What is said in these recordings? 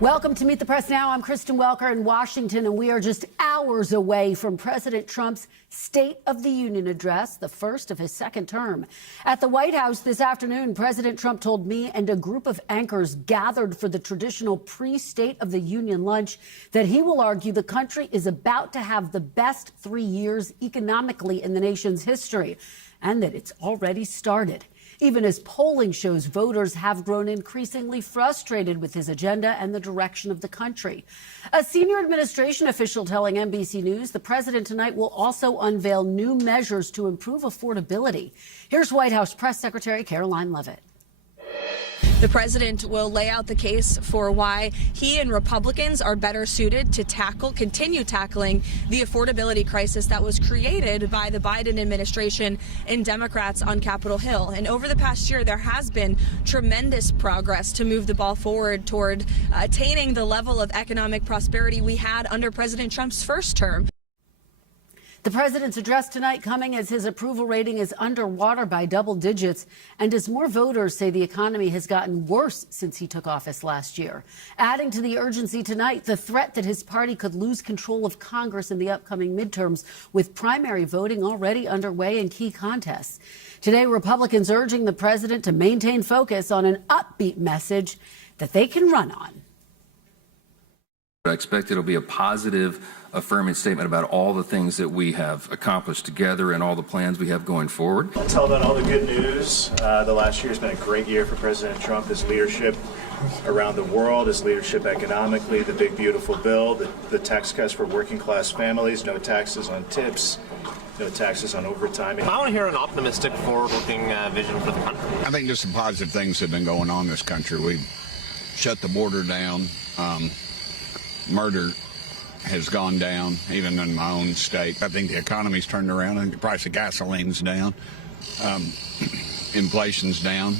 Welcome to Meet the Press Now. I'm Kristen Welker in Washington, and we are just hours away from President Trump's State of the Union address, the first of his second term. At the White House this afternoon, President Trump told me and a group of anchors gathered for the traditional pre-State of the Union lunch that he will argue the country is about to have the best 3 years economically in the nation's history, and that it's already started. Even as polling shows voters have grown increasingly frustrated with his agenda and the direction of the country. A senior administration official telling NBC News the president tonight will also unveil new measures to improve affordability. Here's White House Press Secretary Caroline Leavitt. The president will lay out the case for why he and Republicans are better suited to continue tackling the affordability crisis that was created by the Biden administration and Democrats on Capitol Hill. And over the past year, there has been tremendous progress to move the ball forward toward attaining the level of economic prosperity we had under President Trump's first term. The president's address tonight coming as his approval rating is underwater by double digits and as more voters say the economy has gotten worse since he took office last year. Adding to the urgency tonight, the threat that his party could lose control of Congress in the upcoming midterms, with primary voting already underway in key contests. Today, Republicans urging the president to maintain focus on an upbeat message that they can run on. I expect it'll be a positive, affirming statement about all the things that we have accomplished together and all the plans we have going forward. I'll tell about all the good news. The last year has been a great year for President Trump. His leadership around the world, his leadership economically, the big beautiful bill, the tax cuts for working class families, no taxes on tips, no taxes on overtime. I want to hear an optimistic, forward-looking vision for the country. I think just some positive things have been going on in this country. We've shut the border down. Murder has gone down, even in my own state. I think the economy's turned around. I think the price of gasoline's down. Inflation's down.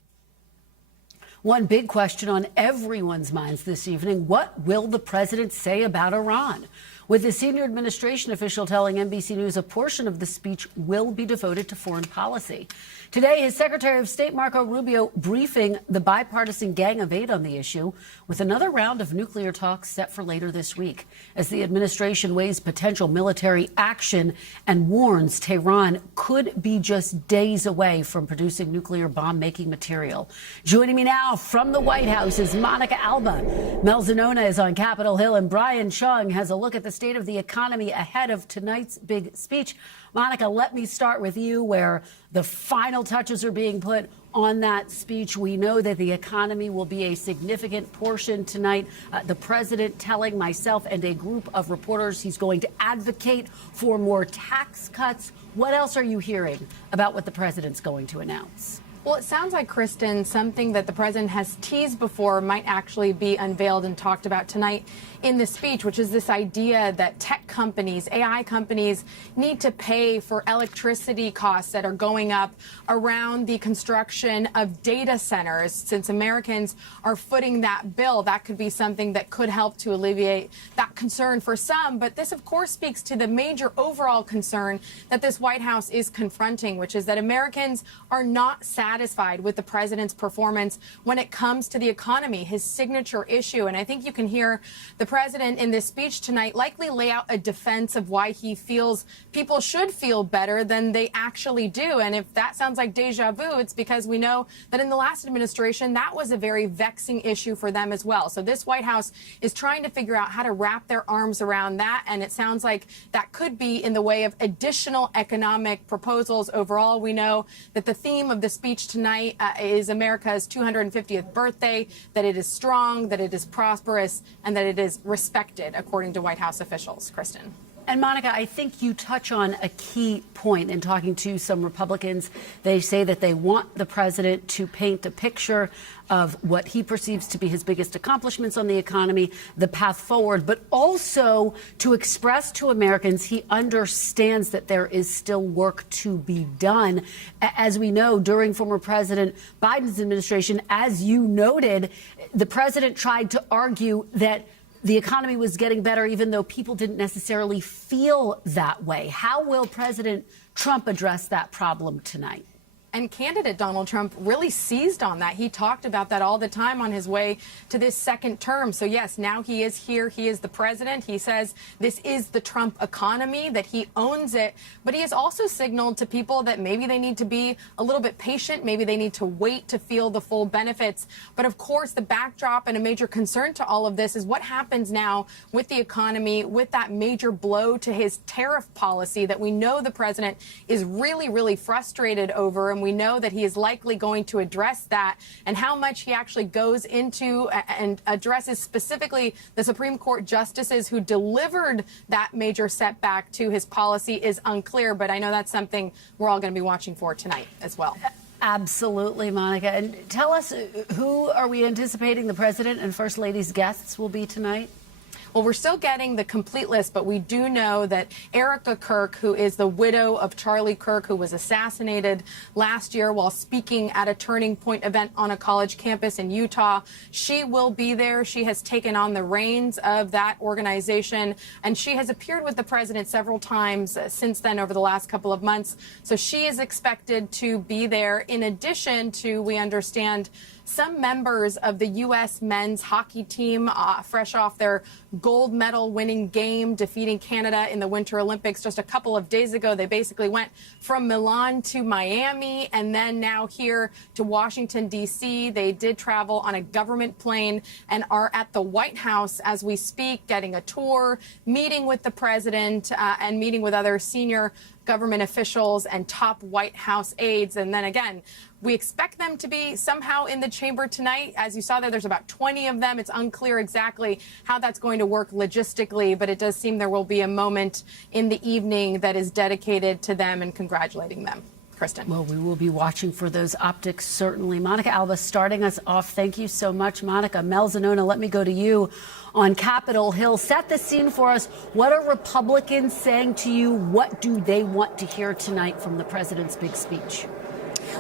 One big question on everyone's minds this evening: what will the president say about Iran? With the senior administration official telling NBC News a portion of the speech will be devoted to foreign policy. Today, his Secretary of State Marco Rubio briefing the bipartisan Gang of Eight on the issue, with another round of nuclear talks set for later this week, as the administration weighs potential military action and warns Tehran could be just days away from producing nuclear bomb-making material. Joining me now from the White House is Monica Alba. Mel Zanona is on Capitol Hill, and Brian Chung has a look at the state of the economy ahead of tonight's big speech. Monica, let me start with you, where the final touches are being put on that speech. We know that the economy will be a significant portion tonight. The president telling myself and a group of reporters he's going to advocate for more tax cuts. What else are you hearing about what the president's going to announce? Well, it sounds like, Kristen, something that the president has teased before might actually be unveiled and talked about tonight in the speech, which is this idea that tech companies, AI companies, need to pay for electricity costs that are going up around the construction of data centers. Since Americans are footing that bill, that could be something that could help to alleviate that concern for some. But this, of course, speaks to the major overall concern that this White House is confronting, which is that Americans are not satisfied with the president's performance when it comes to the economy, his signature issue. And I think you can hear the president in this speech tonight likely lay out a defense of why he feels people should feel better than they actually do. And if that sounds like deja vu, it's because we know that in the last administration, that was a very vexing issue for them as well. So this White House is trying to figure out how to wrap their arms around that. And it sounds like that could be in the way of additional economic proposals. Overall, we know that the theme of the speech tonight is America's 250th birthday, that it is strong, that it is prosperous, and that it is respected, according to White House officials. Kristen. And Monica, I think you touch on a key point in talking to some Republicans. They say that they want the president to paint a picture of what he perceives to be his biggest accomplishments on the economy, the path forward, but also to express to Americans he understands that there is still work to be done. As we know, during former President Biden's administration, as you noted, the president tried to argue that the economy was getting better, even though people didn't necessarily feel that way. How will President Trump address that problem tonight? And candidate Donald Trump really seized on that. He talked about that all the time on his way to this second term. So, yes, now he is here. He is the president. He says this is the Trump economy, that he owns it. But he has also signaled to people that maybe they need to be a little bit patient. Maybe they need to wait to feel the full benefits. But, of course, the backdrop and a major concern to all of this is what happens now with the economy, with that major blow to his tariff policy that we know the president is really, really frustrated over. And we know that he is likely going to address that, and how much he actually goes into and addresses specifically the Supreme Court justices who delivered that major setback to his policy is unclear. But I know that's something we're all going to be watching for tonight as well. Absolutely, Monica. And tell us, who are we anticipating the president and First Lady's guests will be tonight? Well, we're still getting the complete list, but we do know that Erica Kirk, who is the widow of Charlie Kirk, who was assassinated last year while speaking at a Turning Point event on a college campus in Utah, she will be there. She has taken on the reins of that organization, and she has appeared with the president several times since then over the last couple of months. So she is expected to be there. In addition to, we understand, some members of the U.S. men's hockey team, fresh off their gold medal winning game, defeating Canada in the Winter Olympics just a couple of days ago. They basically went from Milan to Miami and then now here to Washington, D.C. They did travel on a government plane and are at the White House as we speak, getting a tour, meeting with the president and meeting with other senior government officials and top White House aides. And then again, we expect them to be somehow in the chamber tonight. As you saw there's about 20 of them. It's unclear exactly how that's going to work logistically, but it does seem there will be a moment in the evening that is dedicated to them and congratulating them. Kristen. Well, we will be watching for those optics, certainly. Monica Alba starting us off. Thank you so much, Monica. Mel Zanona, let me go to you on Capitol Hill. Set the scene for us. What are Republicans saying to you? What do they want to hear tonight from the president's big speech?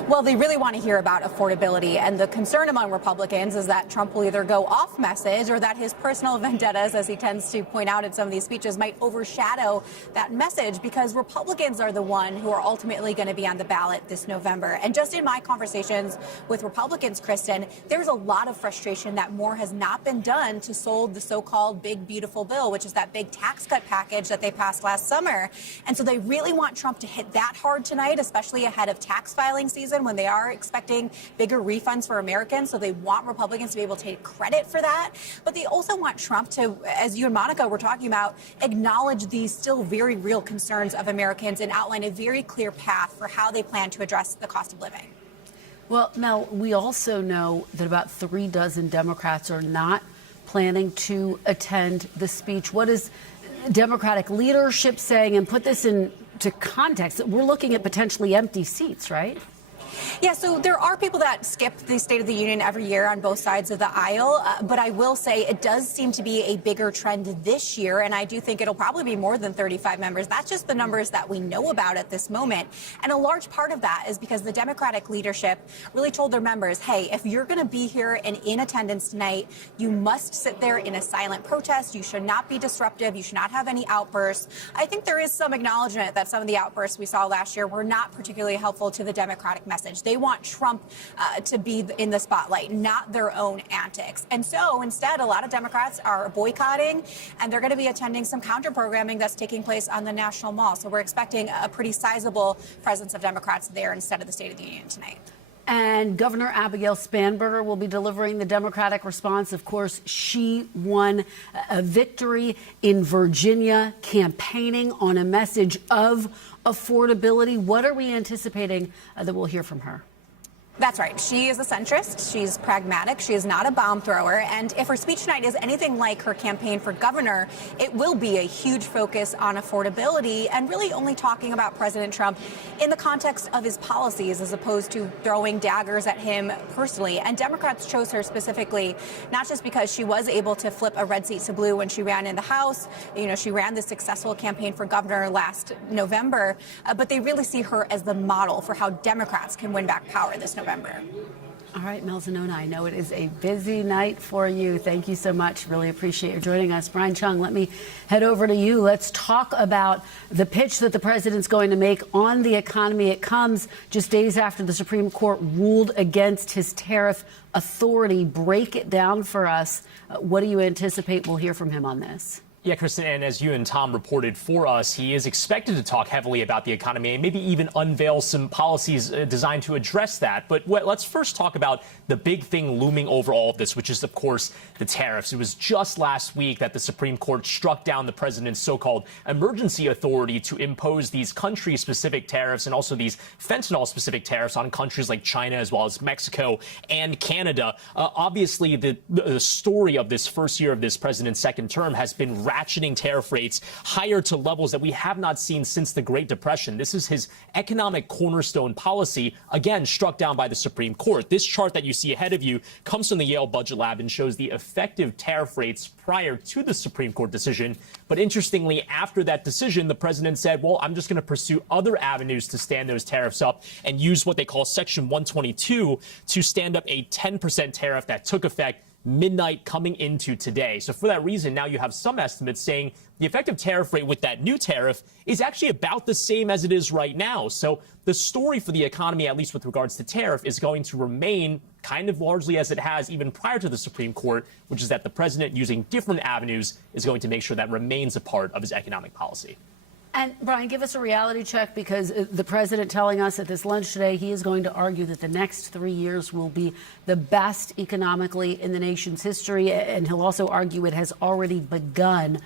Well, they really want to hear about affordability, and the concern among Republicans is that Trump will either go off message or that his personal vendettas, as he tends to point out in some of these speeches, might overshadow that message, because Republicans are the one who are ultimately going to be on the ballot this November. And just in my conversations with Republicans, Kristen, there's a lot of frustration that more has not been done to solve the so-called big, beautiful bill, which is that big tax cut package that they passed last summer. And so they really want Trump to hit that hard tonight, especially ahead of tax filing season, when they are expecting bigger refunds for Americans. So they want Republicans to be able to take credit for that. But they also want Trump to, as you and Monica were talking about, acknowledge these still very real concerns of Americans and outline a very clear path for how they plan to address the cost of living. Well, Mel, we also know that about 36 Democrats are not planning to attend the speech. What is Democratic leadership saying? And put this into context, we're looking at potentially empty seats, right? Yeah, so there are people that skip the State of the Union every year on both sides of the aisle. But I will say it does seem to be a bigger trend this year. And I do think it'll probably be more than 35 members. That's just the numbers that we know about at this moment. And a large part of that is because the Democratic leadership really told their members, hey, if you're going to be here and in attendance tonight, you must sit there in a silent protest. You should not be disruptive. You should not have any outbursts. I think there is some acknowledgement that some of the outbursts we saw last year were not particularly helpful to the Democratic message. They want Trump to be in the spotlight, not their own antics. And so instead, a lot of Democrats are boycotting, and they're going to be attending some counter programming that's taking place on the National Mall. So we're expecting a pretty sizable presence of Democrats there instead of the State of the Union tonight. And Governor Abigail Spanberger will be delivering the Democratic response. Of course, she won a victory in Virginia, campaigning on a message of affordability. What are we anticipating that we'll hear from her? That's right. She is a centrist. She's pragmatic. She is not a bomb thrower. And if her speech tonight is anything like her campaign for governor, it will be a huge focus on affordability and really only talking about President Trump in the context of his policies as opposed to throwing daggers at him personally. And Democrats chose her specifically, not just because she was able to flip a red seat to blue when she ran in the House. You know, she ran the successful campaign for governor last November, but they really see her as the model for how Democrats can win back power this November. All right, Mel Zanona, I know it is a busy night for you. Thank you so much. Really appreciate you joining us. Brian Chung, let me head over to you. Let's talk about the pitch that the president's going to make on the economy. It comes just days after the Supreme Court ruled against his tariff authority. Break it down for us. What do you anticipate we'll hear from him on this? Yeah, Kristen, and as you and Tom reported for us, he is expected to talk heavily about the economy and maybe even unveil some policies designed to address that. But let's first talk about the big thing looming over all of this, which is, of course, the tariffs. It was just last week that the Supreme Court struck down the president's so-called emergency authority to impose these country-specific tariffs and also these fentanyl-specific tariffs on countries like China as well as Mexico and Canada. Obviously, the story of this first year of this president's second term has been ratcheting tariff rates higher to levels that we have not seen since the Great Depression. This is his economic cornerstone policy, again, struck down by the Supreme Court. This chart that you see ahead of you comes from the Yale Budget Lab and shows the effective tariff rates prior to the Supreme Court decision. But interestingly, after that decision, the president said, well, I'm just going to pursue other avenues to stand those tariffs up and use what they call Section 122 to stand up a 10% tariff that took effect midnight coming into today. So for that reason, now you have some estimates saying the effective tariff rate with that new tariff is actually about the same as it is right now. So the story for the economy, at least with regards to tariff, is going to remain kind of largely as it has even prior to the Supreme Court, which is that the president, using different avenues, is going to make sure that remains a part of his economic policy. And, Brian, give us a reality check, because the president telling us at this lunch today he is going to argue that the next 3 years will be the best economically in the nation's history, and he'll also argue it has already begun.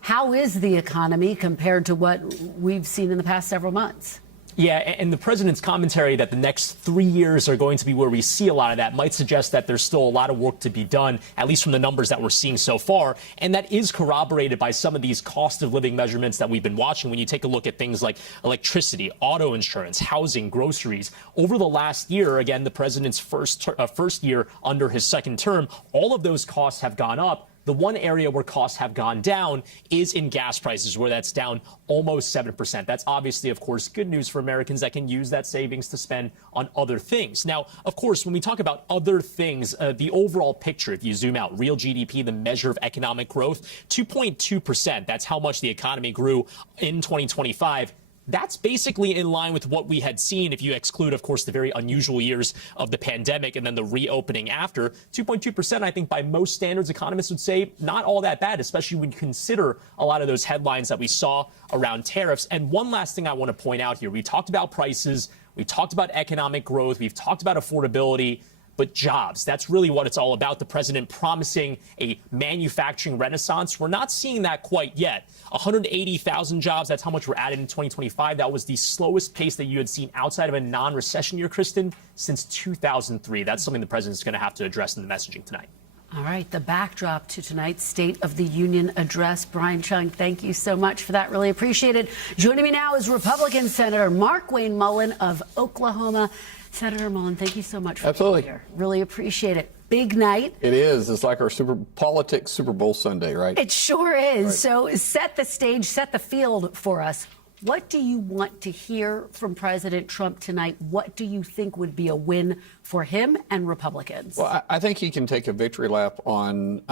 How is the economy compared to what we've seen in the past several months? Yeah, and the president's commentary that the next 3 years are going to be where we see a lot of that might suggest that there's still a lot of work to be done, at least from the numbers that we're seeing so far. And that is corroborated by some of these cost of living measurements that we've been watching. When you take a look at things like electricity, auto insurance, housing, groceries, over the last year, again, the president's first year under his second term, all of those costs have gone up. The one area where costs have gone down is in gas prices, where that's down almost 7%. That's obviously, of course, good news for Americans that can use that savings to spend on other things. Now, of course, when we talk about other things, the overall picture, if you zoom out, real GDP, the measure of economic growth, 2.2%. That's how much the economy grew in 2025. That's basically in line with what we had seen if you exclude, of course, the very unusual years of the pandemic and then the reopening after. 2.2%, I think by most standards, economists would say not all that bad, especially when you consider a lot of those headlines that we saw around tariffs. And one last thing I want to point out here. We talked about prices. We talked about economic growth. We've talked about affordability. But jobs, that's really what it's all about. The president promising a manufacturing renaissance. We're not seeing that quite yet. 180,000 jobs, that's how much were added in 2025. That was the slowest pace that you had seen outside of a non-recession year, Kristen, since 2003. That's something the president's going to have to address in the messaging tonight. All right, the backdrop to tonight's State of the Union address. Brian Chung, thank you so much for that. Really appreciate it. Joining me now is Republican Senator Markwayne Mullin of Oklahoma. Senator Mullin, thank you so much for being here. Really appreciate it. Big night. It is. It's like our politics Super Bowl Sunday, right? It sure is. Right. So set the stage, set the field for us. What do you want to hear from President Trump tonight? What do you think would be a win for him and Republicans? Well, I think he can take a victory lap on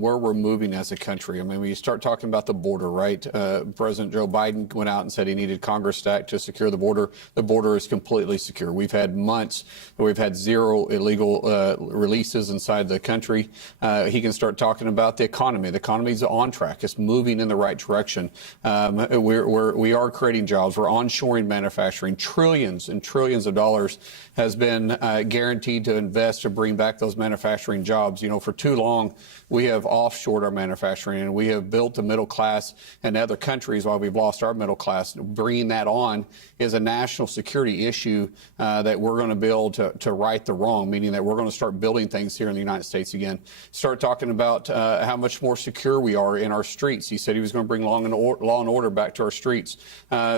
where we're moving as a country. I mean, when you start talking about the border, right? President Joe Biden went out and said he needed Congress to act to secure the border. The border is completely secure. We've had months where we've had zero illegal releases inside the country. He can start talking about the economy. The economy is on track. It's moving in the right direction. We are creating jobs. We're onshoring manufacturing. Trillions and trillions of dollars has been guaranteed to invest to bring back those manufacturing jobs. You know, for too long, we have offshored our manufacturing, and we have built the middle class in other countries while we've lost our middle class. Bringing that on is a national security issue that we're going to be able to right the wrong, meaning that we're going to start building things here in the United States again. Start talking about how much more secure we are in our streets. He said he was going to bring law and order back to our streets.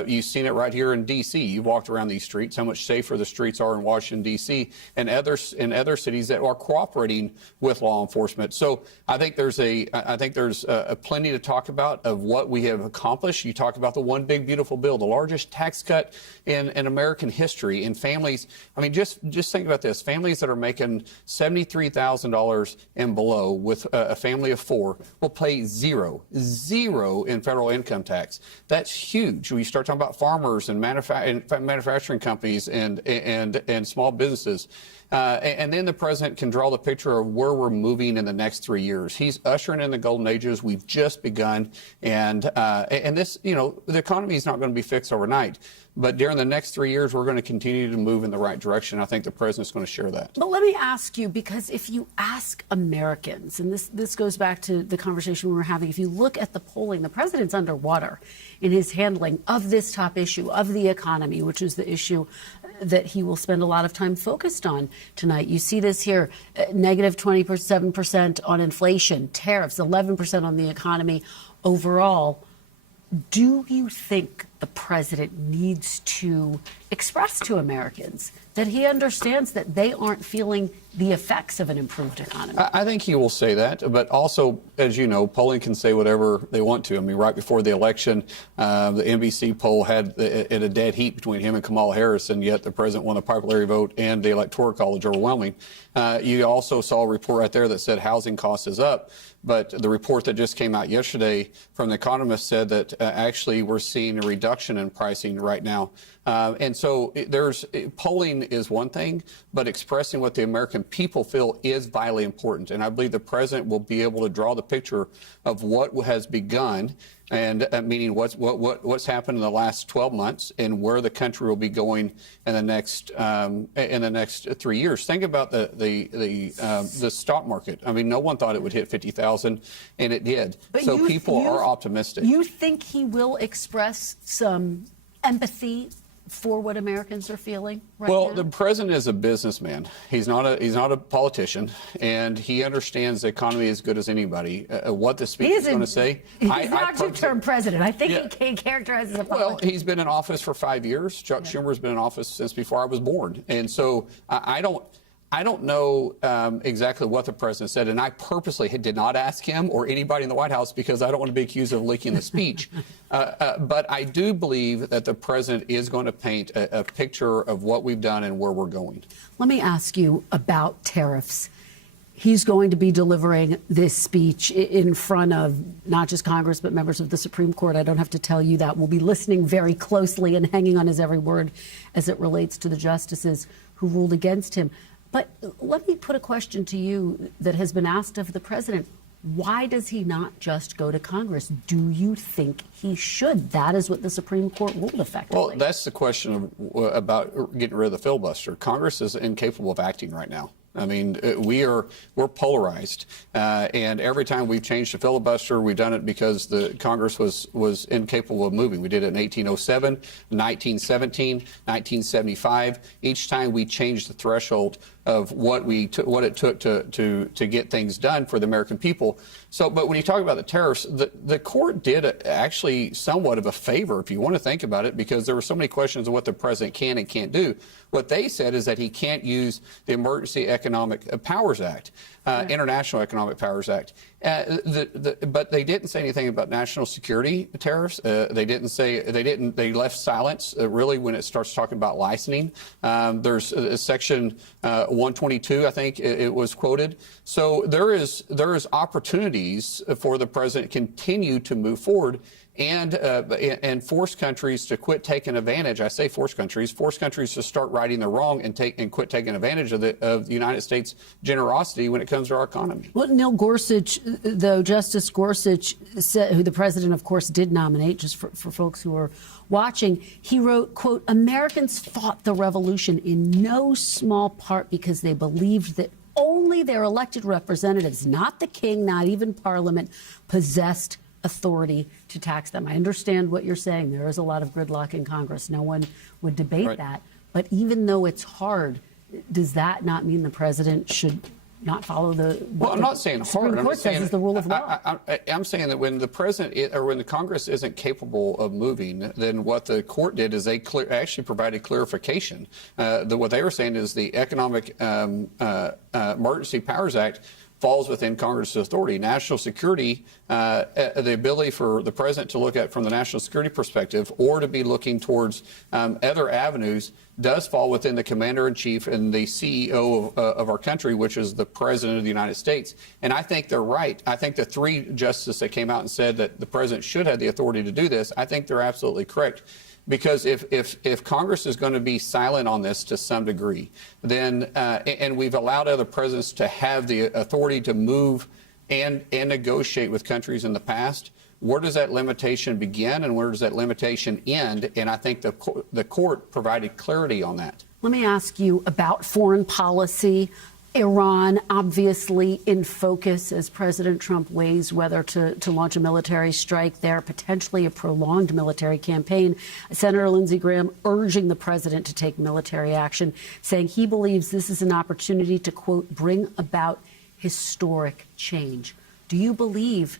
You've seen it right here in D.C. You've walked around these streets, how much safer the streets are in Washington, D.C. and other cities that are cooperating with law enforcement. So I think there's plenty to talk about of what we have accomplished. You talk about the one big beautiful bill, the largest tax cut in American history. And families, I mean, just think about this: families that are making $73,000 and below with a family of four will pay zero in federal income tax. That's huge. We start talking about farmers and manufacturing companies and small businesses. And then the president can draw the picture of where we're moving in the next 3 years. He's ushering in the golden ages. We've just begun. And this, the economy is not going to be fixed overnight. But during the next 3 years, we're going to continue to move in the right direction. I think the president's going to share that. But let me ask you, because if you ask Americans, and this goes back to the conversation we were having, if you look at the polling, the president's underwater in his handling of this top issue, of the economy, which is the issue that he will spend a lot of time focused on tonight. You see this here, negative 27% on inflation, tariffs, 11% on the economy overall. Do you think the president needs to express to Americans that he understands that they aren't feeling the effects of an improved economy? I think he will say that, but also, as you know, polling can say whatever they want to. I mean, right before the election, the NBC poll had it a dead heat between him and Kamala Harris, and yet the president won the popularity vote and the Electoral College overwhelming. You also saw a report right there that said housing cost is up. But the report that just came out yesterday from The Economist said that actually we're seeing a reduction in pricing right now. And so polling is one thing, but expressing what the American people feel is vitally important. And I believe the president will be able to draw the picture of what has begun, and meaning what's happened in the last 12 months and where the country will be going in the next 3 years. Think about the stock market. I mean, no one thought it would hit 50,000, and it did. But so people are optimistic. You think he will express some empathy for what Americans are feeling right now? Well, the president is a businessman. He's not a politician, and he understands the economy as good as anybody. What the speech is going to say. He's not a two-term president. I think he can characterize as a politician. Well, he's been in office for 5 years. Chuck Schumer's been in office since before I was born, and so I don't know exactly what the president said, and I purposely did not ask him or anybody in the White House because I don't want to be accused of leaking the speech. But I do believe that the president is going to paint a picture of what we've done and where we're going. Let me ask you about tariffs. He's going to be delivering this speech in front of not just Congress, but members of the Supreme Court. I don't have to tell you that. We'll be listening very closely and hanging on his every word as it relates to the justices who ruled against him. But let me put a question to you that has been asked of the president. Why does he not just go to Congress? Do you think he should? That is what the Supreme Court ruled effectively. Well, that's the question about getting rid of the filibuster. Congress is incapable of acting right now. I mean, we're polarized, and every time we've changed the filibuster, we've done it because the Congress was incapable of moving. We did it in 1807, 1917, 1975. Each time we changed the threshold of what it took to get things done for the American people. So, but when you talk about the tariffs, the court did actually somewhat of a favor, if you want to think about it, because there were so many questions of what the president can and can't do. What they said is that he can't use the Emergency Economic Powers Act, International Economic Powers Act. But they didn't say anything about national security tariffs. They left silence really when it starts talking about licensing. There's Section 122, I think it was quoted. So there is opportunities for the president to continue to move forward and force countries to quit taking advantage. I say force countries to start righting the wrong and quit taking advantage of the United States generosity when it comes to our economy. Well, Neil Gorsuch, though, Justice Gorsuch, who the president, of course, did nominate, just for folks who are watching, he wrote, quote, "Americans fought the revolution in no small part because they believed that only their elected representatives, not the king, not even parliament, possessed authority to tax them." I understand what you're saying. There is a lot of gridlock in Congress. No one would debate that. But even though it's hard, does that not mean the president should not follow the. Well, I'm not saying Supreme hard. Court says is the rule of law. I'm saying that when the president or when the Congress isn't capable of moving, then what the court did is they actually provided clarification. What they were saying is the Economic Emergency Powers Act falls within Congress's authority. National security, the ability for the president to look at from the national security perspective or to be looking towards other avenues does fall within the commander-in-chief and the CEO of our country, which is the president of the United States. And I think they're right. I think the three justices that came out and said that the president should have the authority to do this, I think they're absolutely correct. Because if Congress is going to be silent on this to some degree, then and we've allowed other presidents to have the authority to move and negotiate with countries in the past, where does that limitation begin and where does that limitation end? And I think the court provided clarity on that. Let me ask you about foreign policy. Iran obviously in focus as President Trump weighs whether to launch a military strike there, potentially a prolonged military campaign. Senator Lindsey Graham urging the president to take military action, saying he believes this is an opportunity to, quote, bring about historic change. Do you believe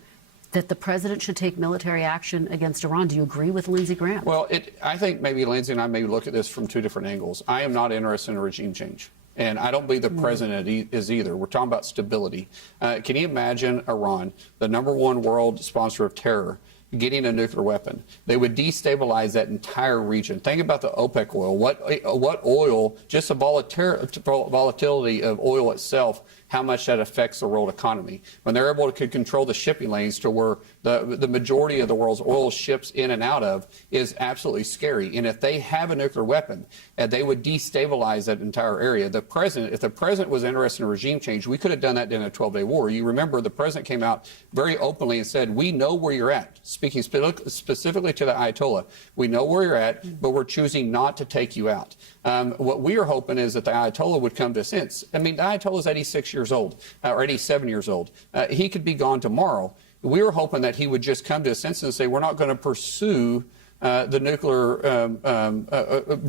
that the president should take military action against Iran? Do you agree with Lindsey Graham? Well, I think maybe Lindsey and I maybe look at this from two different angles. I am not interested in a regime change. And I don't believe the president is either. We're talking about stability. Can you imagine Iran, the #1 world sponsor of terror, getting a nuclear weapon? They would destabilize that entire region. Think about the OPEC oil. What oil, just the volatility of oil itself, how much that affects the world economy. When they're able to control the shipping lanes to where the majority of the world's oil ships in and out of is absolutely scary. And if they have a nuclear weapon, they would destabilize that entire area. If the president was interested in regime change, we could have done that in a 12-day war. You remember the president came out very openly and said, we know where you're at, speaking specifically to the Ayatollah. We know where you're at, but we're choosing not to take you out. What we are hoping is that the Ayatollah would come to sense. I mean, the Ayatollah is 86 years old, or 87 years old. He could be gone tomorrow. We were hoping that he would just come to a sense and say, we're not going to pursue the nuclear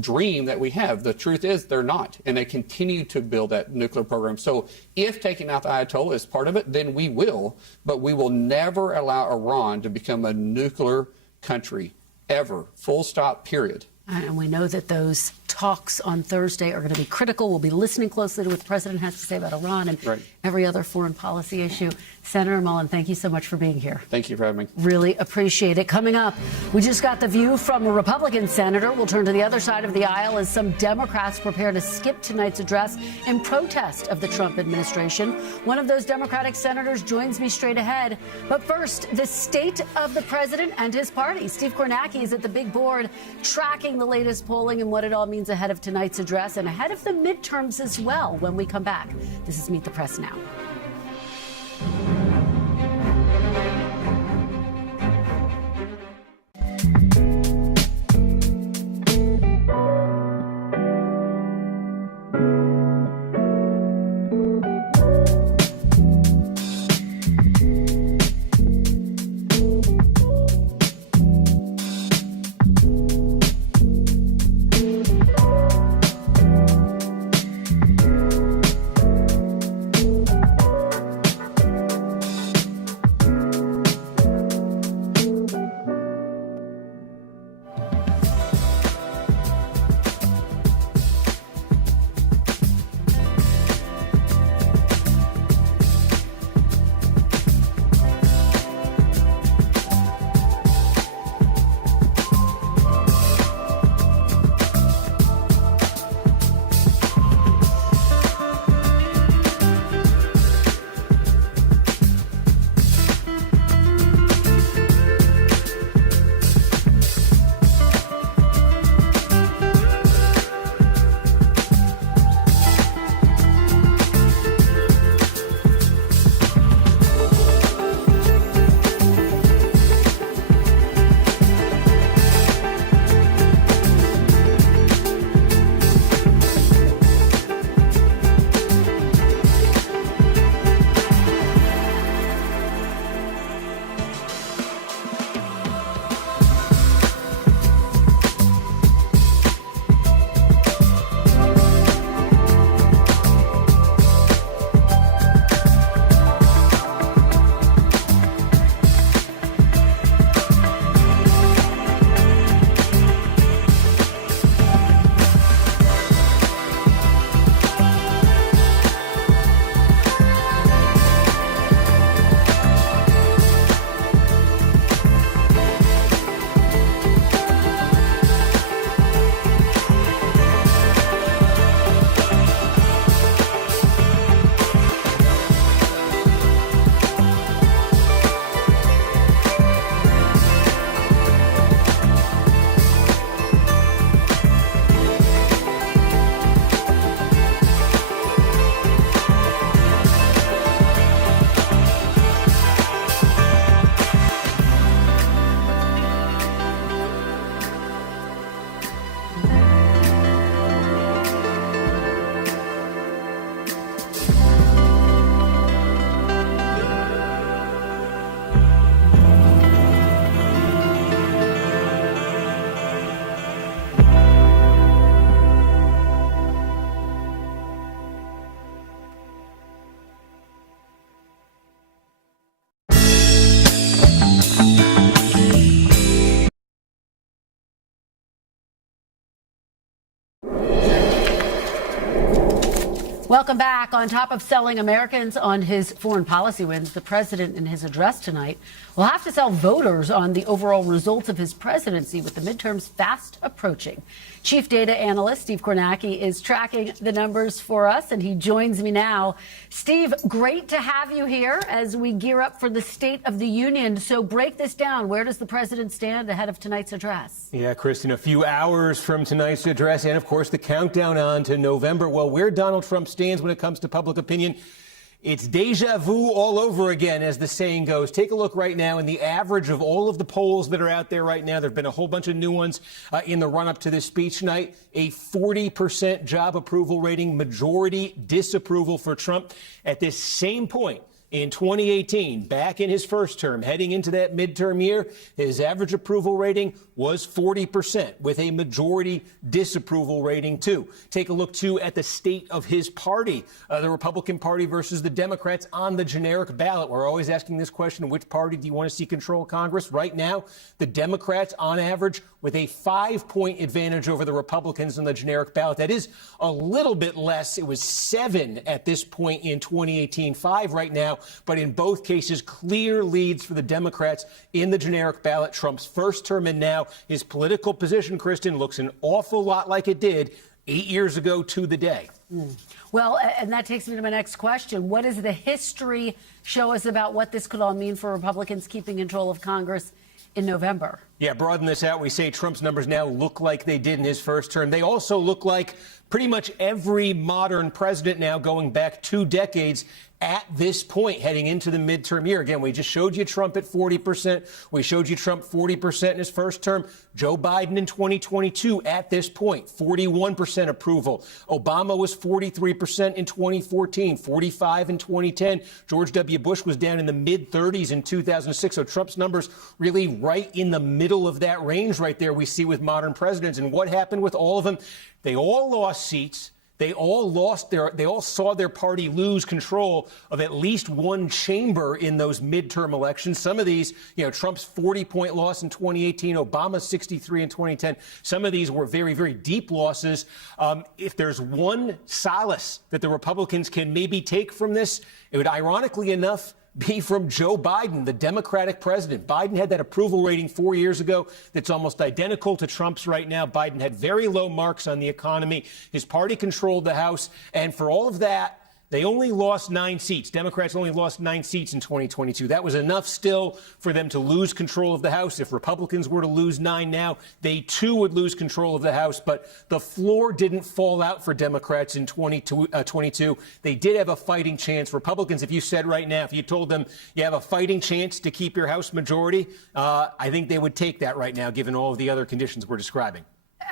dream that we have. The truth is they're not, and they continue to build that nuclear program. So if taking out the Ayatollah is part of it, then we will, but we will never allow Iran to become a nuclear country, ever. Full stop, period. And we know that those talks on Thursday are going to be critical. We'll be listening closely to what the president has to say about Iran and every other foreign policy issue. Senator Mullen, thank you so much for being here. Thank you for having me. Really appreciate it. Coming up, we just got the view from a Republican senator. We'll turn to the other side of the aisle as some Democrats prepare to skip tonight's address in protest of the Trump administration. One of those Democratic senators joins me straight ahead. But first, the state of the president and his party. Steve Kornacki is at the big board tracking the latest polling and what it all means ahead of tonight's address and ahead of the midterms as well when we come back. This is Meet the Press Now. Welcome back. On top of selling Americans on his foreign policy wins, the president in his address tonight will have to sell voters on the overall results of his presidency with the midterms fast approaching. Chief data analyst Steve Kornacki is tracking the numbers for us, and he joins me now. Steve, great to have you here as we gear up for the State of the Union. So break this down. Where does the president stand ahead of tonight's address? Yeah, Kristen, a few hours from tonight's address and, of course, the countdown on to November. Well, where Donald Trump stands when it comes to public opinion, it's deja vu all over again, as the saying goes. Take a look right now in the average of all of the polls that are out there right now. There have been a whole bunch of new ones in the run-up to this speech tonight. A 40% job approval rating, majority disapproval for Trump. At this same point in 2018, back in his first term, heading into that midterm year, his average approval rating was 40%, with a majority disapproval rating, too. Take a look, too, at the state of his party, the Republican Party versus the Democrats on the generic ballot. We're always asking this question, which party do you want to see control Congress? Right now, the Democrats, on average, with a 5-point advantage over the Republicans on the generic ballot. That is a little bit less. It was 7 at this point in 2018, 5 right now. But in both cases, clear leads for the Democrats in the generic ballot. Trump's first term and now his political position, Kristen, looks an awful lot like it did 8 years ago to the day. Well, and that takes me to my next question. What does the history show us about what this could all mean for Republicans keeping control of Congress in November? Yeah, broaden this out. We say Trump's numbers now look like they did in his first term. They also look like pretty much every modern president now going back 2 decades at this point, heading into the midterm year. Again, we just showed you Trump at 40%. We showed you Trump 40% in his first term. Joe Biden in 2022 at this point, 41% approval. Obama was 43% in 2014, 45 in 2010. George W. Bush was down in the mid-30s in 2006. So Trump's numbers really right in the middle of that range right there we see with modern presidents. And what happened with all of them? They all lost seats. They all saw their party lose control of at least one chamber in those midterm elections. Some of these, Trump's 40-point loss in 2018, Obama's 63 in 2010. Some of these were very, very deep losses. If there's one solace that the Republicans can maybe take from this, it would, ironically enough, be from Joe Biden, the Democratic president. Biden had that approval rating 4 years ago that's almost identical to Trump's right now. Biden had very low marks on the economy. His party controlled the House. And for all of that, they only lost 9 seats. Democrats only lost 9 seats in 2022. That was enough still for them to lose control of the House. If Republicans were to lose 9 now, they too would lose control of the House. But the floor didn't fall out for Democrats in 2022. They did have a fighting chance. Republicans, if you said right now, if you told them you have a fighting chance to keep your House majority, I think they would take that right now, given all of the other conditions we're describing.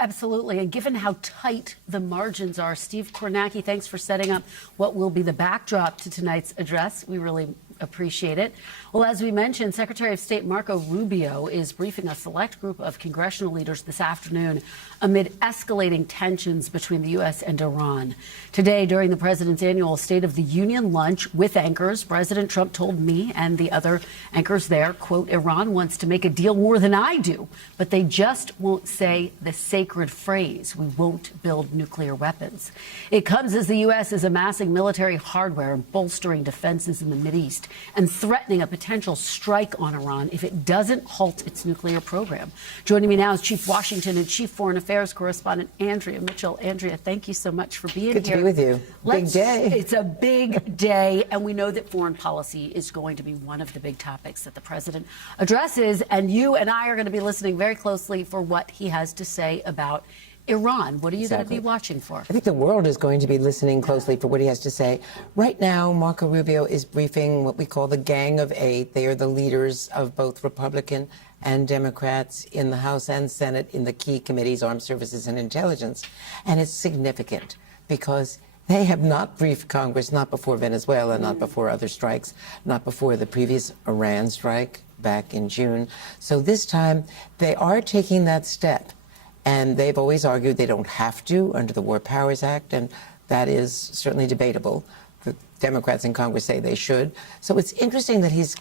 Absolutely. And given how tight the margins are, Steve Kornacki, thanks for setting up what will be the backdrop to tonight's address. We really appreciate it. Well, as we mentioned, Secretary of State Marco Rubio is briefing a select group of congressional leaders this afternoon amid escalating tensions between the U.S. and Iran. Today, during the president's annual State of the Union lunch with anchors, President Trump told me and the other anchors there, quote, Iran wants to make a deal more than I do, but they just won't say the sacred phrase, we won't build nuclear weapons. It comes as the U.S. is amassing military hardware and bolstering defenses in the Mideast and threatening a potential strike on Iran if it doesn't halt its nuclear program. Joining me now is Chief Washington and Chief Foreign Affairs Correspondent Andrea Mitchell. Andrea, thank you so much for being here. Good to be with you. Big day. It's a big day, and we know that foreign policy is going to be one of the big topics that the president addresses, and you and I are going to be listening very closely for what he has to say about Iran. What are you going to be watching for? I think the world is going to be listening closely for what he has to say. Right now, Marco Rubio is briefing what we call the Gang of Eight. They are the leaders of both Republican and Democrats in the House and Senate in the key committees, Armed Services and Intelligence. And it's significant because they have not briefed Congress, not before Venezuela, not before other strikes, not before the previous Iran strike back in June. So this time, they are taking that step. And they've always argued they don't have to under the War Powers Act, and that is certainly debatable. The Democrats in Congress say they should. So it's interesting that he's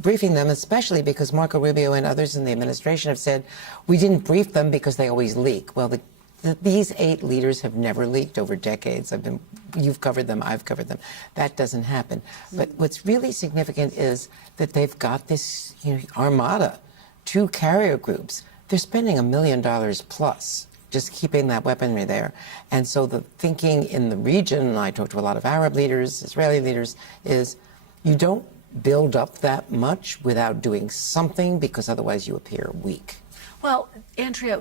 briefing them, especially because Marco Rubio and others in the administration have said, we didn't brief them because they always leak. Well, the These 8 leaders have never leaked over decades. You've covered them, I've covered them. That doesn't happen. But what's really significant is that they've got this armada, 2 carrier groups. They're spending $1 million plus just keeping that weaponry there. And so the thinking in the region, and I talked to a lot of Arab leaders, Israeli leaders, is you don't build up that much without doing something, because otherwise you appear weak. Well, Andrea,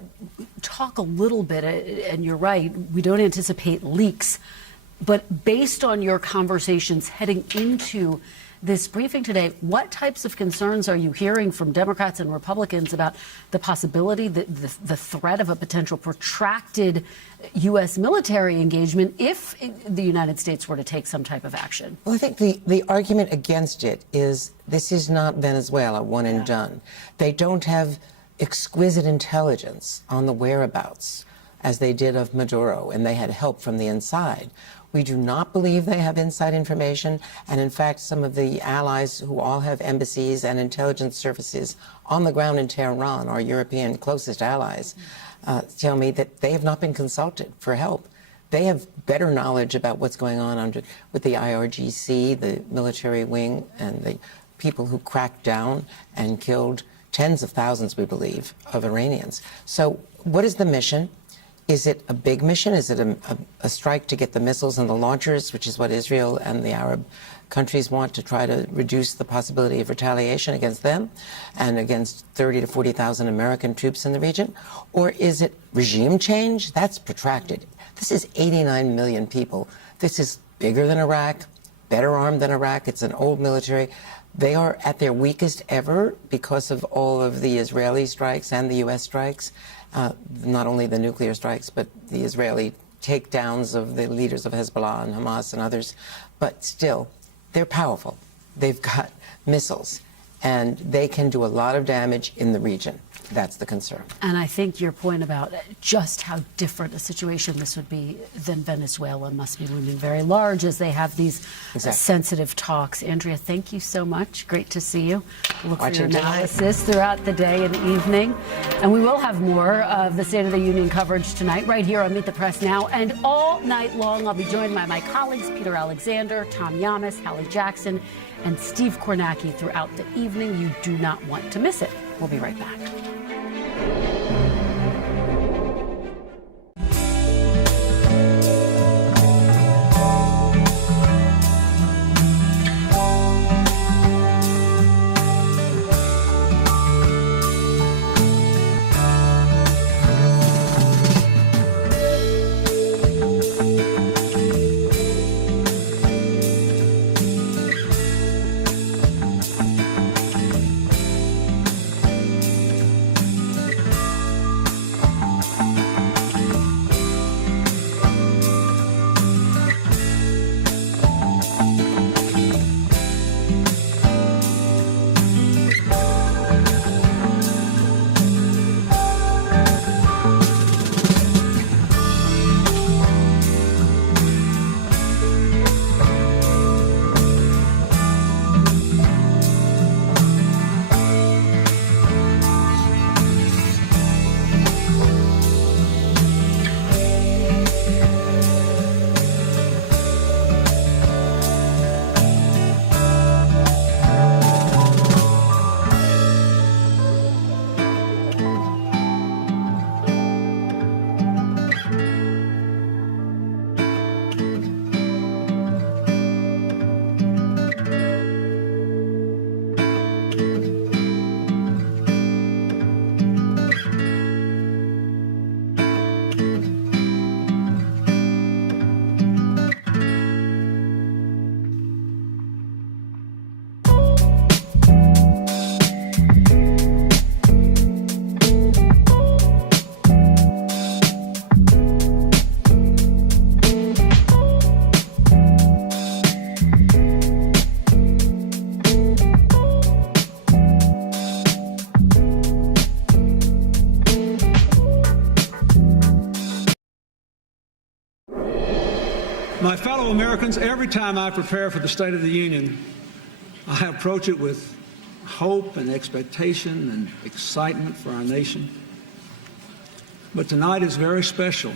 talk a little bit, and you're right, we don't anticipate leaks, but based on your conversations heading into this briefing today, what types of concerns are you hearing from Democrats and Republicans about the possibility, the threat of a potential protracted U.S. military engagement if the United States were to take some type of action? Well, I think the argument against it is this is not Venezuela, one and done. They don't have exquisite intelligence on the whereabouts as they did of Maduro, and they had help from the inside. We do not believe they have inside information, and in fact, some of the allies who all have embassies and intelligence services on the ground in Tehran, our European closest allies, tell me that they have not been consulted for help. They have better knowledge about what's going on with the IRGC, the military wing, and the people who cracked down and killed tens of thousands, we believe, of Iranians. So what is the mission? Is it a big mission? Is it a strike to get the missiles and the launchers, which is what Israel and the Arab countries want, to try to reduce the possibility of retaliation against them and against 30 to 40,000 American troops in the region? Or is it regime change? That's protracted. This is 89 million people. This is bigger than Iraq, better armed than Iraq. It's an old military. They are at their weakest ever because of all of the Israeli strikes and the U.S. strikes, not only the nuclear strikes, but the Israeli takedowns of the leaders of Hezbollah and Hamas and others. But still, they're powerful. They've got missiles, and they can do a lot of damage in the region. That's the concern. And I think your point about just how different a situation this would be than Venezuela must be looming very large as they have these sensitive talks. Andrea, thank you so much. Great to see you. Look for your analysis throughout the day and evening. And we will have more of the State of the Union coverage tonight right here on Meet the Press Now. And all night long, I'll be joined by my colleagues Peter Alexander, Tom Yamas, Hallie Jackson, and Steve Kornacki throughout the evening. You do not want to miss it. We'll be right back. My fellow Americans, every time I prepare for the State of the Union, I approach it with hope and expectation and excitement for our nation. But tonight is very special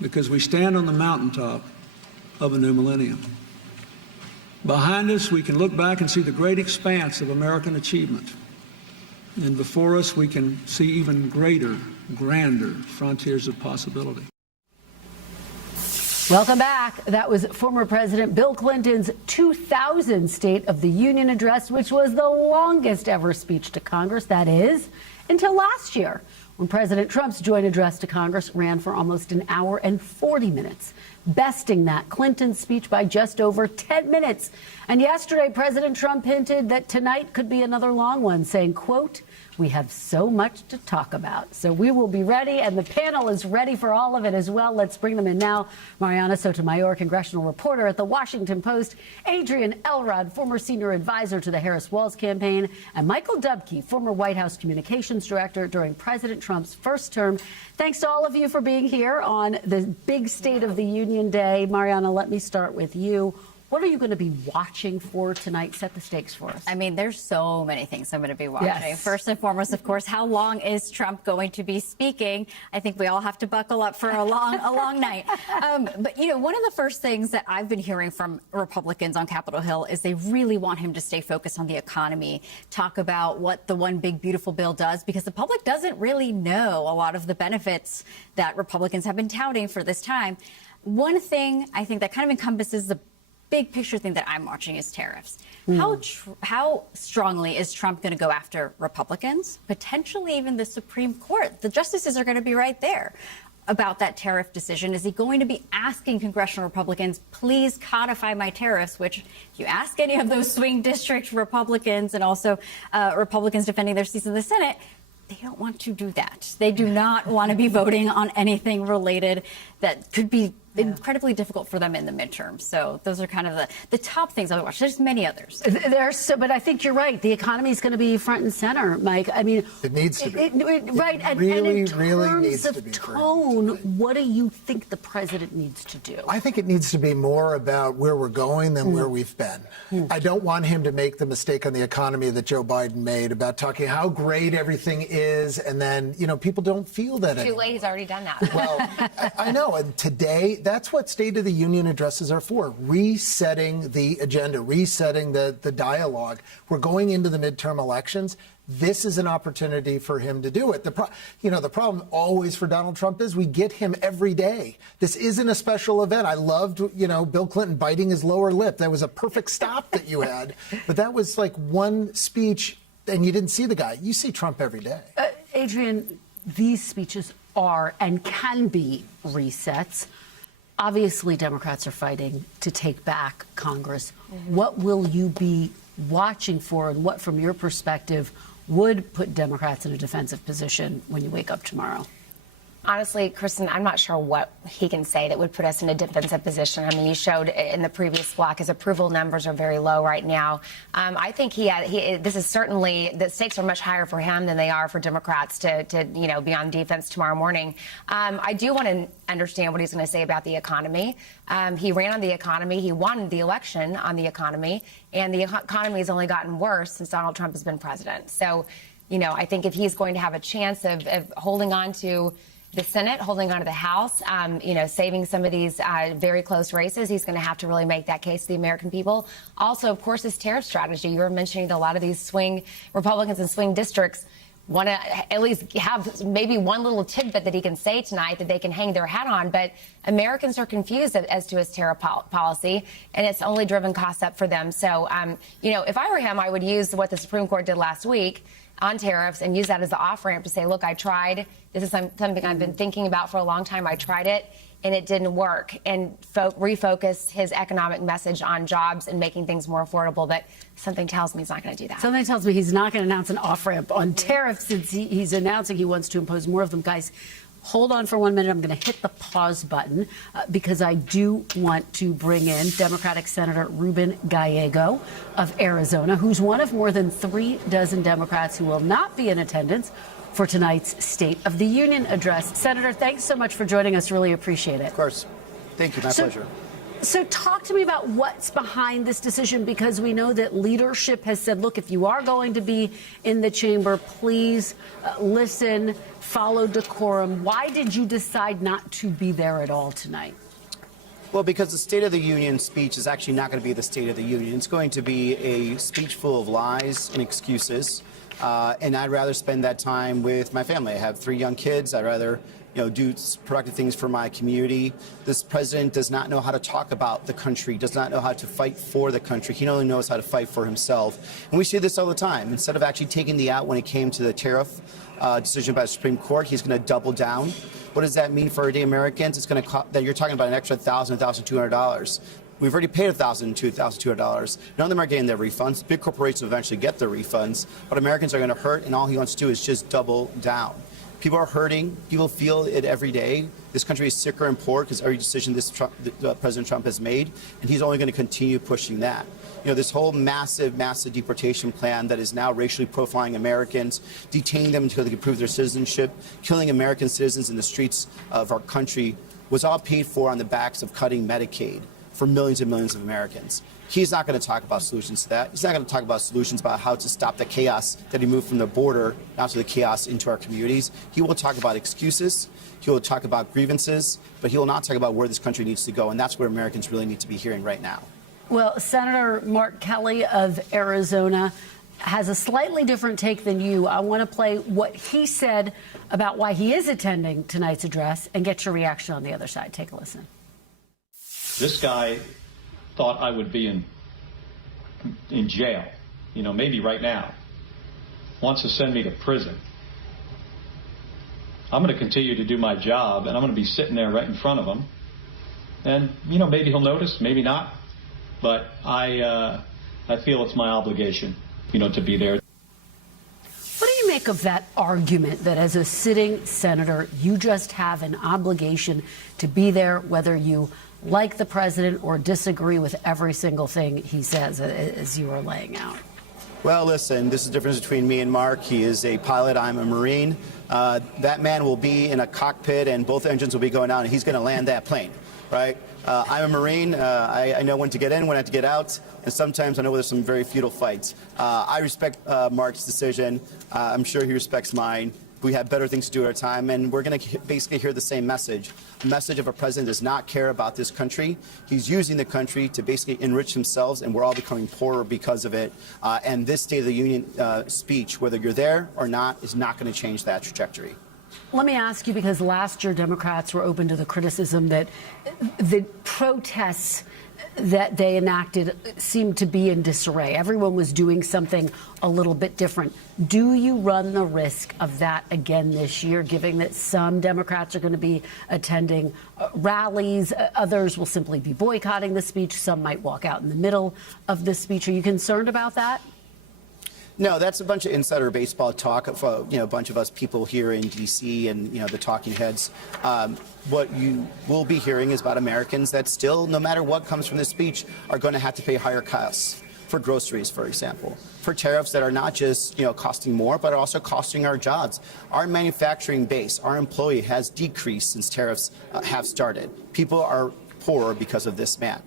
because we stand on the mountaintop of a new millennium. Behind us, we can look back and see the great expanse of American achievement. And before us, we can see even greater, grander frontiers of possibility. Welcome back. That was former President Bill Clinton's 2000 State of the Union address, which was the longest ever speech to Congress, that is, until last year, when President Trump's joint address to Congress ran for almost an hour and 40 minutes, besting that Clinton speech by just over 10 minutes. And yesterday, President Trump hinted that tonight could be another long one, saying, quote, "We have so much to talk about." So we will be ready, and the panel is ready for all of it as well. Let's bring them in now. Mariana Sotomayor, congressional reporter at The Washington Post, Adrian Elrod, former senior advisor to the Harris-Walz campaign, and Michael Dubke, former White House communications director during President Trump's first term. Thanks to all of you for being here on the big State of the Union Day. Mariana, let me start with you. What are you going to be watching for tonight? Set the stakes for us. I mean, there's so many things I'm going to be watching. Yes. First and foremost, of course, how long is Trump going to be speaking? I think we all have to buckle up for a long night. But, you know, one of the first things that I've been hearing from Republicans on Capitol Hill is they really want him to stay focused on the economy, talk about what the One Big Beautiful Bill does, because the public doesn't really know a lot of the benefits that Republicans have been touting for this time. One thing I think that kind of encompasses the big picture thing that I'm watching is tariffs. How strongly is Trump going to go after Republicans, potentially even the Supreme Court? The justices are going to be right there about that tariff decision. Is he going to be asking congressional Republicans, please codify my tariffs, which if you ask any of those swing district Republicans and also Republicans defending their seats in the Senate, they don't want to do that. They do not want to be voting on anything related that could be incredibly difficult for them in the midterm. So those are kind of the top things I watch. There's many others. But I think you're right. The economy is going to be front and center, Mike. I mean, it needs to be. Right. And in terms of tone, what do you think the president needs to do? I think it needs to be more about where we're going than where we've been. I don't want him to make the mistake on the economy that Joe Biden made about talking how great everything is, and then, you know, people don't feel that anymore. Too late. He's already done that. Well, I know. And today, that's what State of the Union addresses are for, resetting the agenda, resetting the dialogue. We're going into the midterm elections. This is an opportunity for him to do it. The problem always for Donald Trump is we get him every day. This isn't a special event. I loved, Bill Clinton biting his lower lip. That was a perfect stop that you had. But that was like one speech, and you didn't see the guy. You see Trump every day. Adrian, these speeches are and can be resets. Obviously, Democrats are fighting to take back Congress. What will you be watching for, and what, from your perspective, would put Democrats in a defensive position when you wake up tomorrow? Honestly, Kristen, I'm not sure what he can say that would put us in a defensive position. I mean, you showed in the previous block his approval numbers are very low right now. I think this is certainly, the stakes are much higher for him than they are for Democrats to be on defense tomorrow morning. I do want to understand what he's going to say about the economy. He ran on the economy. He won the election on the economy, and the economy has only gotten worse since Donald Trump has been president. So, I think if he's going to have a chance of holding on to the Senate, holding on to the House, saving some of these very close races, he's going to have to really make that case to the American people. Also, of course, his tariff strategy. You were mentioning that a lot of these swing Republicans in swing districts want to at least have maybe one little tidbit that he can say tonight that they can hang their hat on. But Americans are confused as to his tariff policy, and it's only driven costs up for them. So, if I were him, I would use what the Supreme Court did last week on tariffs and use that as the off-ramp to say, look, I tried. This is something I've been thinking about for a long time. I tried it, and it didn't work. And refocus his economic message on jobs and making things more affordable. But something tells me he's not going to do that. Something tells me he's not going to announce an off-ramp on tariffs, since he's announcing he wants to impose more of them. Guys, hold on for 1 minute. I'm going to hit the pause button because I do want to bring in Democratic Senator Ruben Gallego of Arizona, who's one of more than 3 dozen Democrats who will not be in attendance for tonight's State of the Union address. Senator, thanks so much for joining us. Really appreciate it. Of course. Thank you. My pleasure. So talk to me about what's behind this decision, because we know that leadership has said, look, if you are going to be in the chamber, please listen, follow decorum. Why did you decide not to be there at all tonight? Well, because the State of the Union speech is actually not going to be the State of the Union. It's going to be a speech full of lies and excuses. And I'd rather spend that time with my family. I have 3 young kids. I'd rather do productive things for my community. This president does not know how to talk about the country, does not know how to fight for the country. He only knows how to fight for himself. And we see this all the time. Instead of actually taking the out when it came to the tariff decision by the Supreme Court, he's going to double down. What does that mean for everyday Americans? It's going to cost that you're talking about an extra $1,000, $1,200. We've already paid $1,000, $2,200. None of them are getting their refunds. Big corporations will eventually get their refunds, but Americans are going to hurt, and all he wants to do is just double down. People are hurting. People feel it every day. This country is sicker and poorer because every decision President Trump has made, and he's only going to continue pushing that. This whole massive deportation plan that is now racially profiling Americans, detaining them until they can prove their citizenship, killing American citizens in the streets of our country, was all paid for on the backs of cutting Medicaid for millions and millions of Americans. He's not going to talk about solutions to that. He's not going to talk about solutions about how to stop the chaos that he moved from the border now to the chaos into our communities. He will talk about excuses. He will talk about grievances, but he will not talk about where this country needs to go, and that's what Americans really need to be hearing right now. Well, Senator Mark Kelly of Arizona has a slightly different take than you. I want to play what he said about why he is attending tonight's address and get your reaction on the other side. Take a listen. This guy thought I would be in jail, maybe right now. Wants to send me to prison. I'm going to continue to do my job, and I'm going to be sitting there right in front of him. And, maybe he'll notice, maybe not. But I feel it's my obligation, to be there. What do you make of that argument that as a sitting senator, you just have an obligation to be there, whether you like the president or disagree with every single thing he says, as you are laying out? Well, listen, this is the difference between me and Mark. He is a pilot. I'm a Marine. That man will be in a cockpit and both engines will be going out, and he's going to land that plane, right? I'm a Marine. I know when to get in, when to get out, and sometimes I know there's some very futile fights. I respect Mark's decision. I'm sure he respects mine. We have better things to do at our time, and we're going to basically hear the same message. The message of a president does not care about this country. He's using the country to basically enrich himself, and we're all becoming poorer because of it. And this State of the Union speech, whether you're there or not, is not going to change that trajectory. Let me ask you, because last year Democrats were open to the criticism that the protests that they enacted seemed to be in disarray. Everyone was doing something a little bit different. Do you run the risk of that again this year, given that some Democrats are going to be attending rallies, others will simply be boycotting the speech, some might walk out in the middle of the speech? Are you concerned about that? No, that's a bunch of insider baseball talk of a bunch of us people here in D.C. and the talking heads. What you will be hearing is about Americans that still, no matter what comes from this speech, are going to have to pay higher costs for groceries, for example, for tariffs that are not just costing more, but are also costing our jobs. Our manufacturing base, our employee has decreased since tariffs have started. People are poorer because of this man.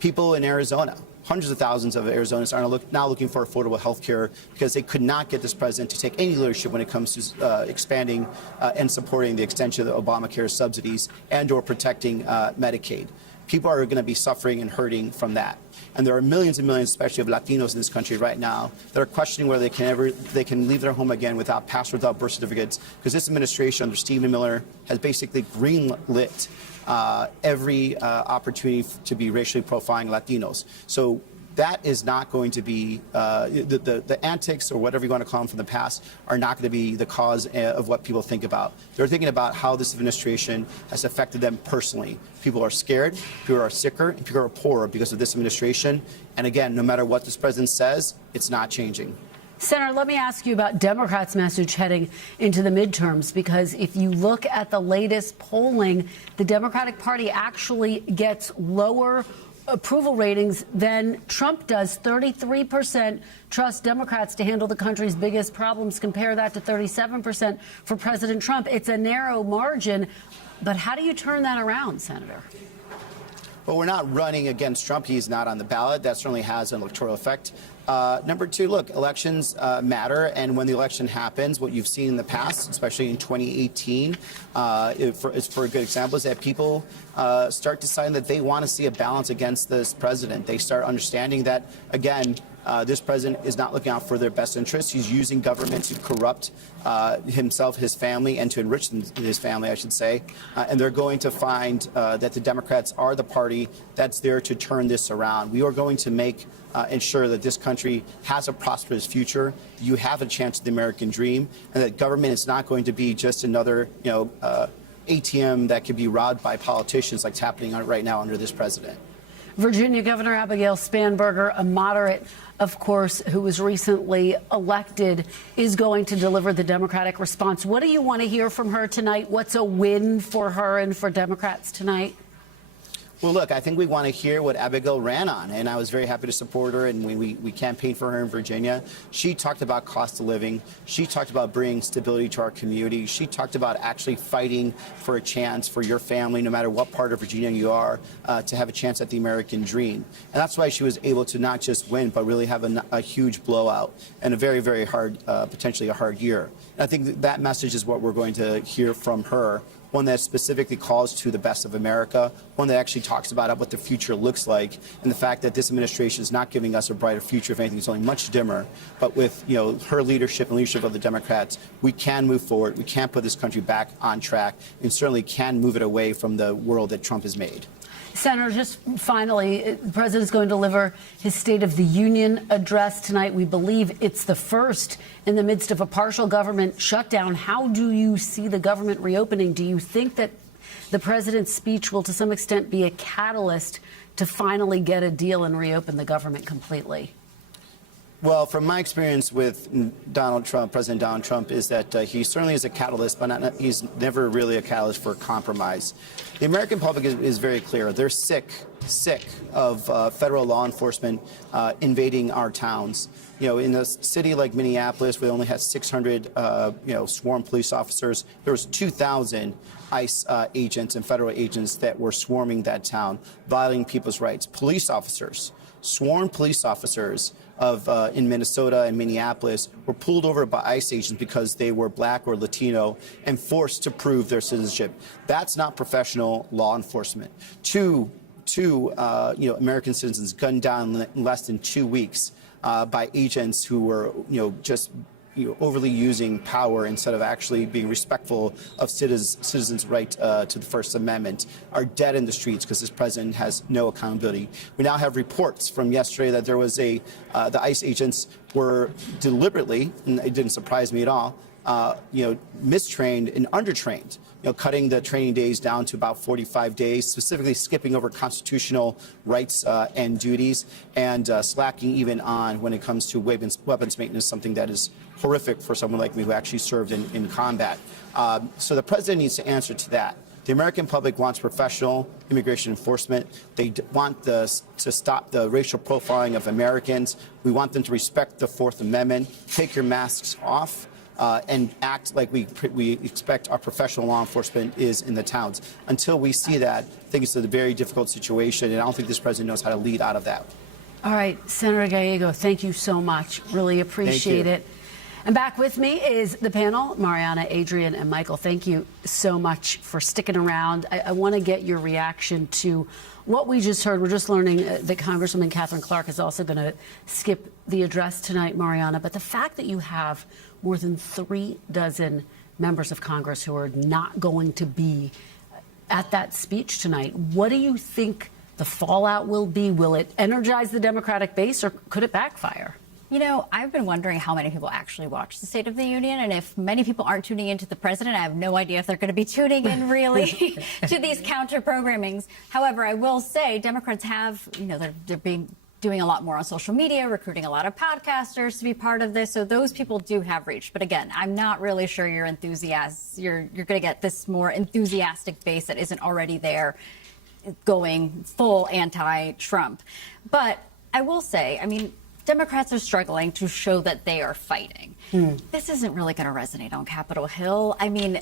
People in Arizona. Hundreds of thousands of Arizonans are now looking for affordable health care because they could not get this president to take any leadership when it comes to expanding and supporting the extension of Obamacare subsidies and or protecting Medicaid. People are going to be suffering and hurting from that. And there are millions and millions, especially of Latinos in this country right now, that are questioning whether they can leave their home again without passports, without birth certificates, because this administration under Stephen Miller has basically greenlit every opportunity to be racially profiling Latinos. So that is not going to be the antics or whatever you want to call them from the past are not going to be the cause of what people think about. They're thinking about how this administration has affected them personally. People are scared, people are sicker, and people are poorer because of this administration. And again, no matter what this president says, it's not changing. Senator, let me ask you about Democrats' message heading into the midterms, because if you look at the latest polling, the Democratic Party actually gets lower approval ratings than Trump does. 33% trust Democrats to handle the country's biggest problems. Compare that to 37% for President Trump. It's a narrow margin, but how do you turn that around, Senator? but we're not running against Trump. He's not on the ballot. That certainly has an electoral effect. Number two, look, elections matter, and when the election happens, what you've seen in the past, especially in 2018, for a good example, is that people start deciding that they want to see a balance against this president. They start understanding that, again, this president is not looking out for their best interests. He's using government to corrupt himself, his family, and to enrich his family, I should say. And they're going to find that the Democrats are the party that's there to turn this around. We are going to ensure that this country has a prosperous future. You have a chance at the American dream, and that government is not going to be just another, ATM that could be robbed by politicians like it's happening right now under this president. Virginia Governor Abigail Spanberger, a moderate, of course, who was recently elected, is going to deliver the Democratic response. What do you want to hear from her tonight? What's a win for her and for Democrats tonight? Well, look, I think we want to hear what Abigail ran on, and I was very happy to support her, and we campaigned for her in Virginia. She talked about cost of living. She talked about bringing stability to our community. She talked about actually fighting for a chance for your family, no matter what part of Virginia you are, to have a chance at the American dream. And that's why she was able to not just win, but really have a huge blowout and a very, very hard, potentially a hard year. And I think that message is what we're going to hear from her. One that specifically calls to the best of America, one that actually talks about what the future looks like, and the fact that this administration is not giving us a brighter future. If anything, it's only much dimmer. But with her leadership and leadership of the Democrats, we can move forward. We can put this country back on track, and certainly can move it away from the world that Trump has made. Senator, just finally, the president is going to deliver his State of the Union address tonight. We believe it's the first in the midst of a partial government shutdown. How do you see the government reopening? Do you think that the president's speech will, to some extent, be a catalyst to finally get a deal and reopen the government completely? Well, from my experience with Donald Trump, President Donald Trump, is that he certainly is a catalyst, but he's never really a catalyst for compromise. The American public is very clear. They're sick of federal law enforcement invading our towns. In a city like Minneapolis, we only had 600, sworn police officers. There was 2,000 ICE agents and federal agents that were swarming that town, violating people's rights. Police officers, sworn police officers in Minnesota and Minneapolis were pulled over by ICE agents because they were black or Latino and forced to prove their citizenship. That's not professional law enforcement. Two American citizens gunned down in less than 2 weeks by agents who were, just overly using power instead of actually being respectful of citizens' right to the First Amendment, are dead in the streets because this president has no accountability. We now have reports from yesterday that there was the ICE agents were deliberately, and it didn't surprise me at all, mistrained and undertrained, cutting the training days down to about 45 days, specifically skipping over constitutional rights and duties, and slacking even on when it comes to weapons maintenance, something that is horrific for someone like me who actually served in combat. So the president needs to answer to that. The American public wants professional immigration enforcement. They want to stop the racial profiling of Americans. We want them to respect the Fourth Amendment, take your masks off, and act like we expect our professional law enforcement is in the towns. Until we see that, I think it's a very difficult situation, and I don't think this president knows how to lead out of that. All right, Senator Gallego, thank you so much. Really appreciate it. And back with me is the panel, Mariana, Adrian, and Michael. Thank you so much for sticking around. I want to get your reaction to what we just heard. We're just learning that Congresswoman Catherine Clark is also going to skip the address tonight, Mariana. But the fact that you have more than 36 members of Congress who are not going to be at that speech tonight, what do you think the fallout will be? Will it energize the Democratic base, or could it backfire? I've been wondering how many people actually watch the State of the Union, and if many people aren't tuning into the president, I have no idea if they're going to be tuning in really to these counter programmings. However, I will say Democrats have, they're doing a lot more on social media, recruiting a lot of podcasters to be part of this. So those people do have reach. But again, I'm not really sure you're going to get this more enthusiastic base that isn't already there going full anti-Trump. But I will say, Democrats are struggling to show that they are fighting. This isn't really going to resonate on Capitol Hill. I mean,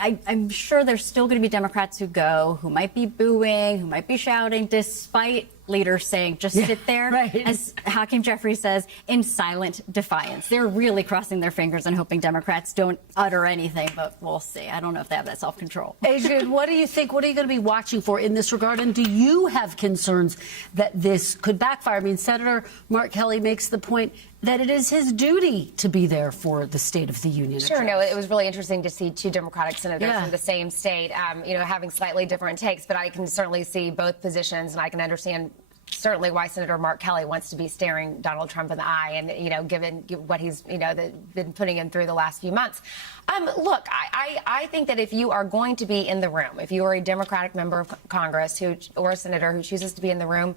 I'm sure there's still going to be Democrats who might be booing, who might be shouting, despite leaders saying, just sit there, right, as Hakeem Jeffries says, in silent defiance. They're really crossing their fingers and hoping Democrats don't utter anything, but we'll see. I don't know if they have that self-control. Adrian, what do you think? What are you going to be watching for in this regard? And do you have concerns that this could backfire? I mean, Senator Mark Kelly makes the point that it is his duty to be there for the State of the Union. Sure, no, it was really interesting to see two Democratic senators from the same state, having slightly different takes, but I can certainly see both positions, and I can understand certainly why Senator Mark Kelly wants to be staring Donald Trump in the eye, and given what he's been putting him through the last few months. Look, I think that if you are going to be in the room, if you are a Democratic member of Congress or a senator who chooses to be in the room,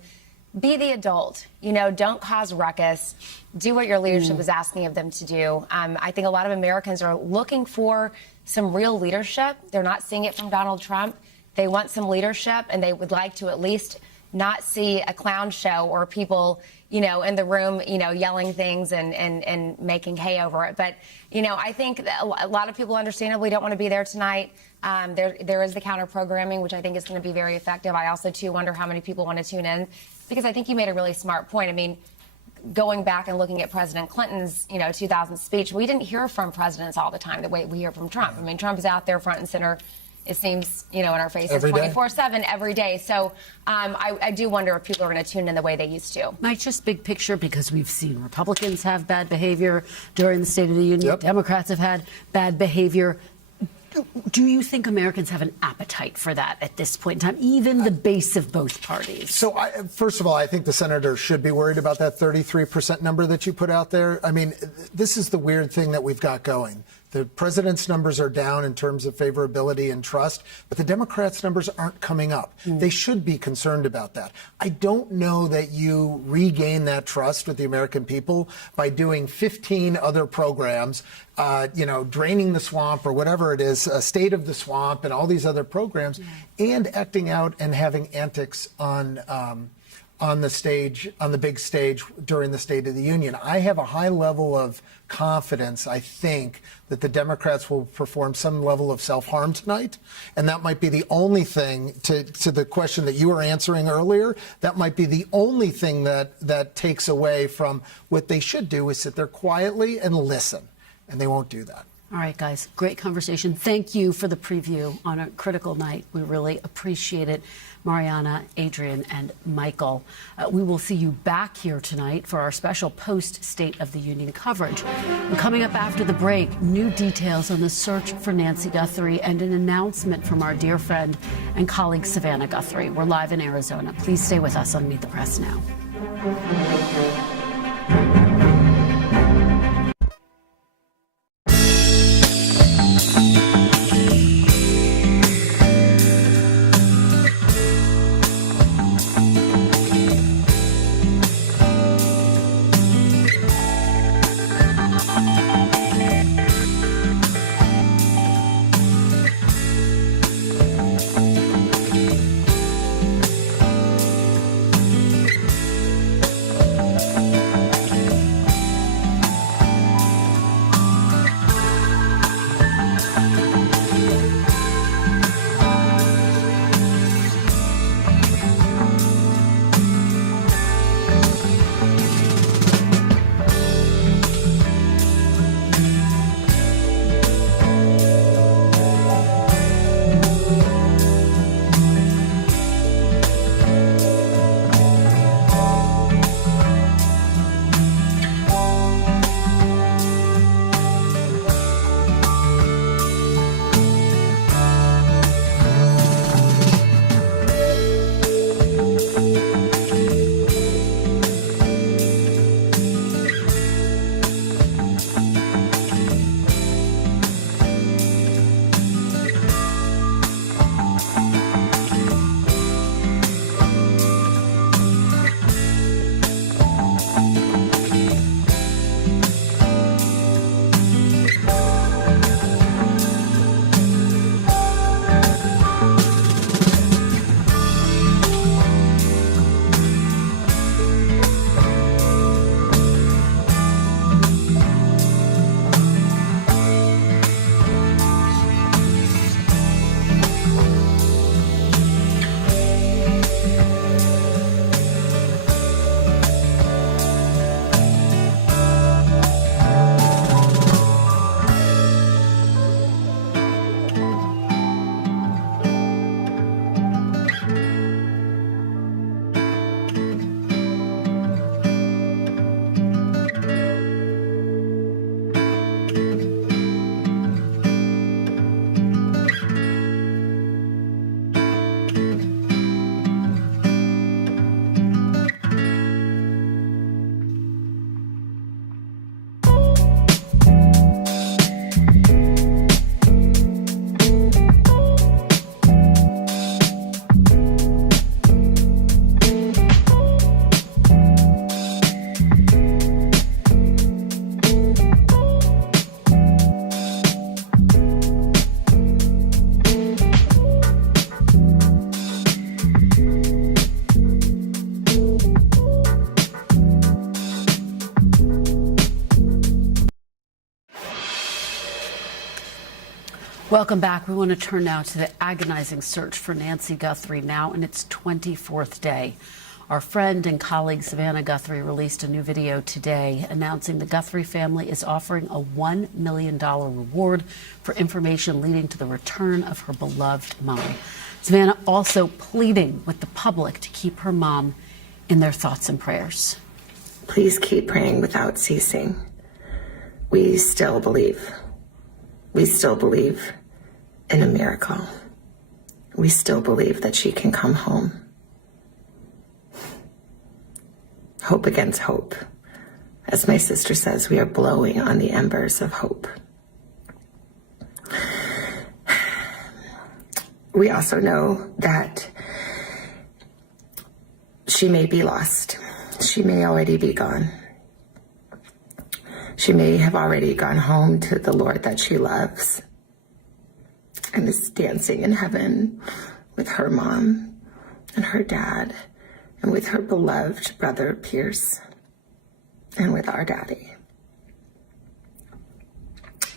be the adult. Don't cause ruckus. Do what your leadership is asking of them to do. I think a lot of Americans are looking for some real leadership. They're not seeing it from Donald Trump. They want some leadership, and they would like to at least not see a clown show or people, in the room, yelling things and making hay over it. But, I think that a lot of people understandably don't want to be there tonight. There is the counter programming, which I think is going to be very effective. I also, too, wonder how many people want to tune in, because I think you made a really smart point. I mean, going back and looking at President Clinton's, 2000 speech, we didn't hear from presidents all the time the way we hear from Trump. I mean, Trump is out there front and center, it seems, in our faces 24/7 every day. So I do wonder if people are going to tune in the way they used to. Mike, just big picture, because we've seen Republicans have bad behavior during the State of the Union. Democrats have had bad behavior. Do you think Americans have an appetite for that at this point in time, even the base of both parties? So, first of all, I think the senators should be worried about that 33% number that you put out there. I mean, this is the weird thing that we've got going. The president's numbers are down in terms of favorability and trust, but the Democrats' numbers aren't coming up. They should be concerned about that. I don't know that you regain that trust with the American people by doing 15 other programs, draining the swamp or whatever it is, State of the Swamp and all these other programs, and acting out and having antics on the stage, on the big stage during the State of the Union. I have a high level of confidence, I think, that the Democrats will perform some level of self-harm tonight. And that might be the only thing, to the question that you were answering earlier, that might be the only thing that takes away from what they should do is sit there quietly and listen. And they won't do that. All right, guys, great conversation. Thank you for the preview on a critical night. We really appreciate it. Mariana, Adrian, and Michael. We will see you back here tonight for our special post-State of the Union coverage. And coming up after the break, new details on the search for Nancy Guthrie and an announcement from our dear friend and colleague Savannah Guthrie. We're live in Arizona. Please stay with us on Meet the Press Now. Welcome back. We want to turn now to the agonizing search for Nancy Guthrie, now in its 24th day. Our friend and colleague Savannah Guthrie released a new video today announcing the Guthrie family is offering a $1 million reward for information leading to the return of her beloved mom. Savannah also pleading with the public to keep her mom in their thoughts and prayers. Please keep praying without ceasing. We still believe. We still believe in a miracle. We still believe that she can come home. Hope against hope. As my sister says, we are blowing on the embers of hope. We also know that she may be lost. She may already be gone. She may have already gone home to the Lord that she loves and is dancing in heaven with her mom and her dad and with her beloved brother Pierce and with our daddy.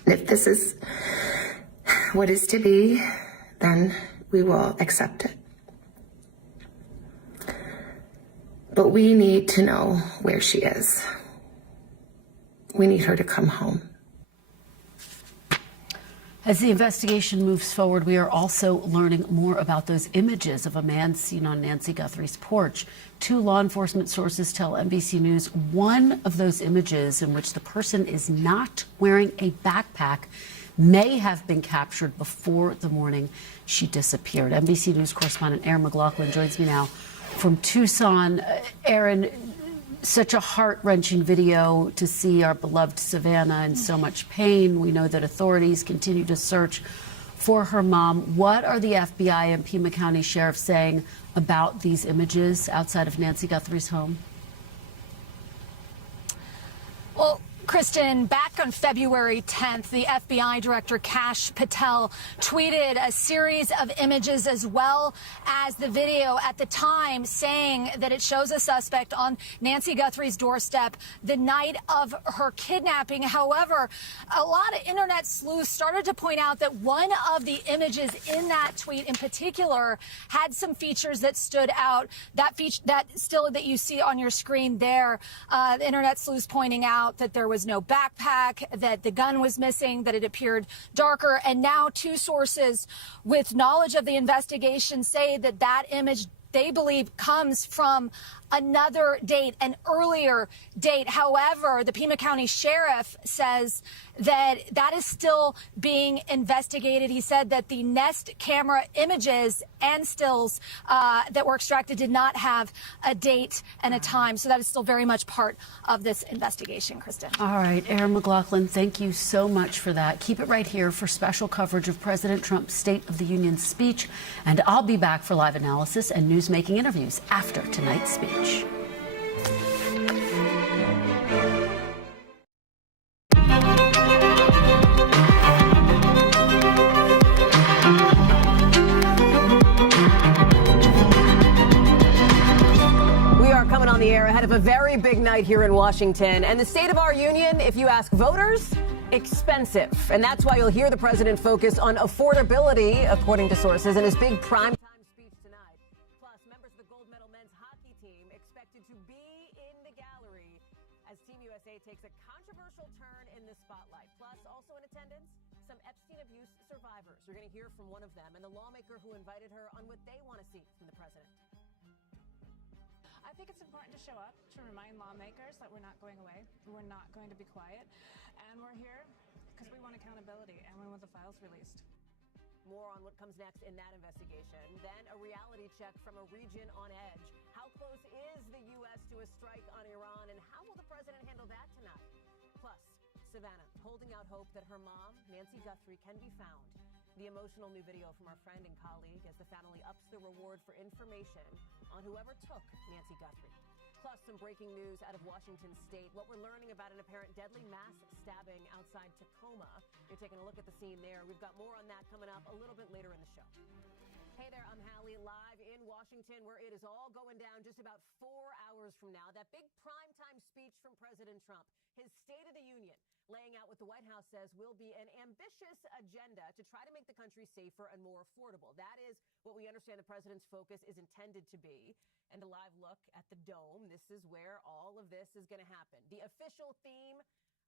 And if this is what is to be, then we will accept it. But we need to know where she is. We need her to come home. As the investigation moves forward, we are also learning more about those images of a man seen on Nancy Guthrie's porch. 2 law enforcement sources tell NBC News one of those images, in which the person is not wearing a backpack, may have been captured before the morning she disappeared. NBC News correspondent Aaron McLaughlin joins me now from Tucson. Aaron, such a heart-wrenching video to see our beloved Savannah in so much pain. We know that authorities continue to search for her mom. What are the FBI and Pima County sheriffs saying about these images outside of Nancy Guthrie's home? Well, Kristen, back on February 10th, the FBI director, Kash Patel, tweeted a series of images as well as the video at the time, saying that it shows a suspect on Nancy Guthrie's doorstep the night of her kidnapping. However, a lot of internet sleuths started to point out that one of the images in that tweet in particular had some features that stood out. That feature, that still that you see on your screen there, the internet sleuths pointing out that there was no backpack, that the gun was missing, that it appeared darker. And now 2 sources with knowledge of the investigation say that that image, they believe, comes from another date, an earlier date. However, the Pima County Sheriff says that that is still being investigated. He said that the Nest camera images and stills that were extracted did not have a date and a time. So that is still very much part of this investigation, Kristen. All right, Aaron McLaughlin, thank you so much for that. Keep it right here for special coverage of President Trump's State of the Union speech. And I'll be back for live analysis and news-making interviews after tonight's speech. We are coming on the air ahead of a very big night here in Washington. And the State of our Union, if you ask voters, expensive. And that's why you'll hear the president focus on affordability, according to sources, in his big primetime speech tonight. Plus, members of the gold medal men's hockey team expected to be in the gallery as Team USA takes a controversial turn in the spotlight. Plus, also in attendance, some Epstein abuse survivors. You're going to hear from one of them and the lawmaker who invited her on what they want to see from the president. I think it's important to show up, to remind lawmakers that we're not going away, we're not going to be quiet, and we're here because we want accountability and we want the files released. More on what comes next in that investigation. Then a reality check from a region on edge. How close is the U.S. to a strike on Iran, and how will the president handle that tonight? Plus, Savannah holding out hope that her mom, Nancy Guthrie, can be found. The emotional new video from our friend and colleague as the family ups the reward for information on whoever took Nancy Guthrie. Plus, some breaking news out of Washington State. What we're learning about an apparent deadly mass stabbing outside Tacoma. You're taking a look at the scene there. We've got more on that coming up a little bit later in the show. Hey there, I'm Hallie, live in Washington, where it is all going down just about 4 hours from now. That big primetime speech from President Trump, his State of the Union, laying out what the White House says will be an ambitious agenda to try to make the country safer and more affordable. That is what we understand the president's focus is intended to be. And a live look at the Dome, this is where all of this is going to happen. The official theme,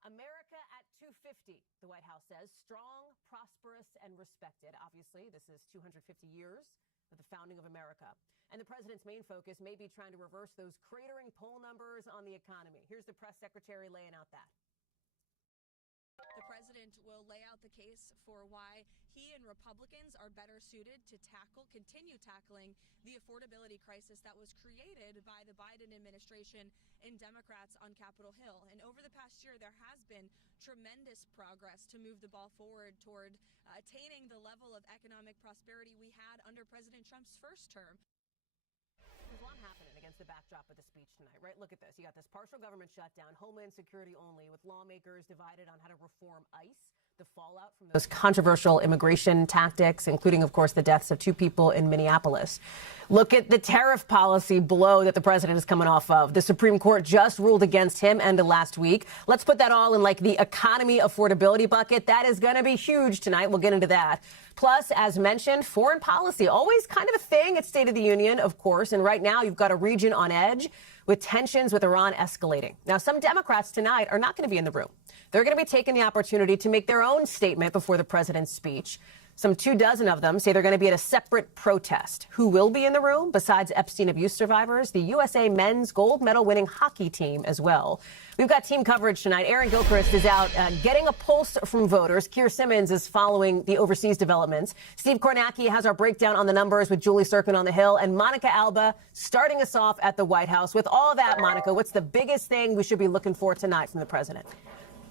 America at 250, the White House says. Strong, prosperous, and respected. Obviously, this is 250 years of the founding of America. And the president's main focus may be trying to reverse those cratering poll numbers on the economy. Here's the press secretary laying out that. The president will lay out the case for why he and Republicans are better suited to continue tackling the affordability crisis that was created by the Biden administration and Democrats on Capitol Hill. And over the past year, there has been tremendous progress to move the ball forward toward attaining the level of economic prosperity we had under President Trump's first term. There's a lot happening against the backdrop of the speech tonight, right? Look at this. You got this partial government shutdown, Homeland Security only, with lawmakers divided on how to reform ICE, the fallout from those controversial immigration tactics, including, of course, the deaths of 2 people in Minneapolis. Look at the tariff policy blow that the president is coming off of. The Supreme Court just ruled against him end of last week. Let's put that all in like the economy affordability bucket. That is going to be huge tonight. We'll get into that. Plus, as mentioned, foreign policy, always kind of a thing at State of the Union, of course. And right now you've got a region on edge with tensions with Iran escalating. Now, some Democrats tonight are not going to be in the room. They're going to be taking the opportunity to make their own statement before the president's speech. Some 24 of them say they're going to be at a separate protest. Who will be in the room besides Epstein abuse survivors? The USA men's gold medal winning hockey team as well. We've got team coverage tonight. Aaron Gilchrist is out getting a pulse from voters. Keir Simmons is following the overseas developments. Steve Kornacki has our breakdown on the numbers with Julie Serkin on the Hill, and Monica Alba starting us off at the White House. With all that, Monica, what's the biggest thing we should be looking for tonight from the president?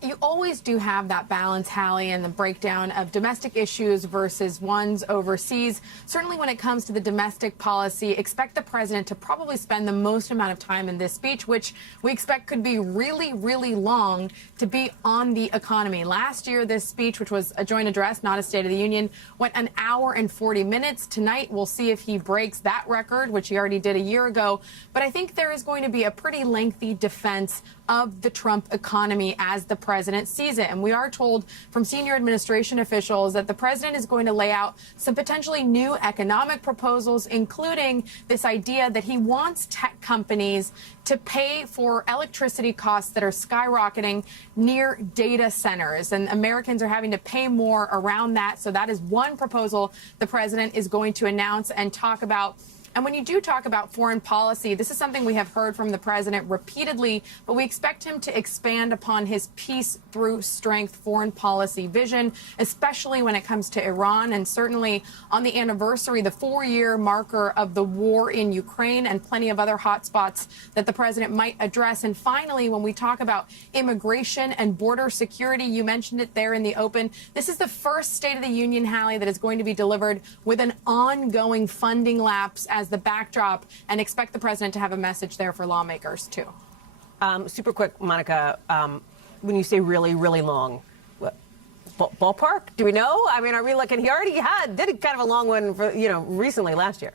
You always do have that balance, Hallie, and the breakdown of domestic issues versus ones overseas. Certainly when it comes to the domestic policy, expect the president to probably spend the most amount of time in this speech, which we expect could be really, really long, to be on the economy. Last year, this speech, which was a joint address, not a State of the Union, went an hour and 40 minutes. Tonight, we'll see if he breaks that record, which he already did a year ago. But I think there is going to be a pretty lengthy defense of the Trump economy as the president sees it. And we are told from senior administration officials that the president is going to lay out some potentially new economic proposals, including this idea that he wants tech companies to pay for electricity costs that are skyrocketing near data centers. And Americans are having to pay more around that. So that is one proposal the president is going to announce and talk about. And when you do talk about foreign policy, this is something we have heard from the president repeatedly, but we expect him to expand upon his peace through strength foreign policy vision, especially when it comes to Iran, and certainly on the anniversary, the 4-year marker of the war in Ukraine, and plenty of other hot spots that the president might address. And finally, when we talk about immigration and border security, you mentioned it there in the open. This is the first State of the Union, Hallie, that is going to be delivered with an ongoing funding lapse as the backdrop, and expect the president to have a message there for lawmakers too. Super quick, Monica, when you say really, really long, what, ballpark? Do we know? I mean, are we looking? He already did kind of a long one for, recently last year.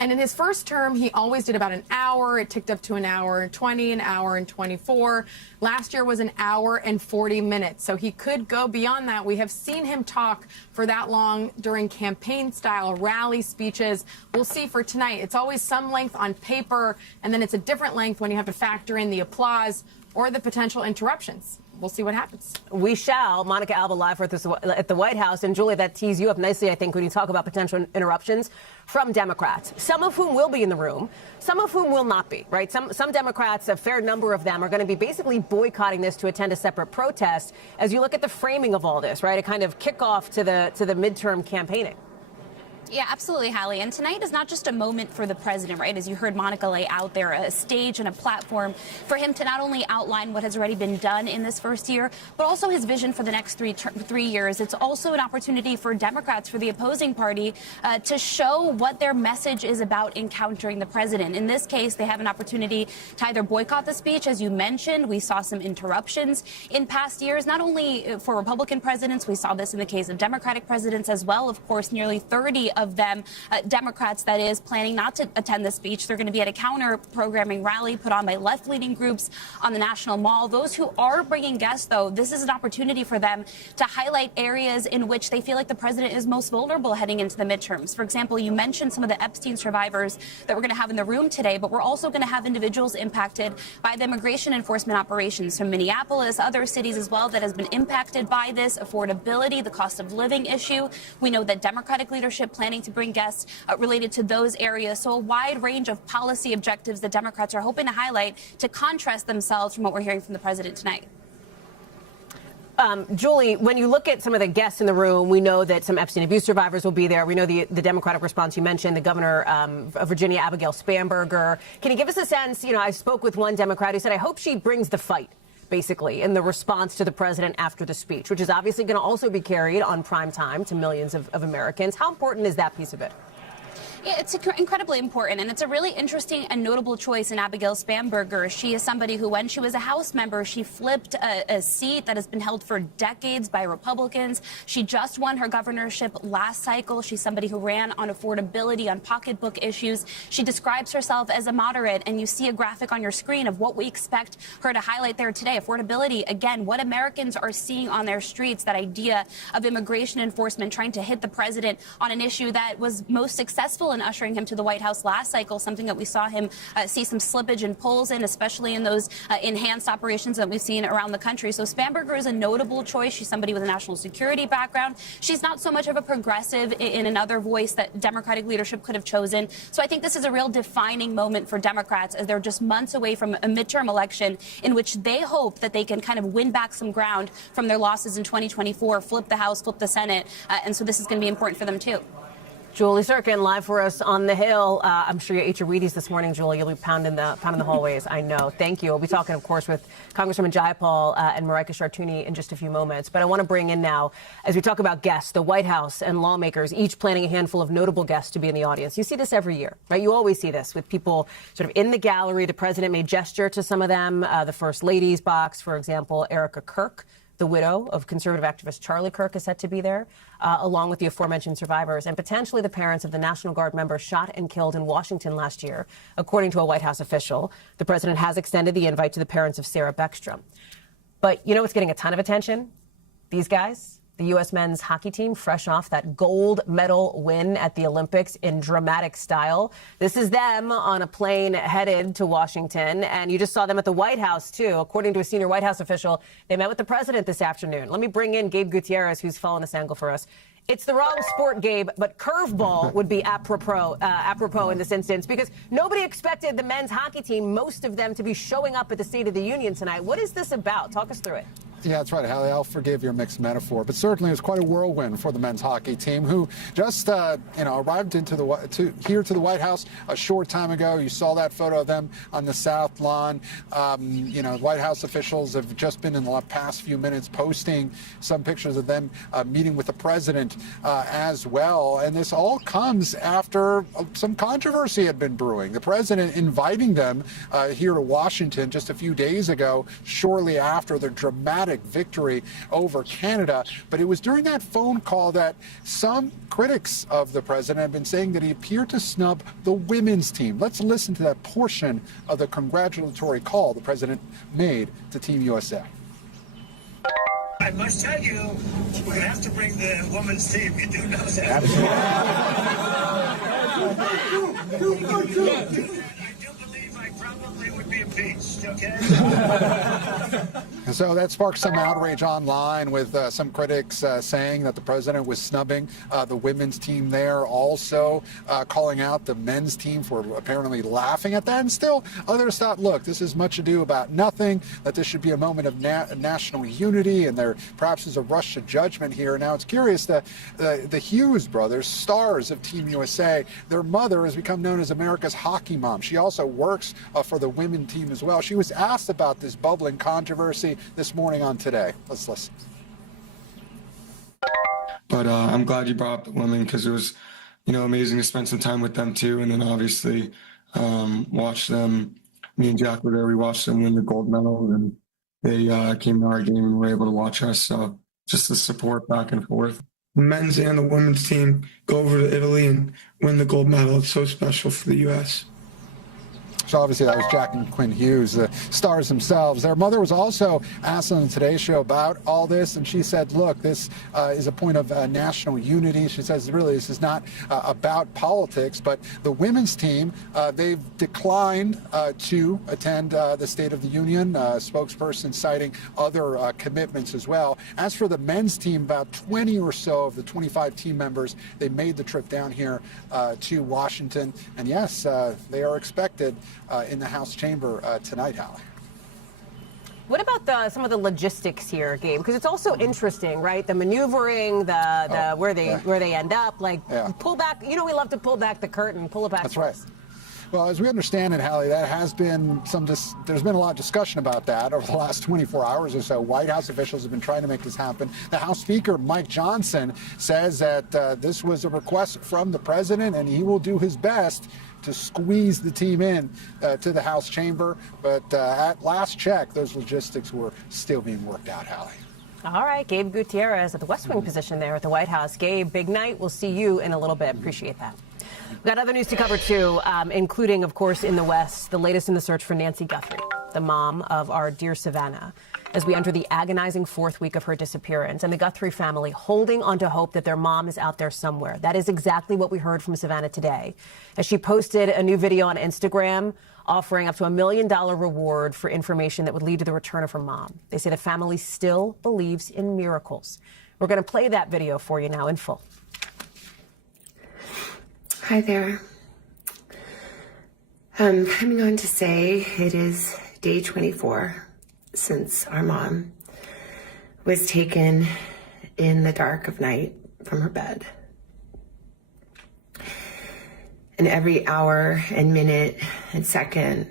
And in his first term, he always did about an hour. It ticked up to an hour and 20, an hour and 24. Last year was an hour and 40 minutes. So he could go beyond that. We have seen him talk for that long during campaign-style rally speeches. We'll see for tonight. It's always some length on paper, and then it's a different length when you have to factor in the applause or the potential interruptions. We'll see what happens. We shall. Monica Alba live at the White House. And Julie, that tees you up nicely, I think, when you talk about potential interruptions from Democrats, some of whom will be in the room, some of whom will not be, right? Some Democrats, a fair number of them, are going to be basically boycotting this to attend a separate protest. As you look at the framing of all this, right, a kind of kickoff to the midterm campaigning. Yeah, absolutely, Hallie. And tonight is not just a moment for the president, right? As you heard Monica lay out there, a stage and a platform for him to not only outline what has already been done in this first year, but also his vision for the next three years. It's also an opportunity for Democrats, for the opposing party, to show what their message is about encountering the president. In this case, they have an opportunity to either boycott the speech, as you mentioned. We saw some interruptions in past years, not only for Republican presidents. We saw this in the case of Democratic presidents as well. Of course, nearly 30 of them, Democrats that is, planning not to attend the speech. They're going to be at a counter-programming rally put on by left-leaning groups on the National Mall. Those who are bringing guests, though, this is an opportunity for them to highlight areas in which they feel like the president is most vulnerable heading into the midterms. For example, you mentioned some of the Epstein survivors that we're going to have in the room today, but we're also going to have individuals impacted by the immigration enforcement operations from Minneapolis, other cities as well, that has been impacted by this affordability, the cost of living issue. We know that Democratic leadership planning to bring guests related to those areas. So a wide range of policy objectives that Democrats are hoping to highlight to contrast themselves from what we're hearing from the president tonight. Julie, when you look at some of the guests in the room, we know that some Epstein abuse survivors will be there. We know the Democratic response you mentioned, the governor of Virginia, Abigail Spanberger. Can you give us a sense? I spoke with one Democrat who said, I hope she brings the fight, basically, in the response to the president after the speech, which is obviously going to also be carried on prime time to millions of Americans. How important is that piece of it? Yeah, it's incredibly important, and it's a really interesting and notable choice in Abigail Spanberger. She is somebody who, when she was a House member, she flipped a seat that has been held for decades by Republicans. She just won her governorship last cycle. She's somebody who ran on affordability, on pocketbook issues. She describes herself as a moderate, and you see a graphic on your screen of what we expect her to highlight there today. Affordability, again, what Americans are seeing on their streets, that idea of immigration enforcement trying to hit the president on an issue that was most successful in ushering him to the White House last cycle, something that we saw him see some slippage in polls in, especially in those enhanced operations that we've seen around the country. So Spanberger is a notable choice. She's somebody with a national security background. She's not so much of a progressive in another voice that Democratic leadership could have chosen. So I think this is a real defining moment for Democrats as they're just months away from a midterm election in which they hope that they can kind of win back some ground from their losses in 2024, flip the House, flip the Senate. And so this is going to be important for them, too. Julie Sirkin, live for us on the Hill. I'm sure you ate your Wheaties this morning, Julie. You'll be pounding the hallways. I know. Thank you. We'll be talking, of course, with Congresswoman Jayapal and Marika Chartouni in just a few moments. But I want to bring in now, as we talk about guests, the White House and lawmakers, each planning a handful of notable guests to be in the audience. You see this every year, right? You always see this with people sort of in the gallery. The president may gesture to some of them. The First Lady's box, for example, Erica Kirk, the widow of conservative activist Charlie Kirk, is set to be there, along with the aforementioned survivors and potentially the parents of the National Guard member shot and killed in Washington last year. According to a White House official, the president has extended the invite to the parents of Sarah Beckstrom. But you know what's getting a ton of attention? These guys. The U.S. men's hockey team, fresh off that gold medal win at the Olympics in dramatic style. This is them on a plane headed to Washington, and you just saw them at the White House, too. According to a senior White House official, they met with the president this afternoon. Let me bring in Gabe Gutierrez, who's following this angle for us. It's the wrong sport, Gabe, but curveball would be apropos in this instance, because nobody expected the men's hockey team, most of them, to be showing up at the State of the Union tonight. What is this about? Talk us through it. Yeah, that's right, Hallie. I'll forgive your mixed metaphor, but certainly it was quite a whirlwind for the men's hockey team, who just arrived into here to the White House a short time ago. You saw that photo of them on the South Lawn. White House officials have just been in the past few minutes posting some pictures of them meeting with the president as well. And this all comes after some controversy had been brewing. The president inviting them here to Washington just a few days ago, shortly after the dramatic victory over Canada. But it was during that phone call that some critics of the president have been saying that he appeared to snub the women's team. Let's listen to that portion of the congratulatory call the president made to Team USA. I must tell you, we're going to have to bring the women's team. You do know that. Absolutely. Probably would be impeached, okay? And so that sparked some outrage online with some critics saying that the president was snubbing the women's team there, also calling out the men's team for apparently laughing at that. And still others thought, look, this is much ado about nothing, that this should be a moment of national unity, and there perhaps is a rush to judgment here. Now it's curious that the Hughes brothers, stars of Team USA, their mother has become known as America's hockey mom. She also works for the women's team as well. She was asked about this bubbling controversy this morning on Today. Let's listen. But I'm glad you brought up the women, because it was, amazing to spend some time with them too. And then obviously watch them. Me and Jack were there. We watched them win the gold medal, and they came to our game and were able to watch us. So just the support back and forth. the men's and the women's team go over to Italy and win the gold medal. It's so special for the U.S. So obviously that was Jack and Quinn Hughes, the stars themselves. Their mother was also asked on the Today Show about all this, and she said, look, this is a point of national unity. She says, really, this is not about politics, but the women's team, they've declined to attend the State of the Union, spokesperson citing other commitments as well. As for the men's team, about 20 or so of the 25 team members, they made the trip down here to Washington. And yes, they are expected in the House chamber tonight, Hallie. What about some of the logistics here, Gabe? Because it's also interesting, right? The maneuvering, where they end up. Like, pull back. You know, we love to pull back the curtain. Pull it back. That's right. Well, as we understand it, Hallie, that has been there's been a lot of discussion about that over the last 24 hours or so. White House officials have been trying to make this happen. The House Speaker, Mike Johnson, says that this was a request from the president, and he will do his best to squeeze the team in to the House chamber. But at last check, those logistics were still being worked out, Hallie. All right, Gabe Gutierrez at the West Wing position there at the White House. Gabe, big night. We'll see you in a little bit. Appreciate that. We've got other news to cover, too, including, of course, in the West, the latest in the search for Nancy Guthrie, the mom of our dear Savannah, as we enter the agonizing fourth week of her disappearance, and the Guthrie family holding on to hope that their mom is out there somewhere. That is exactly what we heard from Savannah today, as she posted a new video on Instagram offering up to $1 million reward for information that would lead to the return of her mom. They say the family still believes in miracles. We're going to play that video for you now in full. Hi there. I'm coming on to say it is day 24 since our mom was taken in the dark of night from her bed. And every hour and minute and second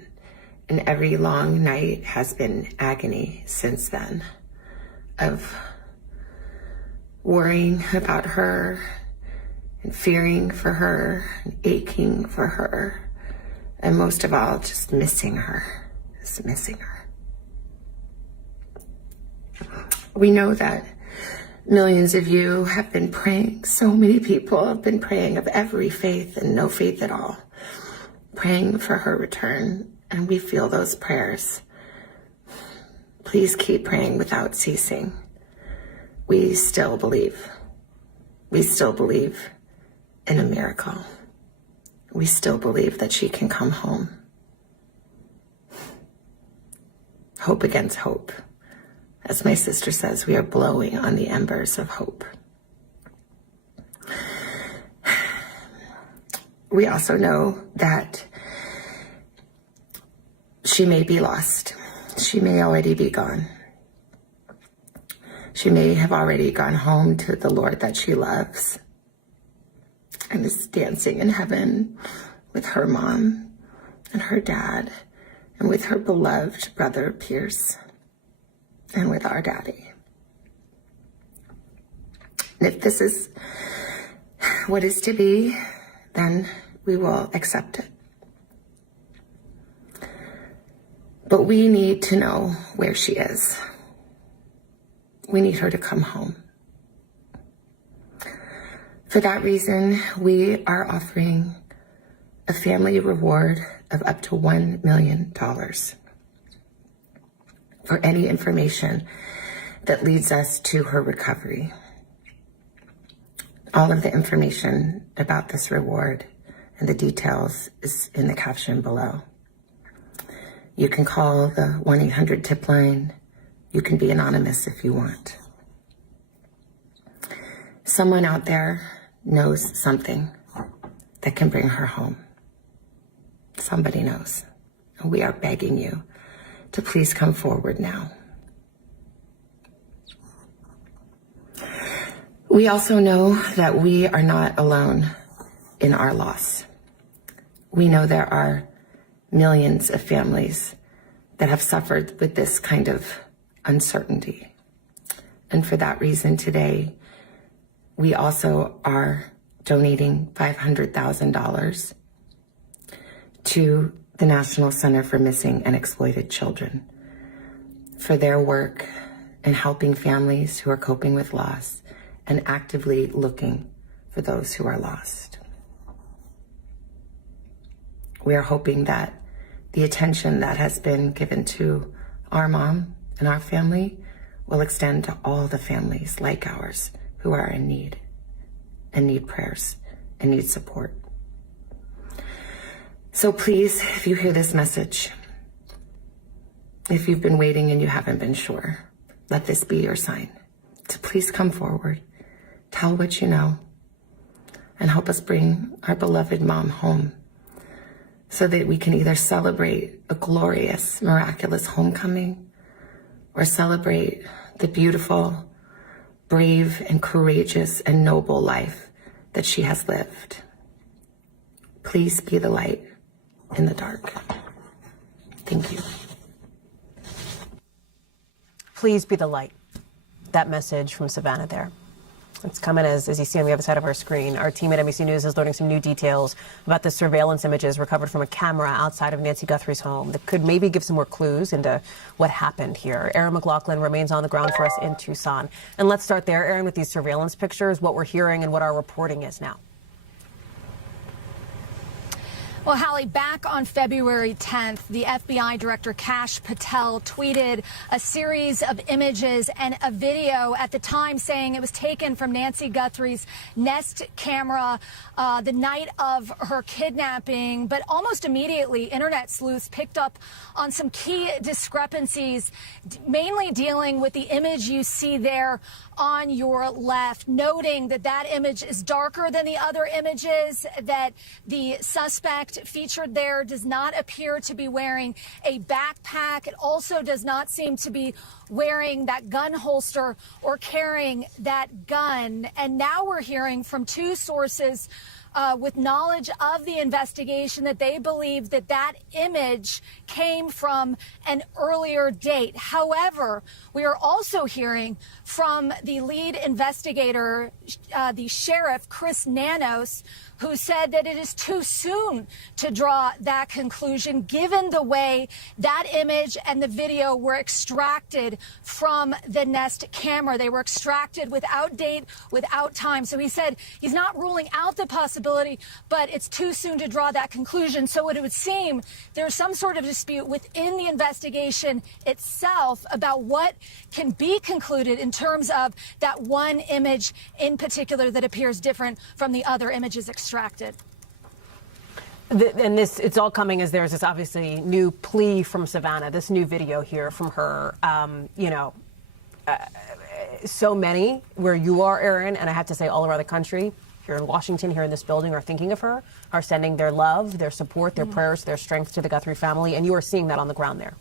and every long night has been agony since then, of worrying about her and fearing for her and aching for her, and most of all, just missing her, We know that millions of you have been praying. So many people have been praying, of every faith and no faith at all, praying for her return, and we feel those prayers. Please keep praying without ceasing. We still believe. We still believe in a miracle. We still believe that she can come home. Hope against hope. As my sister says, we are blowing on the embers of hope. We also know that she may be lost. She may already be gone. She may have already gone home to the Lord that she loves and is dancing in heaven with her mom and her dad and with her beloved brother Pierce and with our daddy. And if this is what is to be, then we will accept it. But we need to know where she is. We need her to come home. For that reason, we are offering a family reward of up to $1 million for any information that leads us to her recovery. All of the information about this reward and the details is in the caption below. You can call the 1-800-TIP line. You can be anonymous if you want. Someone out there knows something that can bring her home. Somebody knows. And we are begging you to please come forward now. We also know that we are not alone in our loss. We know there are millions of families that have suffered with this kind of uncertainty. And for that reason today, we also are donating $500,000 to the National Center for Missing and Exploited Children for their work in helping families who are coping with loss and actively looking for those who are lost. We are hoping that the attention that has been given to our mom and our family will extend to all the families like ours who are in need and need prayers and need support. So please, if you hear this message, if you've been waiting and you haven't been sure, let this be your sign to please come forward, tell what you know, and help us bring our beloved mom home so that we can either celebrate a glorious, miraculous homecoming or celebrate the beautiful, brave, and courageous and noble life that she has lived. Please be the light in the dark. Thank you. Please be the light. That message from Savannah there. It's coming as you see on the other side of our screen. Our team at NBC News is learning some new details about the surveillance images recovered from a camera outside of Nancy Guthrie's home that could maybe give some more clues into what happened here. Aaron McLaughlin remains on the ground for us in Tucson. And let's start there, Aaron, with these surveillance pictures, what we're hearing and what our reporting is now. Well, Hallie, back on February 10th, the FBI Director Kash Patel tweeted a series of images and a video at the time saying it was taken from Nancy Guthrie's Nest camera the night of her kidnapping. But almost immediately, internet sleuths picked up on some key discrepancies, mainly dealing with the image you see there on your left, noting that that image is darker than the other images, that the suspect featured there does not appear to be wearing a backpack. It also does not seem to be wearing that gun holster or carrying that gun. And now we're hearing from two sources with knowledge of the investigation that they believe that that image came from an earlier date. However, we are also hearing from the lead investigator, the sheriff, Chris Nanos, who said that it is too soon to draw that conclusion, given the way that image and the video were extracted from the Nest camera. They were extracted without date, without time. So he said he's not ruling out the possibility, but it's too soon to draw that conclusion. So it would seem there's some sort of dispute within the investigation itself about what can be concluded in terms of that one image in particular that appears different from the other images extracted. And it's all coming as there's this obviously new plea from Savannah, this new video here from her. So many where you are, Aaron, and I have to say all around the country, here in Washington, here in this building, are thinking of her, are sending their love, their support, their prayers, their strength to the Guthrie family, and you are seeing that on the ground there.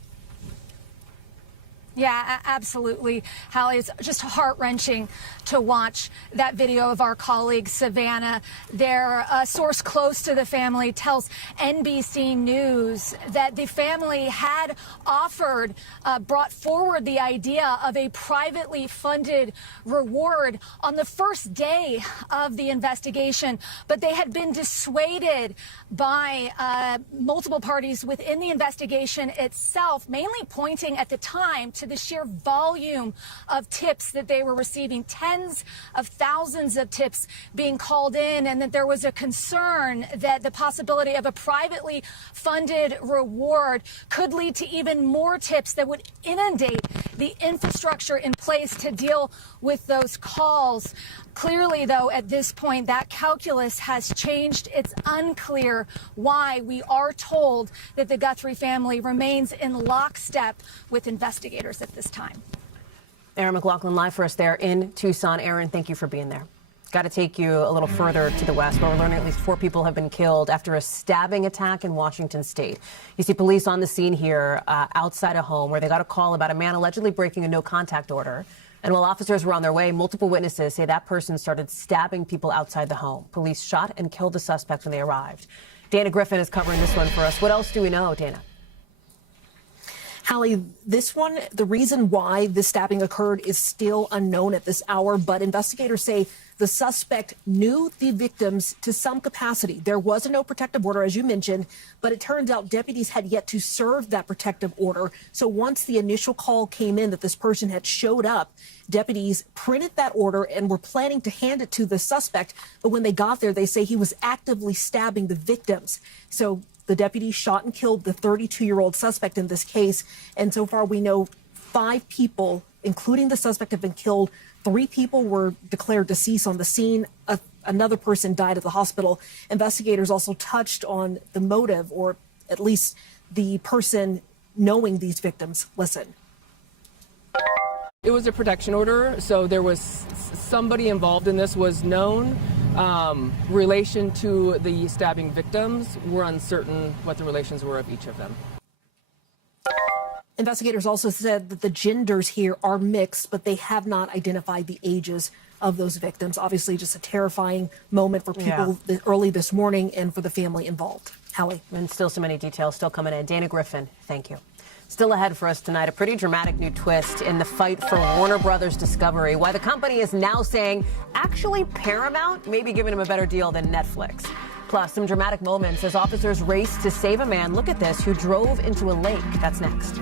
Yeah, absolutely, Hallie. It's just heart-wrenching to watch that video of our colleague Savannah. Their source close to the family tells NBC News that the family had brought forward the idea of a privately funded reward on the first day of the investigation, but they had been dissuaded by multiple parties within the investigation itself, mainly pointing at the time to the sheer volume of tips that they were receiving, tens of thousands of tips being called in, and that there was a concern that the possibility of a privately funded reward could lead to even more tips that would inundate the infrastructure in place to deal with those calls. Clearly, though, at this point, that calculus has changed. It's unclear why we are told that the Guthrie family remains in lockstep with investigators at this time. Aaron McLaughlin live for us there in Tucson. Aaron, thank you for being there. Got to take you a little further to the west, where we're learning at least 4 people have been killed after a stabbing attack in Washington state. You see police on the scene here outside a home where they got a call about a man allegedly breaking a no-contact order. And while officers were on their way, multiple witnesses say that person started stabbing people outside the home. Police shot and killed the suspect when they arrived. Dana Griffin is covering this one for us. What else do we know, Dana? Hallie, this one, the reason why this stabbing occurred is still unknown at this hour, but investigators say the suspect knew the victims to some capacity. There was a no protective order, as you mentioned, but it turns out deputies had yet to serve that protective order. So once the initial call came in that this person had showed up, deputies printed that order and were planning to hand it to the suspect. But when they got there, they say he was actively stabbing the victims. So the deputies shot and killed the 32-year-old suspect in this case. And so far, we know 5 people, including the suspect, have been killed. 3 people were declared deceased on the scene. Another person died at the hospital. Investigators also touched on the motive, or at least the person knowing these victims. Listen. It was a protection order, so there was somebody involved in this was known. Relation to the stabbing victims, we're uncertain what the relations were of each of them. Investigators also said that the genders here are mixed, but they have not identified the ages of those victims. Obviously, just a terrifying moment for people early this morning and for the family involved. Hallie. And still so many details still coming in. Dana Griffin, thank you. Still ahead for us tonight, a pretty dramatic new twist in the fight for Warner Brothers Discovery. Why the company is now saying actually Paramount may be giving them a better deal than Netflix. Plus, some dramatic moments as officers race to save a man, look at this, who drove into a lake. That's next.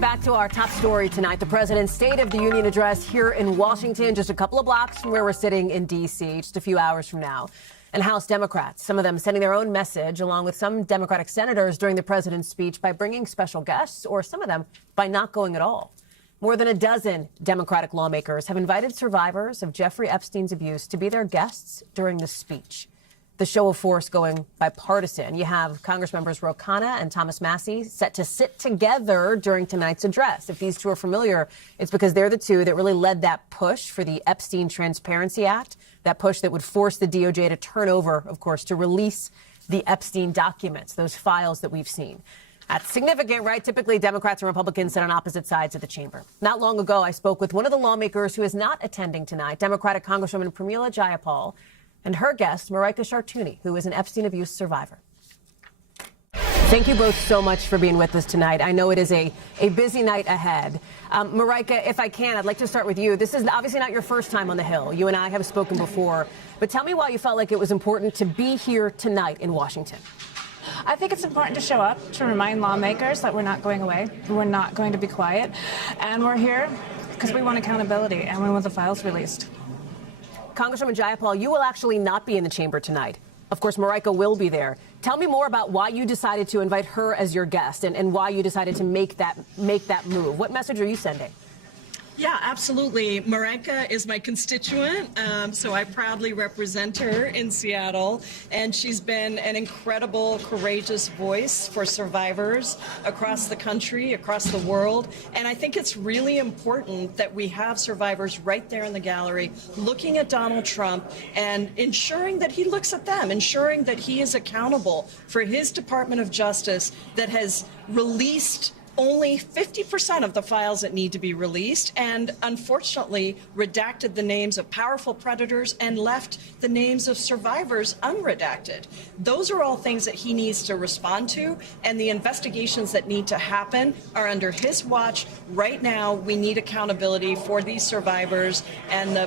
Back to our top story tonight. The president's State of the Union address here in Washington, just a couple of blocks from where we're sitting in D.C., just a few hours from now. And House Democrats, some of them sending their own message, along with some Democratic senators during the president's speech by bringing special guests, or some of them by not going at all. More than a dozen Democratic lawmakers have invited survivors of Jeffrey Epstein's abuse to be their guests during the speech. The show of force going bipartisan. You have Congressmembers Ro Khanna and Thomas Massie set to sit together during tonight's address. If these two are familiar, it's because they're the two that really led that push for the Epstein Transparency Act, that push that would force the DOJ to turn over, of course, to release the Epstein documents, those files that we've seen. That's significant, right? Typically, Democrats and Republicans sit on opposite sides of the chamber. Not long ago, I spoke with one of the lawmakers who is not attending tonight, Democratic Congresswoman Pramila Jayapal, and her guest, Marika Chartouni, who is an Epstein abuse survivor. Thank you both so much for being with us tonight. I know it is a busy night ahead. Marika, if I can, I'd like to start with you. This is obviously not your first time on the Hill. You and I have spoken before. But tell me why you felt like it was important to be here tonight in Washington. I think it's important to show up, to remind lawmakers that we're not going away, we're not going to be quiet, and we're here because we want accountability and we want the files released. Congresswoman Jayapal, you will actually not be in the chamber tonight. Of course, Marika will be there. Tell me more about why you decided to invite her as your guest and why you decided to make that move. What message are you sending? Yeah, absolutely. Marika is my constituent, so I proudly represent her in Seattle, and she's been an incredible, courageous voice for survivors across the country, across the world, and I think it's really important that we have survivors right there in the gallery looking at Donald Trump and ensuring that he looks at them, ensuring that he is accountable for his Department of Justice that has released only 50% of the files that need to be released and unfortunately redacted the names of powerful predators and left the names of survivors unredacted. Those are all things that he needs to respond to, and the investigations that need to happen are under his watch. Right now, we need accountability for these survivors, and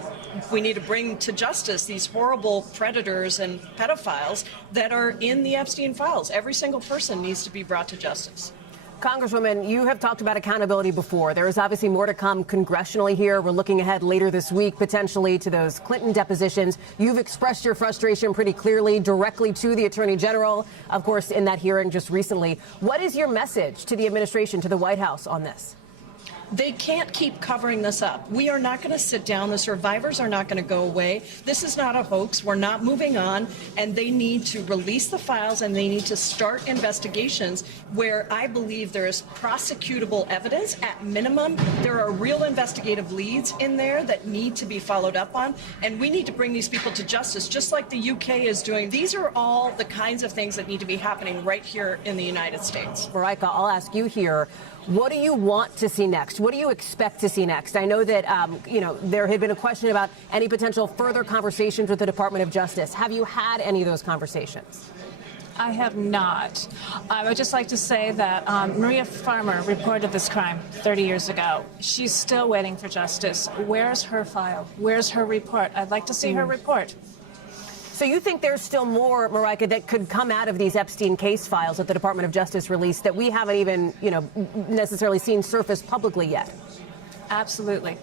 we need to bring to justice these horrible predators and pedophiles that are in the Epstein files. Every single person needs to be brought to justice. Congresswoman, you have talked about accountability before. There is obviously more to come congressionally here. We're looking ahead later this week, potentially, to those Clinton depositions. You've expressed your frustration pretty clearly directly to the Attorney General, of course, in that hearing just recently. What is your message to the administration, to the White House on this? They can't keep covering this up. We are not going to sit down. The survivors are not going to go away. This is not a hoax. We're not moving on. And they need to release the files, and they need to start investigations where I believe there is prosecutable evidence. At minimum, there are real investigative leads in there that need to be followed up on. And we need to bring these people to justice, just like the UK is doing. These are all the kinds of things that need to be happening right here in the United States. Marika, I'll ask you here. What do you want to see next? What do you expect to see next? I know that, there had been a question about any potential further conversations with the Department of Justice. Have you had any of those conversations? I have not. I would just like to say that Maria Farmer reported this crime 30 years ago. She's still waiting for justice. Where's her file? Where's her report? I'd like to see her report. So you think there's still more, Marika, that could come out of these Epstein case files that the Department of Justice released that we haven't even, necessarily seen surface publicly yet? Absolutely.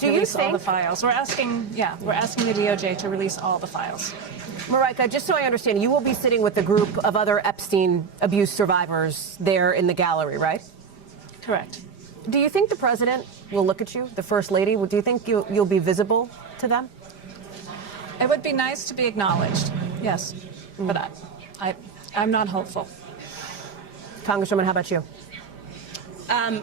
Do you release think all the files? We're asking the DOJ to release all the files. Marika, just so I understand, you will be sitting with a group of other Epstein abuse survivors there in the gallery, right? Correct. Do you think the president will look at you, the First Lady? Do you think you'll be visible to them? It would be nice to be acknowledged, yes, but I'm not hopeful. Congresswoman, how about you?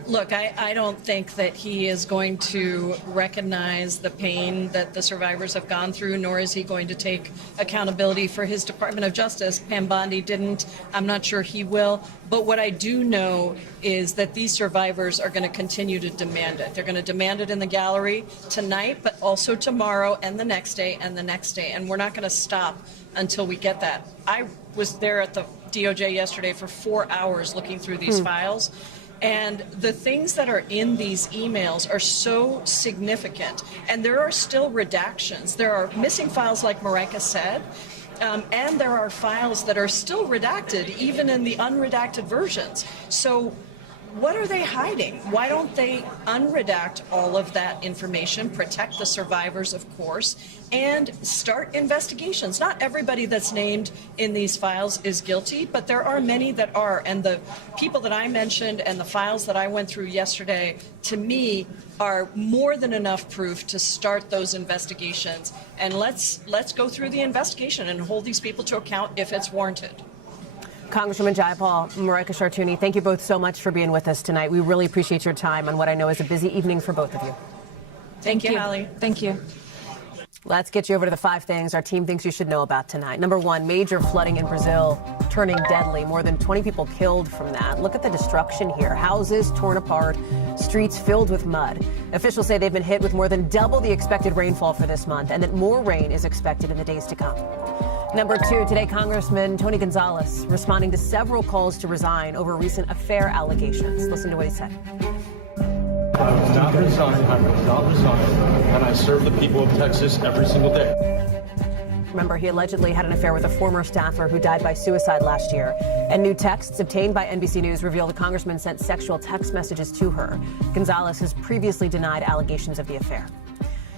Look, I don't think that he is going to recognize the pain that the survivors have gone through, nor is he going to take accountability for his Department of Justice. Pam Bondi didn't. I'm not sure he will. But what I do know is that these survivors are going to continue to demand it. They're going to demand it in the gallery tonight, but also tomorrow and the next day and the next day. And we're not going to stop until we get that. I was there at the DOJ yesterday for 4 hours looking through these files. And the things that are in these emails are so significant. And there are still redactions. There are missing files, like Marika said, and there are files that are still redacted, even in the unredacted versions. So what are they hiding? Why don't they unredact all of that information, protect the survivors, of course, and start investigations? Not everybody that's named in these files is guilty, but there are many that are. And the people that I mentioned and the files that I went through yesterday, to me, are more than enough proof to start those investigations. And let's go through the investigation and hold these people to account if it's warranted. Congresswoman Jayapal, Marika Chartouni, thank you both so much for being with us tonight. We really appreciate your time on what I know is a busy evening for both of you. Thank you, Hallie. Thank you. Let's get you over to the 5 things our team thinks you should know about tonight. Number 1, major flooding in Brazil turning deadly. More than 20 people killed from that. Look at the destruction here. Houses torn apart, streets filled with mud. Officials say they've been hit with more than double the expected rainfall for this month and that more rain is expected in the days to come. Number 2, today, Congressman Tony Gonzalez responding to several calls to resign over recent affair allegations. Listen to what he said. I will not resign. I will not resign. And I serve the people of Texas every single day. Remember, he allegedly had an affair with a former staffer who died by suicide last year. And new texts obtained by NBC News reveal the congressman sent sexual text messages to her. Gonzalez has previously denied allegations of the affair.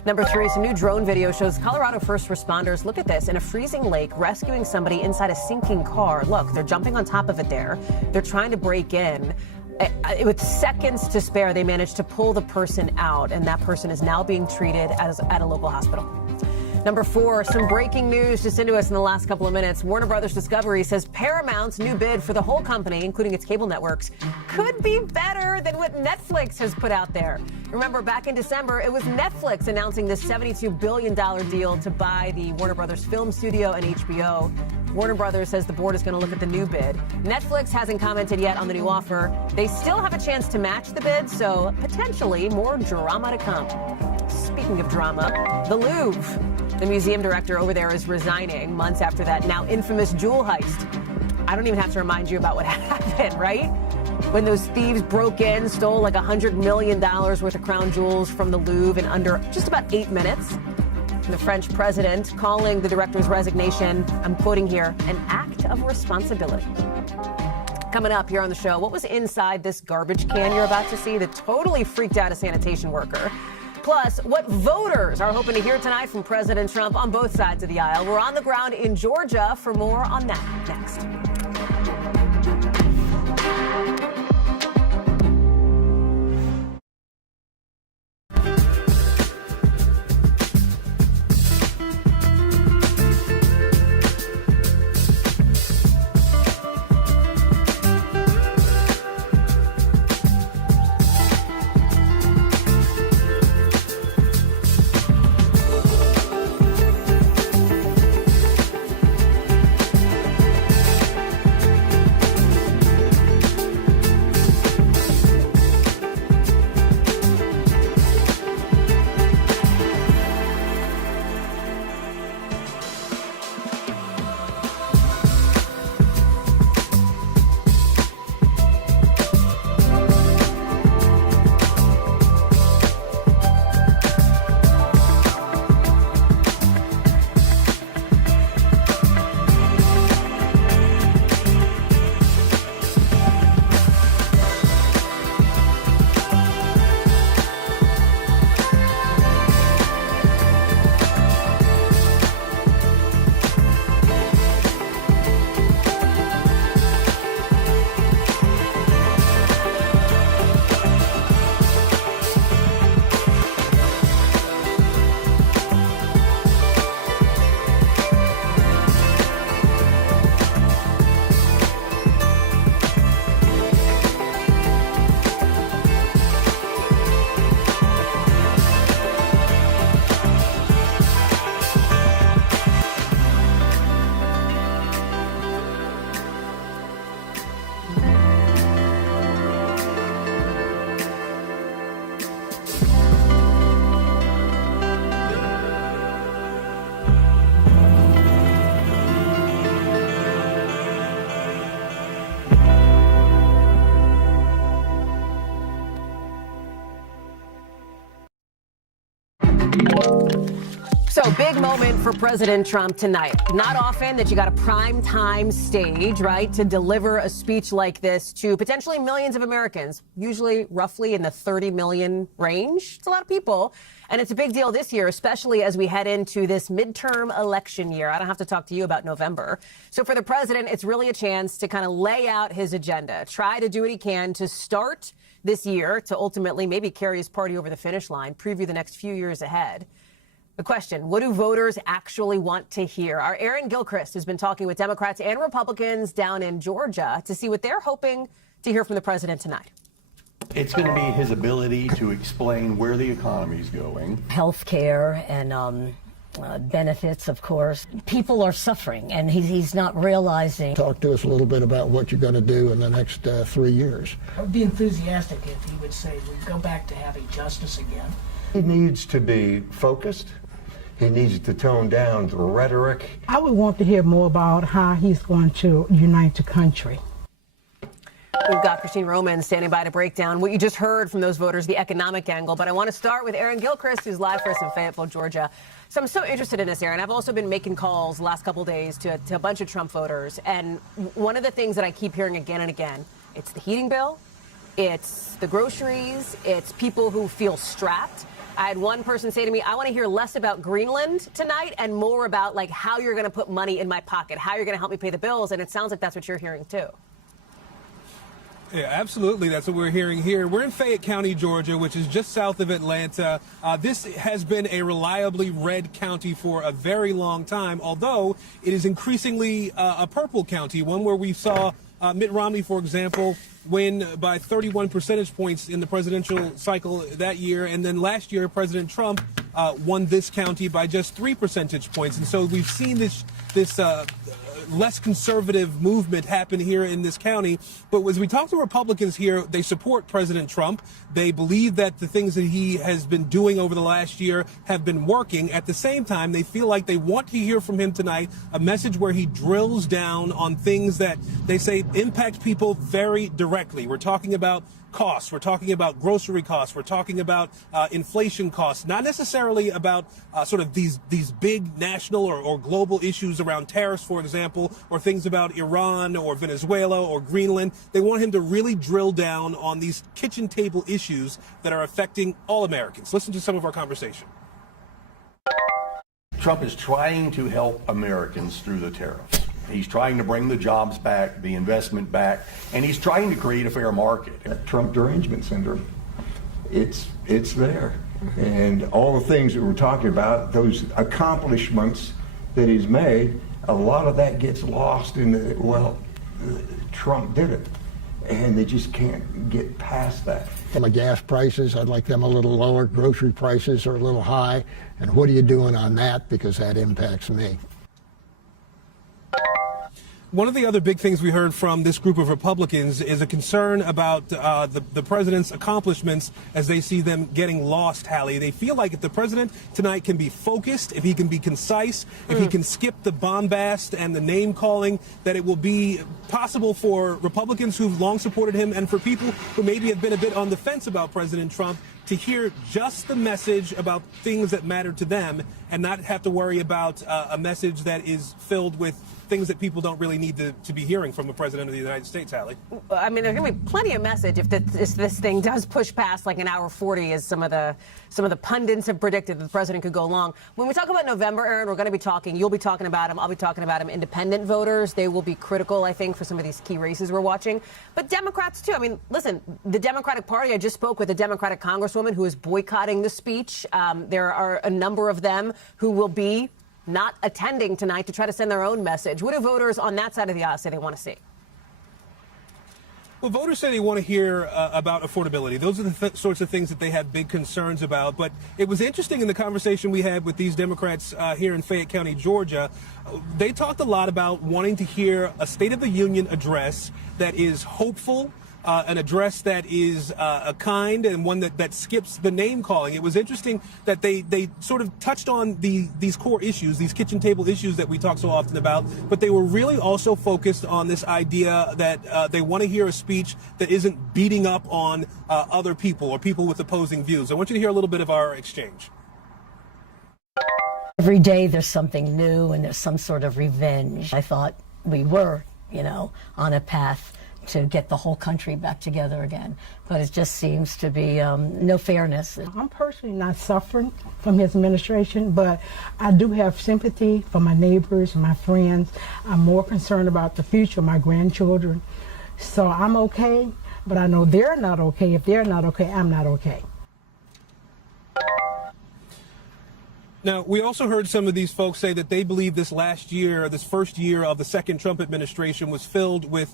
Number 3, some new drone video shows Colorado first responders, look at this, in a freezing lake rescuing somebody inside a sinking car. Look, they're jumping on top of it there. They're trying to break in. With seconds to spare, they managed to pull the person out, and that person is now being treated at a local hospital. Number 4, some breaking news just into us in the last couple of minutes. Warner Brothers Discovery says Paramount's new bid for the whole company, including its cable networks, could be better than what Netflix has put out there. Remember, back in December, it was Netflix announcing this $72 billion deal to buy the Warner Brothers film studio and HBO. Warner Brothers says the board is going to look at the new bid. Netflix hasn't commented yet on the new offer. They still have a chance to match the bid, so potentially more drama to come. Speaking of drama, the Louvre. The museum director over there is resigning months after that now infamous jewel heist. I don't even have to remind you about what happened, right? When those thieves broke in, stole like $100 million worth of crown jewels from the Louvre in under just about 8 minutes. The French president calling the director's resignation, I'm quoting here, an act of responsibility. Coming up here on the show, what was inside this garbage can you're about to see that totally freaked out a sanitation worker? Plus, what voters are hoping to hear tonight from President Trump on both sides of the aisle. We're on the ground in Georgia for more on that next. big moment for President Trump tonight. Not often that you got a prime time stage, right, to deliver a speech like this to potentially millions of Americans, usually roughly in the 30 million range. It's a lot of people. And it's a big deal this year, especially as we head into this midterm election year. I don't have to talk to you about November. So for the president, it's really a chance to kind of lay out his agenda, try to do what he can to start this year to ultimately maybe carry his party over the finish line, preview the next few years ahead. The question, what do voters actually want to hear? Our Aaron Gilchrist has been talking with Democrats and Republicans down in Georgia to see what they're hoping to hear from the president tonight. It's going to be his ability to explain where the economy is going. Health care and benefits, of course. People are suffering, and he's not realizing. Talk to us a little bit about what you're going to do in the next 3 years. I would be enthusiastic if he would say we go back to having justice again. He needs to be focused. He needs to tone down the rhetoric. I would want to hear more about how he's going to unite the country. We've got Christine Roman standing by to break down what you just heard from those voters, the economic angle. But I want to start with Aaron Gilchrist, who's live for us in Fayetteville, Georgia. So I'm so interested in this, Aaron. I've also been making calls the last couple of days to a bunch of Trump voters. And one of the things that I keep hearing again and again, it's the heating bill, it's the groceries, it's people who feel strapped. I had one person say to me, I want to hear less about Greenland tonight and more about like how you're going to put money in my pocket, how you're going to help me pay the bills. And it sounds like that's what you're hearing, too. Yeah, absolutely. That's what we're hearing here. We're in Fayette County, Georgia, which is just south of Atlanta. This has been a reliably red county for a very long time, although it is increasingly a purple county, one where we saw Mitt Romney, for example, win by 31 percentage points in the presidential cycle that year. And then last year, President Trump won this county by just 3 percentage points. And so we've seen this less conservative movement happen here in this county. But as we talk to Republicans here, they support President Trump. They believe that the things that he has been doing over the last year have been working. At the same time, they feel like they want to hear from him tonight, a message where he drills down on things that they say impact people very directly. We're talking about costs. We're talking about grocery costs. We're talking about inflation costs, not necessarily about sort of these big national or global issues around tariffs, for example, or things about Iran or Venezuela or Greenland. They want him to really drill down on these kitchen table issues that are affecting all Americans. Listen to some of our conversation. Trump is trying to help Americans through the tariffs. He's trying to bring the jobs back, the investment back, and he's trying to create a fair market. That Trump derangement syndrome, it's there. And all the things that we're talking about, those accomplishments that he's made, a lot of that gets lost in the, well, Trump did it. And they just can't get past that. From the gas prices, I'd like them a little lower. Grocery prices are a little high. And what are you doing on that? Because that impacts me. One of the other big things we heard from this group of Republicans is a concern about the president's accomplishments as they see them getting lost, Hallie. They feel like if the president tonight can be focused, if he can be concise, if he can skip the bombast and the name calling, that it will be possible for Republicans who've long supported him and for people who maybe have been a bit on the fence about President Trump to hear just the message about things that matter to them and not have to worry about a message that is filled with things that people don't really need to be hearing from the president of the United States, Hallie. I mean, there's going to be plenty of message if this thing does push past like an hour 40, as some of the pundits have predicted that the president could go long. When we talk about November, Aaron, we're going to be talking. You'll be talking about him. I'll be talking about him. Independent voters, they will be critical, I think, for some of these key races we're watching. But Democrats too. I mean, listen, the Democratic Party. I just spoke with a Democratic Congresswoman who is boycotting the speech. There are a number of them who will be not attending tonight to try to send their own message. What do voters on that side of the aisle say they want to see? Well, voters say they want to hear about affordability. Those are the sorts of things that they have big concerns about. But it was interesting in the conversation we had with these Democrats here in Fayette County, Georgia. They talked a lot about wanting to hear a State of the Union address that is hopeful, an address that is kind and one that skips the name calling. It was interesting that they sort of touched on these core issues, these kitchen table issues that we talk so often about, but they were really also focused on this idea that they want to hear a speech that isn't beating up on other people or people with opposing views. I want you to hear a little bit of our exchange. Every day there's something new and there's some sort of revenge. I thought we were, on a path to get the whole country back together again. But it just seems to be no fairness. I'm personally not suffering from his administration, but I do have sympathy for my neighbors and my friends. I'm more concerned about the future of my grandchildren. So I'm okay, but I know they're not okay. If they're not okay, I'm not okay. Now, we also heard some of these folks say that they believe this first year of the second Trump administration was filled with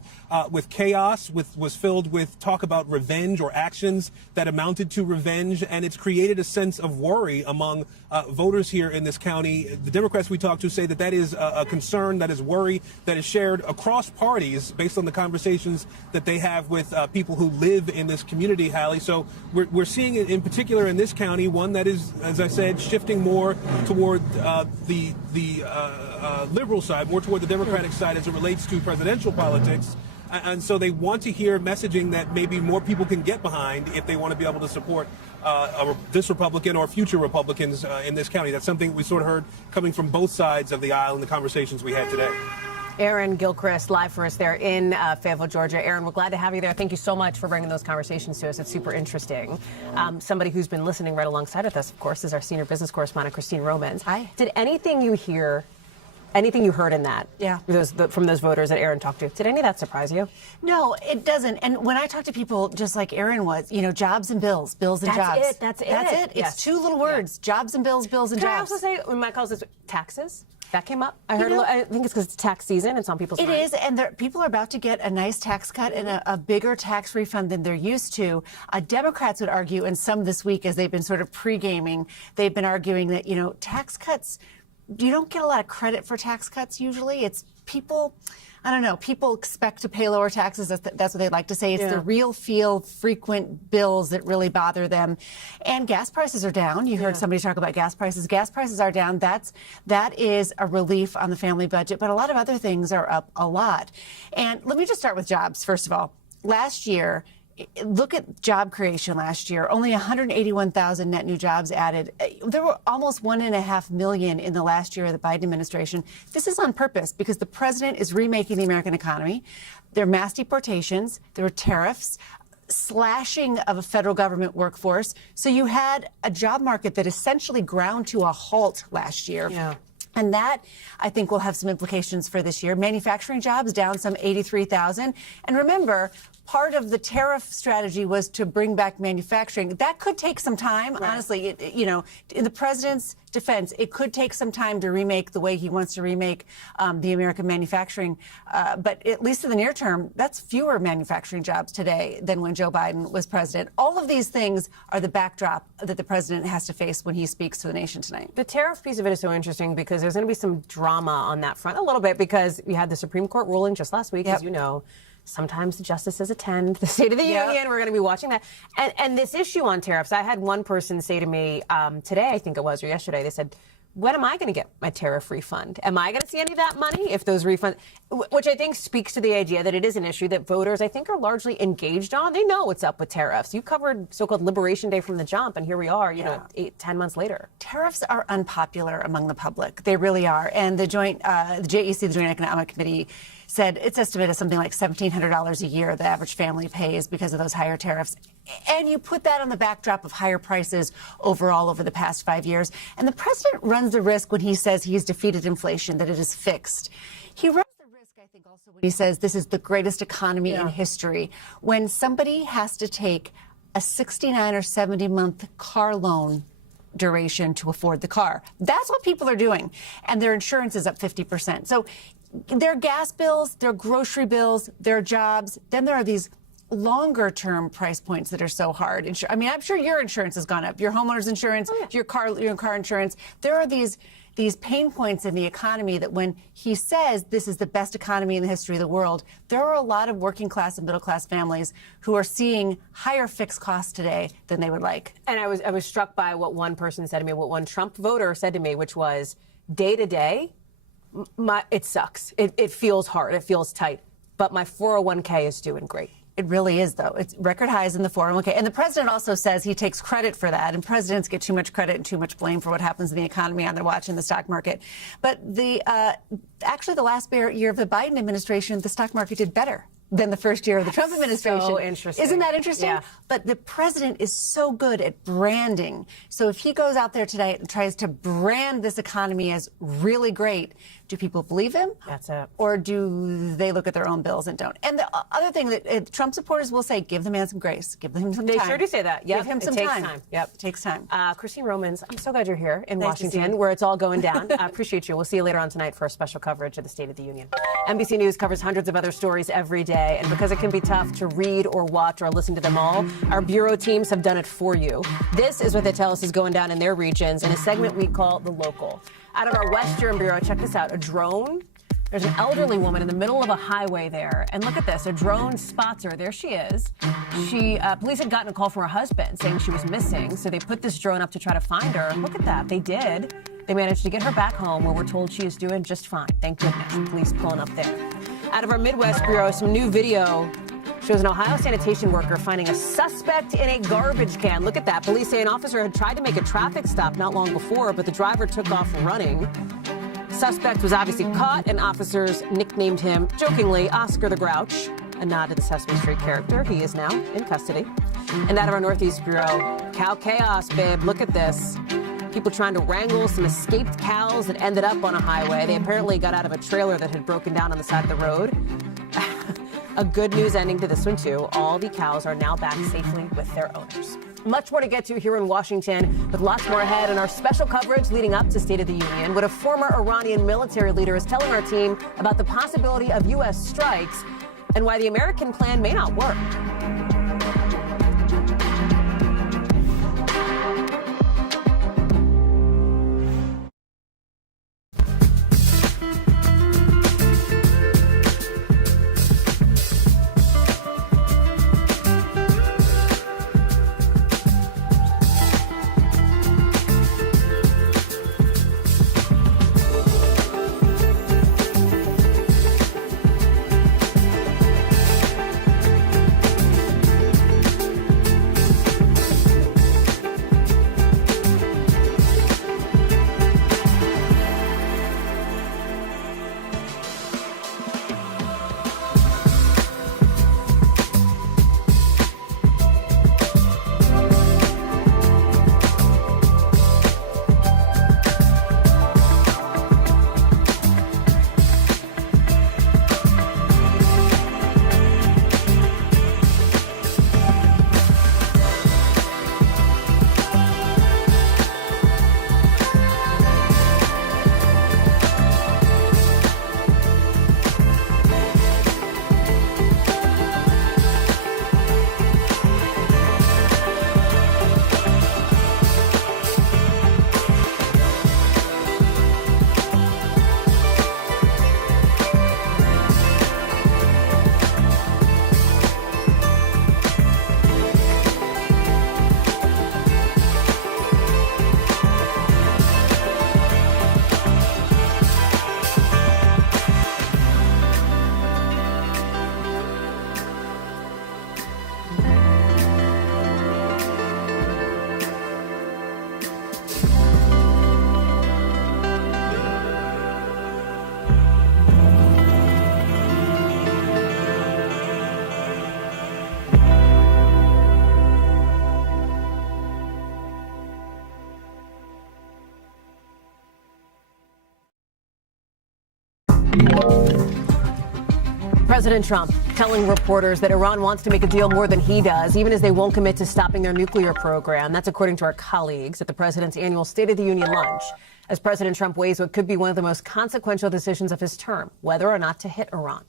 chaos, was filled with talk about revenge or actions that amounted to revenge, and it's created a sense of worry among voters here in this county. The Democrats we talked to say that is a concern, that is worry, that is shared across parties based on the conversations that they have with people who live in this community, Hallie. So we're seeing it in particular in this county, one that is, as I said, shifting more toward the liberal side, more toward the Democratic side as it relates to presidential politics. And so they want to hear messaging that maybe more people can get behind if they want to be able to support this Republican or future Republicans in this county. That's something we sort of heard coming from both sides of the aisle in the conversations we had today. Aaron Gilchrist live for us there in Fayetteville, Georgia. Aaron, we're glad to have you there. Thank you so much for bringing those conversations to us. It's super interesting. Somebody who's been listening right alongside with us, of course, is our senior business correspondent, Christine Romans. Hi. Did anything you heard in that, from those voters that Aaron talked to, did any of that surprise you? No, it doesn't. And when I talk to people, just like Aaron was, jobs and bills, bills and jobs. That's it. Yes. It's two little words, jobs and bills, bills and jobs. jobs. Can I also say, when Mike calls this taxes? That came up. I heard. I think it's because it's tax season and some people's. It is, and people are about to get a nice tax cut and a bigger tax refund than they're used to. Democrats would argue, and some this week, as they've been sort of pre-gaming, they've been arguing that tax cuts. You don't get a lot of credit for tax cuts usually. It's people. I don't know. People expect to pay lower taxes. That's what they like to say. It's the real frequent bills that really bother them. And gas prices are down. You heard somebody talk about gas prices. Gas prices are down. That is a relief on the family budget. But a lot of other things are up a lot. And let me just start with jobs, first of all. Last year, look at job creation last year. Only 181,000 net new jobs added. There were almost 1.5 million in the last year of the Biden administration. This is on purpose because the president is remaking the American economy. There are mass deportations. There were tariffs, slashing of a federal government workforce. So you had a job market that essentially ground to a halt last year. Yeah. And that, I think, will have some implications for this year. Manufacturing jobs down some 83,000. And remember, part of the tariff strategy was to bring back manufacturing. That could take some time, right. Honestly. In the president's defense, it could take some time to remake the way he wants to remake the American manufacturing. But at least in the near term, that's fewer manufacturing jobs today than when Joe Biden was president. All of these things are the backdrop that the president has to face when he speaks to the nation tonight. The tariff piece of it is so interesting because there's going to be some drama on that front a little bit because we had the Supreme Court ruling just last week, as you know. Sometimes the justices attend the State of the Union. We're going to be watching that. And this issue on tariffs, I had one person say to me today, I think it was, or yesterday, they said, when am I going to get my tariff refund? Am I going to see any of that money if those refunds, which I think speaks to the idea that it is an issue that voters, I think, are largely engaged on. They know what's up with tariffs. You covered so-called Liberation Day from the jump, and here we are, 8-10 months later. Tariffs are unpopular among the public. They really are. And the JEC, the Joint Economic Committee, said it's estimated as something like $1,700 a year the average family pays because of those higher tariffs. And you put that on the backdrop of higher prices overall over the past 5 years. And the president runs the risk when he says he's defeated inflation, that it is fixed. He runs the risk, I think, also when he says this is the greatest economy in history. When somebody has to take a 69 or 70-month car loan duration to afford the car. That's what people are doing. And their insurance is up 50%. So their gas bills, their grocery bills, their jobs, then there are these longer-term price points that are so hard. I mean, I'm sure your insurance has gone up, your homeowner's insurance, your car insurance. There are these pain points in the economy that when he says this is the best economy in the history of the world, there are a lot of working class and middle class families who are seeing higher fixed costs today than they would like. And I was struck by what one person said to me, what one Trump voter said to me, which was, day to day, it sucks. It feels hard. It feels tight. But my 401k is doing great. It really is, though. It's record highs in the 401k. And the president also says he takes credit for that. And presidents get too much credit and too much blame for what happens in the economy on their watch in the stock market. But actually, the last year of the Biden administration, the stock market did better than the first year of the Trump administration. So interesting. Isn't that interesting? Yeah. But the president is so good at branding. So if he goes out there today and tries to brand this economy as really great, do people believe him? That's it. Or do they look at their own bills and don't? And the other thing that Trump supporters will say, give the man some grace. Give him some time. They sure do say that. Yep. Give him some it takes time. Yep. It takes time. Christine Romans, I'm so glad you're here in Nice to see Washington, you. where it's all going down. I appreciate you. We'll see you later on tonight for a special coverage of the State of the Union. NBC News covers hundreds of other stories every day, and because it can be tough to read or watch or listen to them all, our bureau teams have done it for you. This is what they tell us is going down in their regions in a segment we call The Local. Out of our Western Bureau, check this out, a drone. There's an elderly woman in the middle of a highway there, and look at this. A drone spots her. There she is. Police had gotten a call from her husband saying she was missing, so they put this drone up to try to find her. Look at that. They did. They managed to get her back home, where we're told she is doing just fine. Thank goodness. Police pulling up there. Out of our Midwest Bureau, some new video shows an Ohio sanitation worker finding a suspect in a garbage can. Look at that. Police say an officer had tried to make a traffic stop not long before, but the driver took off running. Suspect was obviously caught, and officers nicknamed him, jokingly, Oscar the Grouch, a nod to the Sesame Street character. He is now in custody. And out of our Northeast Bureau, cow chaos, babe. Look at this. People trying to wrangle some escaped cows that ended up on a highway. They apparently got out of a trailer that had broken down on the side of the road. A good news ending to this one, too. All the cows are now back safely with their owners. Much more to get to here in Washington, with lots more ahead in our special coverage leading up to State of the Union. What a former Iranian military leader is telling our team about the possibility of U.S. strikes and why the American plan may not work. President Trump telling reporters that Iran wants to make a deal more than he does, even as they won't commit to stopping their nuclear program. That's according to our colleagues at the president's annual State of the Union lunch, as President Trump weighs what could be one of the most consequential decisions of his term, whether or not to hit Iran.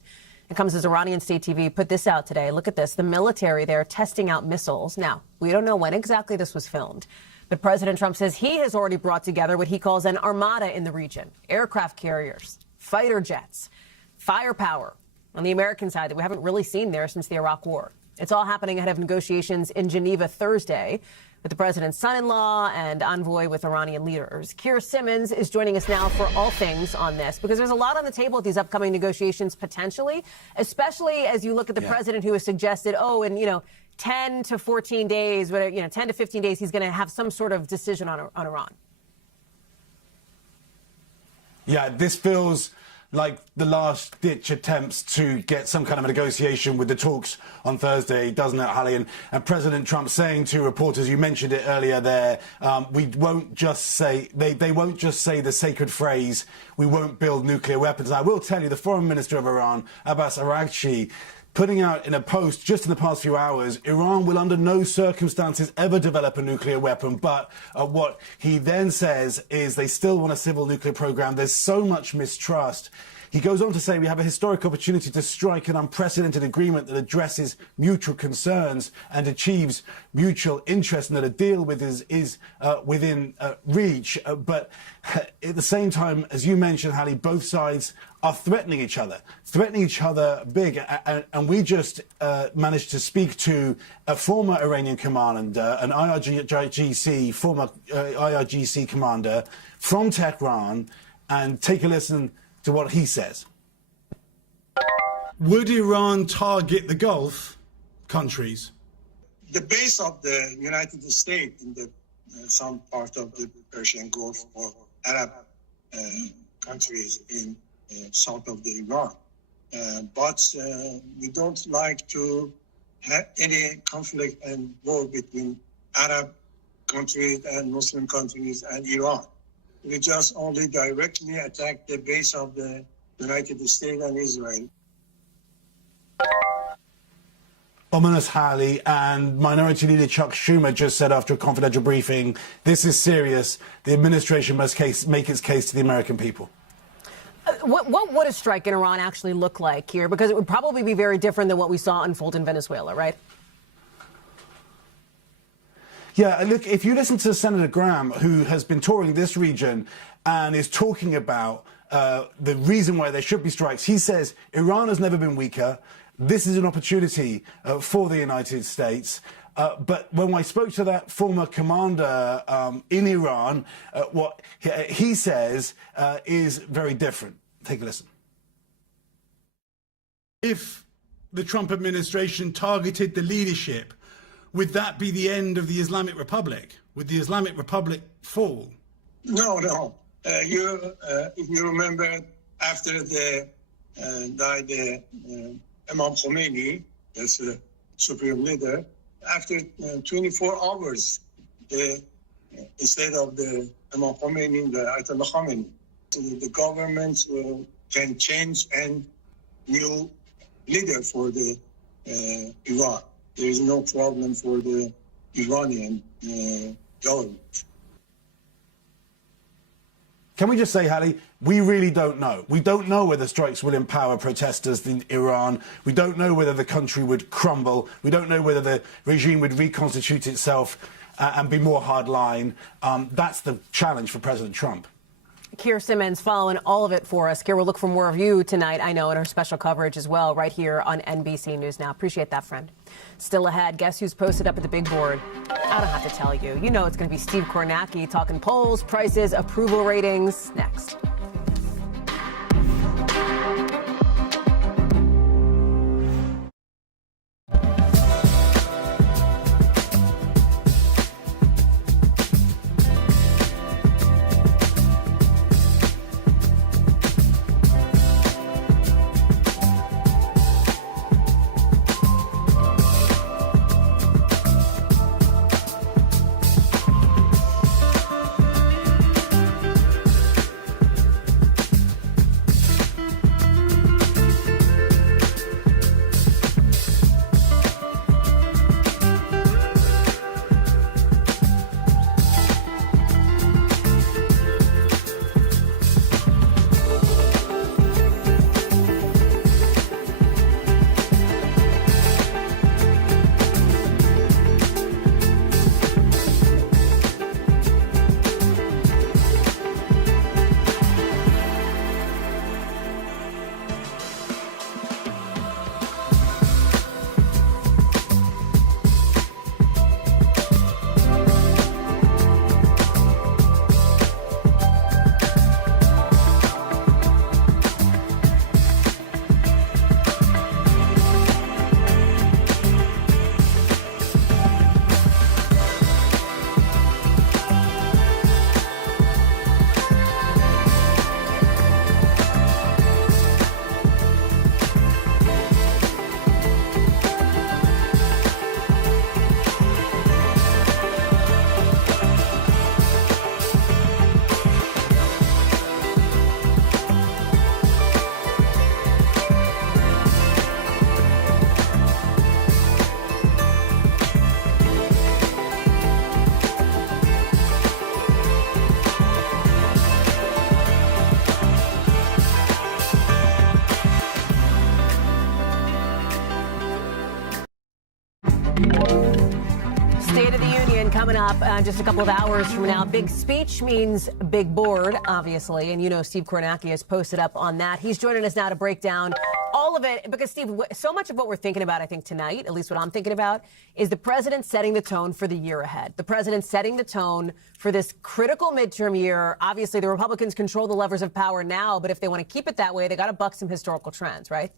It comes as Iranian state TV put this out today. Look at this. The military there testing out missiles. Now, we don't know when exactly this was filmed, but President Trump says he has already brought together what he calls an armada in the region. Aircraft carriers, fighter jets, firepower on the American side that we haven't really seen there since the Iraq War. It's all happening ahead of negotiations in Geneva Thursday, with the president's son-in-law and envoy with Iranian leaders. Keir Simmons is joining us now for all things on this, because there's a lot on the table at these upcoming negotiations potentially, especially as you look at the president who has suggested, 10 to 14 days, 10 to 15 days, he's going to have some sort of decision on Iran. Yeah, this feels like the last-ditch attempts to get some kind of a negotiation with the talks on Thursday, doesn't it, Hallie? And President Trump saying to reporters, you mentioned it earlier there, we won't just say, they won't just say the sacred phrase, we won't build nuclear weapons. I will tell you, the foreign minister of Iran, Abbas Araghchi, putting out in a post just in the past few hours, Iran will under no circumstances ever develop a nuclear weapon. But what he then says is they still want a civil nuclear program. There's so much mistrust. He goes on to say we have a historic opportunity to strike an unprecedented agreement that addresses mutual concerns and achieves mutual interest, and that a deal with is within reach. But at the same time, as you mentioned, Hallie, both sides are threatening each other big. And we just managed to speak to a former Iranian commander, an former IRGC commander from Tehran, and take a listen to what he says. Would Iran target the Gulf countries? The base of the United States in the some part of the Persian Gulf or Arab countries in south of the Iran. But we don't like to have any conflict and war between Arab countries and Muslim countries and Iran. We just only directly attack the base of the United States and Israel. Ominous, Hallie, and Minority Leader Chuck Schumer just said after a confidential briefing, this is serious. The administration must make its case to the American people. What would a strike in Iran actually look like here? Because it would probably be very different than what we saw unfold in Venezuela, right? Yeah, look, if you listen to Senator Graham, who has been touring this region and is talking about the reason why there should be strikes, he says Iran has never been weaker. This is an opportunity for the United States. But when I spoke to that former commander in Iran, what he says is very different. Take a listen. If the Trump administration targeted the leadership, would that be the end of the Islamic Republic? Would the Islamic Republic fall? No. If you remember, after the died Imam Khomeini, that's the supreme leader, after 24 hours, instead of the Imam Khomeini, the Ayatollah Khomeini, the government can change and new leader for the Iran. There is no problem for the Iranian government. Can we just say, Hallie, we really don't know. We don't know whether strikes will empower protesters in Iran. We don't know whether the country would crumble. We don't know whether the regime would reconstitute itself and be more hardline. That's the challenge for President Trump. Keir Simmons following all of it for us. Keir, we'll look for more of you tonight, I know, in our special coverage as well, right here on NBC News Now. Appreciate that, friend. Still ahead, guess who's posted up at the big board? I don't have to tell you. You know it's going to be Steve Kornacki talking polls, prices, approval ratings. Next. State of the Union coming up just a couple of hours from now. Big speech means big board, obviously. And you know Steve Kornacki has posted up on that. He's joining us now to break down all of it. Because, Steve, so much of what we're thinking about, I think, tonight, at least what I'm thinking about, is the president setting the tone for the year ahead. The president setting the tone for this critical midterm year. Obviously, the Republicans control the levers of power now. But if they want to keep it that way, they got to buck some historical trends, right?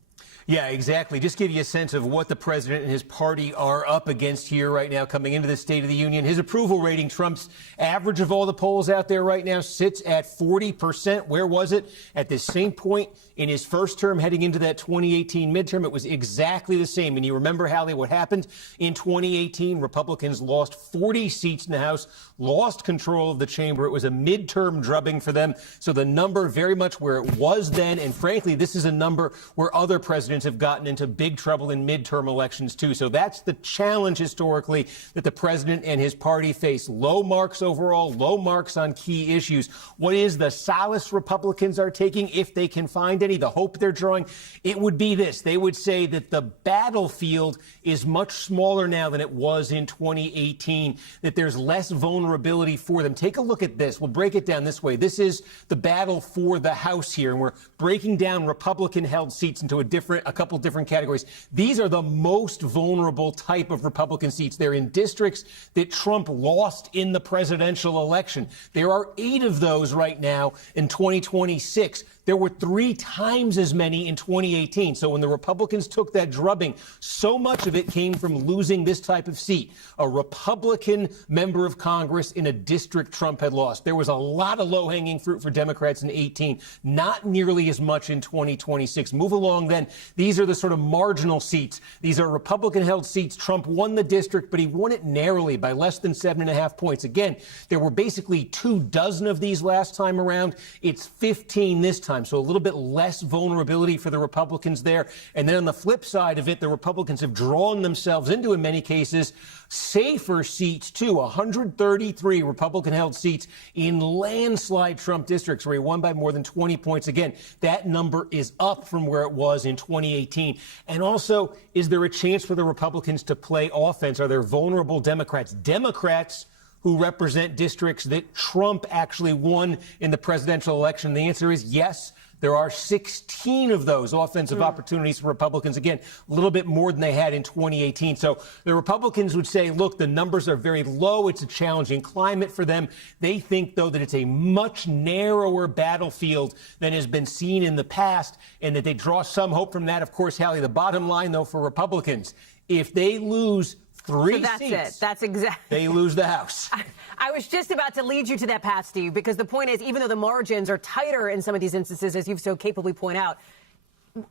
Yeah, exactly. Just give you a sense of what the president and his party are up against here right now coming into the State of the Union. His approval rating, Trump's average of all the polls out there right now, sits at 40%. Where was it at this same point in his first term heading into that 2018 midterm? It was exactly the same. And you remember, Hallie, what happened in 2018? Republicans lost 40 seats in the House, lost control of the chamber. It was a midterm drubbing for them. So the number very much where it was then. And frankly, this is a number where other presidents have gotten into big trouble in midterm elections, too. So that's the challenge historically that the president and his party face. Low marks overall, low marks on key issues. What is the solace Republicans are taking, if they can find any, the hope they're drawing? It would be this. They would say that the battlefield is much smaller now than it was in 2018, that there's less vulnerability for them. Take a look at this. We'll break it down this way. This is the battle for the House here, and we're breaking down Republican-held seats into a couple different categories. These are the most vulnerable type of Republican seats. They're in districts that Trump lost in the presidential election. There are 8 of those right now in 2026. There were 3 times as many in 2018. So when the Republicans took that drubbing, so much of it came from losing this type of seat, a Republican member of Congress in a district Trump had lost. There was a lot of low-hanging fruit for Democrats in 18, not nearly as much in 2026. Move along then. These are the sort of marginal seats. These are Republican-held seats. Trump won the district, but he won it narrowly by less than 7.5 points. Again, there were basically 24 of these last time around. It's 15 this time. So a little bit less vulnerability for the Republicans there. And then on the flip side of it, the Republicans have drawn themselves into, in many cases, safer seats, too. 133 Republican-held seats in landslide Trump districts where he won by more than 20 points. Again, that number is up from where it was in 2018. And also, is there a chance for the Republicans to play offense? Are there vulnerable Democrats? Democrats who represent districts that Trump actually won in the presidential election? The answer is yes. There are 16 of those offensive opportunities for Republicans. Again, a little bit more than they had in 2018. So the Republicans would say, look, the numbers are very low. It's a challenging climate for them. They think, though, that it's a much narrower battlefield than has been seen in the past, and that they draw some hope from that. Of course, Hallie, the bottom line, though, for Republicans, if they lose 3 so that's seats, it. That's exactly. They lose the House. I was just about to lead you to that path, Steve, because the point is, even though the margins are tighter in some of these instances, as you've so capably pointed out,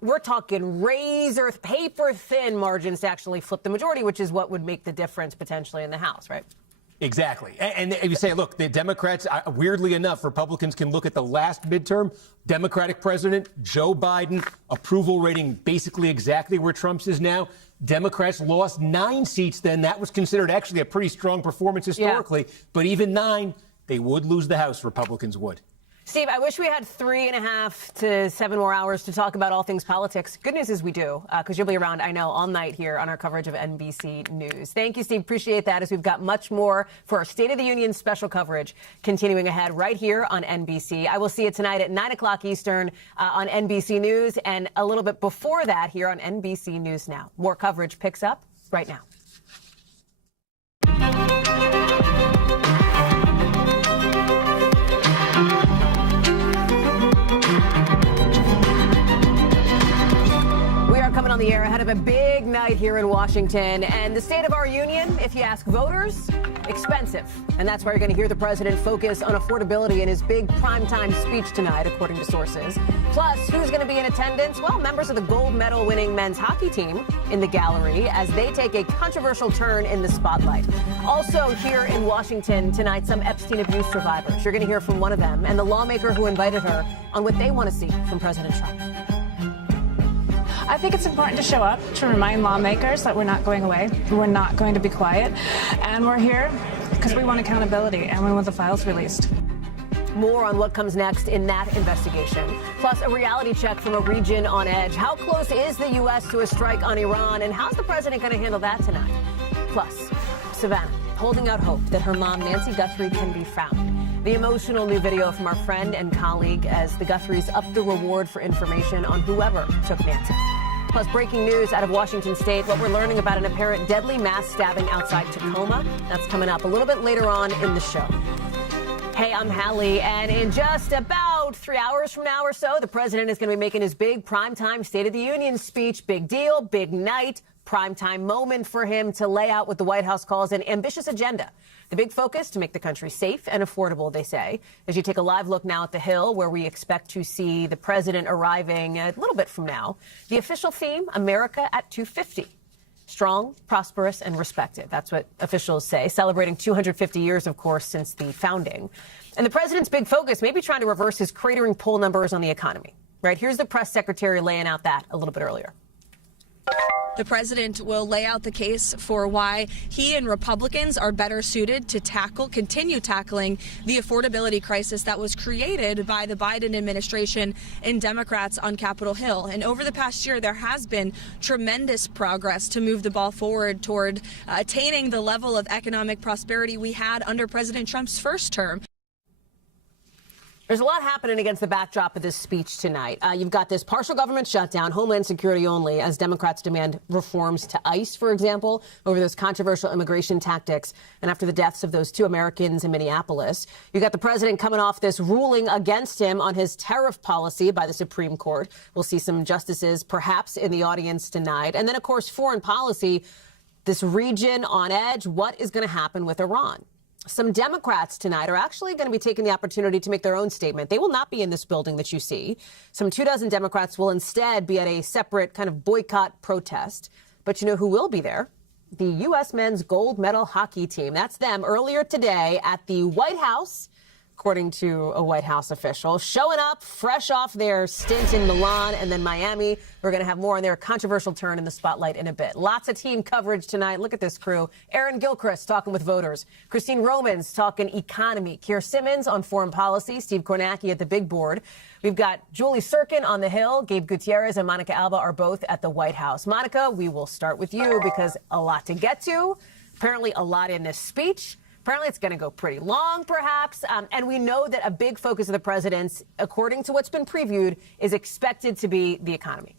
we're talking razor, paper thin margins to actually flip the majority, which is what would make the difference potentially in the House, right? Exactly. And you say, look, the Democrats, weirdly enough, Republicans can look at the last midterm, Democratic president, Joe Biden, approval rating basically exactly where Trump's is now. Democrats lost 9 seats then. That was considered actually a pretty strong performance historically. Yeah. But even 9, they would lose the House, Republicans would. Steve, I wish we had 3.5 to 7 more hours to talk about all things politics. Good news is we do, because you'll be around, I know, all night here on our coverage of NBC News. Thank you, Steve. Appreciate that, as we've got much more for our State of the Union special coverage continuing ahead right here on NBC. I will see you tonight at 9 o'clock Eastern on NBC News, and a little bit before that here on NBC News Now. More coverage picks up right now. Coming on the air ahead of a big night here in Washington. And the state of our union, if you ask voters, expensive. And that's why you're going to hear the president focus on affordability in his big primetime speech tonight, according to sources. Plus, who's going to be in attendance? Well, members of the gold medal winning men's hockey team in the gallery as they take a controversial turn in the spotlight. Also here in Washington tonight, some Epstein abuse survivors. You're going to hear from one of them and the lawmaker who invited her on what they want to see from President Trump. I think it's important to show up, to remind lawmakers that we're not going away, we're not going to be quiet, and we're here because we want accountability and we want the files released. More on what comes next in that investigation. Plus, a reality check from a region on edge. How close is the U.S. to a strike on Iran, and how's the president going to handle that tonight? Plus, Savannah holding out hope that her mom, Nancy Guthrie, can be found. The emotional new video from our friend and colleague as the Guthries up the reward for information on whoever took Nancy. Plus, breaking news out of Washington State, what we're learning about an apparent deadly mass stabbing outside Tacoma. That's coming up a little bit later on in the show. Hey, I'm Hallie, and in just about 3 hours from now or so, the president is going to be making his big primetime State of the Union speech. Big deal, big night, primetime moment for him to lay out what the White House calls an ambitious agenda. The big focus to make the country safe and affordable, they say. As you take a live look now at the Hill, where we expect to see the president arriving a little bit from now. The official theme, America at 250. Strong, prosperous, and respected. That's what officials say, celebrating 250 years, of course, since the founding. And the president's big focus may be trying to reverse his cratering poll numbers on the economy. Right, here's the press secretary laying out that a little bit earlier. The president will lay out the case for why he and Republicans are better suited to continue tackling the affordability crisis that was created by the Biden administration and Democrats on Capitol Hill. And over the past year, there has been tremendous progress to move the ball forward toward attaining the level of economic prosperity we had under President Trump's first term. There's a lot happening against the backdrop of this speech tonight. You've got this partial government shutdown, Homeland Security only, as Democrats demand reforms to ICE, for example, over those controversial immigration tactics and after the deaths of those 2 Americans in Minneapolis. You've got the president coming off this ruling against him on his tariff policy by the Supreme Court. We'll see some justices perhaps in the audience tonight. And then, of course, foreign policy, this region on edge. What is going to happen with Iran? Some Democrats tonight are actually going to be taking the opportunity to make their own statement. They will not be in this building that you see. Some 24 Democrats will instead be at a separate kind of boycott protest. But you know who will be there? The U.S. men's gold medal hockey team. That's them earlier today at the White House, according to a White House official, showing up fresh off their stint in Milan and then Miami. We're going to have more on their controversial turn in the spotlight in a bit. Lots of team coverage tonight. Look at this crew. Aaron Gilchrist talking with voters. Christine Romans talking economy. Keir Simmons on foreign policy. Steve Kornacki at the big board. We've got Julie Surkin on the Hill. Gabe Gutierrez and Monica Alba are both at the White House. Monica, we will start with you because a lot to get to. Apparently a lot in this speech. Apparently it's going to go pretty long, perhaps. And we know that a big focus of the president's, according to what's been previewed, is expected to be the economy.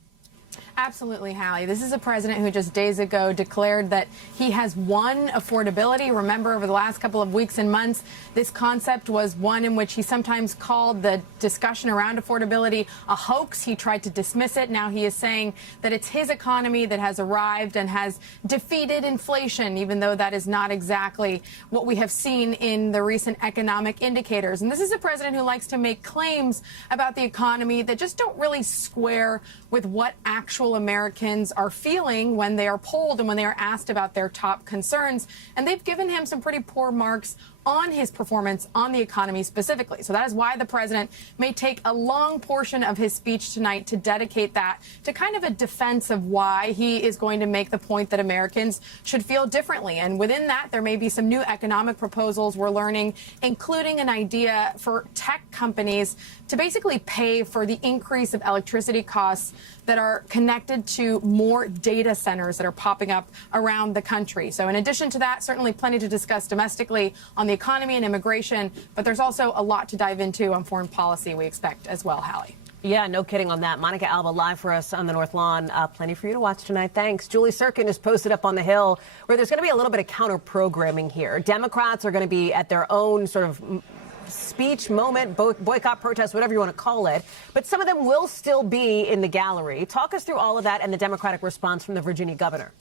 Absolutely, Hallie. This is a president who just days ago declared that he has won affordability. Remember, over the last couple of weeks and months, this concept was one in which he sometimes called the discussion around affordability a hoax. He tried to dismiss it. Now he is saying that it's his economy that has arrived and has defeated inflation, even though that is not exactly what we have seen in the recent economic indicators. And this is a president who likes to make claims about the economy that just don't really square with what actual Americans are feeling when they are polled and when they are asked about their top concerns. And they've given him some pretty poor marks on his performance on the economy specifically. So that is why the president may take a long portion of his speech tonight to dedicate that to kind of a defense of why he is going to make the point that Americans should feel differently. And within that, there may be some new economic proposals we're learning, including an idea for tech companies to basically pay for the increase of electricity costs that are connected to more data centers that are popping up around the country. So in addition to that, certainly plenty to discuss domestically on the economy and immigration, but there's also a lot to dive into on foreign policy, we expect as well, Hallie. Yeah, no kidding on that. Monica Alba live for us on the North Lawn. Plenty for you to watch tonight. Thanks. Julie Surkin is posted up on the Hill, where there's going to be a little bit of counter-programming here. Democrats are going to be at their own sort of speech moment, boycott, protest, whatever you want to call it. But some of them will still be in the gallery. Talk us through all of that and the Democratic response from the Virginia governor.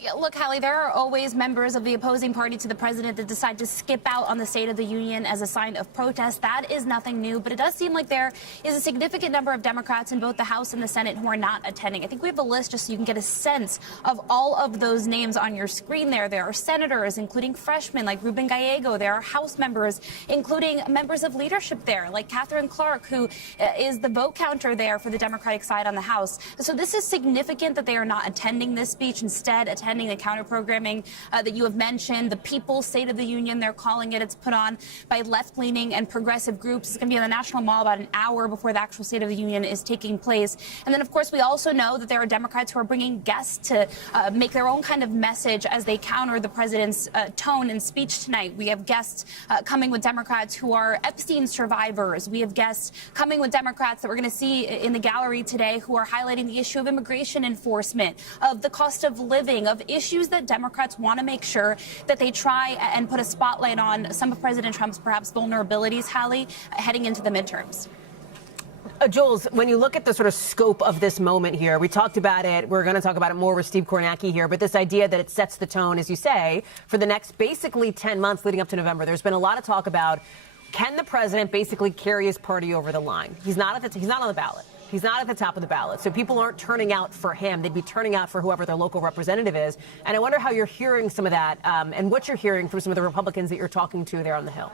Yeah, look, Hallie, there are always members of the opposing party to the president that decide to skip out on the State of the Union as a sign of protest. That is nothing new, but it does seem like there is a significant number of Democrats in both the House and the Senate who are not attending. I think we have a list just so you can get a sense of all of those names on your screen there. There are senators, including freshmen like Ruben Gallego. There are House members, including members of leadership there, like Catherine Clark, who is the vote counter there for the Democratic side on the House. So this is significant that they are not attending this speech, instead attending attending, the counter programming that you have mentioned, the People's State of the Union, they're calling it. It's put on by left-leaning and progressive groups. It's going to be on the National Mall about an hour before the actual State of the Union is taking place. And then, of course, we also know that there are Democrats who are bringing guests to make their own kind of message as they counter the president's tone and speech tonight. We have guests coming with Democrats who are Epstein survivors. We have guests coming with Democrats that we're going to see in the gallery today who are highlighting the issue of immigration enforcement, of the cost of living, of issues that Democrats want to make sure that they try and put a spotlight on some of President Trump's perhaps vulnerabilities, Hallie, heading into the midterms. Jules, when you look at the sort of scope of this moment here, we talked about it. We're going to talk about it more with Steve Kornacki here. But this idea that it sets the tone, as you say, for the next basically 10 months leading up to November. There's been a lot of talk about, can the president basically carry his party over the line? He's not on the ballot. He's not at the top of the ballot. So people aren't turning out for him. They'd be turning out for whoever their local representative is. And I wonder how you're hearing some of that and what you're hearing from some of the Republicans that you're talking to there on the Hill.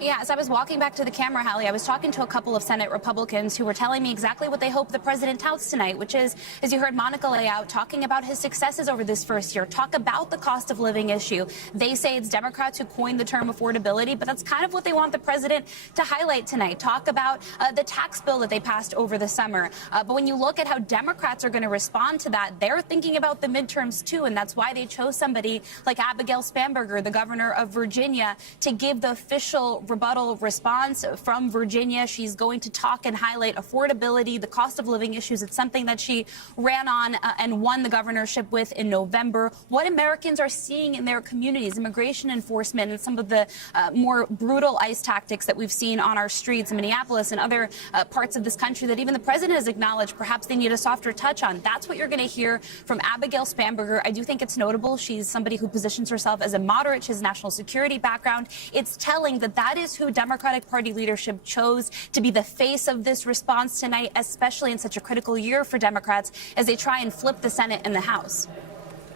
Yeah, as I was walking back to the camera, Hallie, I was talking to a couple of Senate Republicans who were telling me exactly what they hope the president touts tonight, which is, as you heard Monica lay out, talking about his successes over this first year, talk about the cost of living issue. They say it's Democrats who coined the term affordability, but that's kind of what they want the president to highlight tonight. Talk about the tax bill that they passed over the summer. But when you look at how Democrats are going to respond to that, they're thinking about the midterms too, and that's why they chose somebody like Abigail Spanberger, the governor of Virginia, to give the official rebuttal response from Virginia. She's going to talk and highlight affordability, the cost of living issues. It's something that she ran on and won the governorship with in November. What Americans are seeing in their communities, immigration enforcement, and some of the more brutal ICE tactics that we've seen on our streets in Minneapolis and other parts of this country that even the president has acknowledged perhaps they need a softer touch on. That's what you're going to hear from Abigail Spanberger. I do think it's notable. She's somebody who positions herself as a moderate. She has a national security background. It's telling that that is who Democratic Party leadership chose to be the face of this response tonight, especially in such a critical year for Democrats as they try and flip the Senate and the House.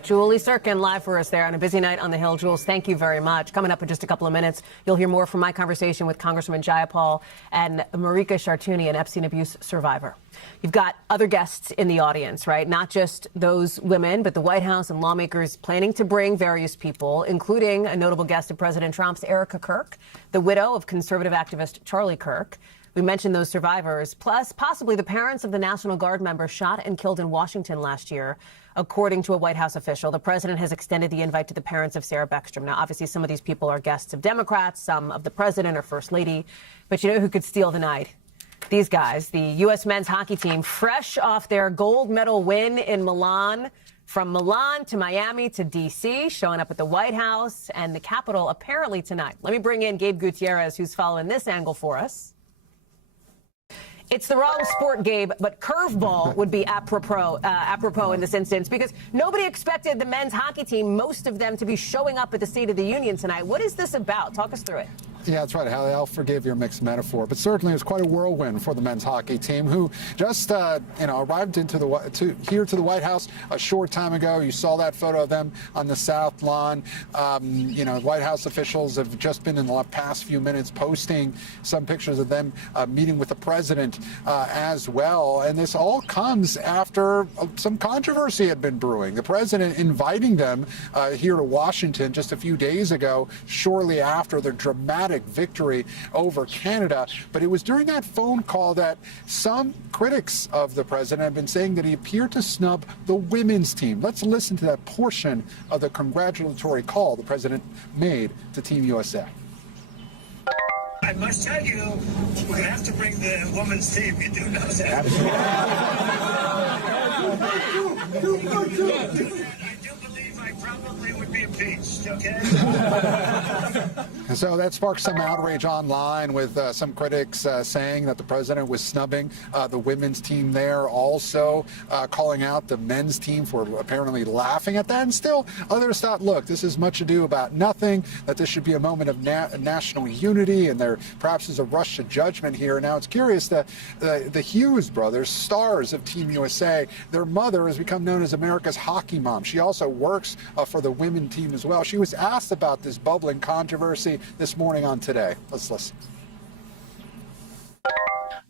Julie Sirkin live for us there on a busy night on the Hill. Jules, thank you very much. Coming up in just a couple of minutes, you'll hear more from my conversation with Congresswoman Jayapal and Marika Chartouni, an Epstein abuse survivor. You've got other guests in the audience, right? Not just those women, but the White House and lawmakers planning to bring various people, including a notable guest of President Trump's, Erica Kirk, the widow of conservative activist Charlie Kirk. We mentioned those survivors, plus possibly the parents of the National Guard member shot and killed in Washington last year. According to a White House official, the president has extended the invite to the parents of Sarah Beckstrom. Now, obviously, some of these people are guests of Democrats, some of the president or first lady. But you know who could steal the night? These guys, the U.S. men's hockey team, fresh off their gold medal win in Milan. From Milan to Miami to D.C., showing up at the White House and the Capitol apparently tonight. Let me bring in Gabe Gutierrez, who's following this angle for us. It's the wrong sport, Gabe, but curveball would be apropos in this instance, because nobody expected the men's hockey team, most of them, to be showing up at the State of the Union tonight. What is this about? Talk us through it. Yeah, that's right, Hallie. I'll forgive your mixed metaphor, but certainly it was quite a whirlwind for the men's hockey team, who just arrived into here to the White House a short time ago. You saw that photo of them on the South Lawn. White House officials have just been in the past few minutes posting some pictures of them meeting with the president as well. And this all comes after some controversy had been brewing. The president inviting them here to Washington just a few days ago, shortly after their dramatic victory over Canada. But it was during that phone call that some critics of the president have been saying that he appeared to snub the women's team. Let's listen to that portion of the congratulatory call the president made to Team USA. I must tell you, we're going to have to bring the women's team. You do know that. I do believe I probably would be impeached, okay? And so that sparked some outrage online with some critics saying that the president was snubbing the women's team there, also calling out the men's team for apparently laughing at that. And still, others thought, look, this is much ado about nothing, that this should be a moment of national unity, and there perhaps is a rush to judgment here. Now, it's curious that the Hughes brothers, stars of Team USA, their mother has become known as America's hockey mom. She also works for the women's team as well. She was asked about this bubbling controversy this morning on Today. Let's listen.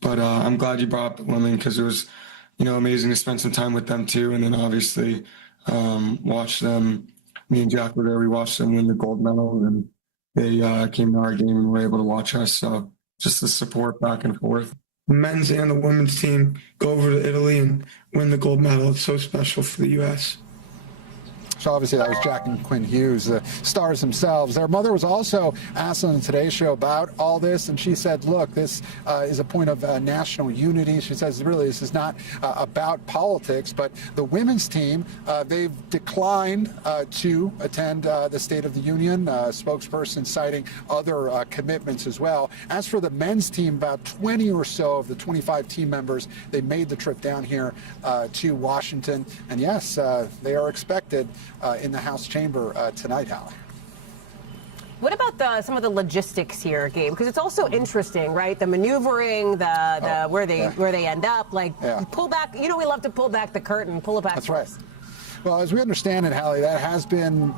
But I'm glad you brought up the women, because it was, amazing to spend some time with them too. And then obviously watched them, me and Jack were there, we watched them win the gold medal, and they came to our game and were able to watch us. So just the support back and forth. The men's and the women's team go over to Italy and win the gold medal. It's so special for the U.S. So obviously that was Jack and Quinn Hughes, the stars themselves. Their mother was also asked on the Today Show about all this, and she said, look, this is a point of national unity. She says, really, this is not about politics, but the women's team, they've declined to attend the State of the Union, spokesperson citing other commitments as well. As for the men's team, about 20 or so of the 25 team members, they made the trip down here to Washington. And yes, they are expected in the House chamber tonight, Hallie. What about some of the logistics here, Gabe? Because it's also interesting, right? The maneuvering, where they end up. Like, pull back. You know, we love to pull back the curtain. Pull it back. That's right. Well, as we understand it, Hallie, that has been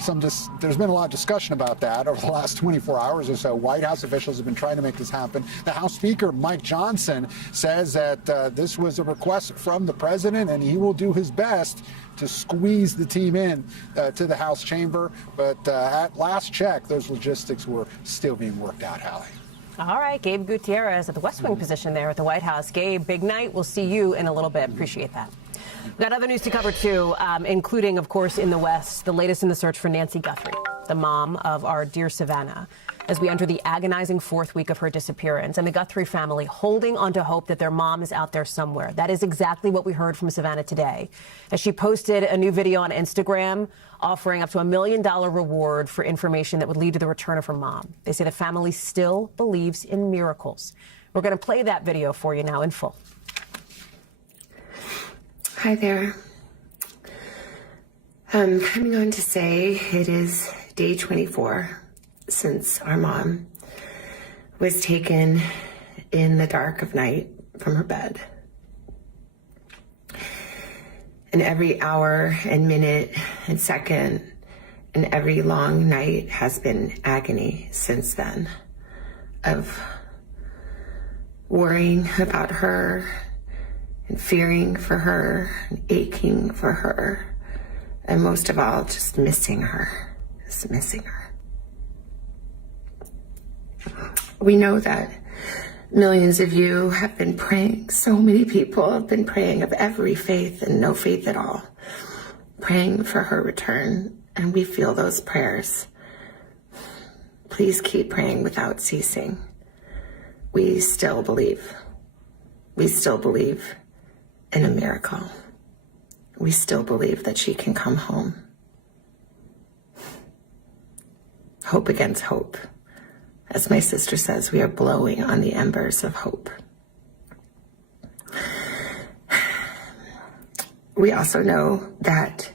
there's been a lot of discussion about that over the last 24 hours or so. White House officials have been trying to make this happen. The House Speaker, Mike Johnson, says that this was a request from the president, and he will do his best to squeeze the team in to the House chamber. But at last check, those logistics were still being worked out, Hallie. All right, Gabe Gutierrez at the West Wing position there at the White House. Gabe, big night. We'll see you in a little bit. Appreciate that. We've got other news to cover, too, including, of course, in the West, the latest in the search for Nancy Guthrie, the mom of our dear Savannah, as we enter the agonizing fourth week of her disappearance, and the Guthrie family holding on to hope that their mom is out there somewhere. That is exactly what we heard from Savannah today, as she posted a new video on Instagram offering up to $1 million reward for information that would lead to the return of her mom. They say the family still believes in miracles. We're going to play that video for you now in full. Hi there. I'm coming on to say it is day 24 since our mom was taken in the dark of night from her bed. And every hour and minute and second and every long night has been agony since then, of worrying about her and fearing for her and aching for her, and most of all, just missing her, We know that millions of you have been praying. So many people have been praying, of every faith and no faith at all, praying for her return, and we feel those prayers. Please keep praying without ceasing. We still believe. We still believe in a miracle. We still believe that she can come home. Hope against hope. As my sister says, we are blowing on the embers of hope. We also know that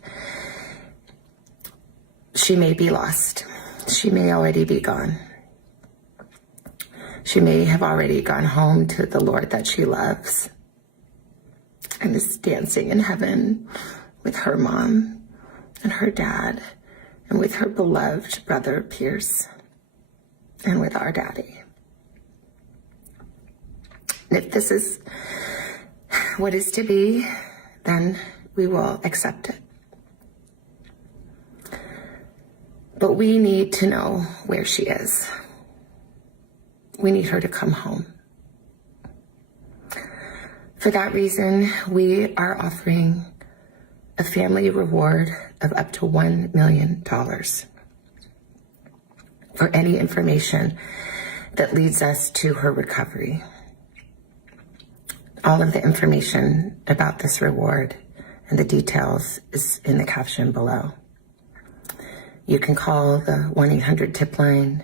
she may be lost. She may already be gone. She may have already gone home to the Lord that she loves and is dancing in heaven with her mom and her dad and with her beloved brother Pierce and with our daddy. And if this is what is to be, then we will accept it. But we need to know where she is. We need her to come home. For that reason, we are offering a family reward of up to $1 million for any information that leads us to her recovery. All of the information about this reward and the details is in the caption below. You can call the 1-800-TIP line.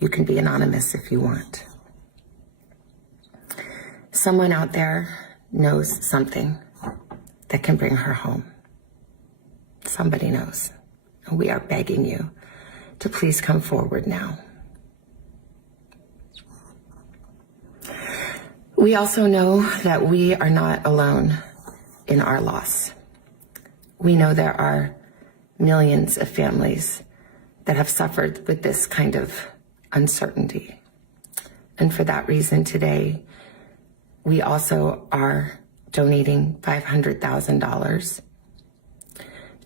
You can be anonymous if you want. Someone out there knows something that can bring her home. Somebody knows. And we are begging you to please come forward now. We also know that we are not alone in our loss. We know there are millions of families that have suffered with this kind of uncertainty. And for that reason today, we also are donating $500,000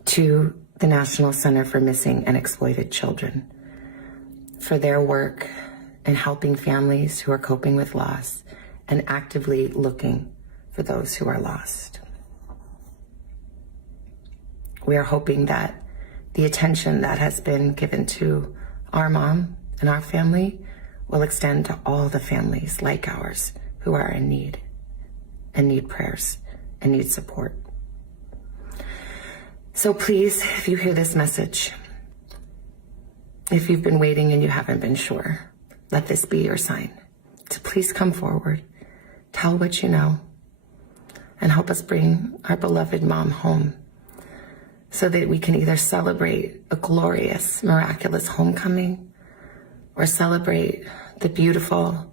to the National Center for Missing and Exploited Children for their work in helping families who are coping with loss and actively looking for those who are lost. We are hoping that the attention that has been given to our mom and our family will extend to all the families like ours who are in need and need prayers and need support. So please, if you hear this message, if you've been waiting and you haven't been sure, let this be your sign to please come forward, tell what you know, and help us bring our beloved mom home so that we can either celebrate a glorious, miraculous homecoming or celebrate the beautiful,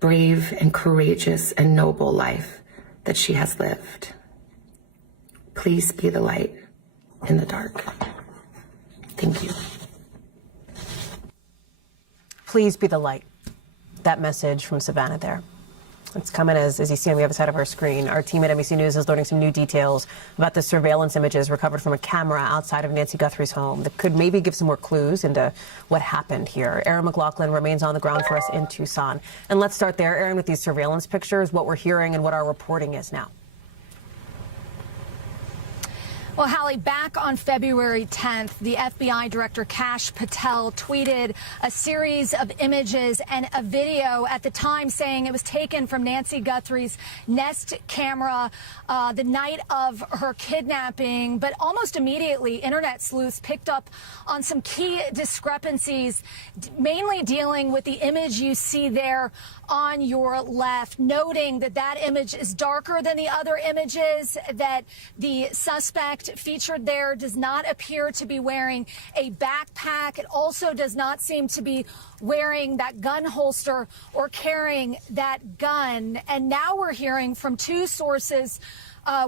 brave, and courageous and noble life that she has lived. Please be the light in the dark. Thank you. Please be the light. That message from Savannah there. It's coming as you see on the other side of our screen. Our team at NBC News is learning some new details about the surveillance images recovered from a camera outside of Nancy Guthrie's home that could maybe give some more clues into what happened here. Erin McLaughlin remains on the ground for us in Tucson. And let's start there, Erin, with these surveillance pictures, what we're hearing and what our reporting is now. Well, Hallie, back on February 10th, the FBI Director Kash Patel tweeted a series of images and a video at the time saying it was taken from Nancy Guthrie's Nest camera the night of her kidnapping. But almost immediately, internet sleuths picked up on some key discrepancies, mainly dealing with the image you see there on your left, noting that that image is darker than the other images, that the suspect featured there does not appear to be wearing a backpack. It also does not seem to be wearing that gun holster or carrying that gun. And now we're hearing from two sources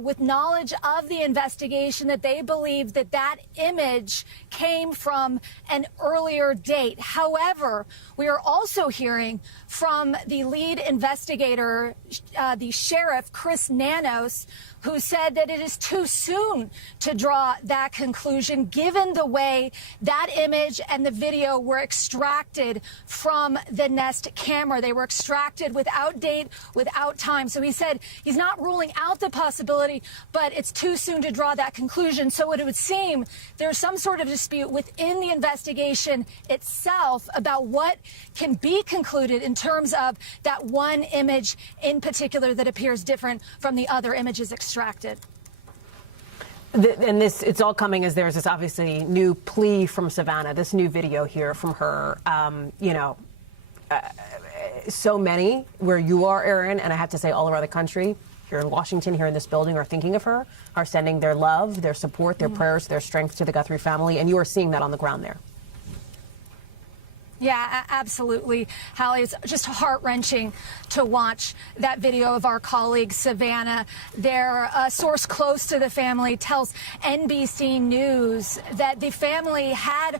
with knowledge of the investigation that they believe that that image came from an earlier date. However, we are also hearing from the lead investigator, the sheriff, Chris Nanos, who said that it is too soon to draw that conclusion, given the way that image and the video were extracted from the Nest camera. They were extracted without date, without time. So he said he's not ruling out the possibility, but it's too soon to draw that conclusion. So it would seem there's some sort of dispute within the investigation itself about what can be concluded in terms of that one image in particular that appears different from the other images extracted. And it's all coming as there's this obviously new plea from Savannah, this new video here from her. So many where you are, Erin, and I have to say all around the country, here in Washington, here in this building, are thinking of her, are sending their love, their support, their prayers, their strength to the Guthrie family, and you are seeing that on the ground there. Yeah, absolutely, Hallie. It's just heart-wrenching to watch that video of our colleague Savannah. Their source close to the family tells NBC News that the family had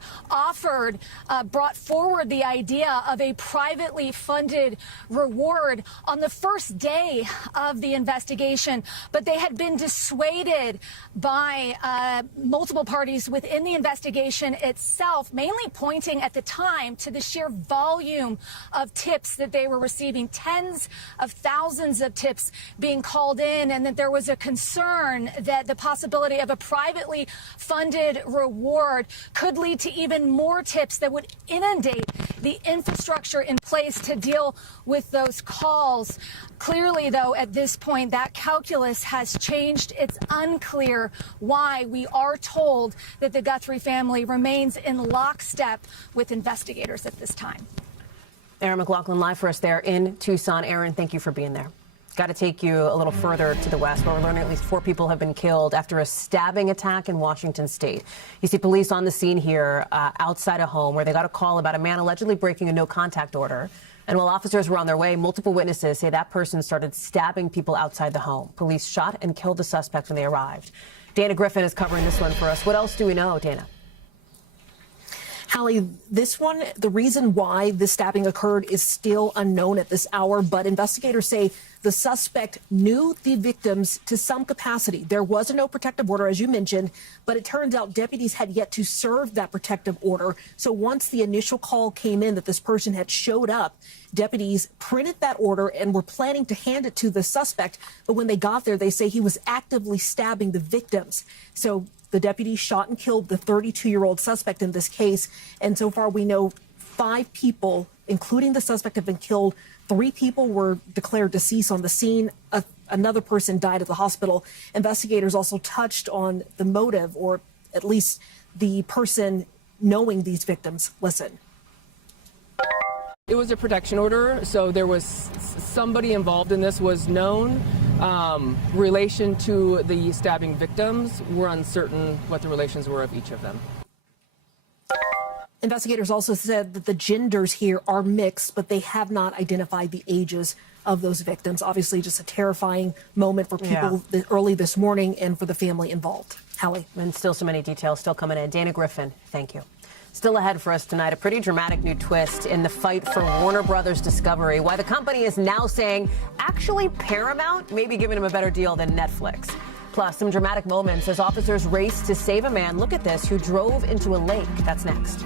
brought forward the idea of a privately funded reward on the first day of the investigation, but they had been dissuaded by multiple parties within the investigation itself, mainly pointing at the time to the sheer volume of tips that they were receiving, tens of thousands of tips being called in, and that there was a concern that the possibility of a privately funded reward could lead to even more tips that would inundate the infrastructure in place to deal with those calls. Clearly, though, at this point, that calculus has changed. It's unclear why. We are told that the Guthrie family remains in lockstep with investigators at this time. Erin McLaughlin live for us there in Tucson. Erin, thank you for being there. Got to take you a little further to the west, where we're learning at least 4 people have been killed after a stabbing attack in Washington state. You see police on the scene here outside a home where they got a call about a man allegedly breaking a no-contact order. And while officers were on their way, multiple witnesses say that person started stabbing people outside the home. Police shot and killed the suspect when they arrived. Dana Griffin is covering this one for us. What else do we know, Dana? Hallie, this one, the reason why this stabbing occurred is still unknown at this hour, but investigators say the suspect knew the victims to some capacity. There was a no protective order, as you mentioned, but it turns out deputies had yet to serve that protective order. So once the initial call came in that this person had showed up, deputies printed that order and were planning to hand it to the suspect. But when they got there, they say he was actively stabbing the victims. So the deputy shot and killed the 32-year-old suspect in this case. And so far, we know 5 people, including the suspect, have been killed. 3 people were declared deceased on the scene. Another person died at the hospital. Investigators also touched on the motive, or at least the person knowing these victims. Listen. It was a protection order, so there was somebody involved in this was known. Relation to the stabbing victims, we're uncertain what the relations were of each of them. Investigators also said that the genders here are mixed, but they have not identified the ages of those victims. Obviously, just a terrifying moment for people early this morning and for the family involved. Hallie. And still so many details still coming in. Dana Griffin, thank you. Still ahead for us tonight, a pretty dramatic new twist in the fight for Warner Brothers Discovery. Why the company is now saying actually Paramount may be giving them a better deal than Netflix. Plus, some dramatic moments as officers race to save a man, look at this, who drove into a lake. That's next.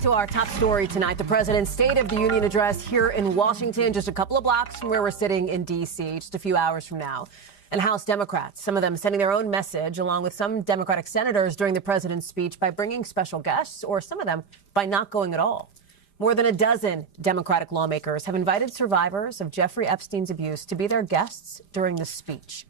To our top story tonight, the president's State of the Union address here in Washington, just a couple of blocks from where we're sitting in D.C., just a few hours from now. And House Democrats, some of them sending their own message, along with some Democratic senators during the president's speech by bringing special guests, or some of them by not going at all. More than a dozen Democratic lawmakers have invited survivors of Jeffrey Epstein's abuse to be their guests during the speech.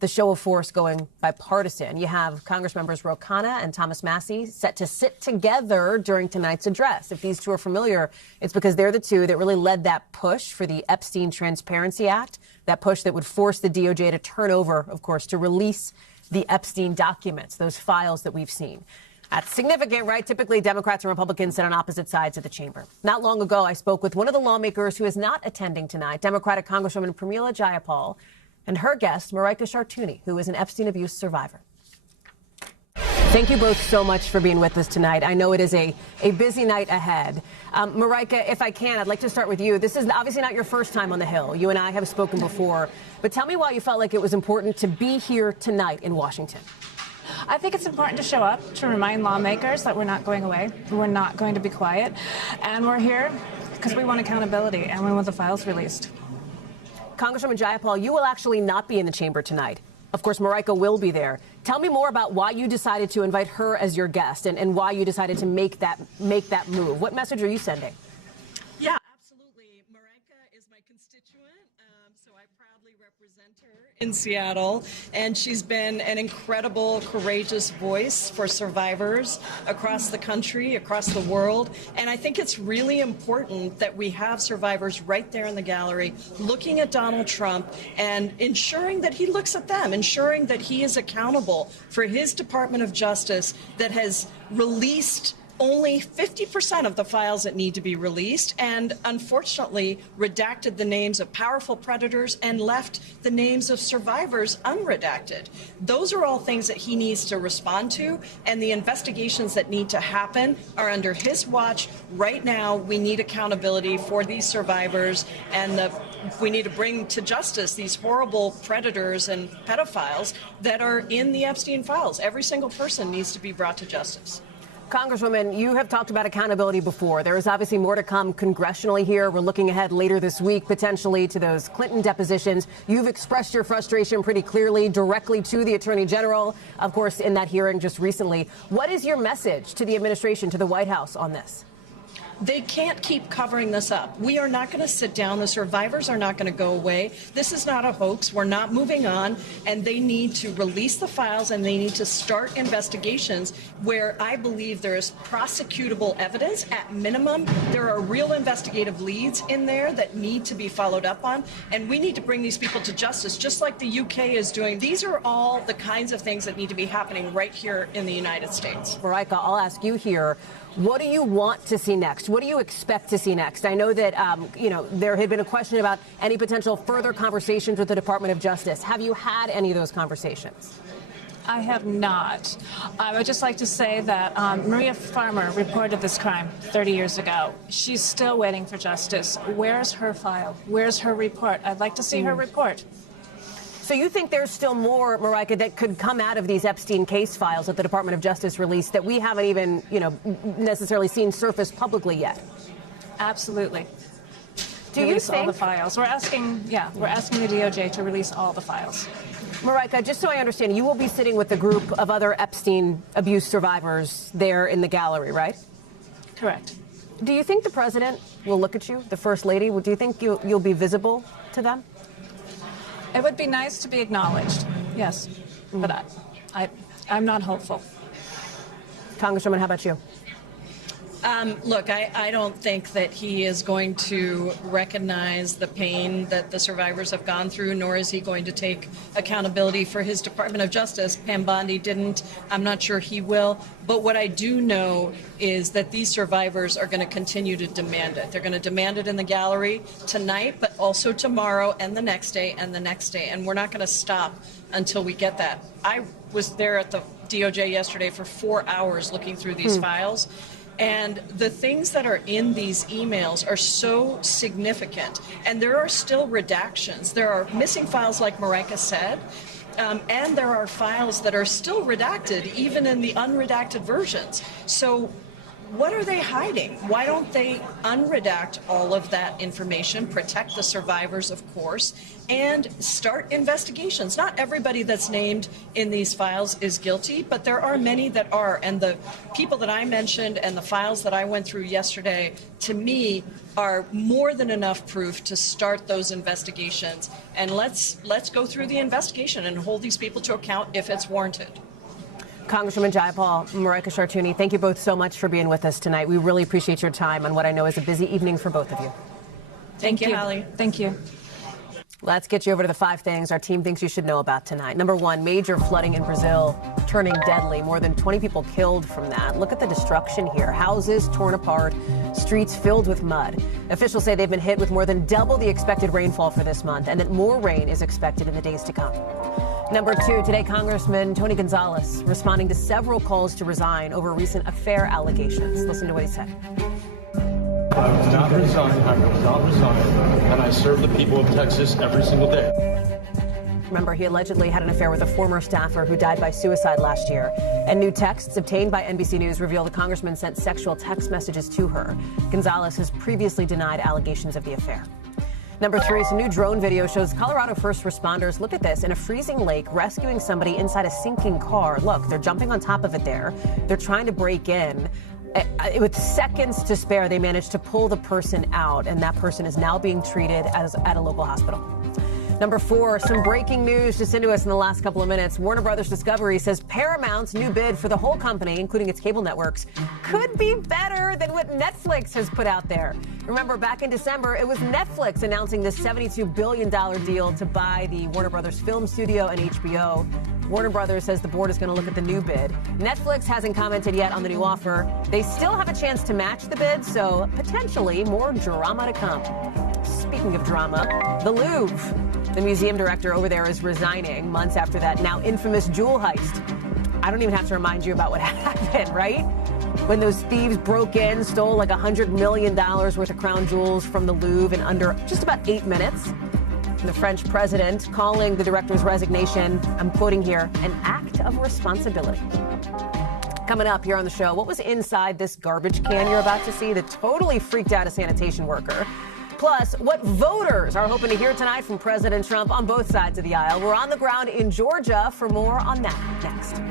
The show of force going bipartisan. You have Congress members Ro Khanna and Thomas Massie set to sit together during tonight's address. If these two are familiar, it's because they're the two that really led that push for the Epstein Transparency Act, that push that would force the DOJ to turn over, of course, to release the Epstein documents, those files that we've seen. That's significant, right? Typically, Democrats and Republicans sit on opposite sides of the chamber. Not long ago, I spoke with one of the lawmakers who is not attending tonight, Democratic Congresswoman Pramila Jayapal, and her guest, Marika Chartouni, who is an Epstein abuse survivor. Thank you both so much for being with us tonight. I know it is a busy night ahead. Marika, if I can, I'd like to start with you. This is obviously not your first time on the Hill. You and I have spoken before. But tell me why you felt like it was important to be here tonight in Washington. I think it's important to show up, to remind lawmakers that we're not going away, we're not going to be quiet, and we're here because we want accountability and we want the files released. Congresswoman Jayapal, you will actually not be in the chamber tonight. Of course, Marika will be there. Tell me more about why you decided to invite her as your guest and why you decided to make that move. What message are you sending? Yeah, absolutely. Marika is my constituent, so I proudly represent her in Seattle, and she's been an incredible, courageous voice for survivors across the country, across the world, and I think it's really important that we have survivors right there in the gallery looking at Donald Trump and ensuring that he looks at them, ensuring that he is accountable for his Department of Justice that has released only 50% of the files that need to be released and unfortunately redacted the names of powerful predators and left the names of survivors unredacted. Those are all things that he needs to respond to, and the investigations that need to happen are under his watch. Right now, we need accountability for these survivors, and we need to bring to justice these horrible predators and pedophiles that are in the Epstein files. Every single person needs to be brought to justice. Congresswoman, you have talked about accountability before. There is obviously more to come congressionally here. We're looking ahead later this week, potentially, to those Clinton depositions. You've expressed your frustration pretty clearly directly to the Attorney General, of course, in that hearing just recently. What is your message to the administration, to the White House on this? They can't keep covering this up. We are not going to sit down. The survivors are not going to go away. This is not a hoax. We're not moving on. And they need to release the files, and they need to start investigations where I believe there is prosecutable evidence. At minimum, there are real investigative leads in there that need to be followed up on. And we need to bring these people to justice, just like the UK is doing. These are all the kinds of things that need to be happening right here in the United States. Marika, I'll ask you here. What do you want to see next? What do you expect to see next? I know that, there had been a question about any potential further conversations with the Department of Justice. Have you had any of those conversations? I have not. I would just like to say that Maria Farmer reported this crime 30 years ago. She's still waiting for justice. Where's her file? Where's her report? I'd like to see her report. So you think there's still more, Marika, that could come out of these Epstein case files that the Department of Justice released that we haven't even, necessarily seen surface publicly yet? Absolutely. Do you release think all the files? We're asking the DOJ to release all the files. Marika, just so I understand, you will be sitting with a group of other Epstein abuse survivors there in the gallery, right? Correct. Do you think the president will look at you, the First Lady? Do you think you'll be visible to them? It would be nice to be acknowledged, yes, but I'm not hopeful. Congresswoman, how about you? Look, I don't think that he is going to recognize the pain that the survivors have gone through, nor is he going to take accountability for his Department of Justice. Pam Bondi didn't. I'm not sure he will. But what I do know is that these survivors are going to continue to demand it. They're going to demand it in the gallery tonight, but also tomorrow and the next day and the next day. And we're not going to stop until we get that. I was there at the DOJ yesterday for 4 hours looking through these files. And the things that are in these emails are so significant. And there are still redactions. There are missing files, like Marika said, and there are files that are still redacted, even in the unredacted versions. So what are they hiding? Why don't they unredact all of that information, protect the survivors, of course, and start investigations? Not everybody that's named in these files is guilty, but there are many that are. And the people that I mentioned and the files that I went through yesterday, to me, are more than enough proof to start those investigations. And let's go through the investigation and hold these people to account if it's warranted. Congresswoman Jayapal, Marika Shartuni, thank you both so much for being with us tonight. We really appreciate your time on what I know is a busy evening for both of you. Thank you, Hallie. Thank you. Let's get you over to the 5 things our team thinks you should know about tonight. Number 1, major flooding in Brazil turning deadly. More than 20 people killed from that. Look at the destruction here. Houses torn apart, streets filled with mud. Officials say they've been hit with more than double the expected rainfall for this month and that more rain is expected in the days to come. Number 2, today Congressman Tony Gonzalez responding to several calls to resign over recent affair allegations. Listen to what he said. I will not resign, I will not resign, and I serve the people of Texas every single day. Remember, he allegedly had an affair with a former staffer who died by suicide last year. And new texts obtained by NBC News reveal the congressman sent sexual text messages to her. Gonzalez has previously denied allegations of the affair. Number 3, some new drone video shows Colorado first responders, look at this, in a freezing lake rescuing somebody inside a sinking car. Look, they're jumping on top of it there. They're trying to break in. With seconds to spare, they managed to pull the person out, and that person is now being treated at a local hospital. Number 4, some breaking news just into us in the last couple of minutes. Warner Brothers Discovery says Paramount's new bid for the whole company, including its cable networks, could be better than what Netflix has put out there. Remember, back in December, it was Netflix announcing this $72 billion deal to buy the Warner Brothers film studio and HBO. Warner Brothers says the board is going to look at the new bid. Netflix hasn't commented yet on the new offer. They still have a chance to match the bid, so potentially more drama to come. Speaking of drama, the Louvre. The museum director over there is resigning months after that now infamous jewel heist. I don't even have to remind you about what happened, right? When those thieves broke in, stole like $100 million worth of crown jewels from the Louvre in under just about 8 minutes. The French president calling the director's resignation, I'm quoting here, an act of responsibility. Coming up here on the show, what was inside this garbage can you're about to see that totally freaked out a sanitation worker? Plus, what voters are hoping to hear tonight from President Trump on both sides of the aisle. We're on the ground in Georgia for more on that next.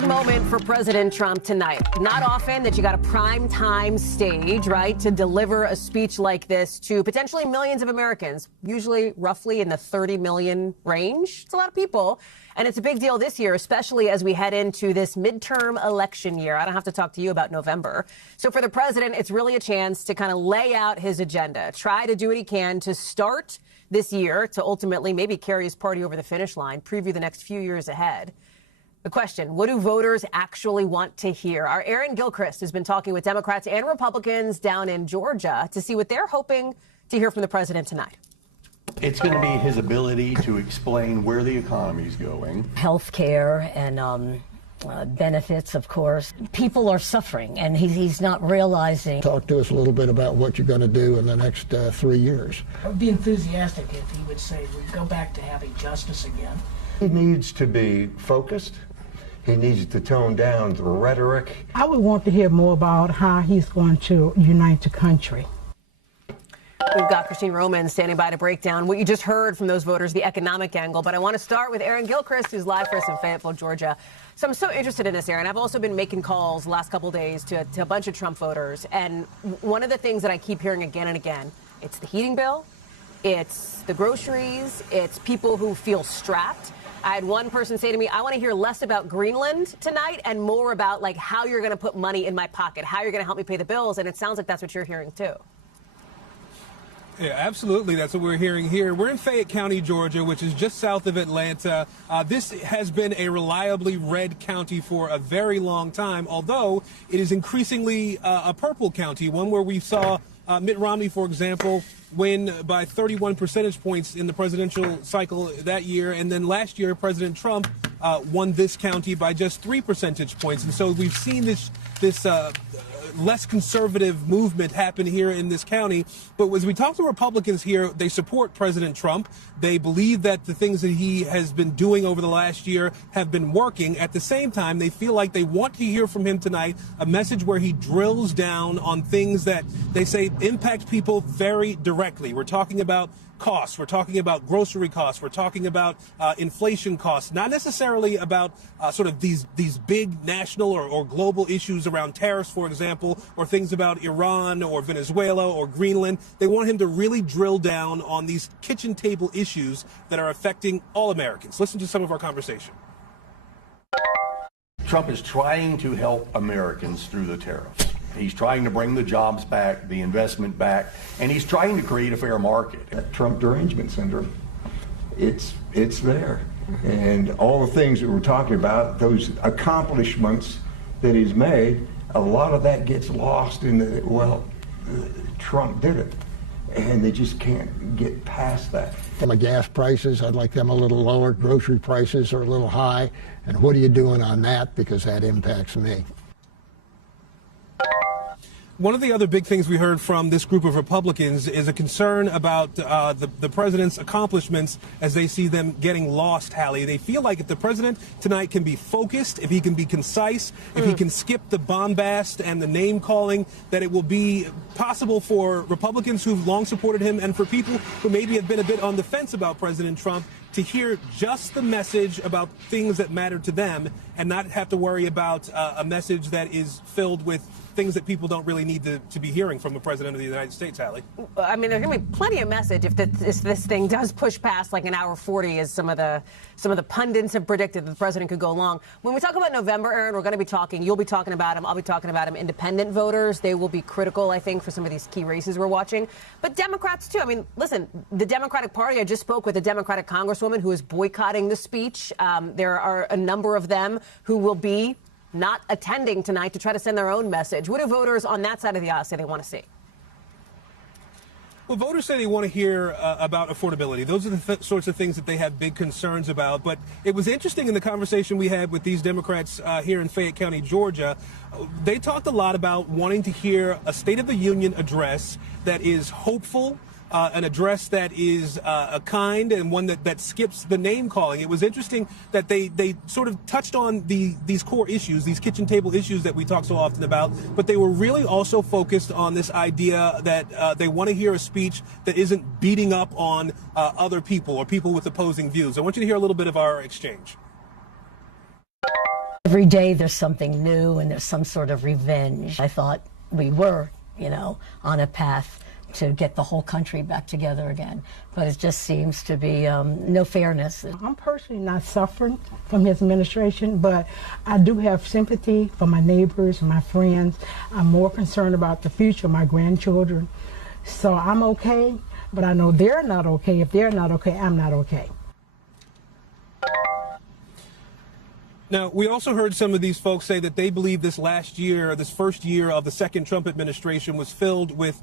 big moment for President Trump tonight. Not often that you got a prime time stage, right, to deliver a speech like this to potentially millions of Americans, usually roughly in the 30 million range. It's a lot of people. And it's a big deal this year, especially as we head into this midterm election year. I don't have to talk to you about November. So for the president, it's really a chance to kind of lay out his agenda, try to do what he can to start this year to ultimately maybe carry his party over the finish line, preview the next few years ahead. The question, what do voters actually want to hear? Our Aaron Gilchrist has been talking with Democrats and Republicans down in Georgia to see what they're hoping to hear from the president tonight. It's going to be his ability to explain where the economy is going. Health care and benefits, of course. People are suffering, and he's not realizing. Talk to us a little bit about what you're going to do in the next 3 years. I would be enthusiastic if he would say we go back to having justice again. He needs to be focused. He needs to tone down the rhetoric. I would want to hear more about how he's going to unite the country. We've got Christine Roman standing by to break down what you just heard from those voters, the economic angle. But I want to start with Aaron Gilchrist, who's live for us in Fayetteville, Georgia. So I'm so interested in this, Aaron. I've also been making calls the last couple of days to a bunch of Trump voters. And one of the things that I keep hearing again and again, it's the heating bill, it's the groceries, it's people who feel strapped. I had one person say to me, I want to hear less about Greenland tonight and more about like how you're going to put money in my pocket, how you're going to help me pay the bills. And it sounds like that's what you're hearing, too. Yeah, absolutely. That's what we're hearing here. We're in Fayette County, Georgia, which is just south of Atlanta. This has been a reliably red county for a very long time, although it is increasingly a purple county, one where we saw Mitt Romney, for example, win by 31 percentage points in the presidential cycle that year. And then last year, President Trump won this county by just 3 percentage points. And so we've seen this less conservative movement happen here in this county. But as we talk to Republicans here, they support President Trump. They believe that the things that he has been doing over the last year have been working. At the same time, they feel like they want to hear from him tonight a message where he drills down on things that they say impact people very directly. We're talking about costs. We're talking about grocery costs. We're talking about inflation costs, not necessarily about sort of these big national or global issues around tariffs, for example, or things about Iran or Venezuela or Greenland. They want him to really drill down on these kitchen table issues that are affecting all Americans. Listen to some of our conversation. Trump is trying to help Americans through the tariffs. He's trying to bring the jobs back, the investment back, and he's trying to create a fair market. That Trump derangement syndrome, it's there. And all the things that we're talking about, those accomplishments that he's made, a lot of that gets lost in the, well, Trump did it. And they just can't get past that. From the gas prices, I'd like them a little lower. Grocery prices are a little high. And what are you doing on that? Because that impacts me. One of the other big things we heard from this group of Republicans is a concern about the president's accomplishments as they see them getting lost, Hallie. They feel like if the president tonight can be focused, if he can be concise, if he can skip the bombast and the name calling, that it will be possible for Republicans who've long supported him and for people who maybe have been a bit on the fence about President Trump to hear just the message about things that matter to them and not have to worry about a message that is filled with things that people don't really need to be hearing from the president of the United States, Hallie. I mean, there's going to be plenty of message if this thing does push past like an hour 40, as some of the pundits have predicted that the president could go long. When we talk about November, Aaron, we're going to be talking. You'll be talking about him. I'll be talking about him. Independent voters, they will be critical, I think, for some of these key races we're watching. But Democrats too. I mean, listen, the Democratic Party. I just spoke with a Democratic Congresswoman who is boycotting the speech. There are a number of them who will be not attending tonight to try to send their own message. What do voters on that side of the aisle say they want to see? Well, voters say they want to hear about affordability. Those are the sorts of things that they have big concerns about. But it was interesting in the conversation we had with these Democrats here in Fayette County, Georgia. They talked a lot about wanting to hear a State of the Union address that is hopeful, an address that is kind and one that skips the name calling. It was interesting that they sort of touched on these core issues, these kitchen table issues that we talk so often about, but they were really also focused on this idea that they want to hear a speech that isn't beating up on other people or people with opposing views. I want you to hear a little bit of our exchange. Every day there's something new and there's some sort of revenge. I thought we were, on a path to get the whole country back together again. But it just seems to be no fairness. I'm personally not suffering from his administration, but I do have sympathy for my neighbors and my friends. I'm more concerned about the future of my grandchildren. So I'm okay, but I know they're not okay. If they're not okay, I'm not okay. Now, we also heard some of these folks say that they believe this first year of the second Trump administration was filled with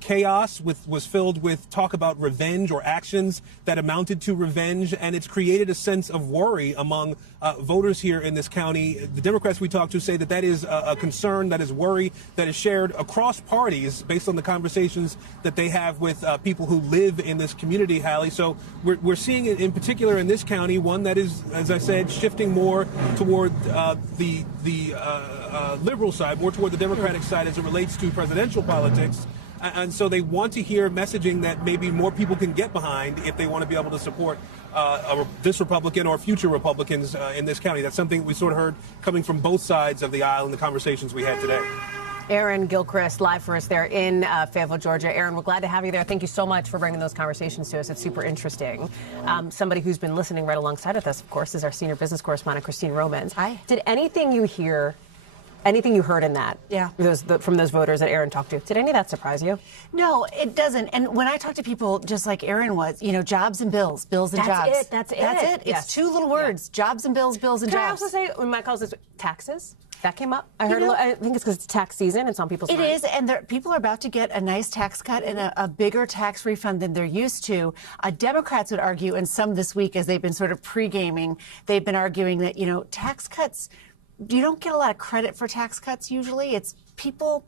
chaos, was filled with talk about revenge or actions that amounted to revenge, and it's created a sense of worry among voters here in this county. The Democrats we talked to say that that is a concern, that is worry, that is shared across parties based on the conversations that they have with people who live in this community, Hallie. So we're seeing it in particular in this county, one that is, as I said, shifting more toward the liberal side, more toward the Democratic side as it relates to presidential politics. And so they want to hear messaging that maybe more people can get behind if they want to be able to support this Republican or future Republicans in this county. That's something we sort of heard coming from both sides of the aisle in the conversations we had today. Aaron Gilchrist live for us there in Fayetteville, Georgia. Aaron, we're glad to have you there. Thank you so much for bringing those conversations to us. It's super interesting. Somebody who's been listening right alongside with us, of course, is our senior business correspondent, Christine Romans. Hi. Did anything you heard in that, from those voters that Aaron talked to, did any of that surprise you? No, it doesn't. And when I talk to people, just like Aaron was, jobs and bills, bills and jobs. That's it. Yes. It's two little words, jobs and bills, bills and Can jobs. I also say, when Mike calls this taxes? That came up. I think it's because it's tax season. It's on people's minds. It is, and people are about to get a nice tax cut and a bigger tax refund than they're used to. Democrats would argue, and some this week as they've been sort of pre-gaming, they've been arguing that, tax cuts, you don't get a lot of credit for tax cuts usually. It's people,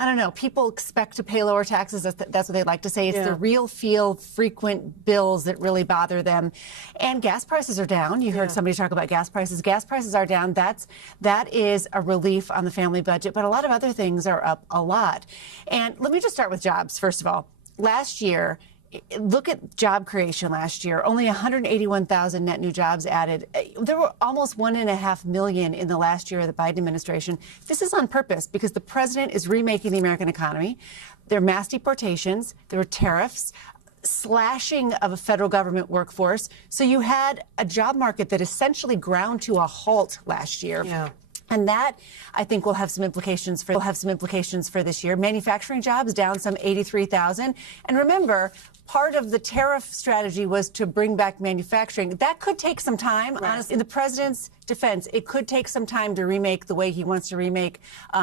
I don't know, people expect to pay lower taxes. That's what they like to say. It's the real frequent bills that really bother them. And gas prices are down. You heard somebody talk about gas prices. Gas prices are down. That is a relief on the family budget. But a lot of other things are up a lot. And let me just start with jobs, first of all. Last year, look at job creation last year. Only 181,000 net new jobs added. There were almost 1.5 million in the last year of the Biden administration. This is on purpose because the president is remaking the American economy. There are mass deportations. There were tariffs, slashing of a federal government workforce. So you had a job market that essentially ground to a halt last year. Yeah. And that, I think, will have some implications for this year. Manufacturing jobs down some 83,000. And remember, part of the tariff strategy was to bring back manufacturing. That could take some time. Right. Honestly, in the president's defense, it could take some time to remake the way he wants to remake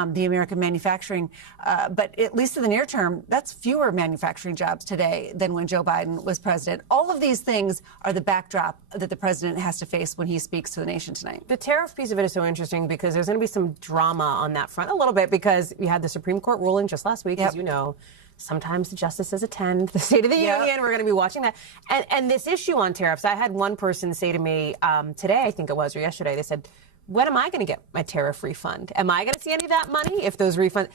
the American manufacturing. But at least in the near term, that's fewer manufacturing jobs today than when Joe Biden was president. All of these things are the backdrop that the president has to face when he speaks to the nation tonight. The tariff piece of it is so interesting because there's going to be some drama on that front a little bit because we had the Supreme Court ruling just last week, as you know. Sometimes the justices attend the State of the Union. We're going to be watching that. And this issue on tariffs, I had one person say to me today, I think it was, or yesterday, they said, when am I going to get my tariff refund? Am I going to see any of that money if those refunds,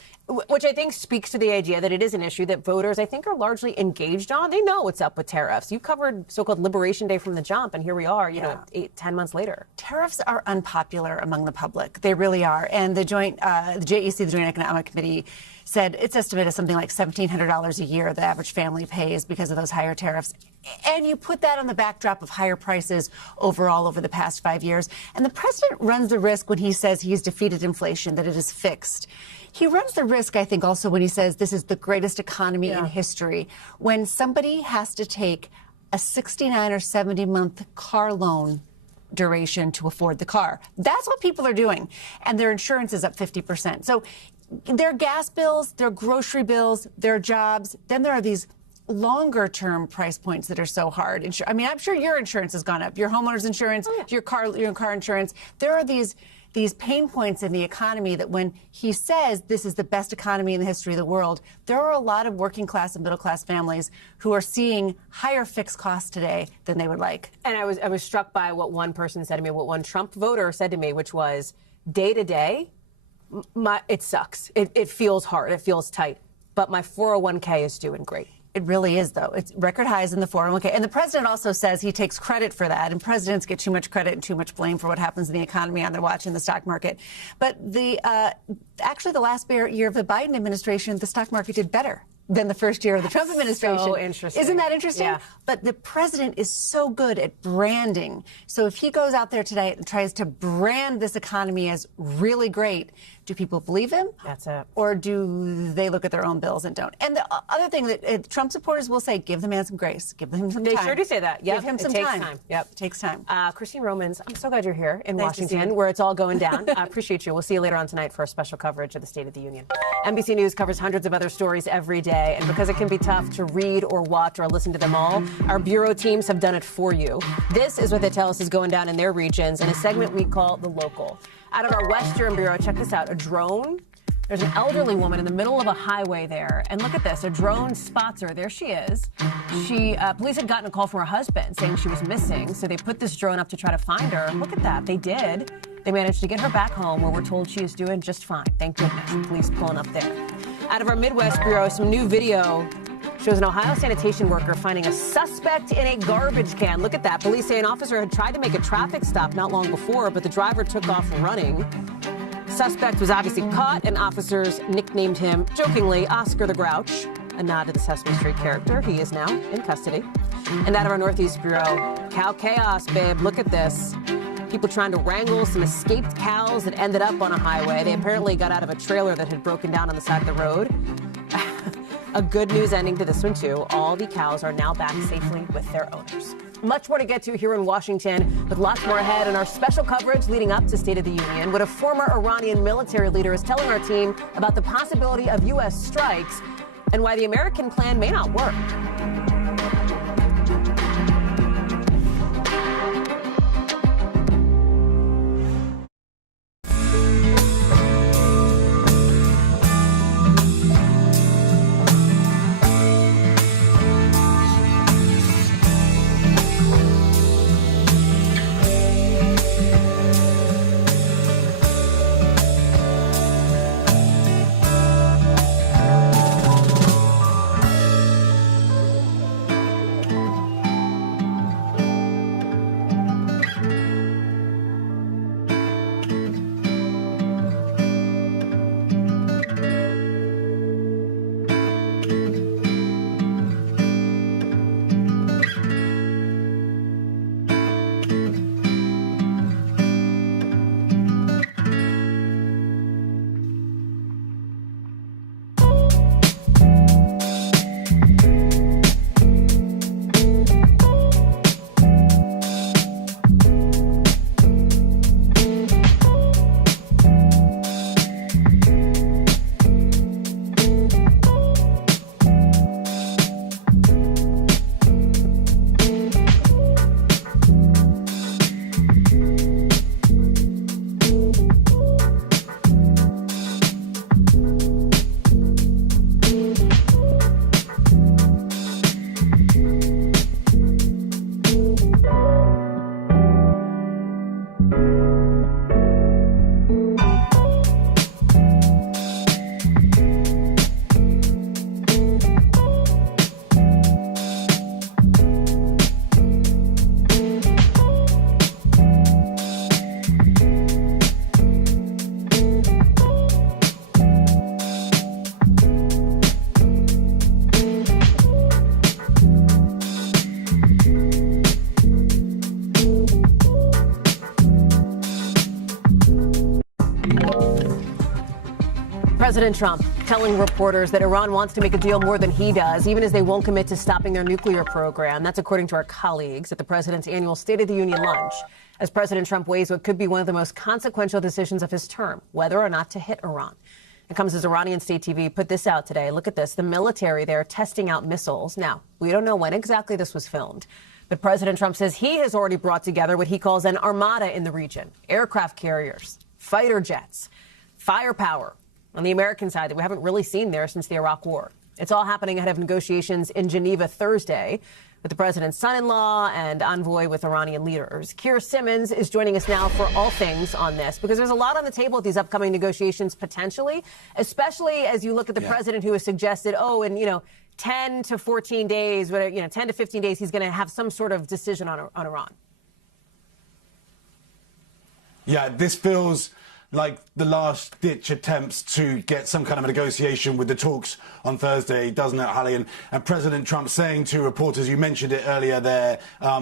which I think speaks to the idea that it is an issue that voters, I think, are largely engaged on. They know what's up with tariffs. You covered so-called Liberation Day from the jump, and here we are, 8-10 months later. Tariffs are unpopular among the public. They really are. And the JEC, the Joint Economic Committee, said its estimate is something like $1,700 a year the average family pays because of those higher tariffs. And you put that on the backdrop of higher prices overall over the past 5 years. And the president runs the risk when he says he's defeated inflation, that it is fixed. He runs the risk, I think, also when he says this is the greatest economy in history. When somebody has to take a 69 or 70-month car loan duration to afford the car. That's what people are doing. And their insurance is up 50%. So their gas bills, their grocery bills, their jobs, then there are these longer-term price points that are so hard. I mean, I'm sure your insurance has gone up, your homeowner's insurance, your car insurance. There are these pain points in the economy that when he says this is the best economy in the history of the world, there are a lot of working class and middle class families who are seeing higher fixed costs today than they would like. And I was struck by what one person said to me, what one Trump voter said to me, which was, day to day, it sucks. It feels hard. It feels tight. But my 401k is doing great. It really is, though. It's record highs in the 401k. And the president also says he takes credit for that. And presidents get too much credit and too much blame for what happens in the economy on their watch in the stock market. But actually, the last year of the Biden administration, the stock market did better than the first year of the Trump administration. So interesting. Isn't that interesting? Yeah. But the president is so good at branding. So if he goes out there today and tries to brand this economy as really great, do people believe him? That's it. Or do they look at their own bills and don't? And the other thing that Trump supporters will say, give the man some grace. Give him some time. They sure do say that. Yep. Give him some It takes time. time. Yep. It takes time. Christine Romans, I'm so glad you're here in Nice to see Washington, you. where it's all going down. I appreciate you. We'll see you later on tonight for a special coverage of the State of the Union. NBC News covers hundreds of other stories every day, and because it can be tough to read or watch or listen to them all, our bureau teams have done it for you. This is what they tell us is going down in their regions in a segment we call The Local. Out of our Western Bureau, check this out, a drone. There's an elderly woman in the middle of a highway there, and look at this. A drone spots her. There she is. Police had gotten a call from her husband saying she was missing, so they put this drone up to try to find her. Look at that. They did. They managed to get her back home, where we're told she is doing just fine. Thank goodness. Police pulling up there. Out of our Midwest Bureau, some new video shows an Ohio sanitation worker finding a suspect in a garbage can. Look at that. Police say an officer had tried to make a traffic stop not long before, but the driver took off running. Suspect was obviously caught, and officers nicknamed him, jokingly, Oscar the Grouch, a nod to the Sesame Street character. He is now in custody. And out of our Northeast Bureau, cow chaos, babe. Look at this. People trying to wrangle some escaped cows that ended up on a highway. They apparently got out of a trailer that had broken down on the side of the road. A good news ending to this one, too. All the cows are now back safely with their owners. Much more to get to here in Washington, with lots more ahead in our special coverage leading up to State of the Union. What a former Iranian military leader is telling our team about the possibility of U.S. strikes and why the American plan may not work. President Trump telling reporters that Iran wants to make a deal more than he does, even as they won't commit to stopping their nuclear program. That's according to our colleagues at the president's annual State of the Union lunch, as President Trump weighs what could be one of the most consequential decisions of his term, whether or not to hit Iran. It comes as Iranian state TV put this out today. Look at this. The military there testing out missiles. Now, we don't know when exactly this was filmed, but President Trump says he has already brought together what he calls an armada in the region. Aircraft carriers, fighter jets, firepower on the American side that we haven't really seen there since the Iraq War. It's all happening ahead of negotiations in Geneva Thursday with the president's son-in-law and envoy with Iranian leaders. Keir Simmons is joining us now for all things on this, because there's a lot on the table at these upcoming negotiations potentially, especially as you look at the president who has suggested, 10 to 14 days, 10 to 15 days, he's going to have some sort of decision on Iran. Yeah, this feels like the last-ditch attempts to get some kind of a negotiation with the talks on Thursday, doesn't it, Hallie? And President Trump saying to reporters, you mentioned it earlier there,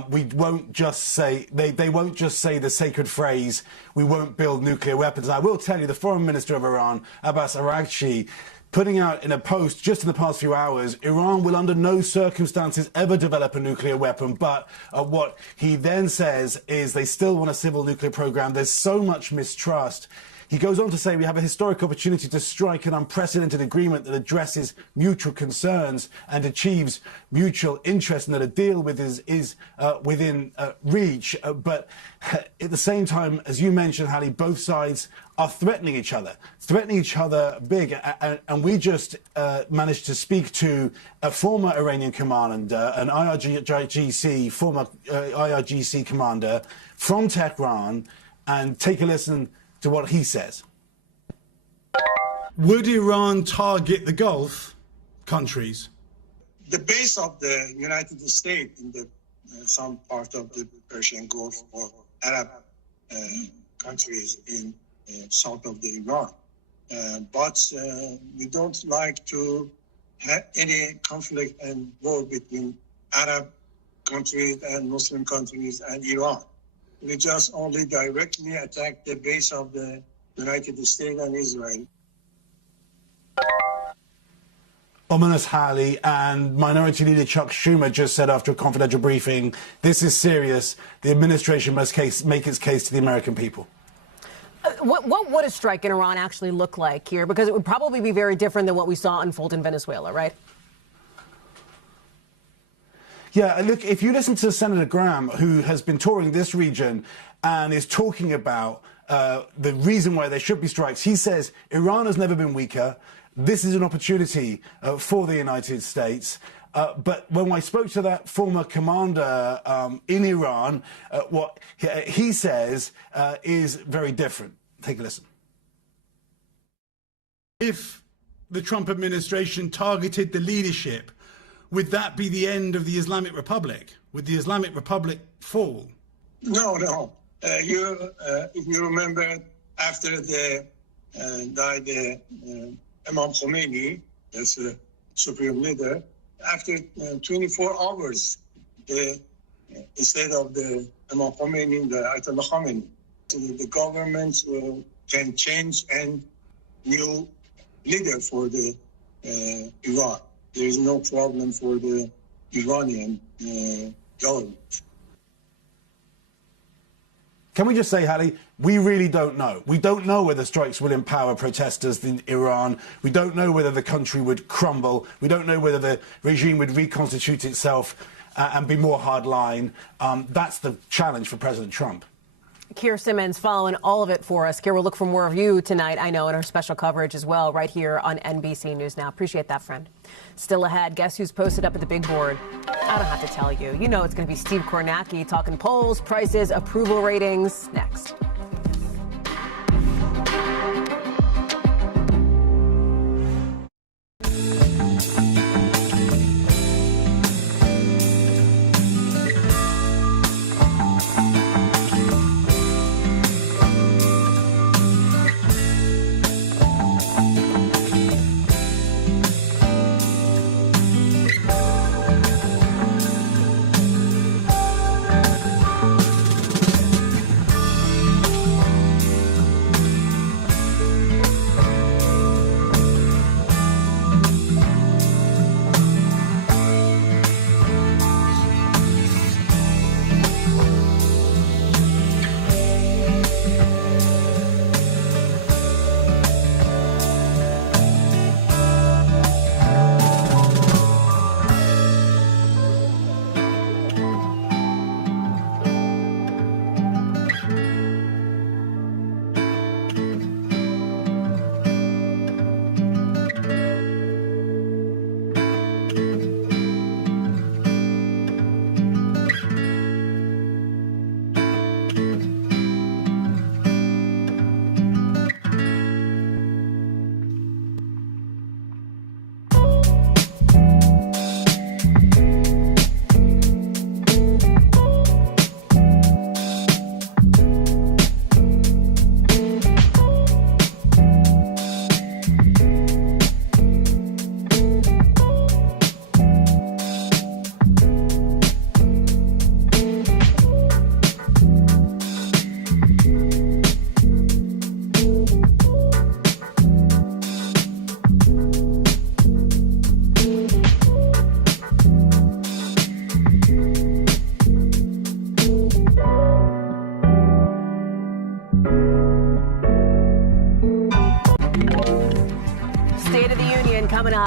we won't just say, they won't just say the sacred phrase, we won't build nuclear weapons. And I will tell you, the foreign minister of Iran, Abbas Araghchi, putting out in a post just in the past few hours, Iran will under no circumstances ever develop a nuclear weapon. But what he then says is they still want a civil nuclear program. There's so much mistrust. He goes on to say we have a historic opportunity to strike an unprecedented agreement that addresses mutual concerns and achieves mutual interest, and that a deal with is within reach. But at the same time, as you mentioned, Hallie, both sides are threatening each other big. And we just managed to speak to a former Iranian commander, an former IRGC commander from Tehran, and take a listen to what he says. Would Iran target the Gulf countries? The base of the United States in the some part of the Persian Gulf or Arab countries in south of the Iran. But we don't like to have any conflict and war between Arab countries and Muslim countries and Iran. We just only directly attack the base of the United States and Israel. Ominous, Hallie, and Minority Leader Chuck Schumer just said after a confidential briefing, this is serious. The administration must make its case to the American people. What would a strike in Iran actually look like here? Because it would probably be very different than what we saw unfold in Venezuela, right? Yeah, look, if you listen to Senator Graham, who has been touring this region and is talking about the reason why there should be strikes, he says Iran has never been weaker. This is an opportunity for the United States. But when I spoke to that former commander in Iran, what he says is very different. Take a listen. If the Trump administration targeted the leadership, would that be the end of the Islamic Republic? Would the Islamic Republic fall? No. If you remember, after the died Imam Khomeini, as the supreme leader, after 24 hours, instead of the Imam Khomeini, the Ayatollah Khomeini, the government can change and new leader for the Iran. There is no problem for the Iranian government. Can we just say, Hallie, we really don't know. We don't know whether strikes will empower protesters in Iran. We don't know whether the country would crumble. We don't know whether the regime would reconstitute itself and be more hardline. That's the challenge for President Trump. Keir Simmons following all of it for us. Keir, we'll look for more of you tonight, I know, in our special coverage as well, right here on NBC News Now. Appreciate that, friend. Still ahead, guess who's posted up at the big board? I don't have to tell you. You know it's going to be Steve Kornacki talking polls, prices, approval ratings. Next.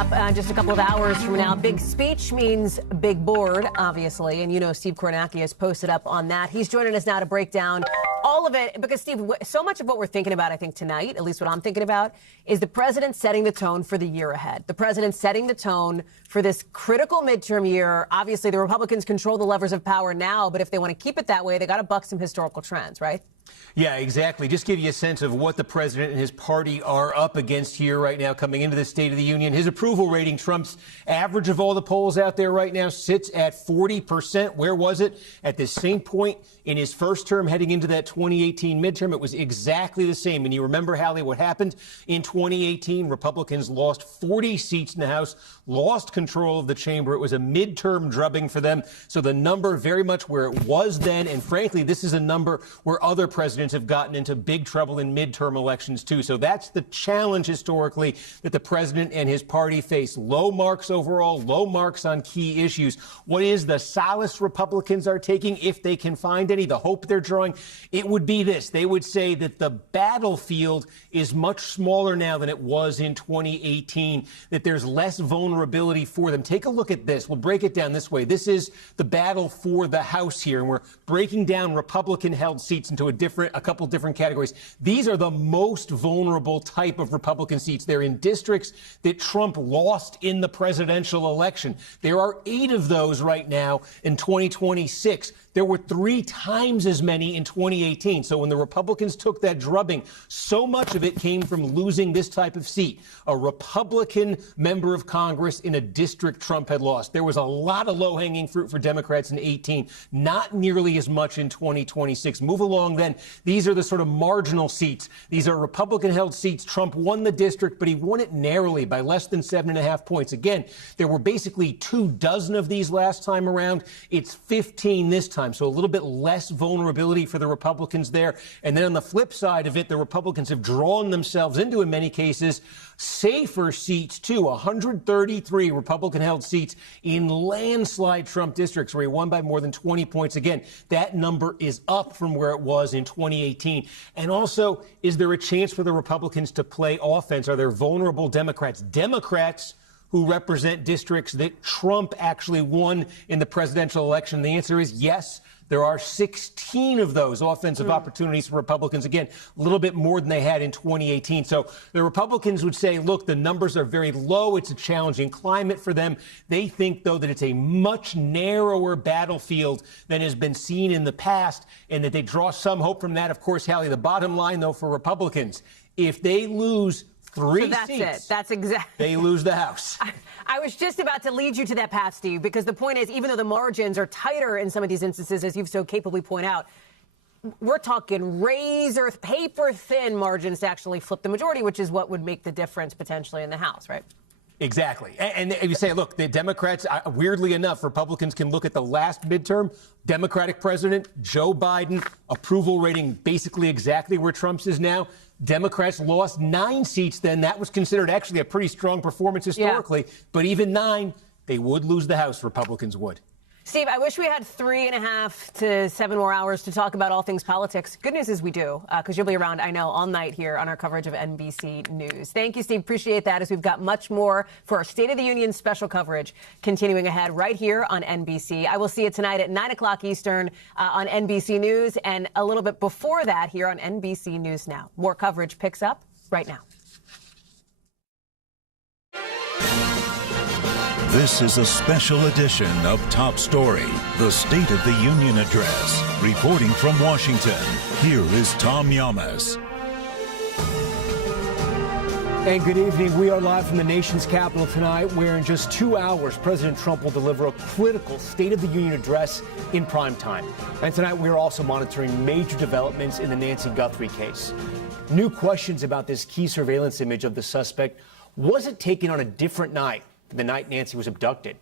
up just a couple of hours from now. Big speech means big board, obviously. And you know Steve Kornacki has posted up on that. He's joining us now to break down all of it. Because, Steve, so much of what we're thinking about, I think, tonight, at least what I'm thinking about, is the president setting the tone for the year ahead. The president setting the tone for this critical midterm year. Obviously, the Republicans control the levers of power now, but if they want to keep it that way, they got to buck some historical trends, right? Yeah, exactly. Just give you a sense of what the president and his party are up against here right now coming into the State of the Union. His approval rating, Trump's average of all the polls out there right now, sits at 40%. Where was it at the same point in his first term heading into that 2018 midterm? It was exactly the same. And you remember, Hallie, what happened in 2018? Republicans lost 40 seats in the House, lost control of the chamber. It was a midterm drubbing for them. So the number very much where it was then. And frankly, this is a number where other presidents have gotten into big trouble in midterm elections, too. So that's the challenge historically that the president and his party face. Low marks overall, low marks on key issues. What is the solace Republicans are taking, if they can find any, the hope they're drawing? It would be this. They would say that the battlefield is much smaller now than it was in 2018, that there's less vulnerability for them. Take a look at this. We'll break it down this way. This is the battle for the House here, and we're breaking down Republican-held seats into a couple different categories. These are the most vulnerable type of Republican seats. They're in districts that Trump lost in the presidential election. There are 8 of those right now in 2026. There were 3 times as many in 2018. So when the Republicans took that drubbing, so much of it came from losing this type of seat, a Republican member of Congress in a district Trump had lost. There was a lot of low-hanging fruit for Democrats in 18, not nearly as much in 2026. Move along then. These are the sort of marginal seats. These are Republican-held seats. Trump won the district, but he won it narrowly by less than 7.5 points. Again, there were basically 24 of these last time around. It's 15 this time. So a little bit less vulnerability for the Republicans there. And then on the flip side of it, the Republicans have drawn themselves into, in many cases, safer seats, too. 133 Republican-held seats in landslide Trump districts where he won by more than 20 points. Again, that number is up from where it was in 2018. And also, is there a chance for the Republicans to play offense? Are there vulnerable Democrats who represent districts that Trump actually won in the presidential election? The answer is yes. There are 16 of those offensive opportunities for Republicans. Again, a little bit more than they had in 2018. So the Republicans would say, look, the numbers are very low. It's a challenging climate for them. They think, though, that it's a much narrower battlefield than has been seen in the past, and that they draw some hope from that. Of course, Hallie, the bottom line, though, for Republicans, if they lose 3 that's seats. That's exactly. They lose the House. I was just about to lead you to that path, Steve, because the point is, even though the margins are tighter in some of these instances, as you've so capably pointed out, we're talking razor, paper-thin margins to actually flip the majority, which is what would make the difference potentially in the House, right? Exactly. And you say, look, the Democrats, weirdly enough, Republicans can look at the last midterm, Democratic president, Joe Biden, approval rating basically exactly where Trump's is now. Democrats lost 9 seats then. That was considered actually a pretty strong performance historically. Yeah. But even 9, they would lose the House, Republicans would. Steve, I wish we had 3.5 to 7 more hours to talk about all things politics. Good news is we do, because you'll be around, I know, all night here on our coverage of NBC News. Thank you, Steve. Appreciate that, as we've got much more for our State of the Union special coverage continuing ahead right here on NBC. I will see you tonight at 9 o'clock Eastern on NBC News, and a little bit before that here on NBC News Now. More coverage picks up right now. This is a special edition of Top Story, the State of the Union Address. Reporting from Washington, here is Tom Yamas. And good evening. We are live from the nation's capital tonight, where in just 2 hours, President Trump will deliver a critical State of the Union address in prime time. And tonight, we are also monitoring major developments in the Nancy Guthrie case. New questions about this key surveillance image of the suspect. Was it taken on a different night? The night Nancy was abducted.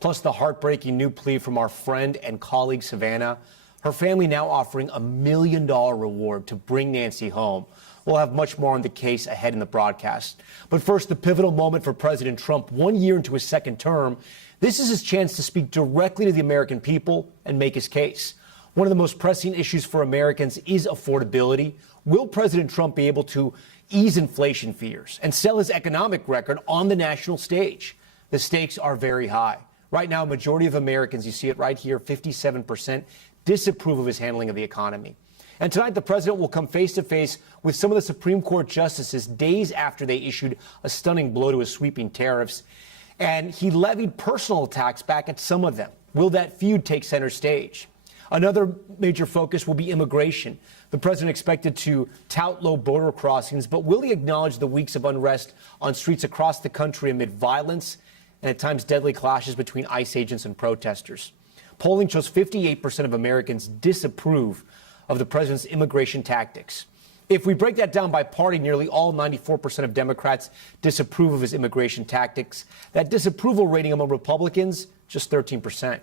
Plus the heartbreaking new plea from our friend and colleague Savannah. Her family now offering $1 million reward to bring Nancy home. We'll have much more on the case ahead in the broadcast. But first, the pivotal moment for President Trump 1 year into his second term. This is his chance to speak directly to the American people and make his case. One of the most pressing issues for Americans is affordability. Will President Trump be able to ease inflation fears and sell his economic record on the national stage? The stakes are very high. Right now, a majority of Americans, you see it right here, 57%, disapprove of his handling of the economy. And tonight, the president will come face to face with some of the Supreme Court justices days after they issued a stunning blow to his sweeping tariffs. And he levied personal attacks back at some of them. Will that feud take center stage? Another major focus will be immigration. The president expected to tout low border crossings, but will he acknowledge the weeks of unrest on streets across the country amid violence and at times deadly clashes between ICE agents and protesters? Polling shows 58% of Americans disapprove of the president's immigration tactics. If we break that down by party, nearly all 94% of Democrats disapprove of his immigration tactics. That disapproval rating among Republicans, just 13%.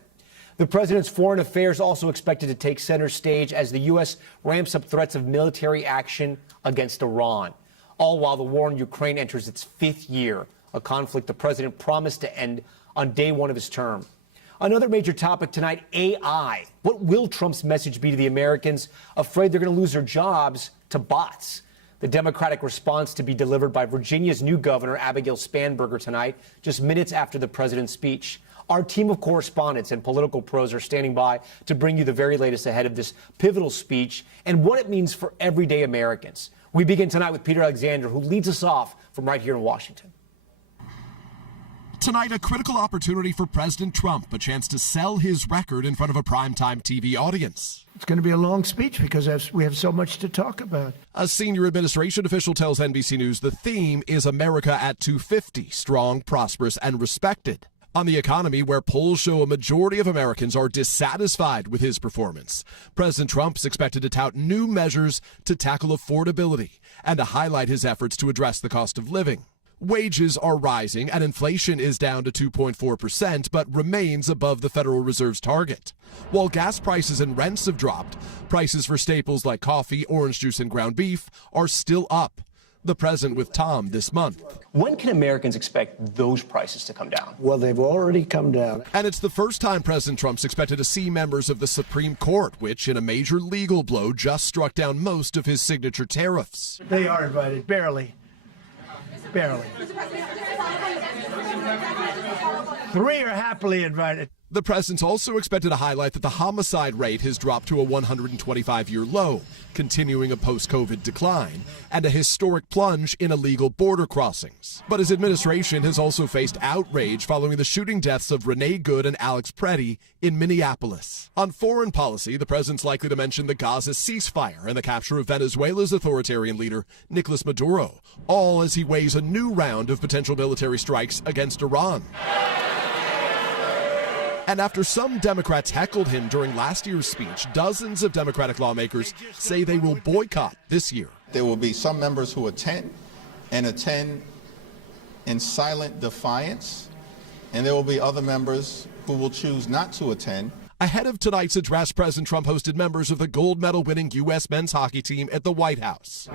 The president's foreign affairs also expected to take center stage as the U.S. ramps up threats of military action against Iran, all while the war in Ukraine enters its 5th year, a conflict the president promised to end on day 1 of his term. Another major topic tonight, AI. What will Trump's message be to the Americans afraid they're going to lose their jobs to bots? The Democratic response to be delivered by Virginia's new governor, Abigail Spanberger, tonight, just minutes after the president's speech. Our team of correspondents and political pros are standing by to bring you the very latest ahead of this pivotal speech and what it means for everyday Americans. We begin tonight with Peter Alexander, who leads us off from right here in Washington. Tonight, a critical opportunity for President Trump, a chance to sell his record in front of a primetime TV audience. It's going to be a long speech because we have so much to talk about. A senior administration official tells NBC News the theme is America at 250, strong, prosperous, and respected. On the economy, where polls show a majority of Americans are dissatisfied with his performance, President Trump's expected to tout new measures to tackle affordability and to highlight his efforts to address the cost of living. Wages are rising and inflation is down to 2.4%, but remains above the Federal Reserve's target. While gas prices and rents have dropped, prices for staples like coffee, orange juice, and ground beef are still up. The president with Tom this month. When can Americans expect those prices to come down? Well, they've already come down. And it's the first time President Trump's expected to see members of the Supreme Court, which in a major legal blow just struck down most of his signature tariffs. They are invited, barely. Barely. 3 are happily invited. The president's also expected to highlight that the homicide rate has dropped to a 125-year low, continuing a post-COVID decline, and a historic plunge in illegal border crossings. But his administration has also faced outrage following the shooting deaths of Renee Good and Alex Preddy in Minneapolis. On foreign policy, the president's likely to mention the Gaza ceasefire and the capture of Venezuela's authoritarian leader, Nicolas Maduro, all as he weighs a new round of potential military strikes against Iran. And after some Democrats heckled him during last year's speech, dozens of Democratic lawmakers say they will boycott this year. There will be some members who attend in silent defiance, and there will be other members who will choose not to attend. Ahead of tonight's address, President Trump hosted members of the gold medal-winning U.S. men's hockey team at the White House.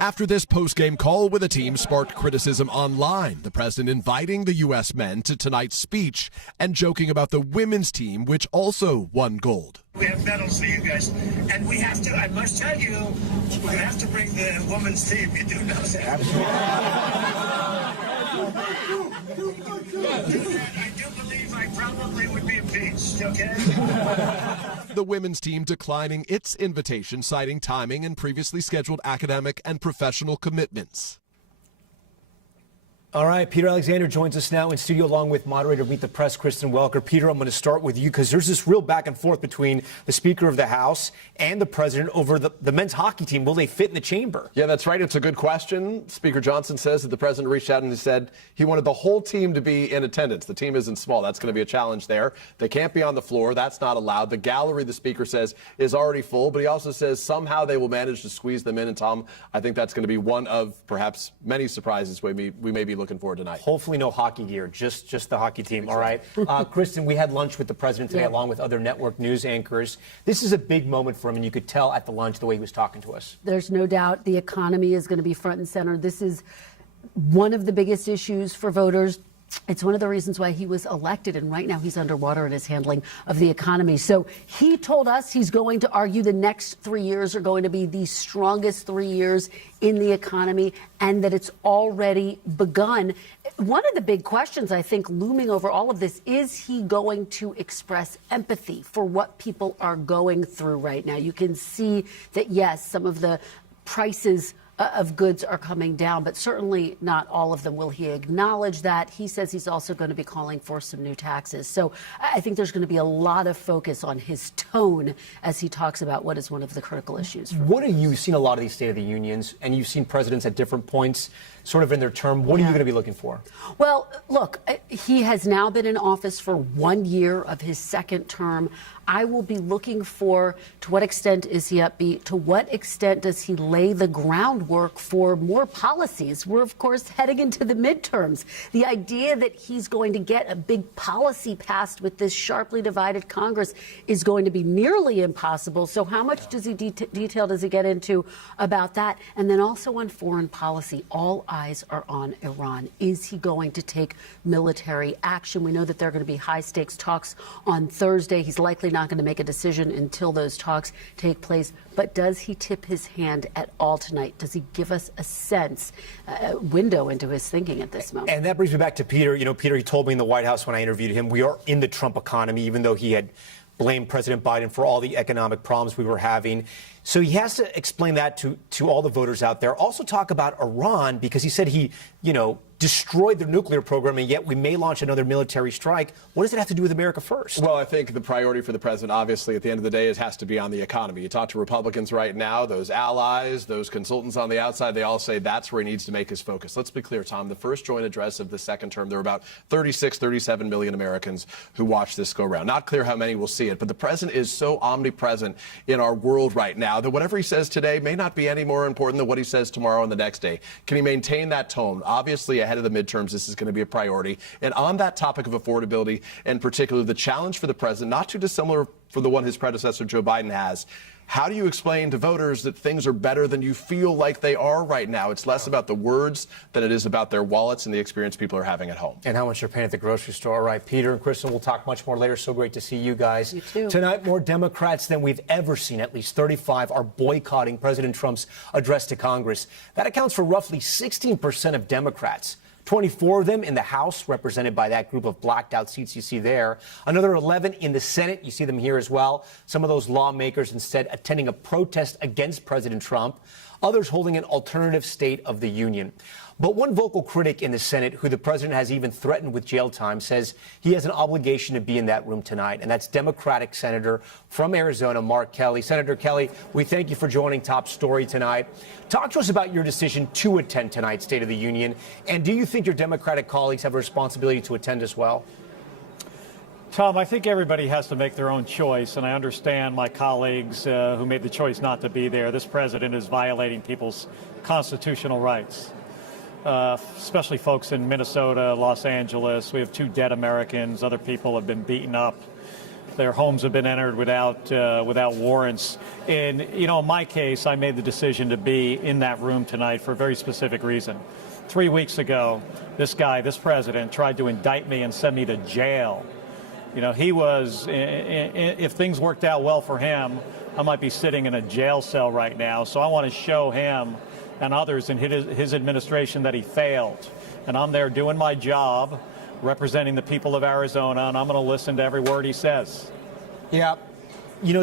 After this post-game call with the team sparked criticism online, the president inviting the U.S. men to tonight's speech and joking about the women's team, which also won gold. We have medals for you guys, and we have to, I must tell you, we have to bring the women's team. You do know that. I do believe I probably would be impeached, okay? The women's team declining its invitation, citing timing and previously scheduled academic and professional commitments. All right, Peter Alexander joins us now in studio along with moderator of Meet the Press, Kristen Welker. Peter, I'm going to start with you because there's this real back and forth between the Speaker of the House and the President over the men's hockey team. Will they fit in the chamber? Yeah, that's right. It's a good question. Speaker Johnson says that the President reached out and he said he wanted the whole team to be in attendance. The team isn't small. That's going to be a challenge there. They can't be on the floor. That's not allowed. The gallery, the Speaker says, is already full, but he also says somehow they will manage to squeeze them in. And Tom, I think that's going to be one of perhaps many surprises we may be looking for tonight. Hopefully no hockey gear, just the hockey team. All right. Kristen, we had lunch with the president today along with other network news anchors. This is a big moment for him, and you could tell at the lunch the way he was talking to us. There's no doubt the economy is going to be front and center. This is one of the biggest issues for voters. It's one of the reasons why he was elected, and right now he's underwater in his handling of the economy. So he told us he's going to argue the next 3 years are going to be the strongest 3 years in the economy, and that it's already begun. One of the big questions, I think, looming over all of this, is he going to express empathy for what people are going through right now? You can see that, yes, some of the prices of goods are coming down, but certainly not all of them. Will he acknowledge that? He says he's also going to be calling for some new taxes. So I think there's going to be a lot of focus on his tone as he talks about what is one of the critical issues. What have you seen a lot of these State of the Unions, and you've seen presidents at different points sort of in their term. What are you going to be looking for? Well, look, he has now been in office for 1 year of his second term. I will be looking for, to what extent is he upbeat? To what extent does he lay the groundwork for more policies? We're, of course, heading into the midterms. The idea that he's going to get a big policy passed with this sharply divided Congress is going to be nearly impossible. So how much does he detail does he get into about that? And then also on foreign policy, all eyes are on Iran. Is he going to take military action? We know that there are going to be high stakes talks on Thursday. He's likely not going to make a decision until those talks take place. But does he tip his hand at all tonight? Does he give us a sense, a window into his thinking at this moment? And that brings me back to Peter. You know, Peter, he told me in the White House when I interviewed him, we are in the Trump economy, even though he had blamed President Biden for all the economic problems we were having. So he has to explain that to all the voters out there. Also talk about Iran, because he said he, destroyed their nuclear program, and yet we may launch another military strike. What does it have to do with America first? Well, I think the priority for the president, obviously, at the end of the day, has to be on the economy. You talk to Republicans right now, those allies, those consultants on the outside, they all say that's where he needs to make his focus. Let's be clear, Tom. The first joint address of the second term, there were about 36, 37 million Americans who watched this go around. Not clear how many will see it, but the president is so omnipresent in our world right now that whatever he says today may not be any more important than what he says tomorrow and the next day. Can he maintain that tone? Obviously, ahead of the midterms, this is going to be a priority. And on that topic of affordability, and particularly the challenge for the president, not too dissimilar from the one his predecessor Joe Biden has, how do you explain to voters that things are better than you feel like they are right now? It's less about the words than it is about their wallets and the experience people are having at home. And how much they're paying at the grocery store. All right, Peter and Kristen, we'll talk much more later. So great to see you guys. You too. Tonight, more Democrats than we've ever seen, at least 35, are boycotting President Trump's address to Congress. That accounts for roughly 16% of Democrats. 24 of them in the House, represented by that group of blacked out seats you see there. Another 11 in the Senate. You see them here as well. Some of those lawmakers instead attending a protest against President Trump. Others holding an alternative State of the Union. But one vocal critic in the Senate, who the president has even threatened with jail time, says he has an obligation to be in that room tonight. And that's Democratic Senator from Arizona, Mark Kelly. Senator Kelly, we thank you for joining Top Story tonight. Talk to us about your decision to attend tonight's State of the Union. And do you think your Democratic colleagues have a responsibility to attend as well? Tom, I think everybody has to make their own choice, and I understand my colleagues who made the choice not to be there. This president is violating people's constitutional rights, especially folks in Minnesota, Los Angeles. We have 2 dead Americans. Other people have been beaten up. Their homes have been entered without warrants. And, in my case, I made the decision to be in that room tonight for a very specific reason. 3 weeks ago, this president, tried to indict me and send me to jail. He was, if things worked out well for him, I might be sitting in a jail cell right now. So I want to show him and others in his administration that he failed. And I'm there doing my job, representing the people of Arizona, and I'm going to listen to every word he says. Yeah.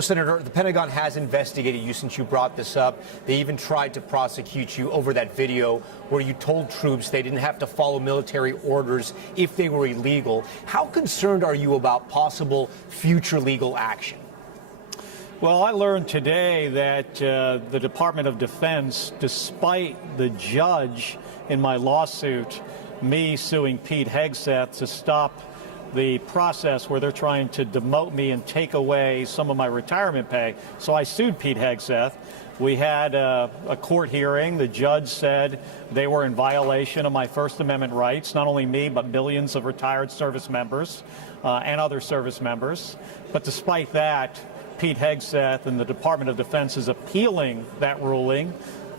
Senator, the Pentagon has investigated you since you brought this up. They even tried to prosecute you over that video where you told troops they didn't have to follow military orders if they were illegal. How concerned are you about possible future legal action? Well, I learned today that the Department of Defense, despite the judge in my lawsuit, me suing Pete Hegseth to stop the process where they're trying to demote me and take away some of my retirement pay. So I sued Pete Hegseth. We had a court hearing. The judge said they were in violation of my First Amendment rights, not only me, but millions of retired service members and other service members. But despite that, Pete Hegseth and the Department of Defense is appealing that ruling.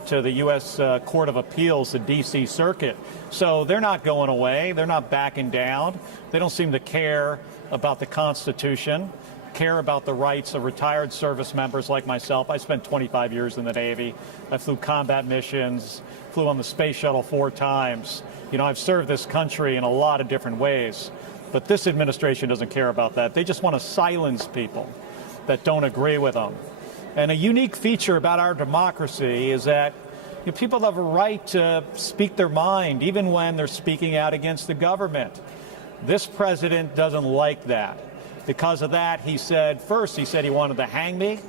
to the U.S. Court of Appeals, the D.C. Circuit. So they're not going away. They're not backing down. They don't seem to care about the Constitution, care about the rights of retired service members like myself. I spent 25 years in the Navy. I flew combat missions, flew on the space shuttle 4 times. You know, I've served this country in a lot of different ways. But this administration doesn't care about that. They just want to silence people that don't agree with them. And a unique feature about our democracy is that people have a right to speak their mind, even when they're speaking out against the government. This president doesn't like that. Because of that, he said he wanted to hang me,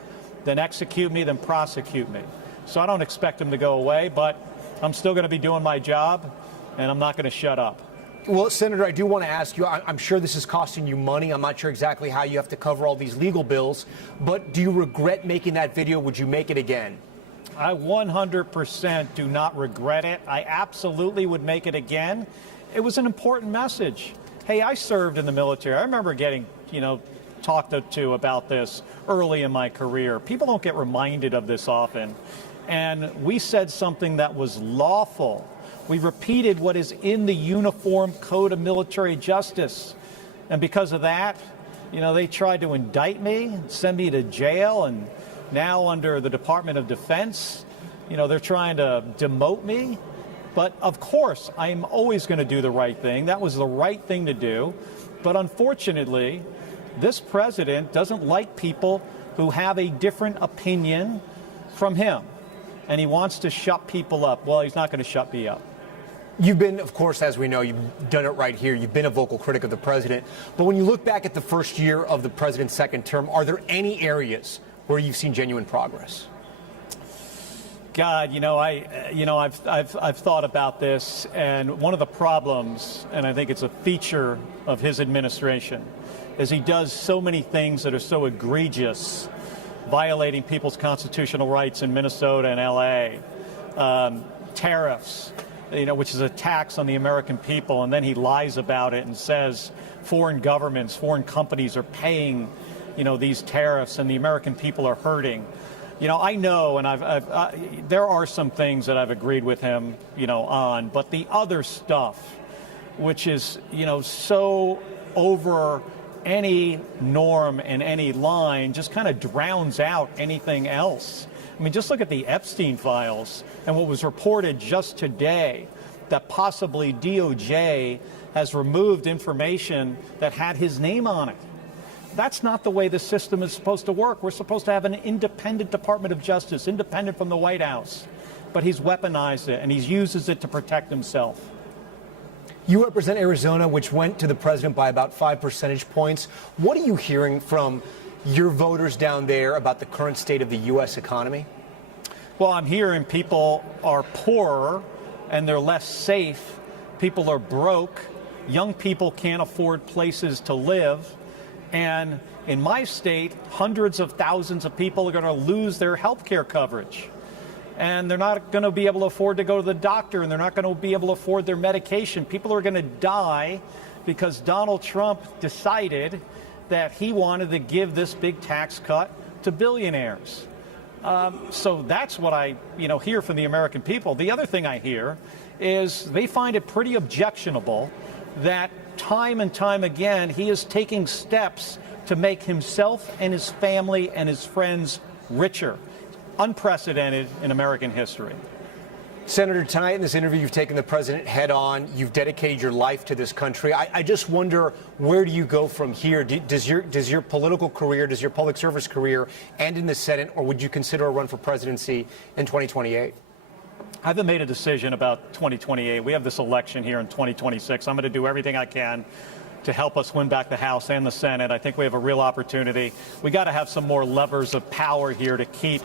then execute me, then prosecute me. So I don't expect him to go away, but I'm still going to be doing my job, and I'm not going to shut up. Well, Senator, I do want to ask you, I'm sure this is costing you money. I'm not sure exactly how you have to cover all these legal bills, but do you regret making that video? Would you make it again? I 100% do not regret it. I absolutely would make it again. It was an important message. Hey, I served in the military. I remember getting, talked to about this early in my career. People don't get reminded of this often. And we said something that was lawful. We repeated what is in the Uniform Code of Military Justice. And because of that, they tried to indict me, send me to jail, and now under the Department of Defense, they're trying to demote me. But of course, I am always going to do the right thing. That was the right thing to do. But unfortunately, this president doesn't like people who have a different opinion from him. And he wants to shut people up. Well, he's not going to shut me up. You've been, of course, as we know, you've done it right here. You've been a vocal critic of the president. But when you look back at the first year of the president's second term, are there any areas where you've seen genuine progress? God, I've thought about this, and one of the problems, and I think it's a feature of his administration, is he does so many things that are so egregious, violating people's constitutional rights in Minnesota and L.A., tariffs, which is a tax on the American people, and then he lies about it and says foreign governments, foreign companies are paying, these tariffs, and the American people are hurting. I know, and there are some things that I've agreed with him, on, but the other stuff, which is, so over any norm and any line, just kind of drowns out anything else. I mean, just look at the Epstein files and what was reported just today, that possibly DOJ has removed information that had his name on it. That's not the way the system is supposed to work. We're supposed to have an independent Department of Justice, independent from the White House. But he's weaponized it, and he uses it to protect himself. You represent Arizona, which went to the president by about 5 percentage points. What are you hearing from your voters down there about the current state of the U.S. economy? Well, I'm hearing people are poorer and they're less safe. People are broke. Young people can't afford places to live. And in my state, hundreds of thousands of people are going to lose their health care coverage. And they're not going to be able to afford to go to the doctor, and they're not going to be able to afford their medication. People are going to die because Donald Trump decided that he wanted to give this big tax cut to billionaires. So that's what I hear from the American people. The other thing I hear is they find it pretty objectionable that time and time again he is taking steps to make himself and his family and his friends richer. Unprecedented in American history. Senator, tonight in this interview, you've taken the president head on. You've dedicated your life to this country. I just wonder, where do you go from here? Does your political career, does your public service career end in the Senate, or would you consider a run for presidency in 2028? I haven't made a decision about 2028. We have this election here in 2026. I'm going to do everything I can to help us win back the House and the Senate. I think we have a real opportunity. We got to have some more levers of power here to keep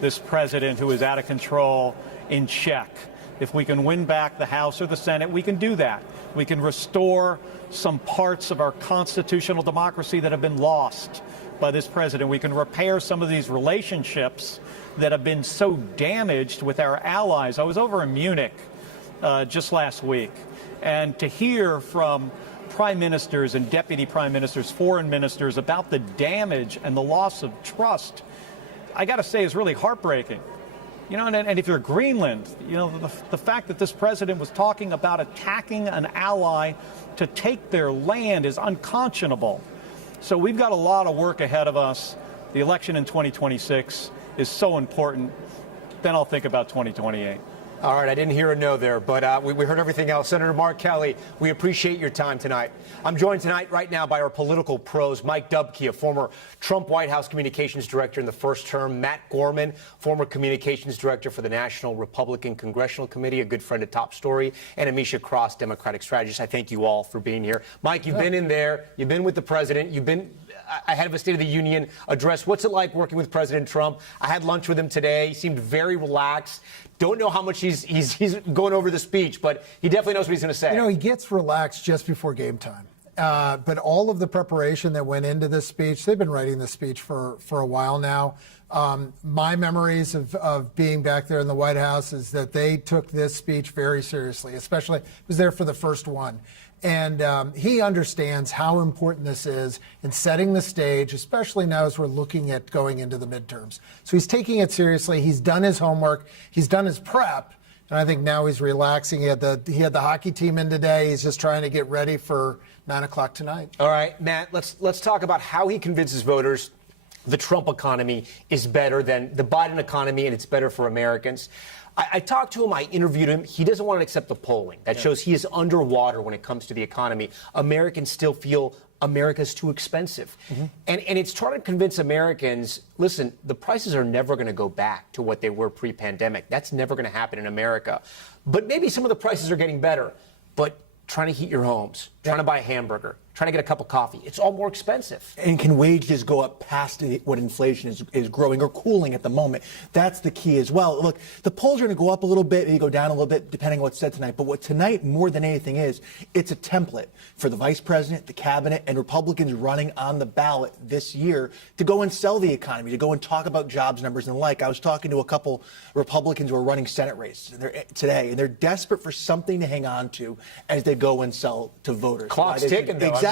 this president who is out of control in check. If we can win back the House or the Senate, we can do that. We can restore some parts of our constitutional democracy that have been lost by this president. We can repair some of these relationships that have been so damaged with our allies. I was over in Munich just last week, and to hear from prime ministers and deputy prime ministers, foreign ministers, about the damage and the loss of trust, I got to say, is really heartbreaking. You know, and if you're Greenland, you know, the fact that this president was talking about attacking an ally to take their land is unconscionable. So we've got a lot of work ahead of us. The election in 2026 is so important. Then I'll think about 2028. All right, I didn't hear a no there, but we heard everything else. Senator Mark Kelly, we appreciate your time tonight. I'm joined tonight right now by our political pros, Mike Dubke, a former Trump White House communications director in the first term, Matt Gorman, former communications director for the National Republican Congressional Committee, a good friend of Top Story, and Amisha Cross, Democratic strategist. I thank you all for being here. Mike, you've been in there. You've been with the president. You've been ahead of a State of the Union address. What's it like working with President Trump? I had lunch with him today. He seemed very relaxed. Don't know how much he's going over the speech, but he definitely knows what he's going to say. You know, he gets relaxed just before game time. But all of the preparation that went into this speech, they've been writing this speech for a while now. My memories of being back there in the White House is that they took this speech very seriously, especially was there for the first one. And he understands how important this is in setting the stage, especially now as we're looking at going into the midterms. So he's taking it seriously. He's done his homework. He's done his prep. And I think now he's relaxing. He had the hockey team in today. He's just trying to get ready for 9 o'clock tonight. All right, Matt, let's talk about how he convinces voters the Trump economy is better than the Biden economy and it's better for Americans. I talked to him. I interviewed him. He doesn't want to accept the polling. That shows he is underwater when it comes to the economy. Americans still feel America's too expensive. And it's trying to convince Americans, listen, the prices are never going to go back to what they were pre-pandemic. That's never going to happen in America. But maybe some of the prices are getting better. But trying to heat your homes, trying to buy a hamburger, trying to get a cup of coffee, it's all more expensive. And can wages go up past what inflation is growing or cooling at the moment? That's the key as well. Look, the polls are going to go up a little bit, maybe go down a little bit, depending on what's said tonight. But what tonight, more than anything is, it's a template for the vice president, the cabinet, and Republicans running on the ballot this year to go and sell the economy, to go and talk about jobs numbers and the like. I was talking to a couple Republicans who are running Senate races today, and they're desperate for something to hang on to as they go and sell to voters. Clock's ticking, though.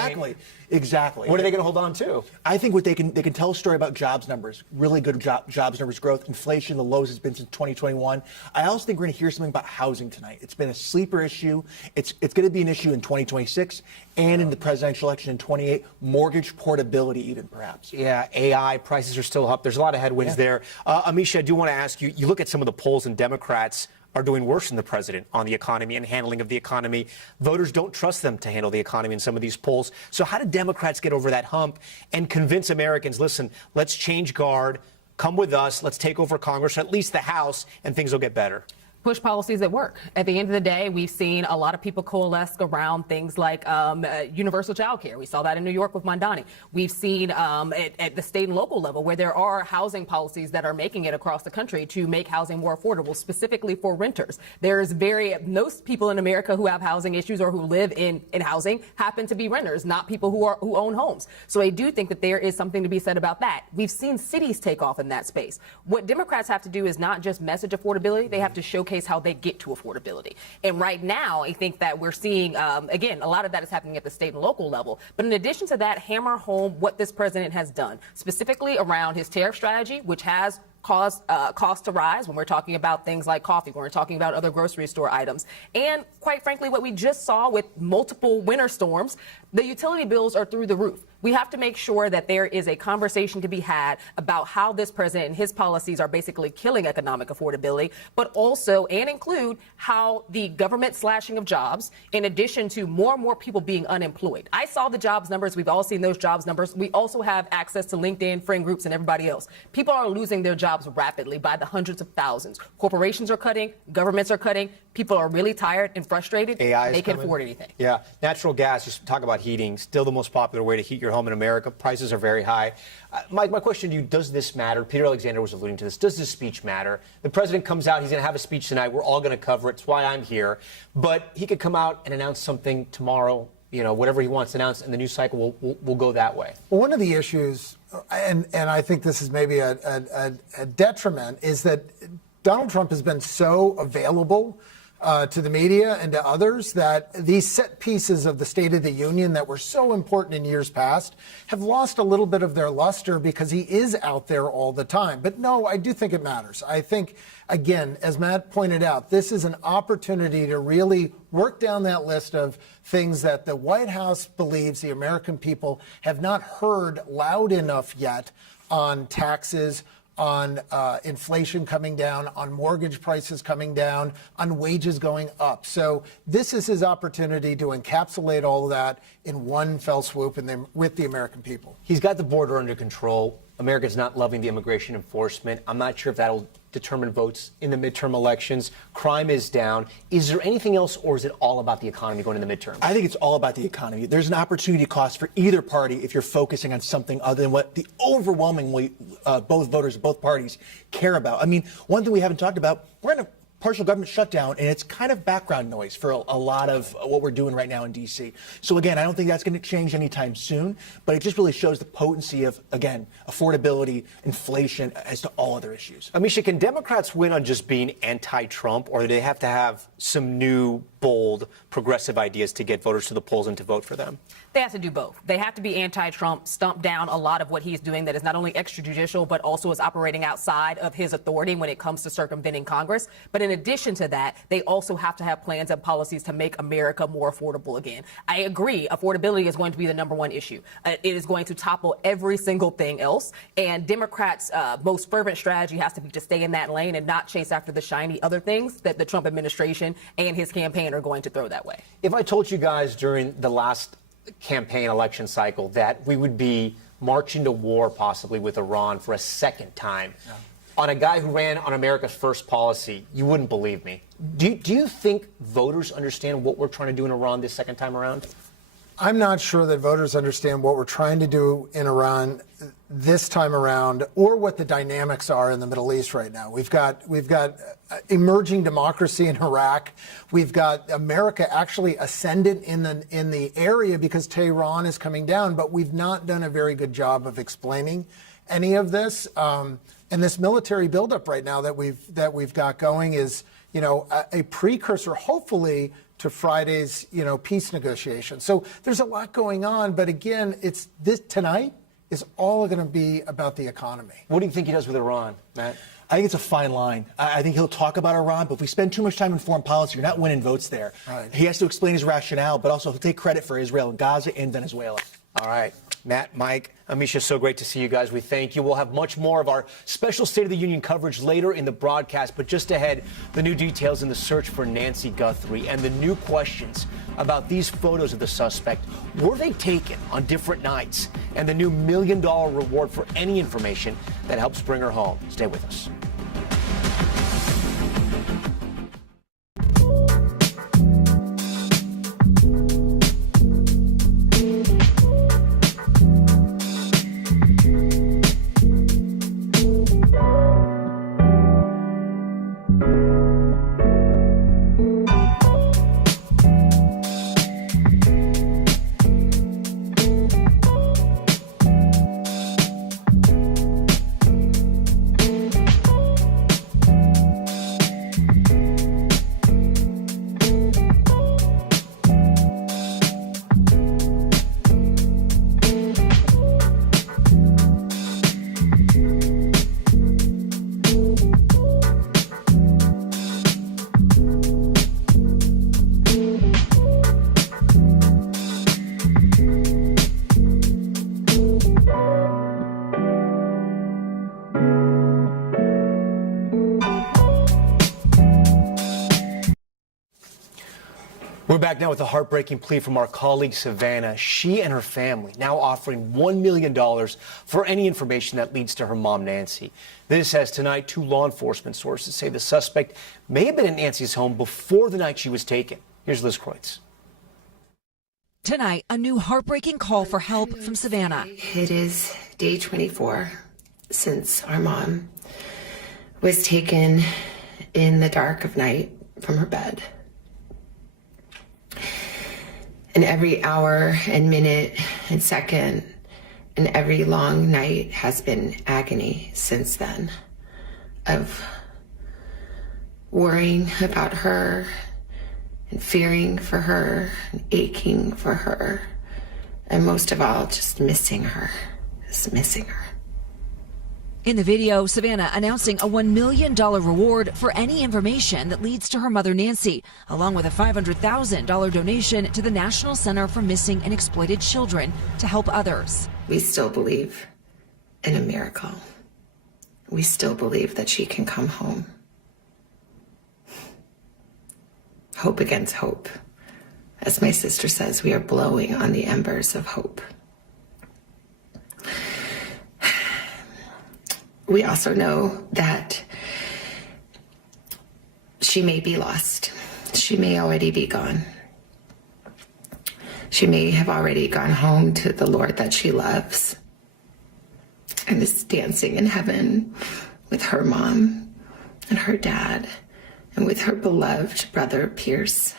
Exactly. What are they going to hold on to? I think they can tell a story about jobs numbers, really good jobs numbers growth, inflation, the lowest it's been since 2021. I also think we're going to hear something about housing tonight. It's been a sleeper issue. It's going to be an issue in 2026 and in the presidential election in 28. Mortgage portability, even perhaps. Yeah, AI prices are still up. There's a lot of headwinds there. Amisha, I do want to ask you. You look at some of the polls, and Democrats are doing worse than the president on the economy and handling of the economy. Voters don't trust them to handle the economy in some of these polls. So how do Democrats get over that hump and convince Americans, listen, let's change guard, come with us, let's take over Congress, or at least the House, and things will get better? Push policies that work. At the end of the day, we've seen a lot of people coalesce around things like universal child care. We saw that in New York with Mondani. We've seen at the state and local level where there are housing policies that are making it across the country to make housing more affordable, specifically for renters. Most people in America who have housing issues or who live in housing happen to be renters, not people who own homes. So I do think that there is something to be said about that. We've seen cities take off in that space. What Democrats have to do is not just message affordability, they have to showcase how they get to affordability. And right now, I think that we're seeing, again, a lot of that is happening at the state and local level. But in addition to that, hammer home what this president has done, specifically around his tariff strategy, which has caused costs to rise when we're talking about things like coffee, when we're talking about other grocery store items. And quite frankly, what we just saw with multiple winter storms, the utility bills are through the roof. We have to make sure that there is a conversation to be had about how this president and his policies are basically killing economic affordability, but also and include how the government slashing of jobs, in addition to more and more people being unemployed. I saw the jobs numbers. We've all seen those jobs numbers. We also have access to LinkedIn, friend groups, and everybody else. People are losing their jobs rapidly by the hundreds of thousands. Corporations are cutting. Governments are cutting. People are really tired and frustrated. AI they can afford anything. Yeah. Natural gas, just talk about heating, still the most popular way to heat your home in America. Prices are very high. Mike, my question to you, does this matter? Peter Alexander was alluding to this. Does this speech matter? The president comes out. He's going to have a speech tonight. We're all going to cover it. It's why I'm here. But he could come out and announce something tomorrow, whatever he wants to announce, and the news cycle will go that way. Well, one of the issues, and I think this is maybe a detriment, is that Donald Trump has been so available to the media and to others that these set pieces of the State of the Union that were so important in years past have lost a little bit of their luster because he is out there all the time. But no, I do think it matters. I think, again, as Matt pointed out, this is an opportunity to really work down that list of things that the White House believes the American people have not heard loud enough yet on taxes, on inflation coming down, on mortgage prices coming down, on wages going up. So this is his opportunity to encapsulate all of that in one fell swoop with the American people. He's got the border under control. America's not loving the immigration enforcement. I'm not sure if that'll determine votes in the midterm elections. Crime is down. Is there anything else, or is it all about the economy going in the midterm? I think it's all about the economy. There's an opportunity cost for either party if you're focusing on something other than what the overwhelmingly both voters, both parties care about. I mean, one thing we haven't talked about, we're in a partial government shutdown, and it's kind of background noise for a lot of what we're doing right now in D.C. So, again, I don't think that's going to change anytime soon, but it just really shows the potency of, again, affordability, inflation, as to all other issues. Amisha, can Democrats win on just being anti-Trump, or do they have to have some new, bold, progressive ideas to get voters to the polls and to vote for them? They have to do both. They have to be anti-Trump, stump down a lot of what he's doing that is not only extrajudicial, but also is operating outside of his authority when it comes to circumventing Congress. But in addition to that, they also have to have plans and policies to make America more affordable again. I agree, affordability is going to be the #1 issue. It is going to topple every single thing else. And Democrats' most fervent strategy has to be to stay in that lane and not chase after the shiny other things that the Trump administration and his campaign are going to throw that way. If I told you guys during the last campaign election cycle that we would be marching to war possibly with Iran for a second time, on a guy who ran on America's first policy, you wouldn't believe me. Do you think voters understand what we're trying to do in Iran this second time around? I'm not sure that voters understand what we're trying to do in Iran this time around, or what the dynamics are in the Middle East right now. We've got emerging democracy in Iraq. We've got America actually ascendant in the area because Tehran is coming down, but we've not done a very good job of explaining any of this. And this military buildup right now that we've got going is, a precursor, hopefully, to Friday's, peace negotiations. So there's a lot going on, but again, it's this tonight is all going to be about the economy. What do you think he does with Iran, Matt? I think it's a fine line. I think he'll talk about Iran, but if we spend too much time in foreign policy, you're not winning votes there. Right. He has to explain his rationale, but also he'll take credit for Israel, Gaza, and Venezuela. All right. Matt, Mike, Amisha, so great to see you guys. We thank you. We'll have much more of our special State of the Union coverage later in the broadcast. But just ahead, the new details in the search for Nancy Guthrie and the new questions about these photos of the suspect. Were they taken on different nights? And the new $1 million reward for any information that helps bring her home. Stay with us. We're back now with a heartbreaking plea from our colleague Savannah. She and her family now offering $1 million for any information that leads to her mom, Nancy. This as tonight, 2 law enforcement sources say the suspect may have been at Nancy's home before the night she was taken. Here's Liz Kreutz. Tonight, a new heartbreaking call for help from Savannah. It is day 24 since our mom was taken in the dark of night from her bed. And every hour and minute and second and every long night has been agony since then, of worrying about her, and fearing for her and aching for her. And most of all, just missing her. Just missing her. In the video, Savannah announcing a $1 million reward for any information that leads to her mother, Nancy, along with a $500,000 donation to the National Center for Missing and Exploited Children to help others. We still believe in a miracle. We still believe that she can come home. Hope against hope. As my sister says, we are blowing on the embers of hope. We also know that she may be lost. She may already be gone. She may have already gone home to the Lord that she loves and is dancing in heaven with her mom and her dad and with her beloved brother Pierce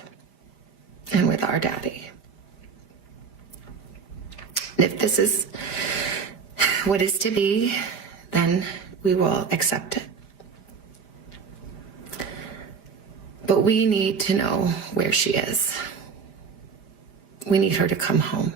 and with our daddy. And if this is what is to be, then we will accept it. But we need to know where she is. We need her to come home.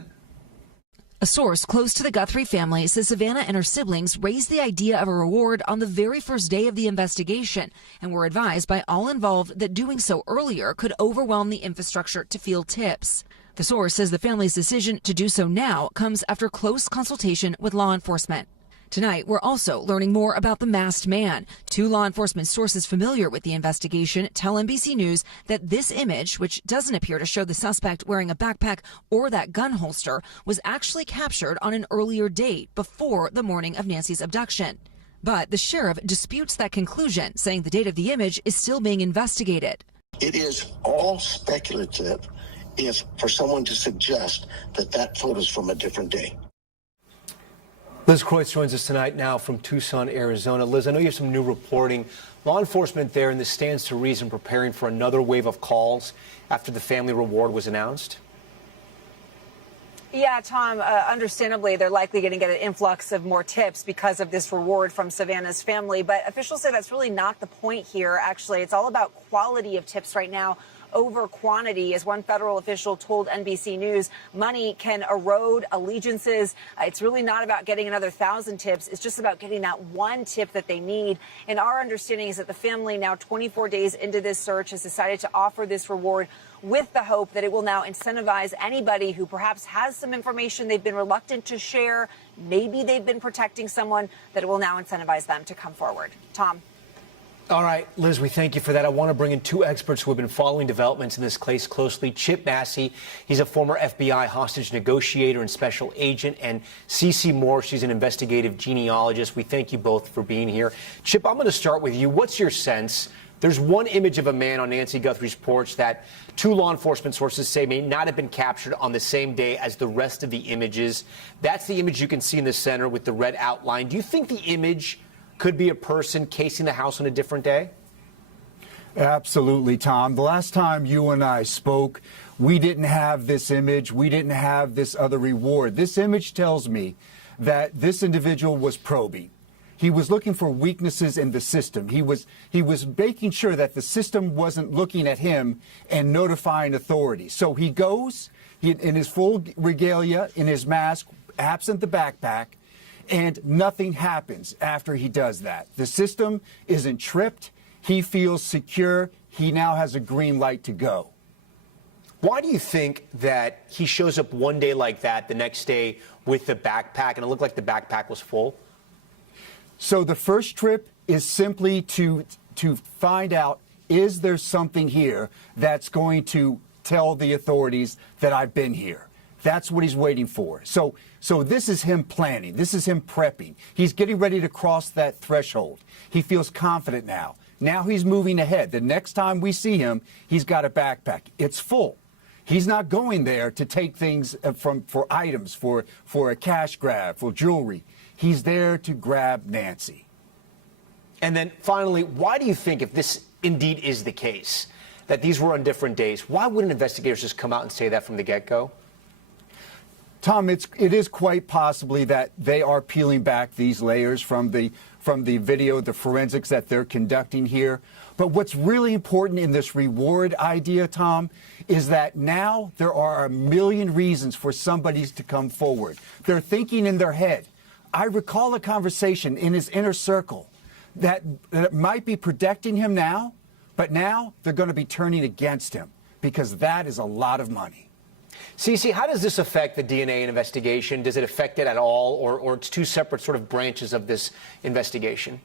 A source close to the Guthrie family says Savannah and her siblings raised the idea of a reward on the very first day of the investigation and were advised by all involved that doing so earlier could overwhelm the infrastructure to field tips. The source says the family's decision to do so now comes after close consultation with law enforcement. Tonight, we're also learning more about the masked man. Two law enforcement sources familiar with the investigation tell NBC News that this image, which doesn't appear to show the suspect wearing a backpack or that gun holster, was actually captured on an earlier date before the morning of Nancy's abduction. But the sheriff disputes that conclusion, saying the date of the image is still being investigated. It is all speculative if for someone to suggest that that photo is from a different day. Liz Kreutz joins us tonight now from Tucson, Arizona. Liz, I know you have some new reporting. Law enforcement there in the stands to reason preparing for another wave of calls after the family reward was announced. Yeah, Tom, understandably, they're likely going to get an influx of more tips because of this reward from Savannah's family. But officials say that's really not the point here. Actually, it's all about quality of tips right now over quantity. As one federal official told NBC News, money can erode allegiances. It's really not about getting another 1,000 tips. It's just about getting that one tip that they need. And our understanding is that the family, now 24 days into this search, has decided to offer this reward with the hope that it will now incentivize anybody who perhaps has some information they've been reluctant to share. Maybe they've been protecting someone, that it will now incentivize them to come forward. Tom. All right, Liz, we thank you for that. I want to bring in two experts who have been following developments in this case closely. Chip Massey, he's a former FBI hostage negotiator and special agent, and Cece Moore, she's an investigative genealogist. We thank you both for being here. Chip, I'm going to start with you. What's your sense? There's one image of a man on Nancy Guthrie's porch that two law enforcement sources say may not have been captured on the same day as the rest of the images. That's the image you can see in the center with the red outline. Do you think the image could be a person casing the house on a different day? Absolutely, Tom. The last time you and I spoke, we didn't have this image. We didn't have this other reward. This image tells me that this individual was probing. He was looking for weaknesses in the system. He was making sure that the system wasn't looking at him and notifying authorities. So he goes in his full regalia, in his mask, absent the backpack, and nothing happens after he does that. The system isn't tripped. He feels secure. He now has a green light to go. Why do you think that he shows up one day like that, the next day with the backpack, and it looked like the backpack was full? So the first trip is simply to find out, is there something here that's going to tell the authorities that I've been here? That's what he's waiting for. So this is him planning. This is him prepping. He's getting ready to cross that threshold. He feels confident now. Now he's moving ahead. The next time we see him, he's got a backpack. It's full. He's not going there to take things for items, for a cash grab, for jewelry. He's there to grab Nancy. And then finally, why do you think, if this indeed is the case, that these were on different days, why wouldn't investigators just come out and say that from the get-go? Tom, it is quite possibly that they are peeling back these layers from the video, the forensics that they're conducting here. But what's really important in this reward idea, Tom, is that now there are a million reasons for somebody to come forward. They're thinking in their head. I recall a conversation in his inner circle that might be protecting him now, but now they're going to be turning against him because that is a lot of money. Cece, how does this affect the DNA investigation? Does it affect it at all, or it's two separate sort of branches of this investigation?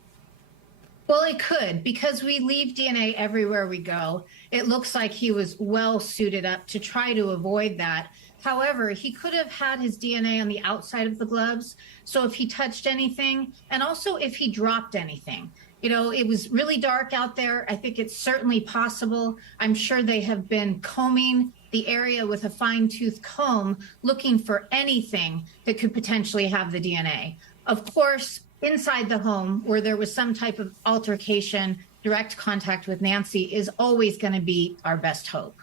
Well, it could, because we leave DNA everywhere we go. It looks like he was well suited up to try to avoid that. However, he could have had his DNA on the outside of the gloves. So if he touched anything, and also if he dropped anything. You know, it was really dark out there. I think it's certainly possible. I'm sure they have been combing the area with a fine-tooth comb, looking for anything that could potentially have the DNA. Of course, inside the home, where there was some type of altercation, direct contact with Nancy is always going to be our best hope.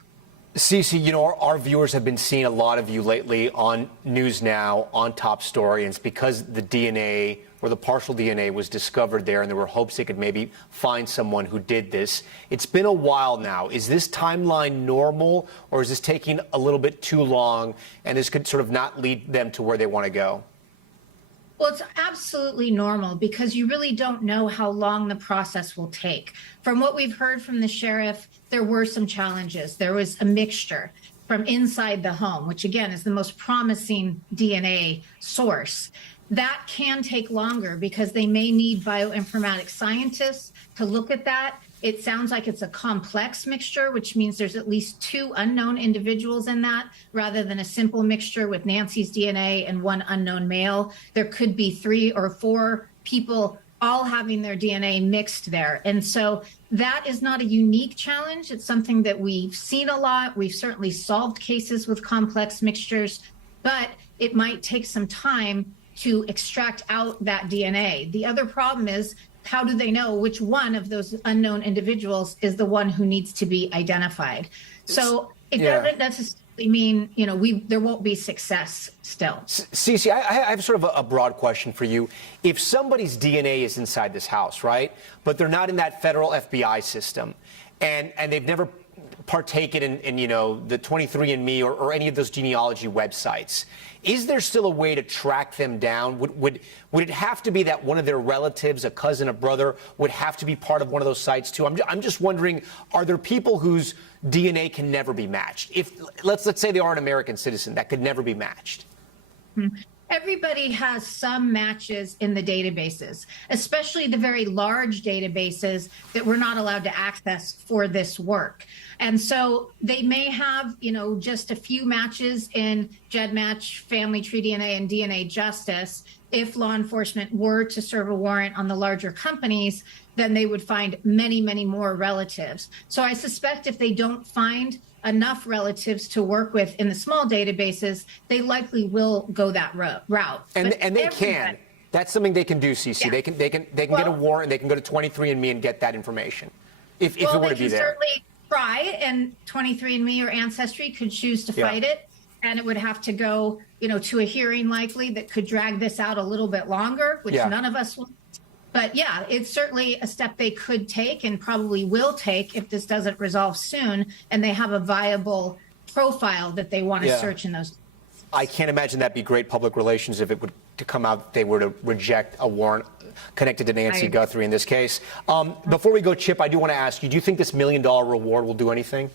Cece, you know, our viewers have been seeing a lot of you lately on News Now, on Top Story, and it's because the DNA or the partial DNA was discovered there, and there were hopes they could maybe find someone who did this. It's been a while now. Is this timeline normal, or is this taking a little bit too long, and this could sort of not lead them to where they want to go? Well, it's absolutely normal because you really don't know how long the process will take. From what we've heard from the sheriff, there were some challenges. There was a mixture from inside the home, which again is the most promising DNA source. That can take longer because they may need bioinformatics scientists to look at that. It sounds like it's a complex mixture, which means there's at least 2 unknown individuals in that, rather than a simple mixture with Nancy's DNA and 1 unknown male. There could be 3 or 4 people all having their DNA mixed there. And so that is not a unique challenge. It's something that we've seen a lot. We've certainly solved cases with complex mixtures, but it might take some time to extract out that DNA. The other problem is, how do they know which one of those unknown individuals is the one who needs to be identified? So it doesn't necessarily mean, you know, there won't be success still. Cece, I have sort of a broad question for you. If somebody's DNA is inside this house, right, but they're not in that federal FBI system, and they've never partaken in you know, the 23andMe or any of those genealogy websites, is there still a way to track them down? Would it have to be that one of their relatives, a cousin, a brother, would have to be part of one of those sites too? I'm just wondering, are there people whose DNA can never be matched? If let's say they are an American citizen that could never be matched. Everybody has some matches in the databases, especially the very large databases that we're not allowed to access for this work. And so they may have, you know, just a few matches in GEDmatch, Family Tree DNA, and DNA Justice. If law enforcement were to serve a warrant on the larger companies, then they would find many, many more relatives. So I suspect if they don't find enough relatives to work with in the small databases, they likely will go that route. And they can. That's something they can do, Cece. Yeah. They can get a warrant. They can go to 23andMe and get that information if it were to be there. Certainly try, and 23andMe or Ancestry could choose to fight it, and it would have to go, you know, to a hearing likely that could drag this out a little bit longer, which none of us will. But yeah, it's certainly a step they could take and probably will take if this doesn't resolve soon and they have a viable profile that they want to search in those. I can't imagine that'd be great public relations if it would to come out they were to reject a warrant connected to Nancy Guthrie in this case. Before we go, Chip, I do want to ask you, do you think this $1 million reward will do anything?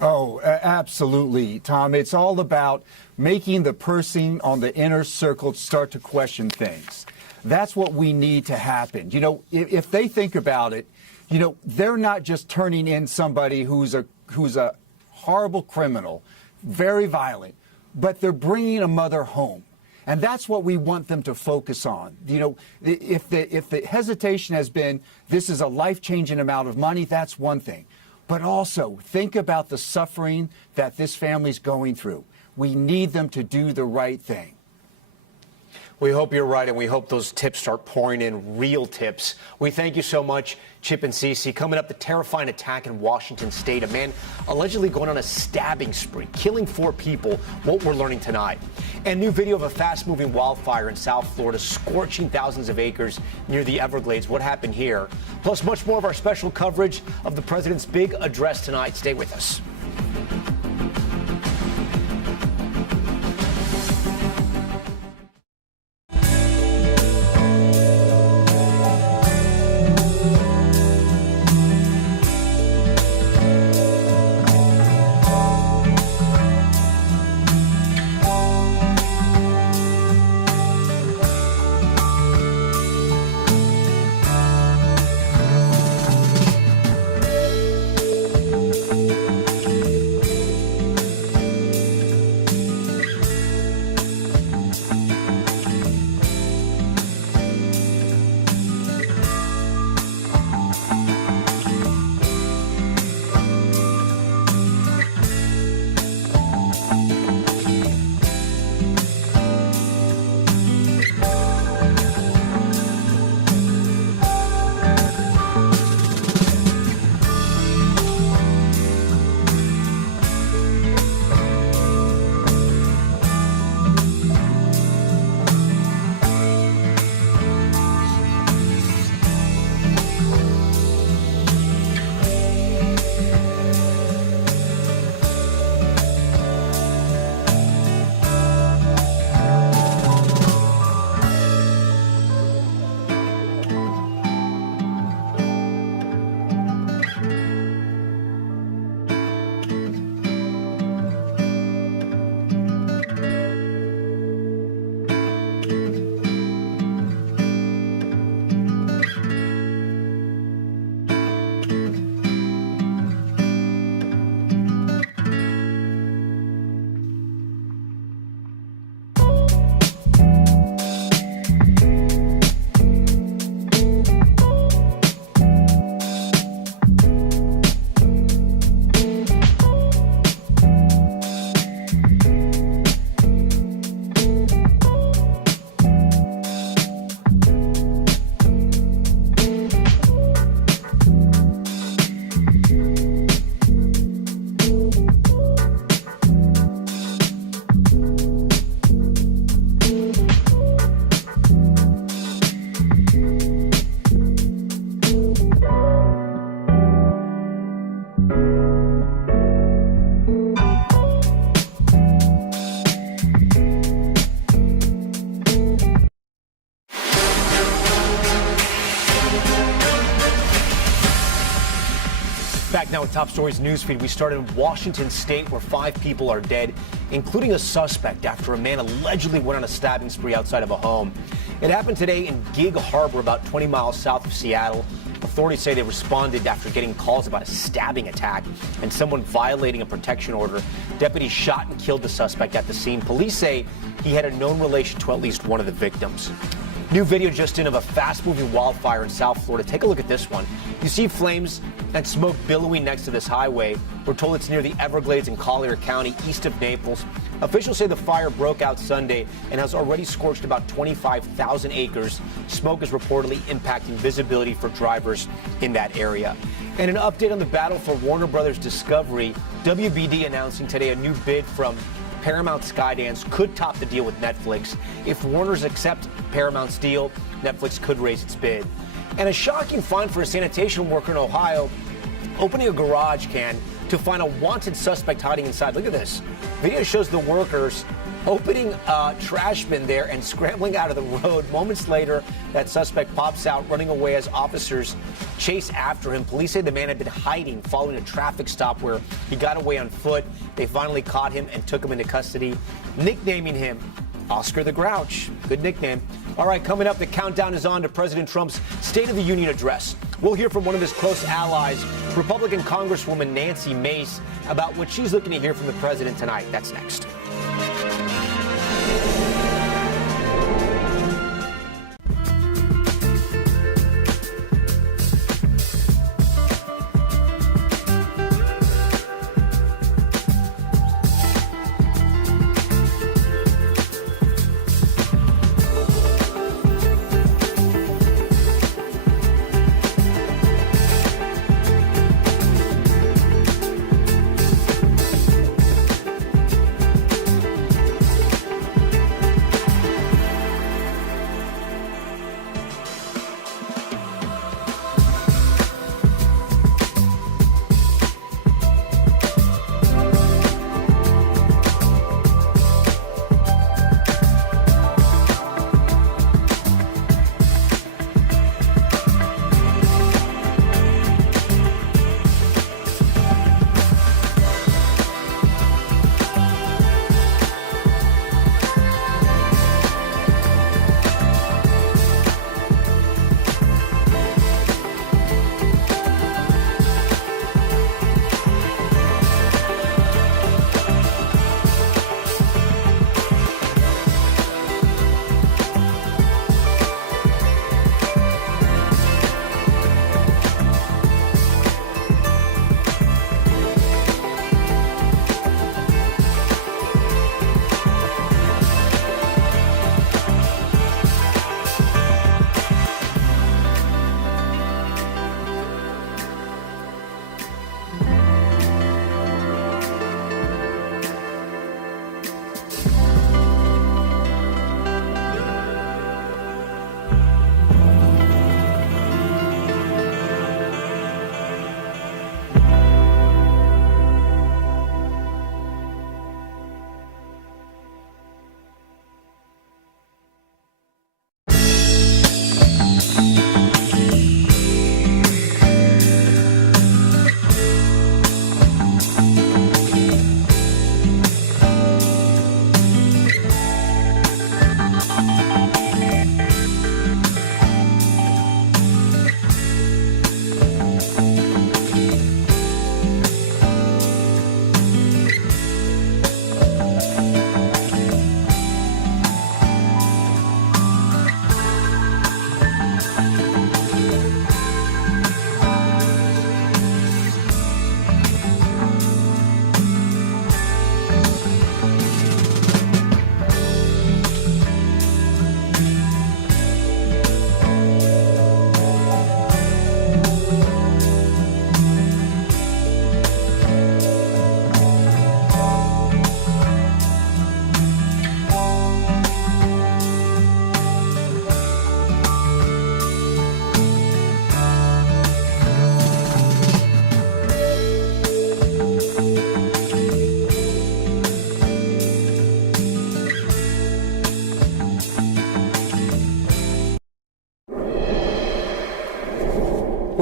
Oh, absolutely, Tom. It's all about making the person on the inner circle start to question things. That's what we need to happen. You know, if they think about it, you know, they're not just turning in somebody who's a horrible criminal, very violent, but they're bringing a mother home. And that's what we want them to focus on. You know, if the hesitation has been, this is a life-changing amount of money, that's one thing. But also, think about the suffering that this family's going through. We need them to do the right thing. We hope you're right, and we hope those tips start pouring in, real tips. We thank you so much, Chip and Cece. Coming up, the terrifying attack in Washington State. A man allegedly going on a stabbing spree, killing 4 people. What we're learning tonight. And new video of a fast-moving wildfire in South Florida, scorching thousands of acres near the Everglades. What happened here? Plus, much more of our special coverage of the president's big address tonight. Stay with us. Back now with Top Stories newsfeed. We started in Washington State, where 5 people are dead, including a suspect after a man allegedly went on a stabbing spree outside of a home. It happened today in Gig Harbor, about 20 miles south of Seattle. Authorities say they responded after getting calls about a stabbing attack and someone violating a protection order. Deputies shot and killed the suspect at the scene. Police say he had a known relation to at least one of the victims. New video just in of a fast-moving wildfire in South Florida. Take a look at this one. You see flames and smoke billowing next to this highway. We're told it's near the Everglades in Collier County, east of Naples. Officials say the fire broke out Sunday and has already scorched about 25,000 acres. Smoke is reportedly impacting visibility for drivers in that area. And an update on the battle for Warner Brothers Discovery. WBD announcing today a new bid from Paramount Skydance could top the deal with Netflix. If Warner's accept Paramount's deal, Netflix could raise its bid. And a shocking find for a sanitation worker in Ohio, opening a garage can to find a wanted suspect hiding inside. Look at this. Video shows the workers opening a trash bin there and scrambling out of the road. Moments later, that suspect pops out, running away as officers chase after him. Police say the man had been hiding following a traffic stop where he got away on foot. They finally caught him and took him into custody, nicknaming him Oscar the Grouch. Good nickname. All right, coming up, the countdown is on to President Trump's State of the Union address. We'll hear from one of his close allies, Republican Congresswoman Nancy Mace, about what she's looking to hear from the president tonight. That's next.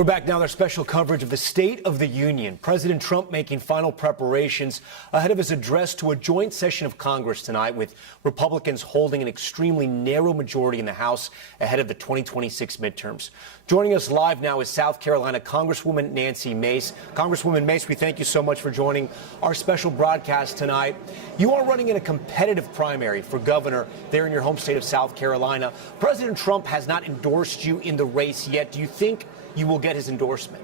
We're back now. There's special coverage of the State of the Union. President Trump making final preparations ahead of his address to a joint session of Congress tonight, with Republicans holding an extremely narrow majority in the House ahead of the 2026 midterms. Joining us live now is South Carolina Congresswoman Nancy Mace. Congresswoman Mace, we thank you so much for joining our special broadcast tonight. You are running in a competitive primary for governor there in your home state of South Carolina. President Trump has not endorsed you in the race yet. Do you think you will get his endorsement?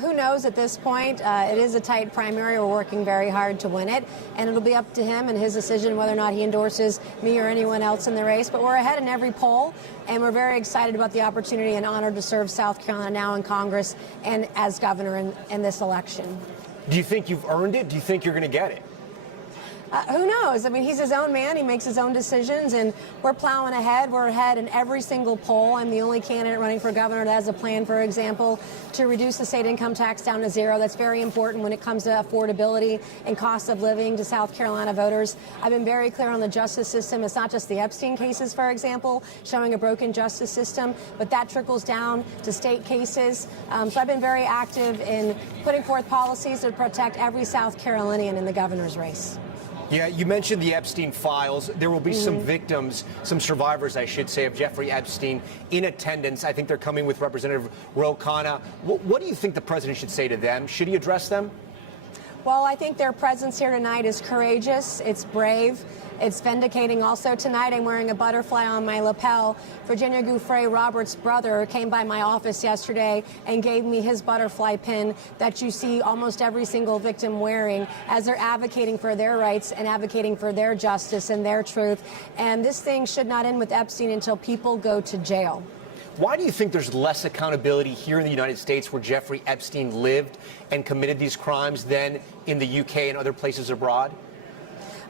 Who knows at this point? It is a tight primary. We're working very hard to win it, and it'll be up to him and his decision whether or not he endorses me or anyone else in the race. But we're ahead in every poll, and we're very excited about the opportunity and honored to serve South Carolina now in Congress and as governor in this election. Do you think you've earned it? Do you think you're going to get it? Who knows? I mean, he's his own man. He makes his own decisions, and we're plowing ahead. We're ahead in every single poll. I'm the only candidate running for governor that has a plan, for example, to reduce the state income tax down to zero. That's very important when it comes to affordability and cost of living to South Carolina voters. I've been very clear on the justice system. It's not just the Epstein cases, for example, showing a broken justice system, but that trickles down to state cases. So I've been very active in putting forth policies to protect every South Carolinian in the governor's race. Yeah, you mentioned the Epstein files. There will be some victims, some survivors, I should say, of Jeffrey Epstein in attendance. I think they're coming with Representative Ro Khanna. What do you think the president should say to them? Should he address them? Well, I think their presence here tonight is courageous. It's brave. It's vindicating. Also tonight, I'm wearing a butterfly on my lapel. Virginia Giuffre, Robert's brother, came by my office yesterday and gave me his butterfly pin that you see almost every single victim wearing as they're advocating for their rights and advocating for their justice and their truth. And this thing should not end with Epstein until people go to jail. Why do you think there's less accountability here in the United States, where Jeffrey Epstein lived and committed these crimes, than in the UK and other places abroad?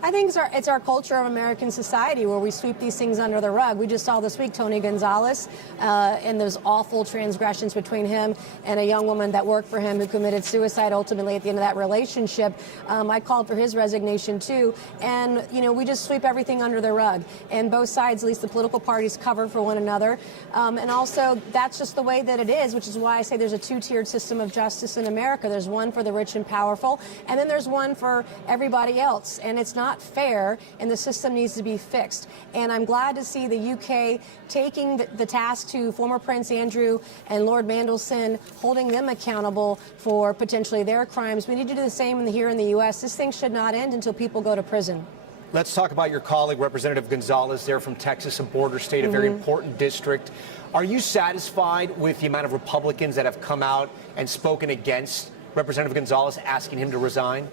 I think it's our culture of American society where we sweep these things under the rug. We just saw this week Tony Gonzalez and those awful transgressions between him and a young woman that worked for him who committed suicide ultimately at the end of that relationship. I called for his resignation too. And, you know, we just sweep everything under the rug. And both sides, at least the political parties, cover for one another. And also, that's just the way that it is, which is why I say there's a two-tiered system of justice in America. There's one for the rich and powerful, and then there's one for everybody else. And it's not fair, and the system needs to be fixed. And I'm glad to see the UK taking the task to former Prince Andrew and Lord Mandelson, holding them accountable for potentially their crimes. We need to do the same here in the U.S. This thing should not end until people go to prison. Let's talk about your colleague, Representative Gonzalez, there from Texas, a border state, a very important district. Are you satisfied with the amount of Republicans that have come out and spoken against Representative Gonzalez, asking him to resign?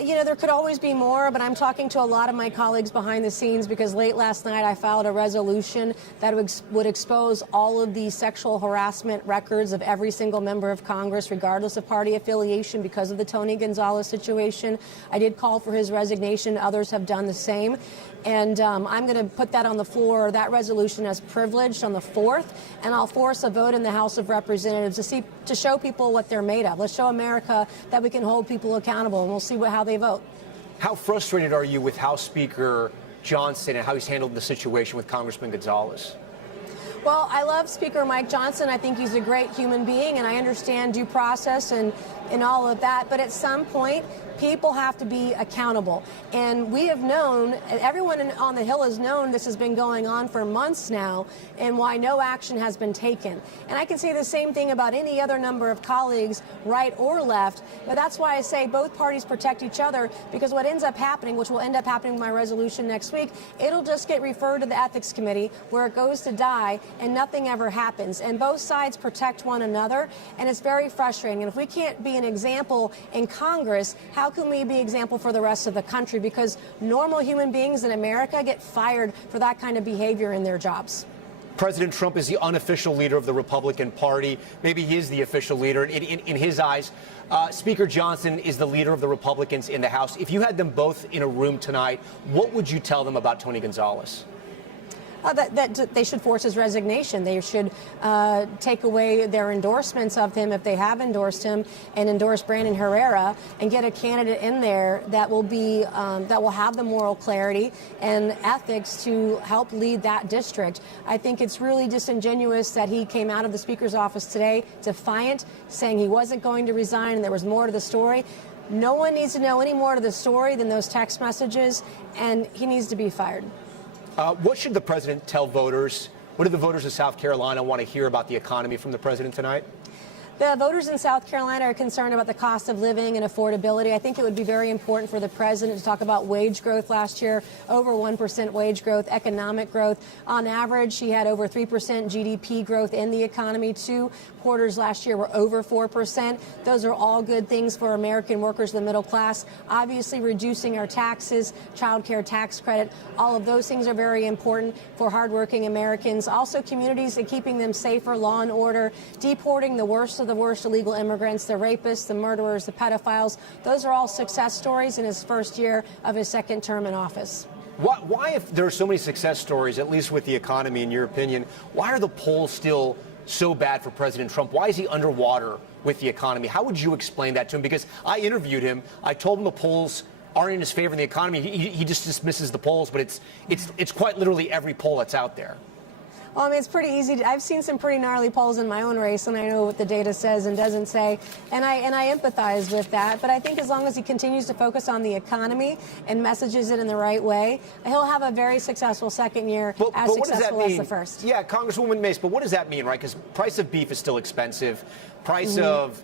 You know, there could always be more, but I'm talking to a lot of my colleagues behind the scenes because late last night I filed a resolution that would expose all of the sexual harassment records of every single member of Congress, regardless of party affiliation, because of the Tony Gonzalez situation. I did call for his resignation. Others have done the same. And I'm going to put that on the floor, that resolution as privileged, on the 4th, and I'll force a vote in the House of Representatives to show people what they're made of. Let's show America that we can hold people accountable, and we'll see how they vote. How frustrated are you with House Speaker Johnson and how he's handled the situation with Congressman Gonzalez? Well, I love Speaker Mike Johnson. I think he's a great human being, and I understand due process and all of that. But at some point, people have to be accountable. And we have known, everyone on the Hill has known this has been going on for months now, and why no action has been taken. And I can say the same thing about any other number of colleagues, right or left, but that's why I say both parties protect each other, because what ends up happening, which will end up happening in my resolution next week, it'll just get referred to the Ethics Committee, where it goes to die, and nothing ever happens. And both sides protect one another, and it's very frustrating. And if we can't be an example in Congress, how can we be an example for the rest of the country? Because normal human beings in America get fired for that kind of behavior in their jobs. President Trump is the unofficial leader of the Republican Party. Maybe he is the official leader. In his eyes, Speaker Johnson is the leader of the Republicans in the House. If you had them both in a room tonight, what would you tell them about Tony Gonzalez? That they should force his resignation. They should take away their endorsements of him if they have endorsed him, and endorse Brandon Herrera and get a candidate in there that will be that will have the moral clarity and ethics to help lead that district. I think it's really disingenuous that he came out of the Speaker's office today defiant, saying he wasn't going to resign and there was more to the story. No one needs to know any more to the story than those text messages, and he needs to be fired. What should the president tell voters? What do the voters of South Carolina want to hear about the economy from the president tonight? The voters in South Carolina are concerned about the cost of living and affordability. I think it would be very important for the president to talk about wage growth last year, over 1% wage growth, economic growth. On average, he had over 3% GDP growth in the economy. 2 quarters last year were over 4%. Those are all good things for American workers, the middle class. Obviously, reducing our taxes, child care tax credit, all of those things are very important for hardworking Americans. Also, communities and keeping them safer, law and order, deporting the worst of the worst illegal immigrants, the rapists, the murderers, the pedophiles. Those are all success stories in his first year of his second term in office. Why, if there are so many success stories, at least with the economy, in your opinion, why are the polls still so bad for President Trump? Why is he underwater with the economy? How would you explain that to him? Because I interviewed him. I told him the polls aren't in his favor in the economy. He just dismisses the polls, but it's quite literally every poll that's out there. Well, I mean, it's pretty easy. I've seen some pretty gnarly polls in my own race, and I know what the data says and doesn't say, and I empathize with that. But I think as long as he continues to focus on the economy and messages it in the right way, he'll have a very successful second year, as successful as the first. Yeah, Congresswoman Mace, but what does that mean, right? Because price of beef is still expensive. Price of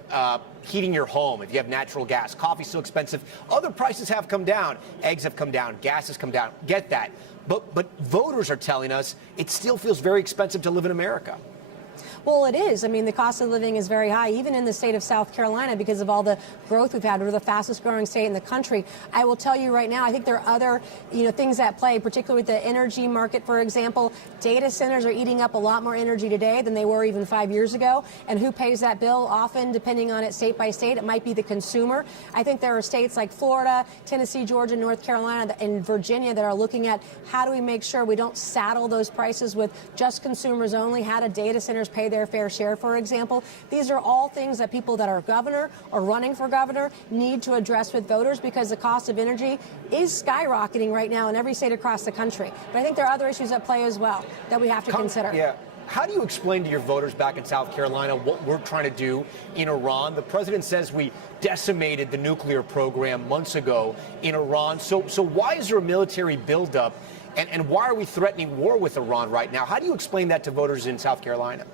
heating your home, if you have natural gas, coffee's still expensive. Other prices have come down. Eggs have come down. Gas has come down. Get that. But voters are telling us it still feels very expensive to live in America. Well, it is. I mean, the cost of living is very high, even in the state of South Carolina, because of all the growth we've had. We're the fastest growing state in the country. I will tell you right now, I think there are other, things at play, particularly with the energy market, for example. Data centers are eating up a lot more energy today than they were even 5 years ago. And who pays that bill? Often, depending on it state by state, it might be the consumer. I think there are states like Florida, Tennessee, Georgia, North Carolina, and Virginia that are looking at how do we make sure we don't saddle those prices with just consumers only. How do data centers pay their fair share, for example? These are all things that people that are governor or running for governor need to address with voters, because the cost of energy is skyrocketing right now in every state across the country. But I think there are other issues at play as well that we have to consider. Yeah. How do you explain to your voters back in South Carolina what we're trying to do in Iran? The president says we decimated the nuclear program months ago in Iran. So why is there a military buildup? And why are we threatening war with Iran right now? How do you explain that to voters in South Carolina?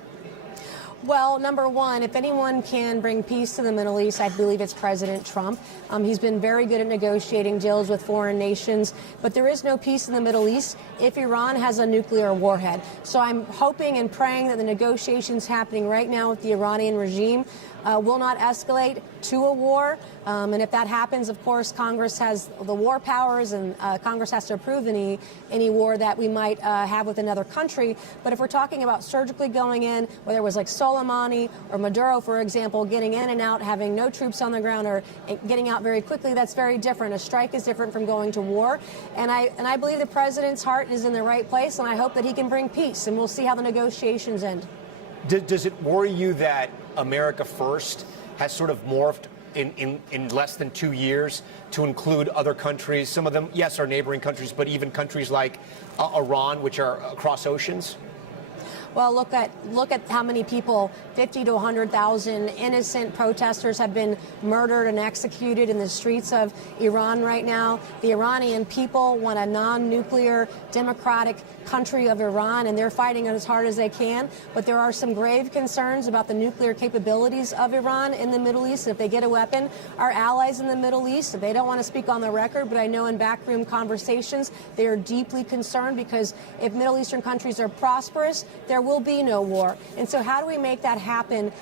Well, number one, if anyone can bring peace to the Middle East, I believe it's President Trump. He's been very good at negotiating deals with foreign nations, but there is no peace in the Middle East if Iran has a nuclear warhead. So I'm hoping and praying that the negotiations happening right now with the Iranian regime will not escalate to a war. And if that happens, of course, Congress has the war powers, and Congress has to approve any war that we might have with another country. But if we're talking about surgically going in, whether it was like Soleimani or Maduro, for example, getting in and out, having no troops on the ground, or getting out very quickly, that's very different. A strike is different from going to war. And I believe the president's heart is in the right place, and I hope that he can bring peace, and we'll see how the negotiations end. Does it worry you that America First has sort of morphed in less than 2 years to include other countries? Some of them, yes, are neighboring countries, but even countries like Iran, which are across oceans? Well, look at how many people, 50 to 100,000 innocent protesters have been murdered and executed in the streets of Iran right now. The Iranian people want a non-nuclear democratic country of Iran, and they're fighting it as hard as they can. But there are some grave concerns about the nuclear capabilities of Iran in the Middle East. If they get a weapon, our allies in the Middle East, they don't want to speak on the record, but I know in backroom conversations, they are deeply concerned, because if Middle Eastern countries are prosperous, there will be no war. And so how do we make that happen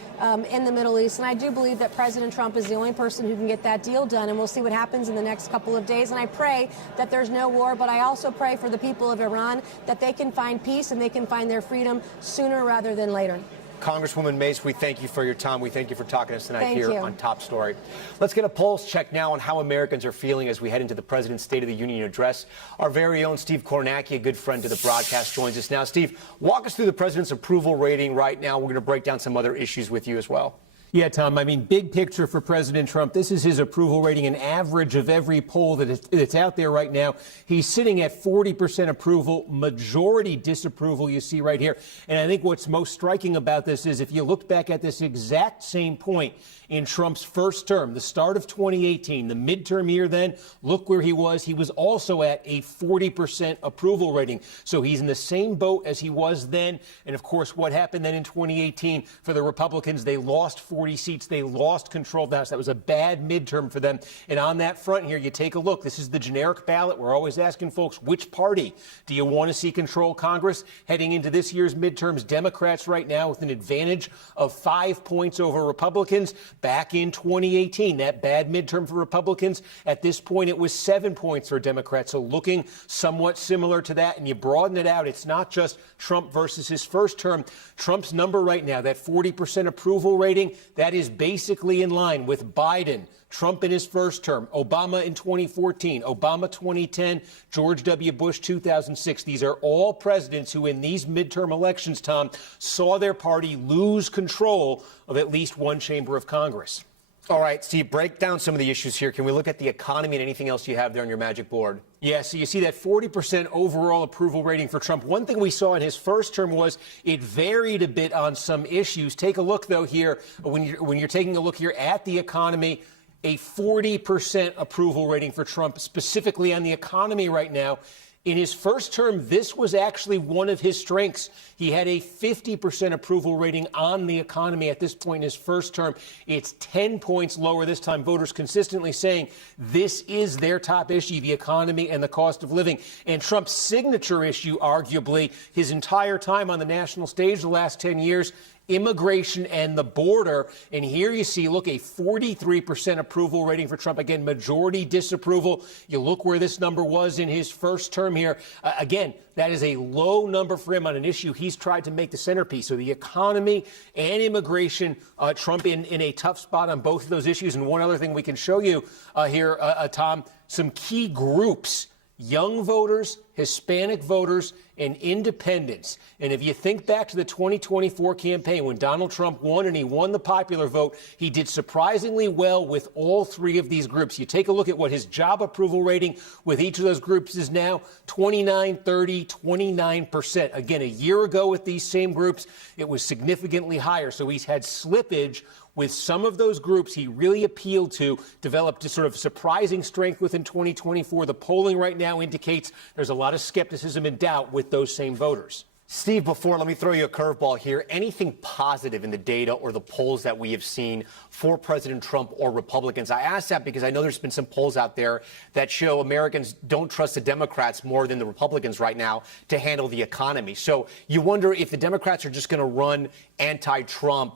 in the Middle East? And I do believe that President Trump is the only person who can get that deal done, and we'll see what happens in the next couple of days. And I pray that there's no war, but I also pray for the people of Iran that they can find peace and they can find their freedom sooner rather than later. Congresswoman Mace, we thank you for your time. We thank you for talking to us tonight Thank here you. on Top Story. Let's get a pulse check now on how Americans are feeling as we head into the President's State of the Union address. Our very own Steve Kornacki, a good friend to the broadcast, joins us now. Steve, walk us through the President's approval rating right now. We're going to break down some other issues with you as well. Yeah, Tom, I mean, big picture for President Trump. This is his approval rating, an average of every poll that's out there right now. He's sitting at 40% approval, majority disapproval, you see right here. And I think what's most striking about this is if you look back at this exact same point in Trump's first term, the start of 2018, the midterm year then, look where he was. He was also at a 40% approval rating. So he's in the same boat as he was then. And of course, what happened then in 2018 for the Republicans, they lost 40 seats. They lost control of the House. That was a bad midterm for them. And on that front here, you take a look. This is the generic ballot. We're always asking folks, which party do you want to see control Congress? Heading into this year's midterms, Democrats right now with an advantage of 5 points over Republicans. Back in 2018, that bad midterm for Republicans, at this point it was 7 points for Democrats. So looking somewhat similar to that, and you broaden it out, it's not just Trump versus his first term. Trump's number right now, that 40% approval rating, that is basically in line with Biden, Trump in his first term, Obama in 2014, Obama 2010, George W. Bush 2006. These are all presidents who in these midterm elections, Tom, saw their party lose control of at least one chamber of Congress. All right, Steve, break down some of the issues here. Can we look at the economy and anything else you have there on your magic board? Yeah, so you see that 40% overall approval rating for Trump. One thing we saw in his first term was it varied a bit on some issues. Take a look, though, here, when you're taking a look here at the economy, a 40% approval rating for Trump, specifically on the economy right now. In his first term, this was actually one of his strengths. He had a 50% approval rating on the economy at this point in his first term. It's 10 points lower this time. Voters consistently saying this is their top issue, the economy and the cost of living. And Trump's signature issue, arguably, his entire time on the national stage the last 10 years, immigration and the border. And here you see, look, a 43% approval rating for Trump. Again, majority disapproval. You look where this number was in his first term here. Again, that is a low number for him on an issue he's tried to make the centerpiece. So the economy and immigration, Trump in a tough spot on both of those issues. And one other thing we can show you here, Tom, some key groups. Young voters, Hispanic voters, and independents. And if you think back to the 2024 campaign when Donald Trump won and he won the popular vote, he did surprisingly well with all three of these groups. You take a look at what his job approval rating with each of those groups is now, 29, 30, 29%. Again, a year ago with these same groups, it was significantly higher. So he's had slippage with some of those groups he really appealed to, developed a sort of surprising strength within 2024. The polling right now indicates there's a lot of skepticism and doubt with those same voters. Steve, let me throw you a curveball here. Anything positive in the data or the polls that we have seen for President Trump or Republicans? I ask that because I know there's been some polls out there that show Americans don't trust the Democrats more than the Republicans right now to handle the economy. So you wonder if the Democrats are just going to run anti-Trump.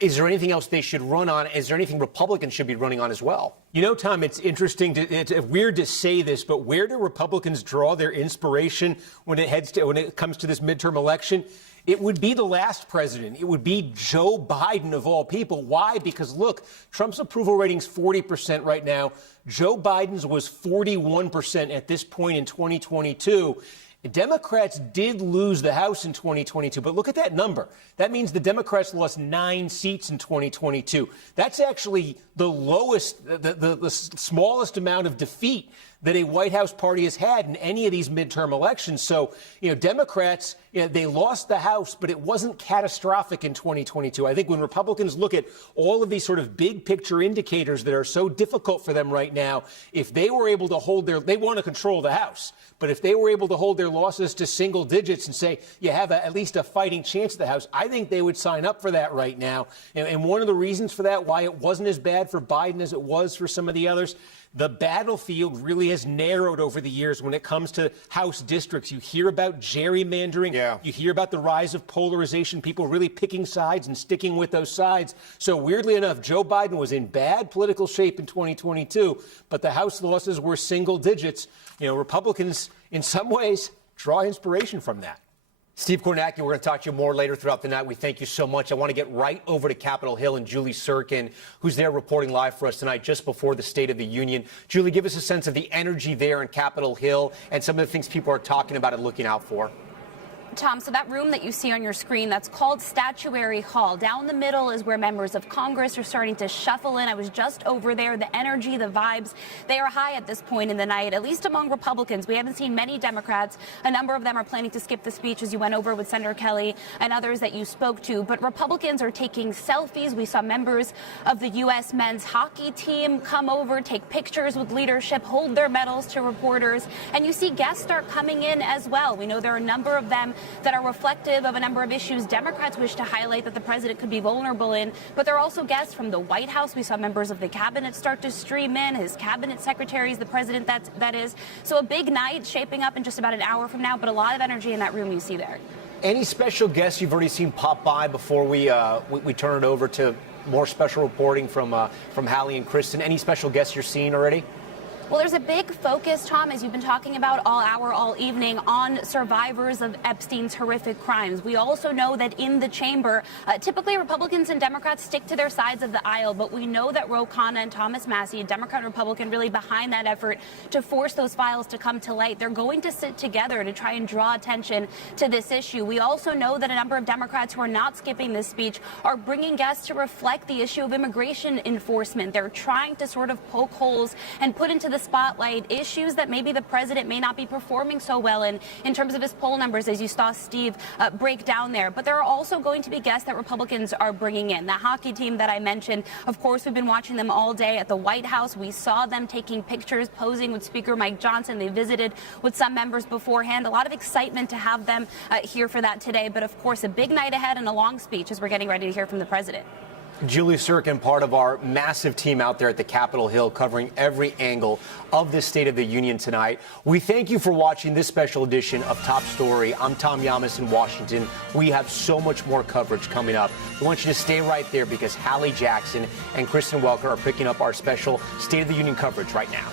Is there anything else they should run on? Is there anything Republicans should be running on as well? You know, Tom, it's interesting. It's weird to say this, but where do Republicans draw their inspiration when it comes to this midterm election? It would be the last president. It would be Joe Biden of all people. Why? Because, look, Trump's approval rating's 40% right now. Joe Biden's was 41% at this point in 2022. Democrats did lose the House in 2022, but look at that number. That means the Democrats lost 9 seats in 2022. That's actually the lowest, the smallest amount of defeat that a White House party has had in any of these midterm elections. So, Democrats, they lost the House, but it wasn't catastrophic in 2022. I think when Republicans look at all of these sort of big picture indicators that are so difficult for them right now, if they were able to hold they want to control the House, but if they were able to hold their losses to single digits and say you have at least a fighting chance at the House, I think they would sign up for that right now. And one of the reasons for that, why it wasn't as bad for Biden as it was for some of the others, the battlefield really has narrowed over the years when it comes to House districts. You hear about gerrymandering. Yeah. You hear about the rise of polarization, people really picking sides and sticking with those sides. So weirdly enough, Joe Biden was in bad political shape in 2022, but the House losses were single digits. Republicans, in some ways, draw inspiration from that. Steve Kornacki, we're going to talk to you more later throughout the night. We thank you so much. I want to get right over to Capitol Hill and Julie Sirkin, who's there reporting live for us tonight just before the State of the Union. Julie, give us a sense of the energy there in Capitol Hill and some of the things people are talking about and looking out for. Tom, so that room that you see on your screen, that's called Statuary Hall. Down the middle is where members of Congress are starting to shuffle in. I was just over there. The energy, the vibes, they are high at this point in the night, at least among Republicans. We haven't seen many Democrats. A number of them are planning to skip the speech, as you went over with Senator Kelly and others that you spoke to. But Republicans are taking selfies. We saw members of the U.S. men's hockey team come over, take pictures with leadership, hold their medals to reporters. And you see guests start coming in as well. We know there are a number of them that are reflective of a number of issues Democrats wish to highlight that the president could be vulnerable in. But there are also guests from the White House. We saw members of the cabinet start to stream in, his cabinet secretaries, the president that is. So a big night shaping up in just about an hour from now, but a lot of energy in that room you see there. Any special guests you've already seen pop by before we turn it over to more special reporting from Hallie and Kristen? Any special guests you're seeing already? Well, there's a big focus, Tom, as you've been talking about all hour, all evening, on survivors of Epstein's horrific crimes. We also know that in the chamber, typically Republicans and Democrats stick to their sides of the aisle, but we know that Ro Khanna and Thomas Massie, a Democrat and Republican, really behind that effort to force those files to come to light. They're going to sit together to try and draw attention to this issue. We also know that a number of Democrats who are not skipping this speech are bringing guests to reflect the issue of immigration enforcement. They're trying to sort of poke holes and put into the spotlight issues that maybe the president may not be performing so well in terms of his poll numbers, as you saw Steve break down there. But there are also going to be guests that Republicans are bringing in. The hockey team that I mentioned, of course, we've been watching them all day at the White House. We saw them taking pictures, posing with Speaker Mike Johnson. They visited with some members beforehand. A lot of excitement to have them here for that today. But of course, a big night ahead and a long speech as we're getting ready to hear from the president. Julie Sirkin, part of our massive team out there at the Capitol Hill, covering every angle of the State of the Union tonight. We thank you for watching this special edition of Top Story. I'm Tom Yamas in Washington. We have so much more coverage coming up. We want you to stay right there because Hallie Jackson and Kristen Welker are picking up our special State of the Union coverage right now.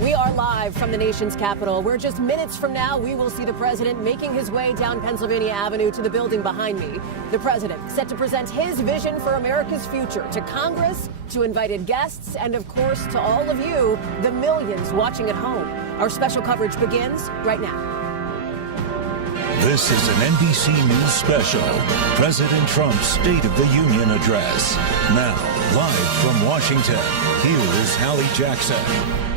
We are live from the nation's capital, where just minutes from now, we will see the president making his way down Pennsylvania Avenue to the building behind me. The president set to present his vision for America's future to Congress, to invited guests, and of course, to all of you, the millions watching at home. Our special coverage begins right now. This is an NBC News special, President Trump's State of the Union address. Now, live from Washington, here is Hallie Jackson.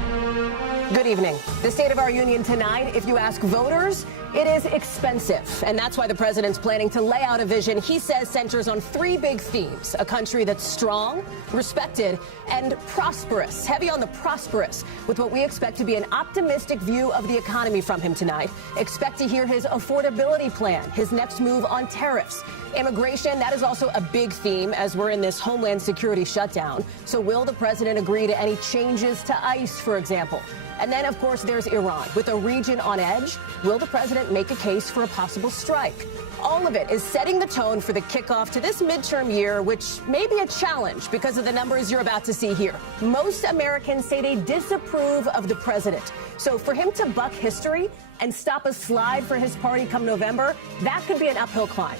Good evening. The State of our Union tonight, if you ask voters, it is expensive. And that's why the president's planning to lay out a vision he says centers on three big themes: a country that's strong, respected, and prosperous. Heavy on the prosperous, with what we expect to be an optimistic view of the economy from him tonight. Expect to hear his affordability plan, his next move on tariffs. Immigration, that is also a big theme as we're in this Homeland Security shutdown. So will the president agree to any changes to ICE, for example? And then, of course, there's Iran. With a region on edge, will the president make a case for a possible strike? All of it is setting the tone for the kickoff to this midterm year, which may be a challenge because of the numbers you're about to see here. Most Americans say they disapprove of the president. So for him to buck history and stop a slide for his party come November, that could be an uphill climb.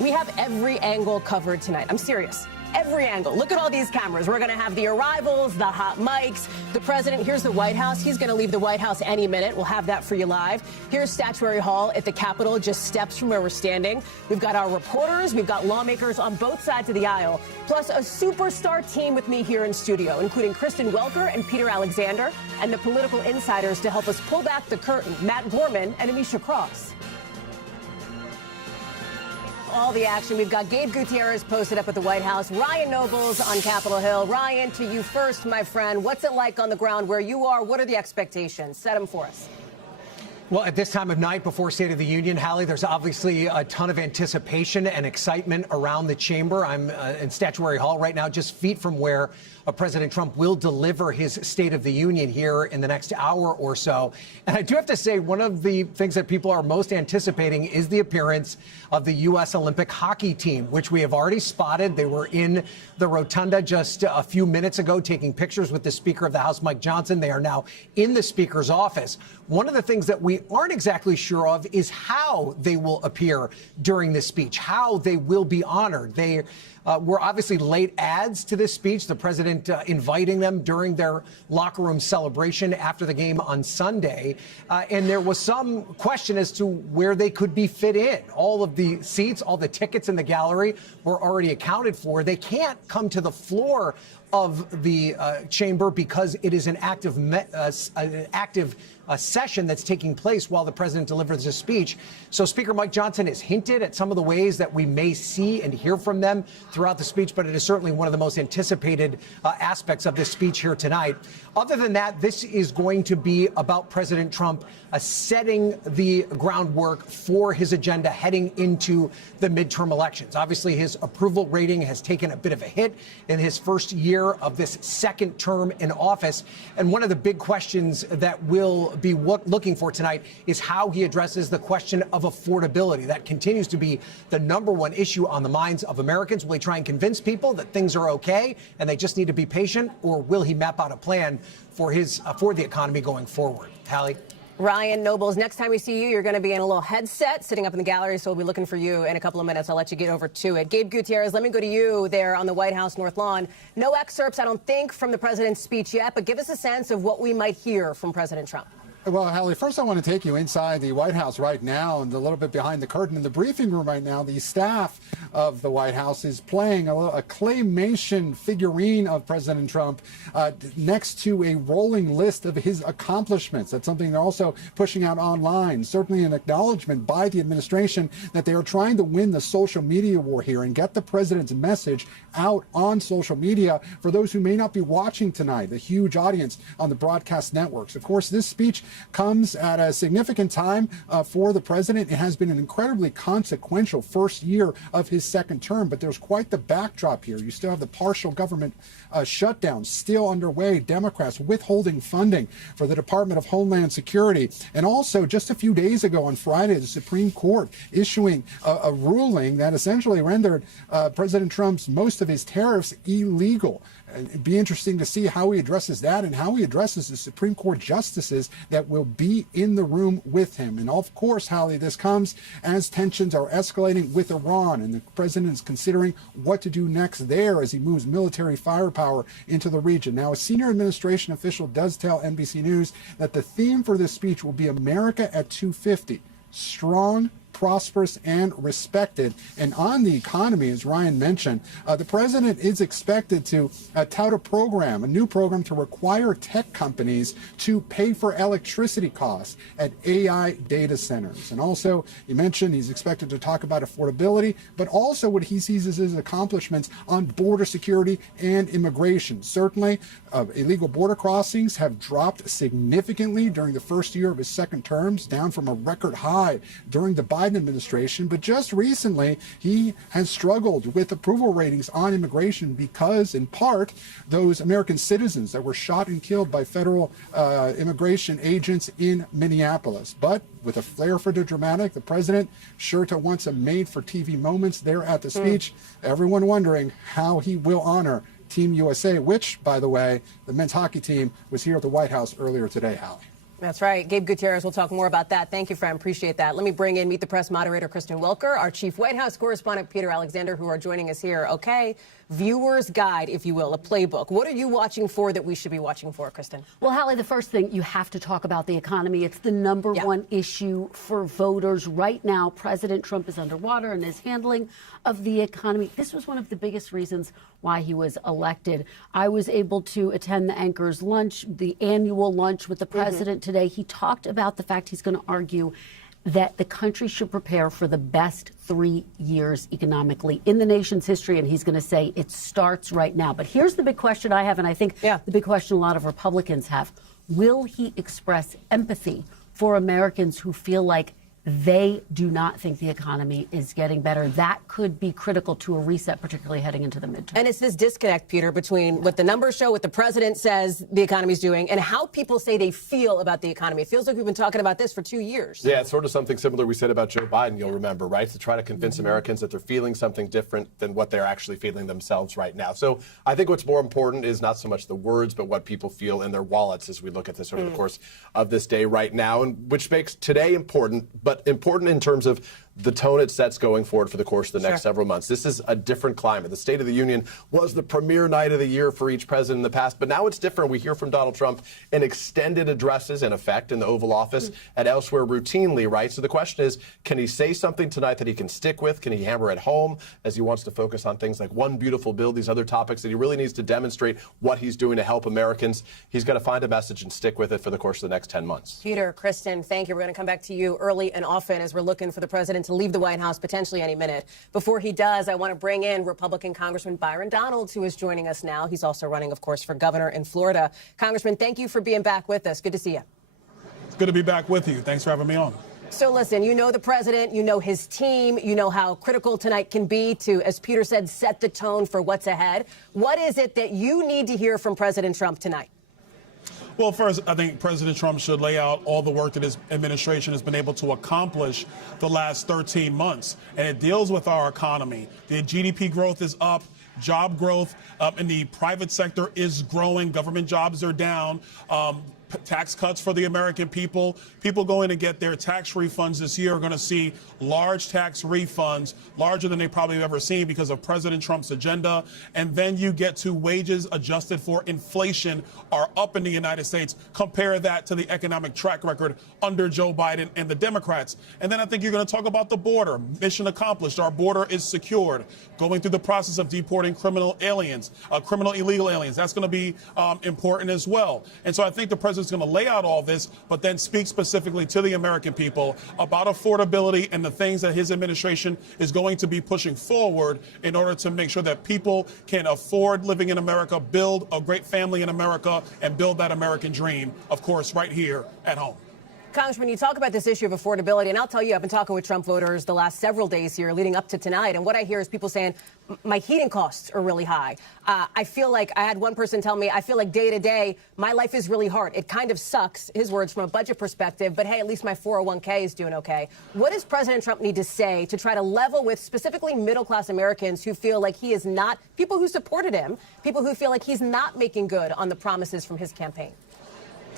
We have every angle covered tonight. I'm serious. Every angle. Look at all these cameras. We're going to have the arrivals, the hot mics, the president. Here's the White House. He's going to leave the White House any minute. We'll have that for you live. Here's Statuary Hall at the Capitol, just steps from where we're standing. We've got our reporters. We've got lawmakers on both sides of the aisle, plus a superstar team with me here in studio, including Kristen Welker and Peter Alexander, and the political insiders to help us pull back the curtain, Matt Gorman and Amisha Cross. All the action. We've got Gabe Gutierrez posted up at the White House. Ryan Nobles on Capitol Hill. Ryan, to you first, my friend. What's it like on the ground where you are? What are the expectations? Set them for us. Well, at this time of night before State of the Union, Hallie, there's obviously a ton of anticipation and excitement around the chamber. I'm in Statuary Hall right now, just feet from where President Trump will deliver his State of the Union here in the next hour or so. And I do have to say, one of the things that people are most anticipating is the appearance of the U.S. Olympic hockey team, which we have already spotted. They were in the rotunda just a few minutes ago taking pictures with the Speaker of the House, Mike Johnson. They are now in the Speaker's office. One of the things that we aren't exactly sure of is how they will appear during this speech, how they will be honored. They were obviously late ads to this speech, the president inviting them during their locker room celebration after the game on Sunday. And there was some question as to where they could be fit in. All of the seats, all the tickets in the gallery were already accounted for. They can't come to the floor of the chamber because it is an active session that's taking place while the president delivers his speech. So Speaker Mike Johnson has hinted at some of the ways that we may see and hear from them throughout the speech, but it is certainly one of the most anticipated aspects of this speech here tonight. Other than that, this is going to be about President Trump setting the groundwork for his agenda heading into the midterm elections. Obviously, his approval rating has taken a bit of a hit in his first year of this second term in office. And one of the big questions that we'll be looking for tonight is how he addresses the question of affordability. That continues to be the number one issue on the minds of Americans. Will he try and convince people that things are okay and they just need to be patient, or will he map out a plan for the economy going forward? Hallie? Ryan Nobles, next time we see you, you're going to be in a little headset sitting up in the gallery, so we'll be looking for you in a couple of minutes. I'll let you get over to it. Gabe Gutierrez, let me go to you there on the White House North Lawn. No excerpts, I don't think, from the president's speech yet, but give us a sense of what we might hear from President Trump. Well, Hallie, first I want to take you inside the White House right now and a little bit behind the curtain. In the briefing room right now, the staff of the White House is playing a claymation figurine of President Trump next to a rolling list of his accomplishments. That's something they're also pushing out online, certainly an acknowledgement by the administration that they are trying to win the social media war here and get the president's message out on social media for those who may not be watching tonight, the huge audience on the broadcast networks. Of course, this speech comes at a significant time for the president. It has been an incredibly consequential first year of his second term, but there's quite the backdrop here. You still have the partial government shutdown still underway, Democrats withholding funding for the Department of Homeland Security, and also just a few days ago on Friday, the Supreme Court issuing a ruling that essentially rendered President Trump's most of his tariffs illegal. It'd be interesting to see how he addresses that and how he addresses the Supreme Court justices that will be in the room with him. And of course, Hallie, this comes as tensions are escalating with Iran, and the president is considering what to do next there as he moves military firepower into the region. Now, a senior administration official does tell NBC News that the theme for this speech will be America at 250, strong, prosperous, and respected. And on the economy, as Ryan mentioned, the president is expected to tout a new program to require tech companies to pay for electricity costs at AI data centers. And also, you mentioned he's expected to talk about affordability, but also what he sees as his accomplishments on border security and immigration. Certainly, illegal border crossings have dropped significantly during the first year of his second terms, down from a record high during the Biden administration. But just recently, he has struggled with approval ratings on immigration because, in part, those American citizens that were shot and killed by federal immigration agents in Minneapolis. But with a flair for the dramatic, the president sure to want some made-for-TV moments there at the speech. Everyone wondering how he will honor Team USA, which, by the way, the men's hockey team was here at the White House earlier today, Hallie. That's right. Gabe Gutierrez, we'll talk more about that. Thank you, friend. Appreciate that. Let me bring in Meet the Press moderator Kristen Welker, our chief White House correspondent Peter Alexander, who are joining us here. Okay, viewer's guide, if you will, a playbook. What are you watching for that we should be watching for, Kristen? Well, Hallie, the first thing, you have to talk about the economy. It's the number one issue for voters right now. President Trump is underwater in his handling of the economy. This was one of the biggest reasons why he was elected. I was able to attend the anchor's lunch, the annual lunch with the president today. He talked about the fact he's going to argue that the country should prepare for the best 3 years economically in the nation's history, and he's going to say it starts right now. But here's the big question I have, and I think the big question a lot of Republicans have. Will he express empathy for Americans who feel like they do not think the economy is getting better. That could be critical to a reset, particularly heading into the midterm. And it's this disconnect, Peter, between what the numbers show, what the president says the economy's doing, and how people say they feel about the economy. It feels like we've been talking about this for 2 years. Yeah, it's sort of something similar we said about Joe Biden, you'll remember, right? To try to convince Americans that they're feeling something different than what they're actually feeling themselves right now. So I think what's more important is not so much the words, but what people feel in their wallets as we look at this over the course of this day right now, and which makes today important, but important in terms of the tone it sets going forward for the course of the next several months. This is a different climate. The State of the Union was the premier night of the year for each president in the past, but now it's different. We hear from Donald Trump in extended addresses, in effect, in the Oval Office and elsewhere routinely, right? So the question is, can he say something tonight that he can stick with? Can he hammer it home as he wants to focus on things like one beautiful bill, these other topics that he really needs to demonstrate what he's doing to help Americans? He's got to find a message and stick with it for the course of the next 10 months. Peter, Kristen, thank you. We're going to come back to you early and often as we're looking for the president to leave the White House potentially any minute. Before he does, I want to bring in Republican Congressman Byron Donalds, who is joining us now. He's also running, of course, for governor in Florida. Congressman, thank you for being back with us. Good to see you. It's good to be back with you. Thanks for having me on. So listen, you know the president, you know his team, you know how critical tonight can be to, as Peter said, set the tone for what's ahead. What is it that you need to hear from President Trump tonight? Well, first, I think President Trump should lay out all the work that his administration has been able to accomplish the last 13 months. And it deals with our economy. The GDP growth is up. Job growth in the private sector is growing. Government jobs are down. Tax cuts for the American people. People going to get their tax refunds this year are going to see large tax refunds, larger than they probably have ever seen because of President Trump's agenda. And then you get to wages adjusted for inflation are up in the United States. Compare that to the economic track record under Joe Biden and the Democrats. And then I think you're going to talk about the border. Mission accomplished. Our border is secured. Going through the process of deporting criminal aliens, criminal illegal aliens. That's going to be important as well. And so I think the president's going to lay out all this, but then speak specifically to the American people about affordability and the things that his administration is going to be pushing forward in order to make sure that people can afford living in America, build a great family in America, and build that American dream, of course, right here at home. Congressman, you talk about this issue of affordability, and I'll tell you, I've been talking with Trump voters the last several days here leading up to tonight, and what I hear is people saying, my heating costs are really high. I feel like, I had one person tell me, I feel like day to day, my life is really hard. It kind of sucks, his words, from a budget perspective, but hey, at least my 401k is doing okay. What does President Trump need to say to try to level with specifically middle-class Americans who feel like he is not, people who supported him, people who feel like he's not making good on the promises from his campaign?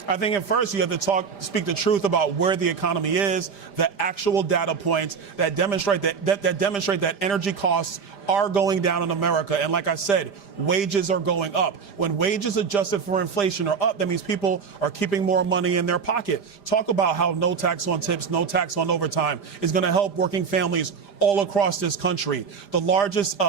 I think at first you have to speak the truth about where the economy is, the actual data points that demonstrate that demonstrate that energy costs are going down in America. And like I said, wages are going up. When wages adjusted for inflation are up, that means people are keeping more money in their pocket. Talk about how no tax on tips, no tax on overtime is going to help working families all across this country. The largest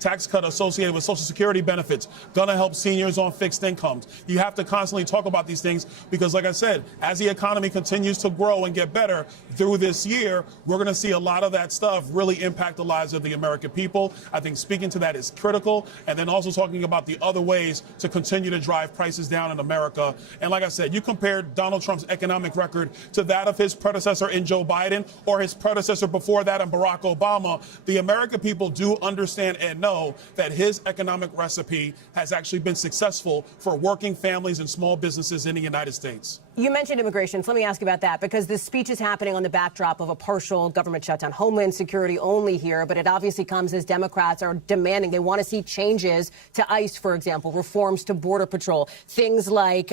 tax cut associated with Social Security benefits, going to help seniors on fixed incomes. You have to constantly talk about these things because, like I said, as the economy continues to grow and get better through this year, we're going to see a lot of that stuff really impact the lives of the American people. I think speaking to that is critical. And then also talking about the other ways to continue to drive prices down in America. And like I said, you compare Donald Trump's economic record to that of his predecessor in Joe Biden or his predecessor before that in Barack Obama. The American people do understand and know that his economic recipe has actually been successful for working families and small businesses in the United States. You mentioned immigration, so let me ask you about that, because this speech is happening on the backdrop of a partial government shutdown, Homeland Security only here, but it obviously comes as Democrats are demanding, they want to see changes to ICE, for example, reforms to Border Patrol, things like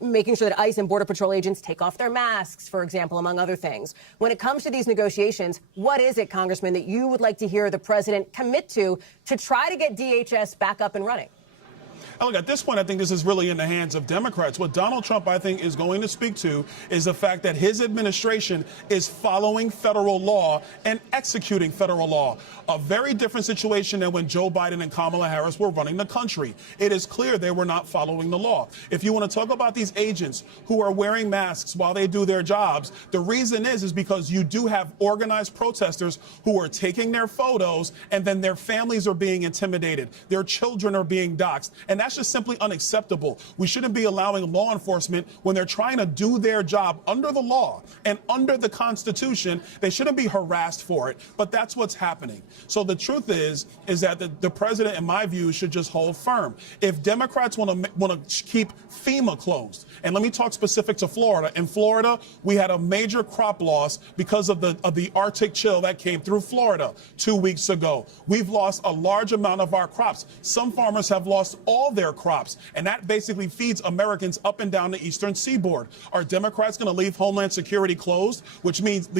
making sure that ICE and Border Patrol agents take off their masks, for example, among other things. When it comes to these negotiations, what is it, Congressman, that you would like to hear the president commit to try to get DHS back up and running? And look, at this point, I think this is really in the hands of Democrats. What Donald Trump, I think, is going to speak to is the fact that his administration is following federal law and executing federal law. A very different situation than when Joe Biden and Kamala Harris were running the country. It is clear they were not following the law. If you want to talk about these agents who are wearing masks while they do their jobs, the reason is because you do have organized protesters who are taking their photos and then their families are being intimidated. Their children are being doxxed. And that's just simply unacceptable. We shouldn't be allowing law enforcement, when they're trying to do their job under the law and under the Constitution, they shouldn't be harassed for it. But that's what's happening. So the truth is that the president, in my view, should just hold firm. If Democrats want to keep FEMA closed, and let me talk specific to Florida. In Florida, we had a major crop loss because of the Arctic chill that came through Florida 2 weeks ago. We've lost a large amount of our crops. Some farmers have lost all their crops, and that basically feeds Americans up and down the eastern seaboard. Are Democrats going to leave Homeland Security closed, which leaves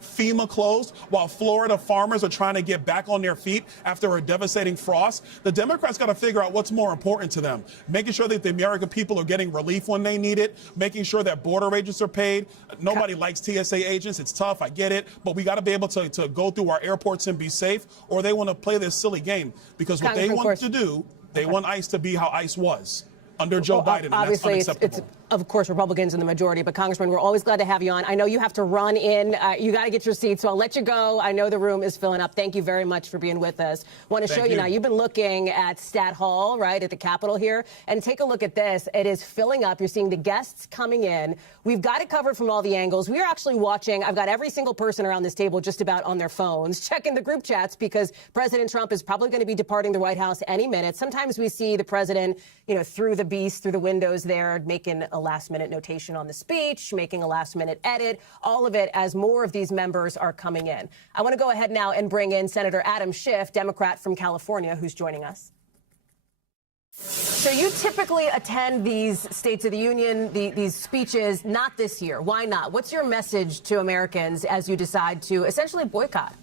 FEMA closed, while Florida farmers are trying to get back on their feet after a devastating frost? The Democrats got to figure out what's more important to them, making sure that the American people are getting relief when they need it, making sure that border agents are paid. Nobody likes TSA agents. It's tough. I get it. But we got to be able to go through our airports and be safe, or they want to play this silly game, because what they want to do, they want ICE to be how ICE was under Joe Biden, and that's unacceptable. It's of course Republicans in the majority, but Congressman, we're always glad to have you on. I know you have to run in. You got to get your seat, so I'll let you go. I know the room is filling up. Thank you very much for being with us. Want to show you now. You've been looking at Stat Hall, right, at the Capitol here, and take a look at this. It is filling up. You're seeing the guests coming in. We've got it covered from all the angles. We are actually watching. I've got every single person around this table just about on their phones, checking the group chats, because President Trump is probably going to be departing the White House any minute. Sometimes we see the president, through the beast, through the windows there, making a last-minute notation on the speech, making a last-minute edit, all of it as more of these members are coming in. I want to go ahead now and bring in Senator Adam Schiff, Democrat from California, who's joining us. So you typically attend these States of the Union, these speeches, not this year. Why not? What's your message to Americans as you decide to essentially boycott?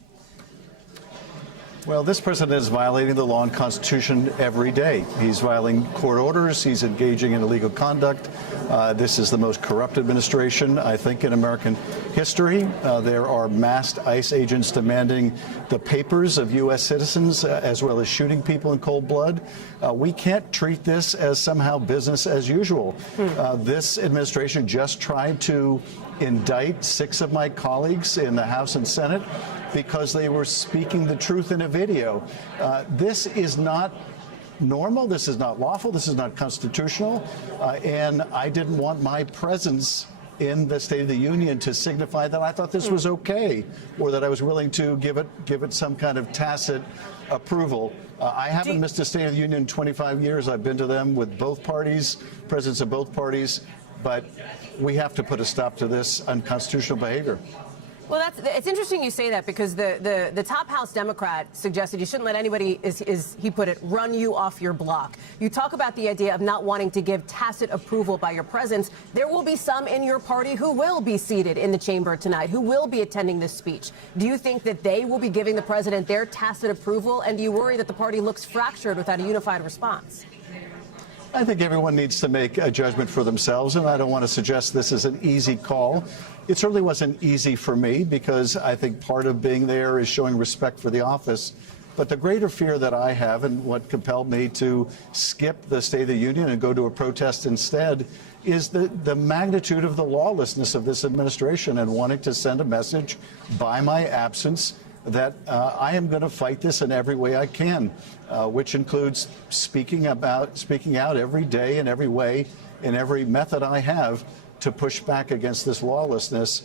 Well, this president is violating the law and Constitution every day. He's violating court orders. He's engaging in illegal conduct. This is the most corrupt administration, I think, in American history. There are masked ICE agents demanding the papers of U.S. citizens, as well as shooting people in cold blood. We can't treat this as somehow business as usual. This administration just tried to indict 6 of my colleagues in the House and Senate because they were speaking the truth in a video. This is not normal. This is not lawful. This is not constitutional. And I didn't want my presence in the State of the Union to signify that I thought this was okay, or that I was willing to give it some kind of tacit approval. I haven't missed a State of the Union in 25 years. I've been to them with both parties, presidents of both parties, but we have to put a stop to this unconstitutional behavior. Well, it's interesting you say that, because the top House Democrat suggested you shouldn't let anybody, as he put it, run you off your block. You talk about the idea of not wanting to give tacit approval by your presence. There will be some in your party who will be seated in the chamber tonight, who will be attending this speech. Do you think that they will be giving the president their tacit approval? And do you worry that the party looks fractured without a unified response? I think everyone needs to make a judgment for themselves, and I don't want to suggest this is an easy call. It certainly wasn't easy for me, because I think part of being there is showing respect for the office. But the greater fear that I have, and what compelled me to skip the State of the Union and go to a protest instead, is the magnitude of the lawlessness of this administration, and wanting to send a message by my absence that I am going to fight this in every way I can, which includes speaking out every day in every way, in every method I have to push back against this lawlessness.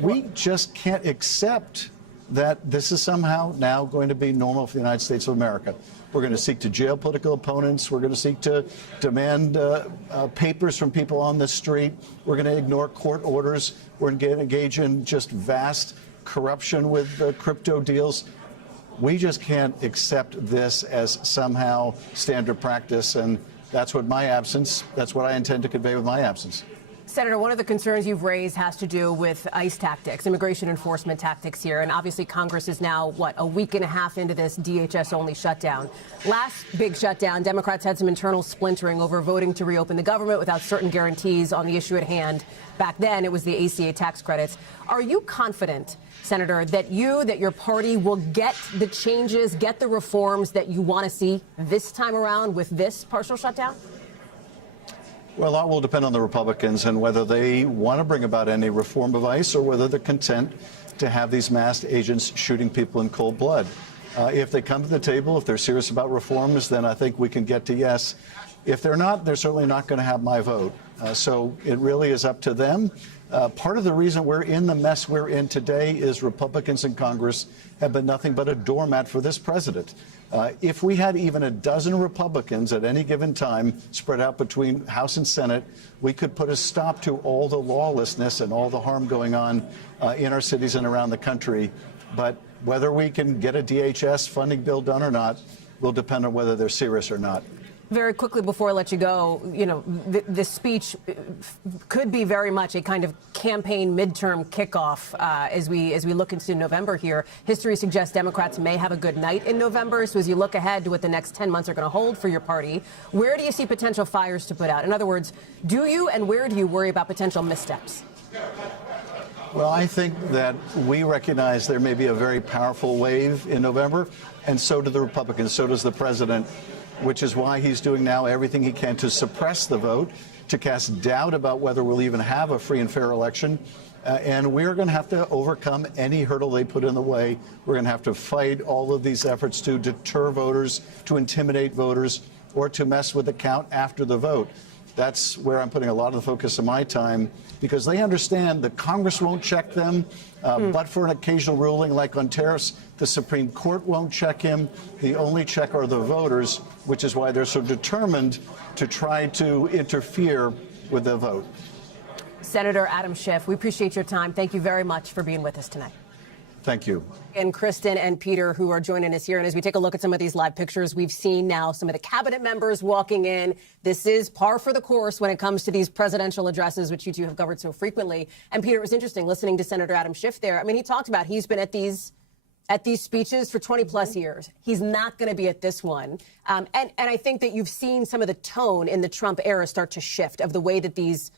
We just can't accept that this is somehow now going to be normal for the United States of America. We're going to seek to jail political opponents. We're going to seek to demand papers from people on the street. We're going to ignore court orders. We're going to engage in just vast corruption with crypto deals. We just can't accept this as somehow standard practice, and that's what I intend to convey with my absence. Senator, one of the concerns you've raised has to do with ICE tactics, immigration enforcement tactics here. And obviously Congress is now, a week and a half into this DHS-only shutdown. Last big shutdown, Democrats had some internal splintering over voting to reopen the government without certain guarantees on the issue at hand. Back then, it was the ACA tax credits. Are you confident, Senator, that your party will get the changes, get the reforms that you want to see this time around with this partial shutdown? Well, that will depend on the Republicans and whether they want to bring about any reform of ICE, or whether they're content to have these masked agents shooting people in cold blood. If they come to the table, if they're serious about reforms, then I think we can get to yes. If they're not, they're certainly not going to have my vote. So it really is up to them. Part of the reason we're in the mess we're in today is Republicans in Congress have been nothing but a doormat for this president. If we had even a dozen Republicans at any given time spread out between House and Senate, we could put a stop to all the lawlessness and all the harm going on in our cities and around the country. But whether we can get a DHS funding bill done or not will depend on whether they're serious or not. Very quickly before I let you go, you know, this speech could be very much a kind of campaign midterm kickoff as we look into November here. History suggests Democrats may have a good night in November. So as you look ahead to what the next 10 months are going to hold for your party, where do you see potential fires to put out? In other words, do you and where do you worry about potential missteps? Well, I think that we recognize there may be a very powerful wave in November, and so do the Republicans, so does the president, which is why he's doing now everything he can to suppress the vote, to cast doubt about whether we'll even have a free and fair election. And we're going to have to overcome any hurdle they put in the way. We're going to have to fight all of these efforts to deter voters, to intimidate voters, or to mess with the count after the vote. That's where I'm putting a lot of the focus of my time, because they understand that Congress won't check them, but for an occasional ruling like on tariffs, the Supreme Court won't check him. The only check are the voters, which is why they're so determined to try to interfere with the vote. Senator Adam Schiff, we appreciate your time. Thank you very much for being with us tonight. Thank you. And Kristen and Peter, who are joining us here. And as we take a look at some of these live pictures, we've seen now some of the cabinet members walking in. This is par for the course when it comes to these presidential addresses, which you two have covered so frequently. And Peter, it was interesting listening to Senator Adam Schiff there. I mean, he talked about he's been at these speeches for 20 plus years. He's not going to be at this one. And I think that you've seen some of the tone in the Trump era start to shift of the way that these,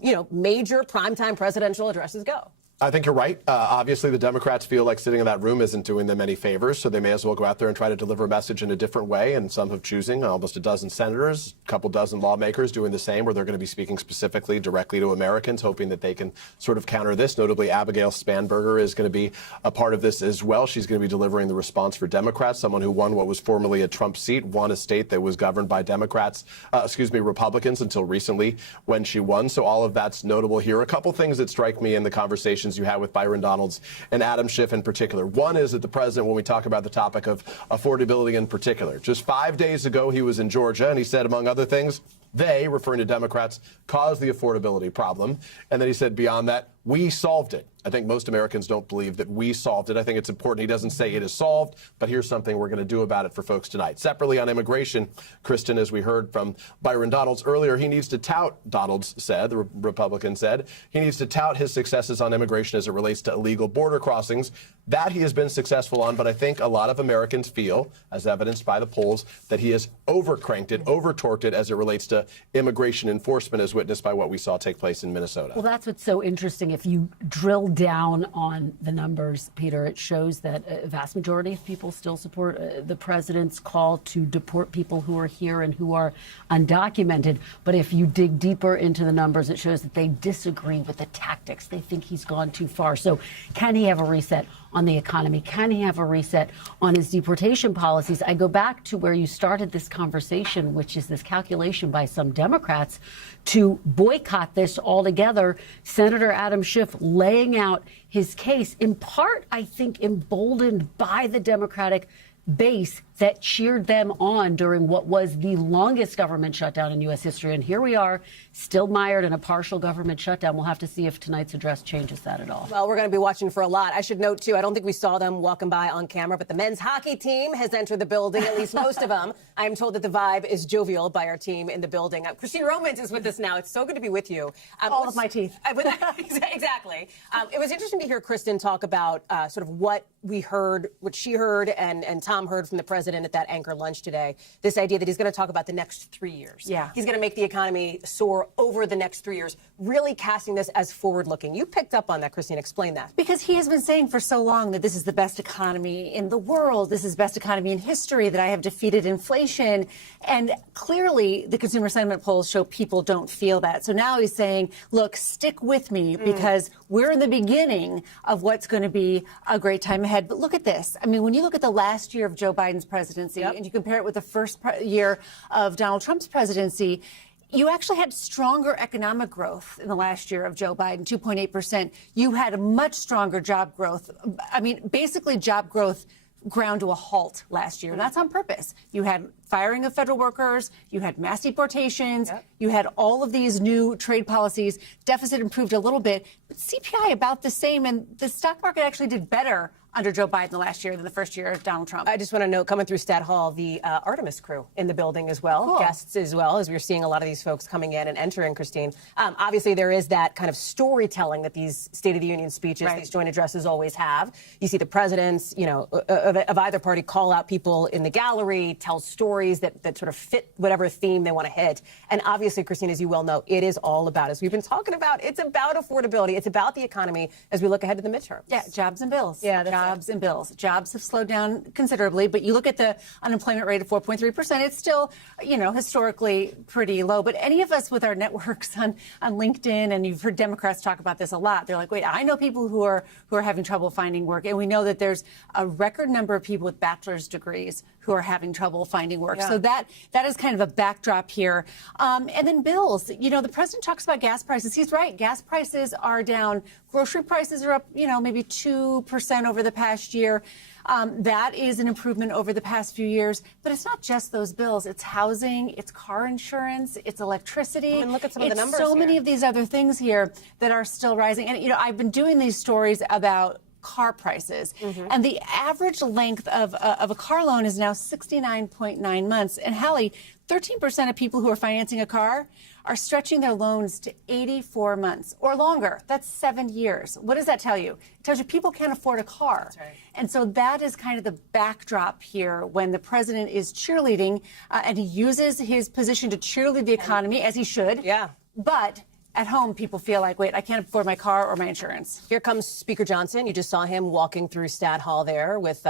you know, major primetime presidential addresses go. I think you're right. Obviously, the Democrats feel like sitting in that room isn't doing them any favors, so they may as well go out there and try to deliver a message in a different way. And some have choosing almost a dozen senators, a couple dozen lawmakers doing the same, where they're going to be speaking specifically directly to Americans, hoping that they can sort of counter this. Notably, Abigail Spanberger is going to be a part of this as well. She's going to be delivering the response for Democrats, someone who won what was formerly a Trump seat, won a state that was governed by Republicans until recently when she won. So all of that's notable here. A couple things that strike me in the conversations you had with Byron Donalds and Adam Schiff in particular. One is that the president, when we talk about the topic of affordability in particular, just 5 days ago he was in Georgia and he said, among other things, they, referring to Democrats, caused the affordability problem. And then he said, beyond that, we solved it. I think most Americans don't believe that we solved it. I think it's important. He doesn't say it is solved, but here's something we're going to do about it for folks tonight. Separately on immigration, Kristen, as we heard from Byron Donalds earlier, he needs to tout, Donalds said, the Republican said, he needs to tout his successes on immigration as it relates to illegal border crossings. That he has been successful on, but I think a lot of Americans feel, as evidenced by the polls, that he has over-cranked it, over-torqued it as it relates to immigration enforcement, as witnessed by what we saw take place in Minnesota. Well, that's what's so interesting. If you drill down on the numbers, Peter, it shows that a vast majority of people still support the president's call to deport people who are here and who are undocumented. But if you dig deeper into the numbers, it shows that they disagree with the tactics. They think he's gone too far. So can he have a reset on the economy? Can he have a reset on his deportation policies? I go back to where you started this conversation, which is this calculation by some Democrats to boycott this altogether. Senator Adam Schiff laying out his case, in part, I think, emboldened by the Democratic base that cheered them on during what was the longest government shutdown in U.S. history. And here we are, still mired in a partial government shutdown. We'll have to see if tonight's address changes that at all. Well, we're going to be watching for a lot. I should note, too, I don't think we saw them walking by on camera, but the men's hockey team has entered the building, at least most of them. I am told that the vibe is jovial by our team in the building. Christine Romans is with us now. It's so good to be with you. All of my teeth. Exactly. It was interesting to hear Kristen talk about sort of what we heard, what she heard, and Tom heard from the president president at that anchor lunch today, this idea that he's going to talk about the next 3 years. Yeah. He's going to make the economy soar over the next 3 years, really casting this as forward-looking. You picked up on that, Christine. Explain that. Because he has been saying for so long that this is the best economy in the world, this is the best economy in history, that I have defeated inflation. And clearly, the consumer sentiment polls show people don't feel that. So now he's saying, look, stick with me because we're in the beginning of what's going to be a great time ahead. But look at this. I mean, when you look at the last year of Joe Biden's presidency and you compare it with the first year of Donald Trump's presidency, you actually had stronger economic growth in the last year of Joe Biden, 2.8%. You had a much stronger job growth. I mean, basically job growth ground to a halt last year. And that's on purpose. You had firing of federal workers, you had mass deportations, you had all of these new trade policies. Deficit improved a little bit, but CPI about the same, and the stock market actually did better under Joe Biden the last year than the first year of Donald Trump. I just want to note, coming through Stat Hall, the Artemis crew in the building as well, Cool. guests as well, as we're seeing a lot of these folks coming in and entering, Christine. Obviously, there is that kind of storytelling that these State of the Union speeches, these joint addresses always have. You see the presidents, of either party call out people in the gallery, tell stories that sort of fit whatever theme they want to hit. And obviously, Christine, as you well know, it is all about, as we've been talking about, it's about affordability. It's about the economy as we look ahead to the midterms. Yeah, jobs and bills. Yeah, that's jobs and bills. Jobs have slowed down considerably, but you look at the unemployment rate of 4.3%, it's still, historically pretty low. But any of us with our networks on LinkedIn, and you've heard Democrats talk about this a lot, they're like, wait, I know people who are having trouble finding work, and we know that there's a record number of people with bachelor's degrees who are having trouble finding work. Yeah. So that is kind of a backdrop here. And then bills. The president talks about gas prices. He's right. Gas prices are down. Grocery prices are up, maybe 2% over the past year. That is an improvement over the past few years. But it's not just those bills. It's housing, it's car insurance, it's electricity. And look at some of the numbers so here. many of these other things here that are still rising. And, I've been doing these stories about car prices. And the average length of a car loan is now 69.9 months. And Hallie, 13% of people who are financing a car are stretching their loans to 84 months or longer. That's 7 years. What does that tell you? It tells you people can't afford a car. That's right. And so that is kind of the backdrop here when the president is cheerleading and he uses his position to cheerlead the economy, as he should. Yeah. But at home, people feel like, wait, I can't afford my car or my insurance. Here comes Speaker Johnson. You just saw him walking through Stat Hall there with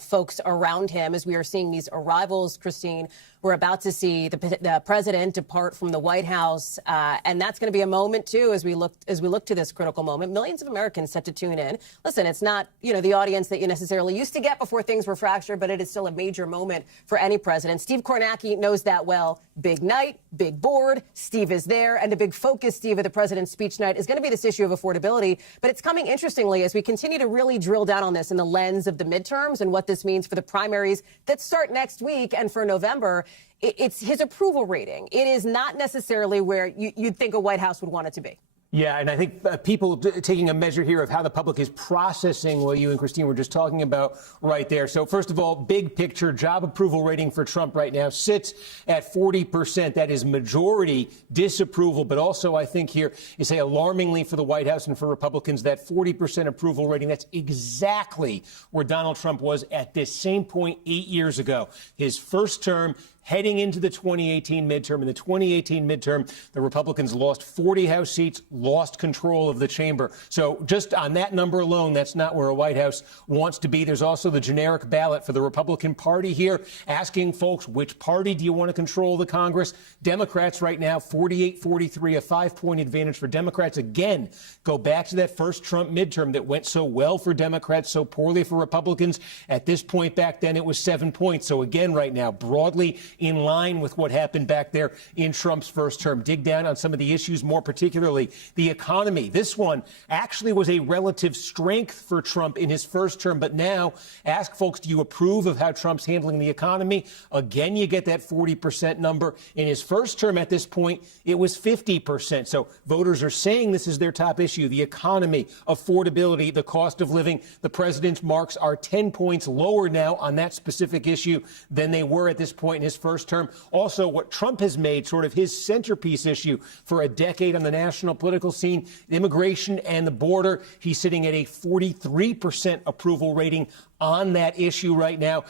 folks around him as we are seeing these arrivals, Christine. We're about to see the president depart from the White House, and that's going to be a moment too as we look to this critical moment. Millions of Americans set to tune in. Listen, it's not the audience that you necessarily used to get before things were fractured, but it is still a major moment for any president. Steve Kornacki knows that well. Big night, big board. Steve is there, and the big focus, Steve, of the president's speech night is going to be this issue of affordability. But it's coming interestingly as we continue to really drill down on this in the lens of the midterms and what this means for the primaries that start next week and for November. It's his approval rating. It is not necessarily where you'd think a White House would want it to be. Yeah, and I think people taking a measure here of how the public is processing what you and Christine were just talking about right there. So first of all, big picture, job approval rating for Trump right now sits at 40%. That is majority disapproval. But also, I think here, you say alarmingly for the White House and for Republicans, that 40% approval rating, that's exactly where Donald Trump was at this same point 8 years ago. His first term, heading into the 2018 midterm. In the 2018 midterm, the Republicans lost 40 House seats, lost control of the chamber. So just on that number alone, that's not where a White House wants to be. There's also the generic ballot for the Republican Party here, asking folks, which party do you want to control the Congress? Democrats right now, 48-43, a 5-point advantage for Democrats. Again, go back to that first Trump midterm that went so well for Democrats, so poorly for Republicans. At this point back then, it was 7 points. So again, right now, broadly in line with what happened back there in Trump's first term. Dig down on some of the issues, more particularly the economy. This one actually was a relative strength for Trump in his first term. But now ask folks, do you approve of how Trump's handling the economy? Again, you get that 40% number. In his first term at this point, it was 50%. So voters are saying this is their top issue, the economy, affordability, the cost of living. The president's marks are 10 points lower now on that specific issue than they were at this point in his first term. Also, what Trump has made sort of his centerpiece issue for a decade on the national political scene, immigration and the border. He's sitting at a 43% approval rating on that issue right now.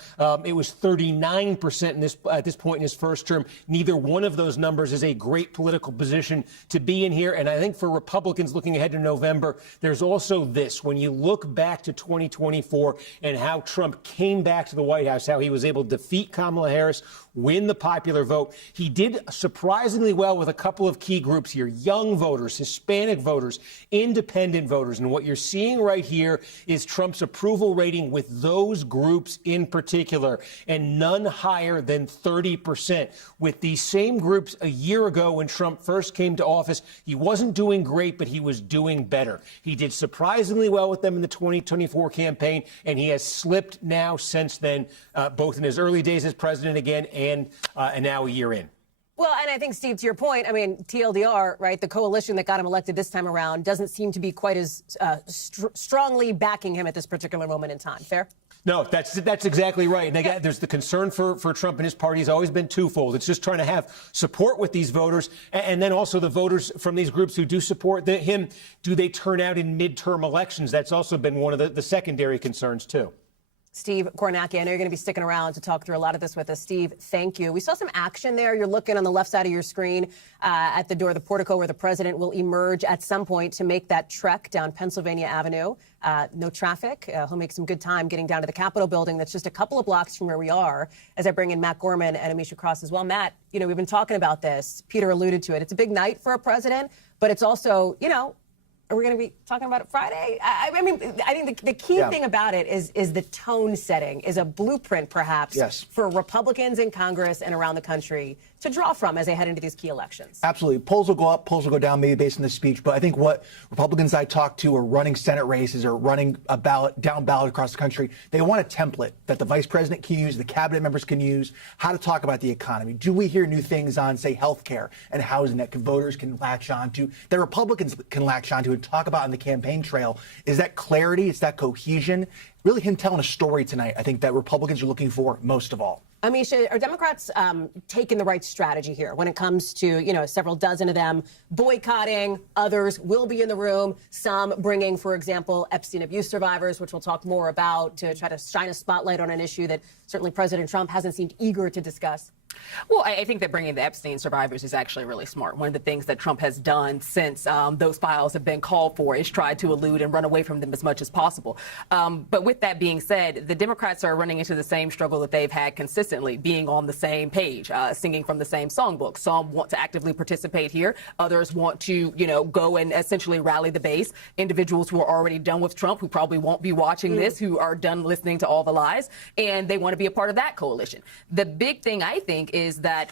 It was 39% at this point in his first term. Neither one of those numbers is a great political position to be in here. And I think for Republicans looking ahead to November, there's also this. When you look back to 2024 and how Trump came back to the White House, how he was able to defeat Kamala Harris, win the popular vote, he did surprisingly well with a couple of key groups here: young voters, Hispanic voters, independent voters. And what you're seeing right here is Trump's approval rating with those groups in particular, and none higher than 30%. With these same groups a year ago when Trump first came to office, he wasn't doing great, but he was doing better. He did surprisingly well with them in the 2024 campaign, and he has slipped now since then, both in his early days as president again and now a year in. Well, and I think, Steve, to your point, I mean, TLDR, right, the coalition that got him elected this time around doesn't seem to be quite as strongly backing him at this particular moment in time. Fair? No, that's exactly right. And there's the concern for Trump and his party has always been twofold. It's just trying to have support with these voters, and then also the voters from these groups who do support him, do they turn out in midterm elections? That's also been one of the secondary concerns, too. Steve Kornacki, I know you're going to be sticking around to talk through a lot of this with us. Steve, thank you. We saw some action there. You're looking on the left side of your screen at the door, the portico, where the president will emerge at some point to make that trek down Pennsylvania Avenue. No traffic. He'll make some good time getting down to the Capitol building. That's just a couple of blocks from where we are, as I bring in Matt Gorman and Amisha Cross as well. Matt, you know, we've been talking about this. Peter alluded to it. It's a big night for a president, but it's also, you know, are we going to be talking about it Friday? I mean, I think the key thing about it is the tone setting, is a blueprint, perhaps, for Republicans in Congress and around the country to draw from as they head into these key elections. Absolutely. Polls will go up, polls will go down, maybe based on the speech. But I think what Republicans I talk to are running Senate races or running a down ballot across the country. They want a template that the vice president can use, the cabinet members can use, how to talk about the economy. Do we hear new things on, say, health care and housing that voters can latch on to, that Republicans can latch on to and talk about on the campaign trail? Is that clarity? It's that cohesion? Really him telling a story tonight, I think, that Republicans are looking for most of all. Amisha, are Democrats taking the right strategy here when it comes to, you know, several dozen of them boycotting? Others will be in the room, some bringing, for example, Epstein abuse survivors, which we'll talk more about, to try to shine a spotlight on an issue that certainly President Trump hasn't seemed eager to discuss. Well, I think that bringing the Epstein survivors is actually really smart. One of the things that Trump has done since those files have been called for is tried to elude and run away from them as much as possible. But with that being said, the Democrats are running into the same struggle that they've had consistently, being on the same page, singing from the same songbook. Some want to actively participate here. Others want to, you know, go and essentially rally the base. Individuals who are already done with Trump, who probably won't be watching this, who are done listening to all the lies, and they want to be a part of that coalition. The big thing, I think, is that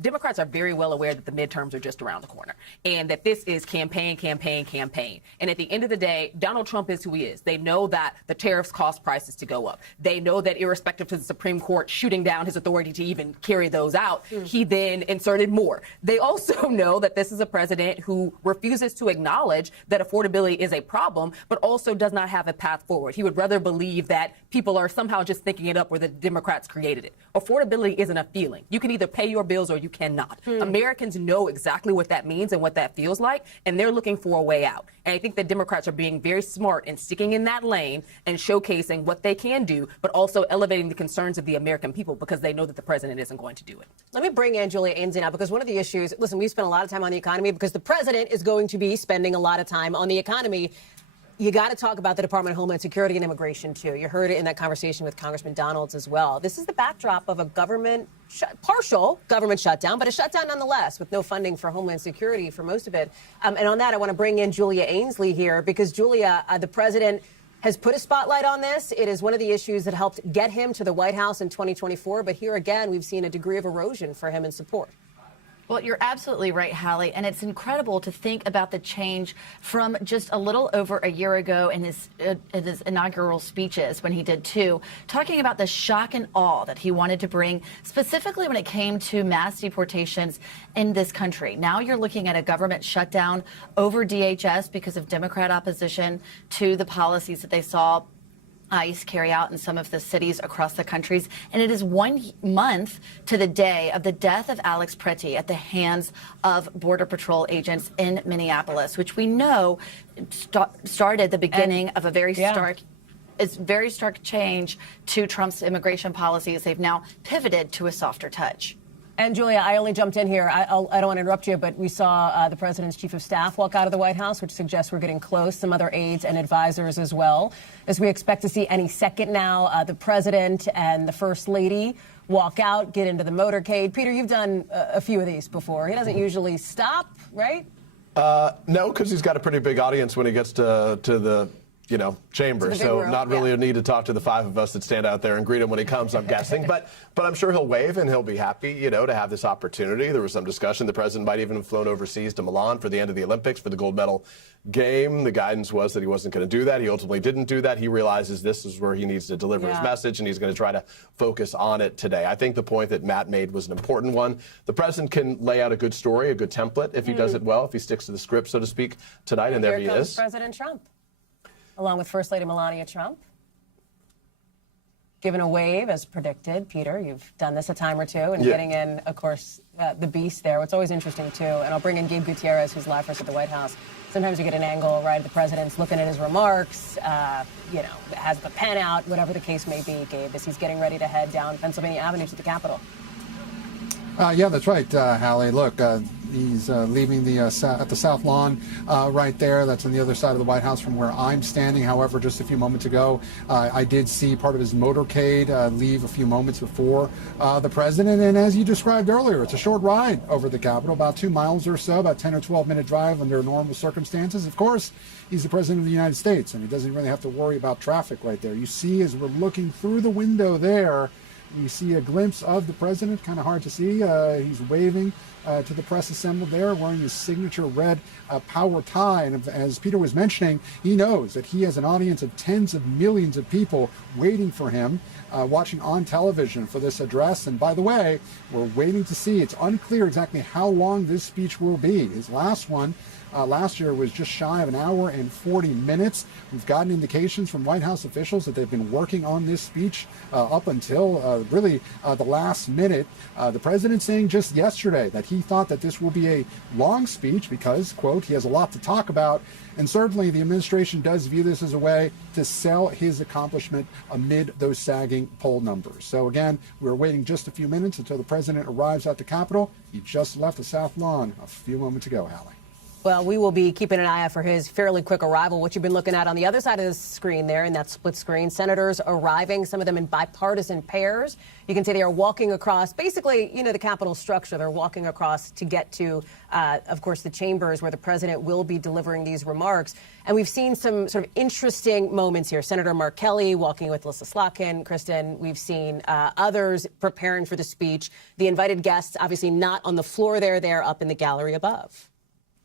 Democrats are very well aware that the midterms are just around the corner, and that this is campaign. And at the end of the day, Donald Trump is who he is. They know that the tariffs cause prices to go up. They know that irrespective of the Supreme Court shooting down his authority to even carry those out, he then inserted more. They also know that this is a president who refuses to acknowledge that affordability is a problem, but also does not have a path forward. He would rather believe that people are somehow just thinking it up where the Democrats created it. Affordability isn't a feeling. You can either pay your bills or you cannot. Americans know exactly what that means and what that feels like, and they're looking for a way out. And I think that Democrats are being very smart in sticking in that lane and showcasing what they can do, but also elevating the concerns of the American people, because they know that the president isn't going to do it. Let me bring in Julia Ainsley now, because one of the issues, listen, we spent a lot of time on the economy because the president is going to be spending a lot of time on the economy. You got to talk about the Department of Homeland Security and immigration, too. You heard it in that conversation with Congressman Donalds as well. This is the backdrop of a partial government shutdown, but a shutdown nonetheless, with no funding for Homeland Security for most of it. And on that, I want to bring in Julia Ainsley here, because, Julia, the president has put a spotlight on this. It is one of the issues that helped get him to the White House in 2024. But here again, we've seen a degree of erosion for him in support. Well, you're absolutely right, Hallie, and it's incredible to think about the change from just a little over a year ago in his inaugural speeches, when he did two, talking about the shock and awe that he wanted to bring, specifically when it came to mass deportations in this country. Now you're looking at a government shutdown over DHS because of Democrat opposition to the policies that they saw ICE carry out in some of the cities across the countries. And it is 1 month to the day of the death of Alex Pretty at the hands of Border Patrol agents in Minneapolis, which we know started the beginning of a very stark It's very stark change to Trump's immigration policies. They've now pivoted to a softer touch. And Julia, I only jumped in here. I don't want to interrupt you, but we saw the president's chief of staff walk out of the White House, which suggests we're getting close. Some other aides and advisors as well. As we expect to see any second now, the president and the first lady walk out, get into the motorcade. Peter, you've done a few of these before. He doesn't usually stop, right? No, because he's got a pretty big audience when he gets to the chamber. So room, not really a need to talk to the five of us that stand out there and greet him when he comes, I'm guessing. But I'm sure he'll wave and he'll be happy, to have this opportunity. There was some discussion. The president might even have flown overseas to Milan for the end of the Olympics for the gold medal game. The guidance was that he wasn't going to do that. He ultimately didn't do that. He realizes this is where he needs to deliver his message, and he's going to try to focus on it today. I think the point that Matt made was an important one. The president can lay out a good story, a good template, if he does it well, if he sticks to the script, so to speak, tonight, and there he is. President Trump, along with First Lady Melania Trump, giving a wave as predicted. Peter, you've done this a time or two, and getting in, of course, the beast there. What's always interesting, too, and I'll bring in Gabe Gutierrez, who's live for us at the White House. Sometimes you get an angle, right, the president's looking at his remarks, has the pen out, whatever the case may be, Gabe, as he's getting ready to head down Pennsylvania Avenue to the Capitol. Yeah, that's right, Hallie. Look, he's leaving at the South Lawn right there. That's on the other side of the White House from where I'm standing. However, just a few moments ago, I did see part of his motorcade leave a few moments before the president. And as you described earlier, it's a short ride over the Capitol, about 2 miles or so, about 10 or 12-minute drive under normal circumstances. Of course, he's the president of the United States, and he doesn't really have to worry about traffic right there. You see, as we're looking through the window there, you see a glimpse of the president, kind of hard to see. He's waving to the press assembled there, wearing his signature red power tie. And as Peter was mentioning, he knows that he has an audience of tens of millions of people waiting for him, watching on television for this address. And by the way, we're waiting to see. It's unclear exactly how long this speech will be. His last one last year was just shy of an hour and 40 minutes. We've gotten indications from White House officials that they've been working on this speech up until really the last minute. The president saying just yesterday that he thought that this will be a long speech because, quote, he has a lot to talk about. And certainly the administration does view this as a way to sell his accomplishment amid those sagging poll numbers. So again, we're waiting just a few minutes until the president arrives at the Capitol. He just left the South Lawn a few moments ago, Hallie. Well, we will be keeping an eye out for his fairly quick arrival. What you've been looking at on the other side of the screen there in that split screen, senators arriving, some of them in bipartisan pairs. You can see they are walking across, basically, the Capitol structure. They're walking across to get to, of course, the chambers where the president will be delivering these remarks. And we've seen some sort of interesting moments here. Senator Mark Kelly walking with Alyssa Slotkin, Kristen. We've seen others preparing for the speech. The invited guests, obviously not on the floor there. They're up in the gallery above.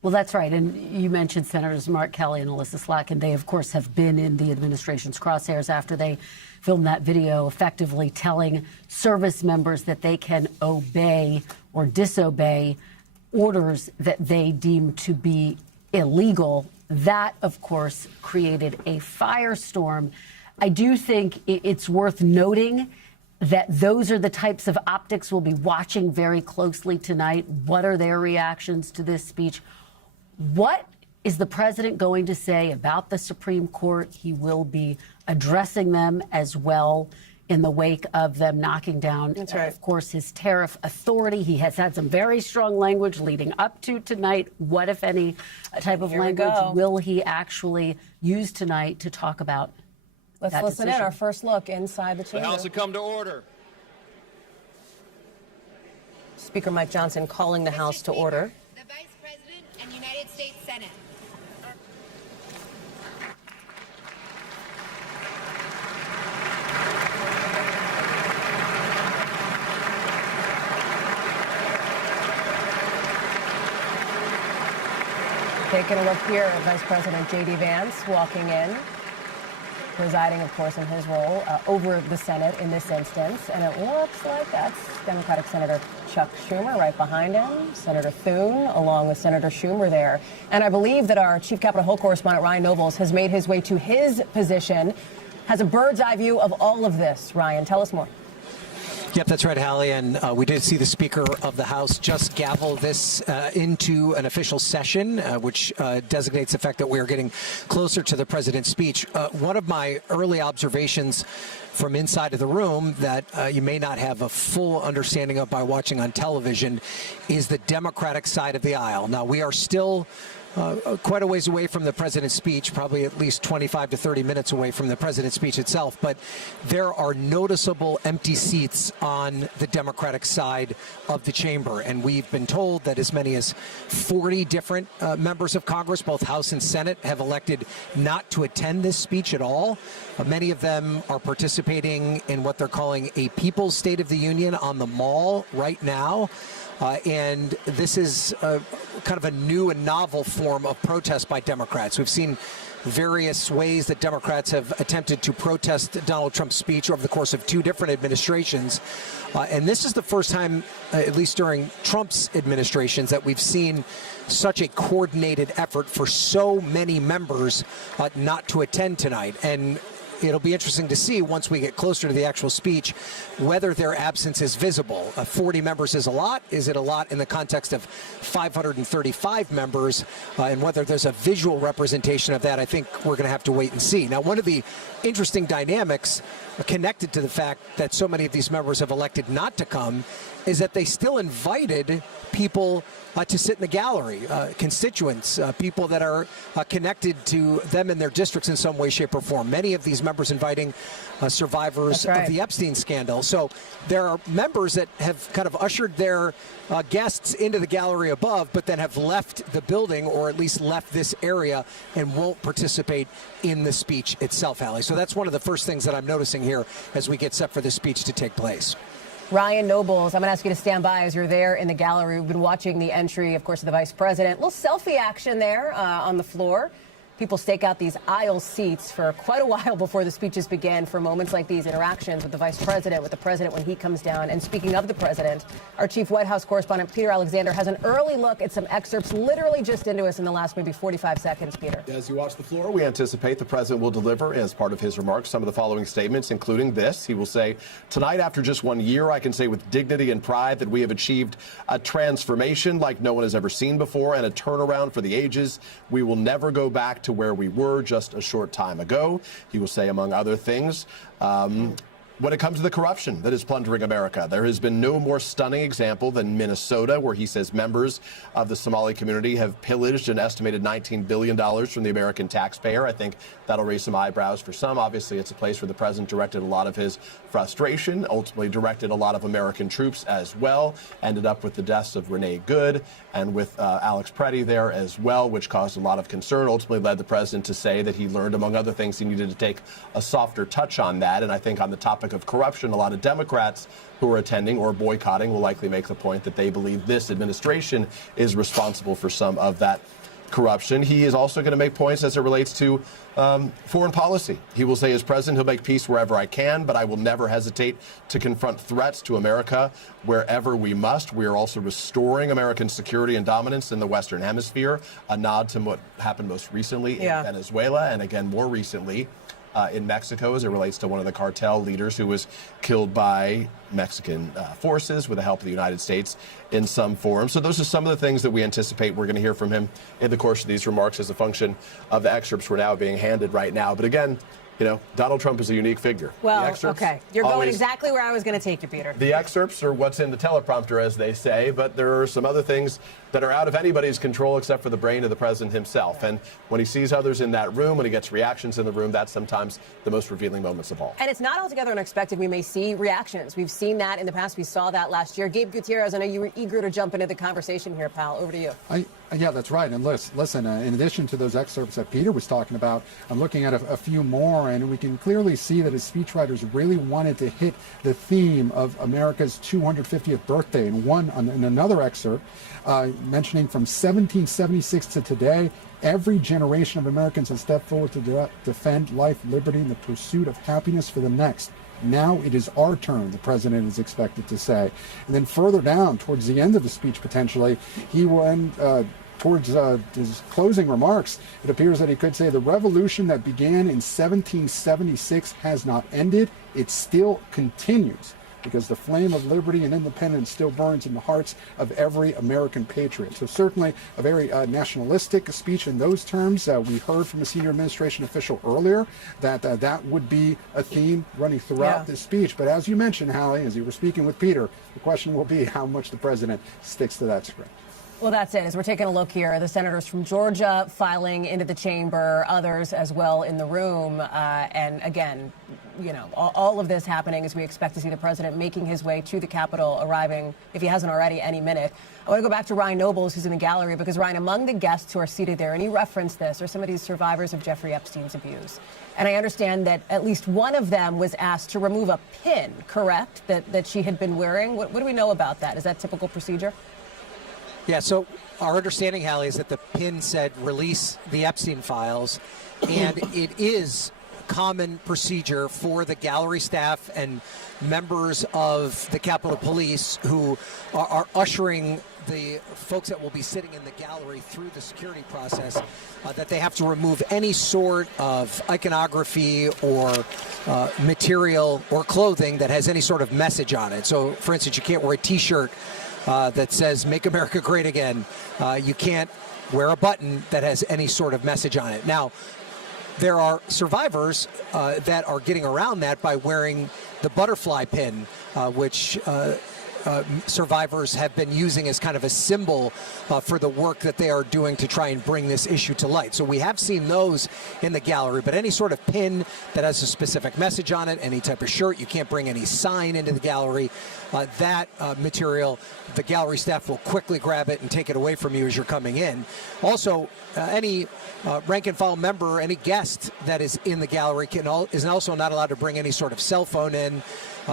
Well, that's right. And you mentioned Senators Mark Kelly and Alyssa Slotkin. They, of course, have been in the administration's crosshairs after they filmed that video effectively telling service members that they can obey or disobey orders that they deem to be illegal. That, of course, created a firestorm. I do think it's worth noting that those are the types of optics we'll be watching very closely tonight. What are their reactions to this speech? What is the president going to say about the Supreme Court? He will be addressing them as well in the wake of them knocking down, of course, his tariff authority. He has had some very strong language leading up to tonight. What, if any, type of language will he actually use tonight to talk about Let's listen in. Our first look inside the chamber. The House will come to order. Speaker Mike Johnson calling the House to order. The Vice President and United States Senate. Taking a look here at Vice President J.D. Vance walking in, presiding, of course, in his role over the Senate in this instance. And it looks like that's Democratic Senator Chuck Schumer right behind him, Senator Thune, along with Senator Schumer there. And I believe that our Chief Capitol Hill correspondent, Ryan Nobles, has made his way to his position, has a bird's eye view of all of this. Ryan, tell us more. Yep, that's right, Hallie. And we did see the Speaker of the House just gavel this into an official session, which designates the fact that we are getting closer to the president's speech. One of my early observations from inside of the room that you may not have a full understanding of by watching on television is the Democratic side of the aisle. Now, we are still quite a ways away from the president's speech, probably at least 25 to 30 minutes away from the president's speech itself, but there are noticeable empty seats on the Democratic side of the chamber, and we've been told that as many as 40 different members of Congress, both House and Senate, have elected not to attend this speech at all. Many of them are participating in what they're calling a People's State of the Union on the Mall right now. And this is kind of a new and novel form of protest by Democrats. We've seen various ways that Democrats have attempted to protest Donald Trump's speech over the course of 2 different administrations. And this is the first time, at least during Trump's administrations, that we've seen such a coordinated effort for so many members not to attend tonight. And it'll be interesting to see once we get closer to the actual speech whether their absence is visible. 40 members is a lot. Is it a lot in the context of 535 members? And whether there's a visual representation of that, I think we're going to have to wait and see. Now, one of the interesting dynamics connected to the fact that so many of these members have elected not to come is that they still invited people to sit in the gallery, constituents, people that are connected to them in their districts in some way, shape, or form. Many of these members inviting survivors of the Epstein scandal. So there are members that have kind of ushered their guests into the gallery above, but then have left the building, or at least left this area, and won't participate in the speech itself, Hallie. So that's one of the first things that I'm noticing here as we get set for this speech to take place. Ryan Nobles, I'm going to ask you to stand by as you're there in the gallery. We've been watching the entry, of course, of the vice president. A little selfie action there on the floor. People stake out these aisle seats for quite a while before the speeches begin for moments like these, interactions with the vice president, with the president when he comes down. And speaking of the president, our chief White House correspondent, Peter Alexander, has an early look at some excerpts literally just into us in the last maybe 45 seconds, Peter. As you watch the floor, we anticipate the president will deliver, as part of his remarks, some of the following statements, including this. He will say, "Tonight, after just 1 year, I can say with dignity and pride that we have achieved a transformation like no one has ever seen before and a turnaround for the ages. We will never go back to where we were just a short time ago." He will say, among other things, when it comes to the corruption that is plundering America, there has been no more stunning example than Minnesota, where he says members of the Somali community have pillaged an estimated $19 billion from the American taxpayer. I think that'll raise some eyebrows for some. Obviously, it's a place where the president directed a lot of his frustration, ultimately directed a lot of American troops as well, ended up with the deaths of Renee Good and with Alex Preddy there as well, which caused a lot of concern, ultimately led the president to say that he learned, among other things, he needed to take a softer touch on that. And I think on the topic of corruption, a lot of Democrats who are attending or boycotting will likely make the point that they believe this administration is responsible for some of that corruption. He is also going to make points as it relates to foreign policy. He will say, as president, he'll make peace wherever I can, but I will never hesitate to confront threats to America wherever we must. We are also restoring American security and dominance in the Western Hemisphere, a nod to what happened most recently in Venezuela, and again, more recently, in Mexico, as it relates to one of the cartel leaders who was killed by Mexican forces with the help of the United States in some form. So those are some of the things that we anticipate we're going to hear from him in the course of these remarks as a function of the excerpts we're now being handed right now. But again, you know, Donald Trump is a unique figure. Well, okay. You're going exactly where I was going to take you, Peter. The excerpts are what's in the teleprompter, as they say, but there are some other things that are out of anybody's control except for the brain of the president himself. And when he sees others in that room, when he gets reactions in the room, that's sometimes the most revealing moments of all. And it's not altogether unexpected we may see reactions. We've seen that in the past. We saw that last year. Gabe Gutierrez, I know you were eager to jump into the conversation here, pal. Over to you. Yeah, that's right. And listen, in addition to those excerpts that Peter was talking about, I'm looking at a few more, and we can clearly see that his speechwriters really wanted to hit the theme of America's 250th birthday. And in another excerpt, mentioning from 1776 to today, every generation of Americans has stepped forward to defend life, liberty, and the pursuit of happiness for the next. Now it is our turn, the president is expected to say. And then further down, towards the end of the speech, potentially, he will end towards his closing remarks. It appears that he could say the revolution that began in 1776 has not ended. It still continues. because the flame of liberty and independence still burns in the hearts of every American patriot. So certainly a very nationalistic speech in those terms. We heard from a senior administration official earlier that that would be a theme running throughout this speech. But as you mentioned, Hallie, as you were speaking with Peter, the question will be how much the president sticks to that script. Well, that's it. As we're taking a look here, the senators from Georgia filing into the chamber, others as well in the room. And again, you know, all of this happening as we expect to see the president making his way to the Capitol, arriving, if he hasn't already, any minute. I want to go back to Ryan Nobles, who's in the gallery, because, Ryan, among the guests who are seated there, and he referenced this, are some of these survivors of Jeffrey Epstein's abuse. And I understand that at least one of them was asked to remove a pin, correct, that she had been wearing. What do we know about that? Is that typical procedure? Yeah, so our understanding, Hallie, is that the pin said release the Epstein files, and it is common procedure for the gallery staff and members of the Capitol Police who are ushering the folks that will be sitting in the gallery through the security process, that they have to remove any sort of iconography or material or clothing that has any sort of message on it. So, for instance, you can't wear a T-shirt that says "Make America Great Again." You can't wear a button that has any sort of message on it. Now, there are survivors that are getting around that by wearing the butterfly pin, which survivors have been using as kind of a symbol for the work that they are doing to try and bring this issue to light. So we have seen those in the gallery, but any sort of pin that has a specific message on it, any type of shirt, you can't bring any sign into the gallery. That material, the gallery staff will quickly grab it and take it away from you as you're coming in. Also, any rank and file member, any guest that is in the gallery is also not allowed to bring any sort of cell phone in.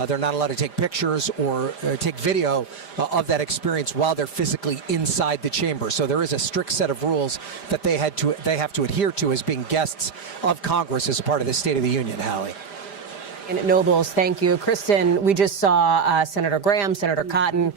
They're not allowed to take pictures or take video of that experience while they're physically inside the chamber. So there is a strict set of rules that they have to adhere to as being guests of Congress as a part of the State of the Union, Hallie. And Nobles, thank you. Kristen, we just saw Senator Graham, Senator Cotton.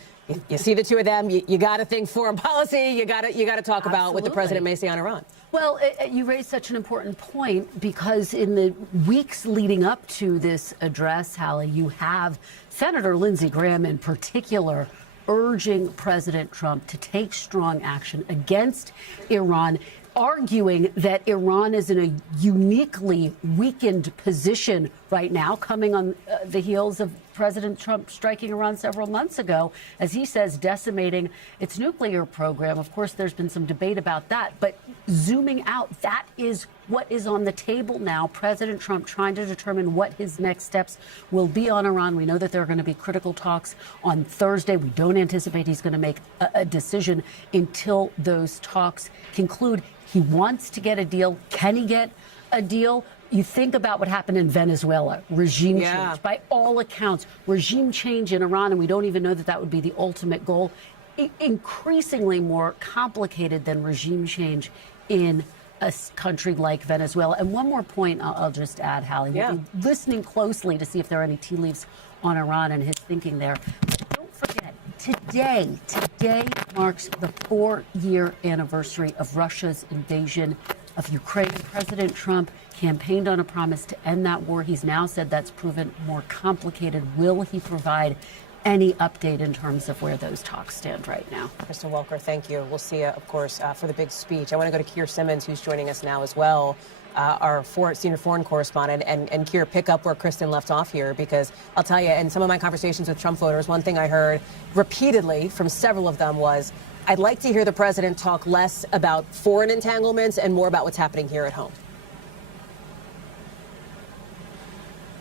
You see the two of them, you got to think foreign policy. You got to talk about what the president may say on Iran. Well, you raised such an important point because in the weeks leading up to this address, Hallie, you have Senator Lindsey Graham in particular urging President Trump to take strong action against Iran, arguing that Iran is in a uniquely weakened position right now, coming on the heels of President Trump striking Iran several months ago, as he says, decimating its nuclear program. Of course, there's been some debate about that, but zooming out, that is what is on the table now. President Trump trying to determine what his next steps will be on Iran. We know that there are going to be critical talks on Thursday. We don't anticipate he's going to make a decision until those talks conclude. He wants to get a deal. Can he get a deal? You think about what happened in Venezuela, regime change. By all accounts, regime change in Iran, and we don't even know that that would be the ultimate goal. Increasingly more complicated than regime change in a country like Venezuela. And one more point I'll just add, Hallie. We'll be listening closely to see if there are any tea leaves on Iran and his thinking there. But don't forget, today marks the 4-year anniversary of Russia's invasion of Ukraine. President Trump campaigned on a promise to end that war. He's now said that's proven more complicated. Will he provide any update in terms of where those talks stand right now? Kristen Welker, thank you. We'll see you, of course, for the big speech. I want to go to Keir Simmons, who's joining us now as well, our senior foreign correspondent. And Keir, pick up where Kristen left off here, because I'll tell you, in some of my conversations with Trump voters, one thing I heard repeatedly from several of them was, I'd like to hear the president talk less about foreign entanglements and more about what's happening here at home.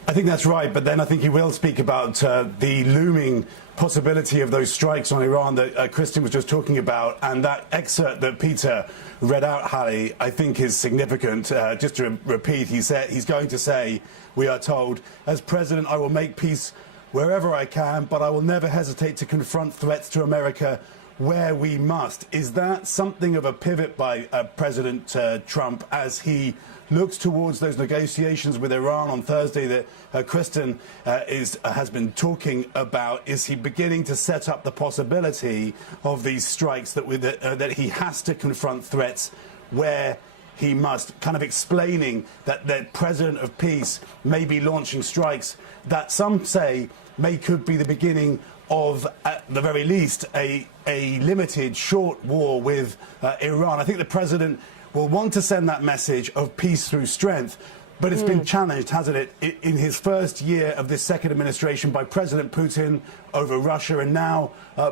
I think that's right, but then I think he will speak about the looming possibility of those strikes on Iran that Kristen was just talking about, and that excerpt that Peter read out, Hallie, I think is significant. Just to repeat, he's going to say, we are told, as president, I will make peace wherever I can, but I will never hesitate to confront threats to America where we must. Is that something of a pivot by President Trump as he looks towards those negotiations with Iran on Thursday that Kristen has been talking about? Is he beginning to set up the possibility of these strikes that he has to confront threats where he must, kind of explaining that the president of peace may be launching strikes that some say could be the beginning of, at the very least, a limited, short war with Iran. I think the president will want to send that message of peace through strength, but it's been challenged, hasn't it, in his first year of this second administration by President Putin over Russia and now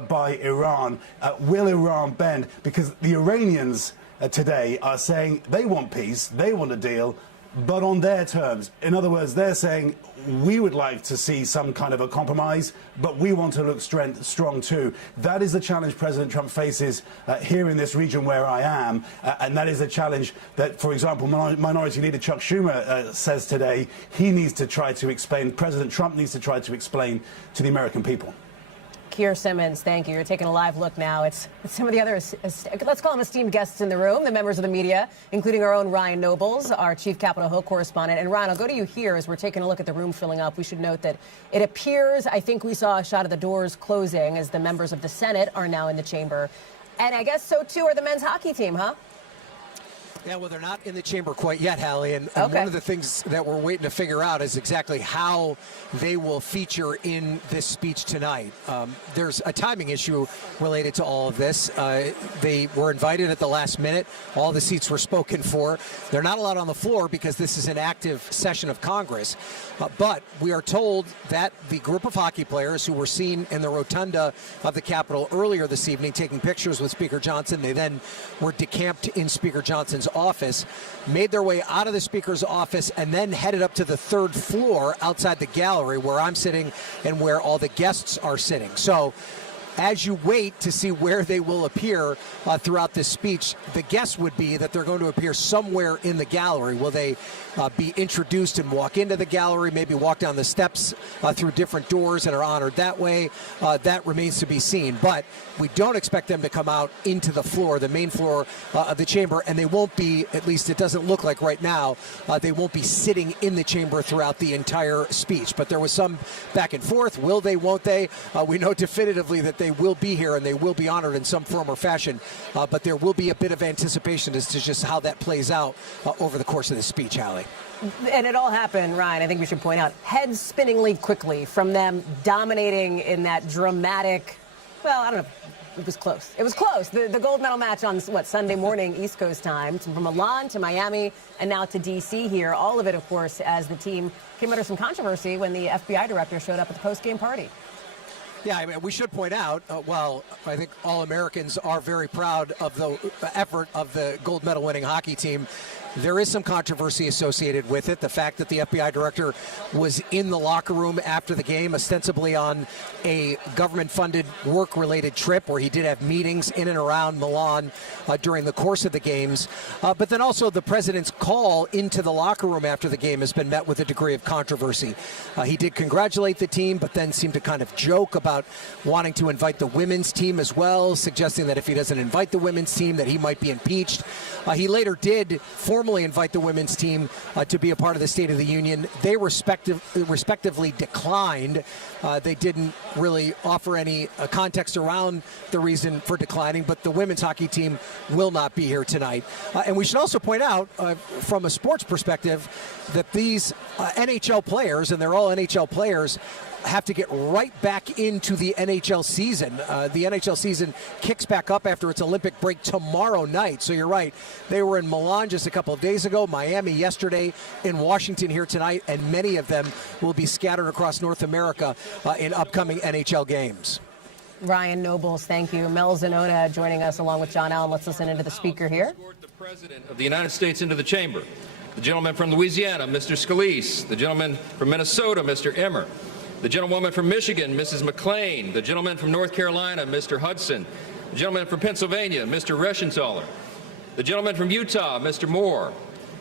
by Iran. Will Iran bend? Because the Iranians today are saying they want peace, they want a deal, but on their terms. In other words, they're saying we would like to see some kind of a compromise, but we want to look strong too. That is the challenge President Trump faces here in this region where I am, and that is a challenge that, for example, Minority Leader Chuck Schumer says today he needs to try to explain, President Trump needs to try to explain to the American people. Keir Simmons, thank you. You're taking a live look now. It's some of the other, let's call them esteemed guests in the room, the members of the media, including our own Ryan Nobles, our chief Capitol Hill correspondent. And Ryan, I'll go to you here as we're taking a look at the room filling up. We should note that it appears, I think we saw a shot of the doors closing as the members of the Senate are now in the chamber. And I guess so too are the men's hockey team, huh? Yeah, well, they're not in the chamber quite yet, Hallie. And one of the things that we're waiting to figure out is exactly how they will feature in this speech tonight. There's a timing issue related to all of this. They were invited at the last minute. All the seats were spoken for. They're not allowed on the floor because this is an active session of Congress. But we are told that the group of hockey players who were seen in the rotunda of the Capitol earlier this evening taking pictures with Speaker Johnson, they then were decamped in Speaker Johnson's office, made their way out of the Speaker's office, and then headed up to the third floor outside the gallery where I'm sitting and where all the guests are sitting. So as you wait to see where they will appear throughout this speech, the guess would be that they're going to appear somewhere in the gallery. Will they be introduced and walk into the gallery, maybe walk down the steps through different doors and are honored that way? That remains to be seen. But we don't expect them to come out into the floor, the main floor of the chamber, and they won't be, at least it doesn't look like right now, they won't be sitting in the chamber throughout the entire speech. But there was some back and forth. Will they, won't they? We know definitively that they will be here and they will be honored in some form or fashion. But there will be a bit of anticipation as to just how that plays out over the course of the speech, Hallie. And it all happened, Ryan, I think we should point out, heads spinningly quickly from them dominating in that dramatic, well, I don't know, it was close. It was close. The gold medal match on, Sunday morning, East Coast time, from Milan to Miami and now to D.C. here. All of it, of course, as the team came under some controversy when the FBI director showed up at the post-game party. Yeah, I mean, we should point out, while I think all Americans are very proud of the effort of the gold medal winning hockey team, there is some controversy associated with it. The fact that the FBI director was in the locker room after the game, ostensibly on a government-funded work-related trip where he did have meetings in and around Milan during the course of the games. But then also the president's call into the locker room after the game has been met with a degree of controversy. He did congratulate the team, but then seemed to kind of joke about wanting to invite the women's team as well, suggesting that if he doesn't invite the women's team that he might be impeached. He later did formally invite the women's team to be a part of the State of the Union. They respectively declined. They didn't really offer any context around the reason for declining, but the women's hockey team will not be here tonight. And we should also point out, from a sports perspective, that these NHL players, and they're all NHL players, have to get right back into the NHL season. The NHL season kicks back up after its Olympic break tomorrow night. So you're right. They were in Milan just a couple of days ago, Miami yesterday, in Washington here tonight, and many of them will be scattered across North America in upcoming NHL games. Ryan Nobles, thank you. Mel Zanona joining us along with John Allen. Let's listen into the speaker here. The President of the United States into the chamber. The gentleman from Louisiana, Mr. Scalise. The gentleman from Minnesota, Mr. Emmer. The gentlewoman from Michigan, Mrs. McClain. The gentleman from North Carolina, Mr. Hudson. The gentleman from Pennsylvania, Mr. Reschenthaler. The gentleman from Utah, Mr. Moore.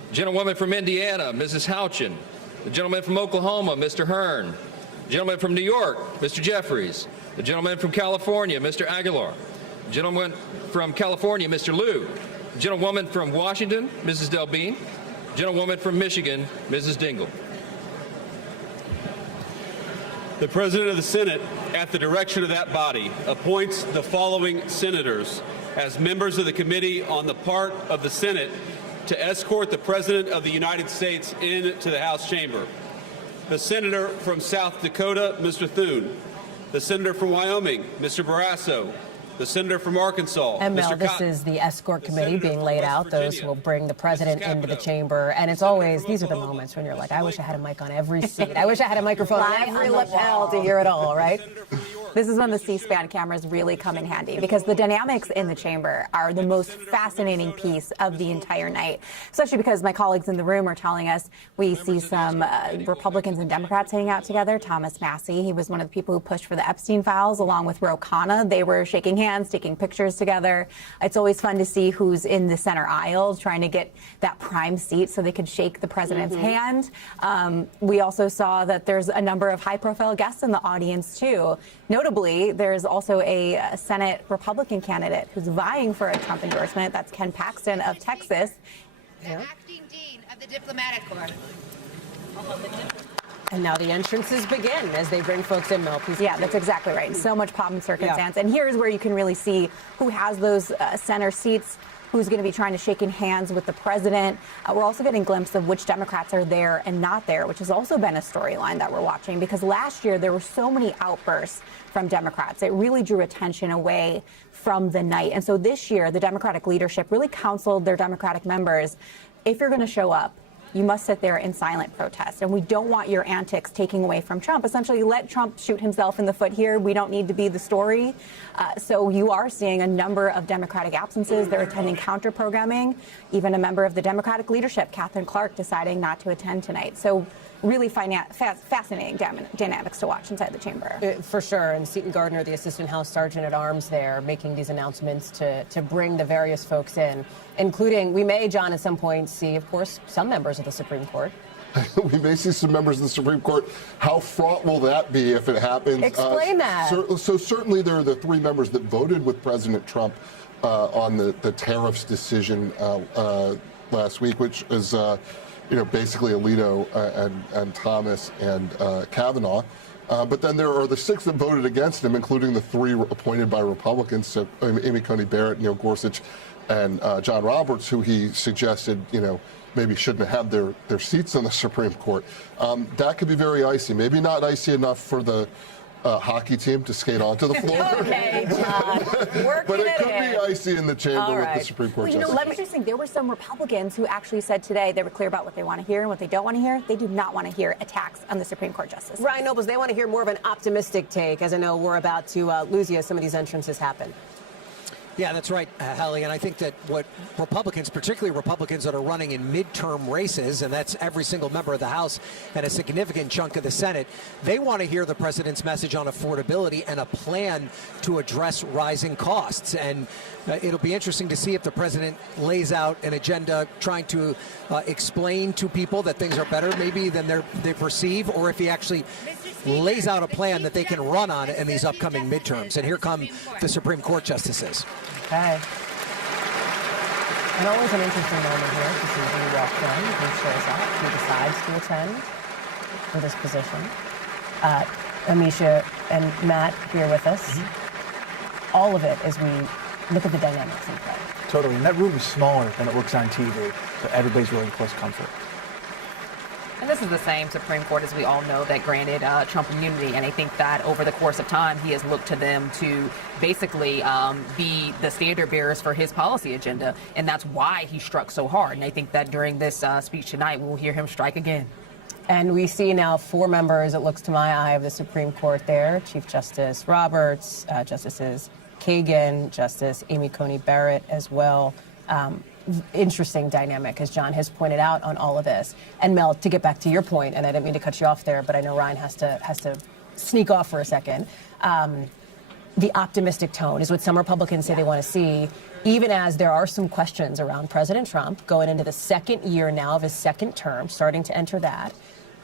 The gentlewoman from Indiana, Mrs. Houchin. The gentleman from Oklahoma, Mr. Hearn. The gentleman from New York, Mr. Jeffries. The gentleman from California, Mr. Aguilar. The gentleman from California, Mr. Liu. The gentlewoman from Washington, Mrs. Delbene. The gentlewoman from Michigan, Mrs. Dingle. The President of the Senate, at the direction of that body, appoints the following senators as members of the Committee on the part of the Senate to escort the President of the United States into the House chamber. the senator from South Dakota, Mr. Thune, the senator from Wyoming, Mr. Barrasso, the senator from Arkansas, And Mel, Mr. this Cotton, is the escort committee being laid out. Those who will bring the president into the chamber. And it's always, these are the moments when you're like, I wish I had a mic on every seat. I wish I had a microphone on every lapel to hear it all, right? This is when the C-SPAN cameras really come in handy, because the dynamics in the chamber are the most fascinating piece of the entire night, especially because my colleagues in the room are telling us we see some Republicans and Democrats hanging out together. Thomas Massie, he was one of the people who pushed for the Epstein files, along with Ro Khanna. They were shaking hands, taking pictures together. It's always fun to see who's in the center aisle trying to get that prime seat so they could shake the president's hand. We also saw that there's a number of high-profile guests in the audience, too. Notably, there's also a Senate Republican candidate who's vying for a Trump endorsement. That's Ken Paxton of Texas. The acting dean of the diplomatic corps. And now the entrances begin as they bring folks in, Mel. Yeah, that's exactly right. So much pomp and circumstance. And here's where you can really see who has those center seats, who's going to be trying to shake hands with the president. We're also getting a glimpse of which Democrats are there and not there, which has also been a storyline that we're watching, because last year there were so many outbursts from Democrats. It really drew attention away from the night. And so this year, the Democratic leadership really counseled their Democratic members, if you're going to show up, you must sit there in silent protest. And we don't want your antics taking away from Trump. Essentially, let Trump shoot himself in the foot here. We don't need to be the story. So you are seeing a number of Democratic absences. They're attending counter-programming. Even a member of the Democratic leadership, Catherine Clark, deciding not to attend tonight. So really fascinating dynamics to watch inside the chamber. For sure. And Seton Gardner, the assistant House Sergeant at Arms there, making these announcements to bring the various folks in, including, we may, John, at some point see, of course, some members of the Supreme Court. We may see some members of the Supreme Court. How fraught will that be if it happens? Explain that. So certainly there are the three members that voted with President Trump on the tariffs decision last week, which is basically Alito and Thomas and Kavanaugh. But then there are the six that voted against him, including the three appointed by Republicans, so Amy Coney Barrett, Neil Gorsuch, and John Roberts, who he suggested, maybe shouldn't have their seats on the Supreme Court. That could be very icy. Maybe not icy enough for the hockey team to skate onto the floor. Okay, John. But it could be icy in the chamber with the Supreme Court justice. Let me just think, there were some Republicans who actually said today they were clear about what they want to hear and what they don't want to hear. They do not want to hear attacks on the Supreme Court justices. Ryan Nobles, they want to hear more of an optimistic take, as I know we're about to lose you as some of these entrances happen. Yeah, that's right, Hallie. And I think that what Republicans, particularly Republicans that are running in midterm races, and that's every single member of the House and a significant chunk of the Senate, they want to hear the president's message on affordability and a plan to address rising costs. And it'll be interesting to see if the president lays out an agenda trying to explain to people that things are better maybe than they perceive, or if he actually lays out a plan that they can run on in these upcoming midterms. And here come the Supreme Court justices. Okay. And always an interesting moment here to see who walks in, who shows up, who decides to attend for this position. Amisha and Matt here with us. All of it as we look at the dynamics in play. Totally. And that room is smaller than it looks on TV, so everybody's really close comfort. And this is the same Supreme Court, as we all know, that granted Trump immunity. And I think that over the course of time, he has looked to them to basically be the standard bearers for his policy agenda. And that's why he struck so hard. And I think that during this speech tonight, we'll hear him strike again. And we see now four members, it looks to my eye, of the Supreme Court there. Chief Justice Roberts, Justices Kagan, Justice Amy Coney Barrett as well. Interesting dynamic, as John has pointed out on all of this. And Mel, to get back to your point, and I didn't mean to cut you off there, but I know Ryan has to sneak off for a second. The optimistic tone is what some Republicans say they want to see, even as there are some questions around President Trump going into the second year now of his second term, starting to enter that,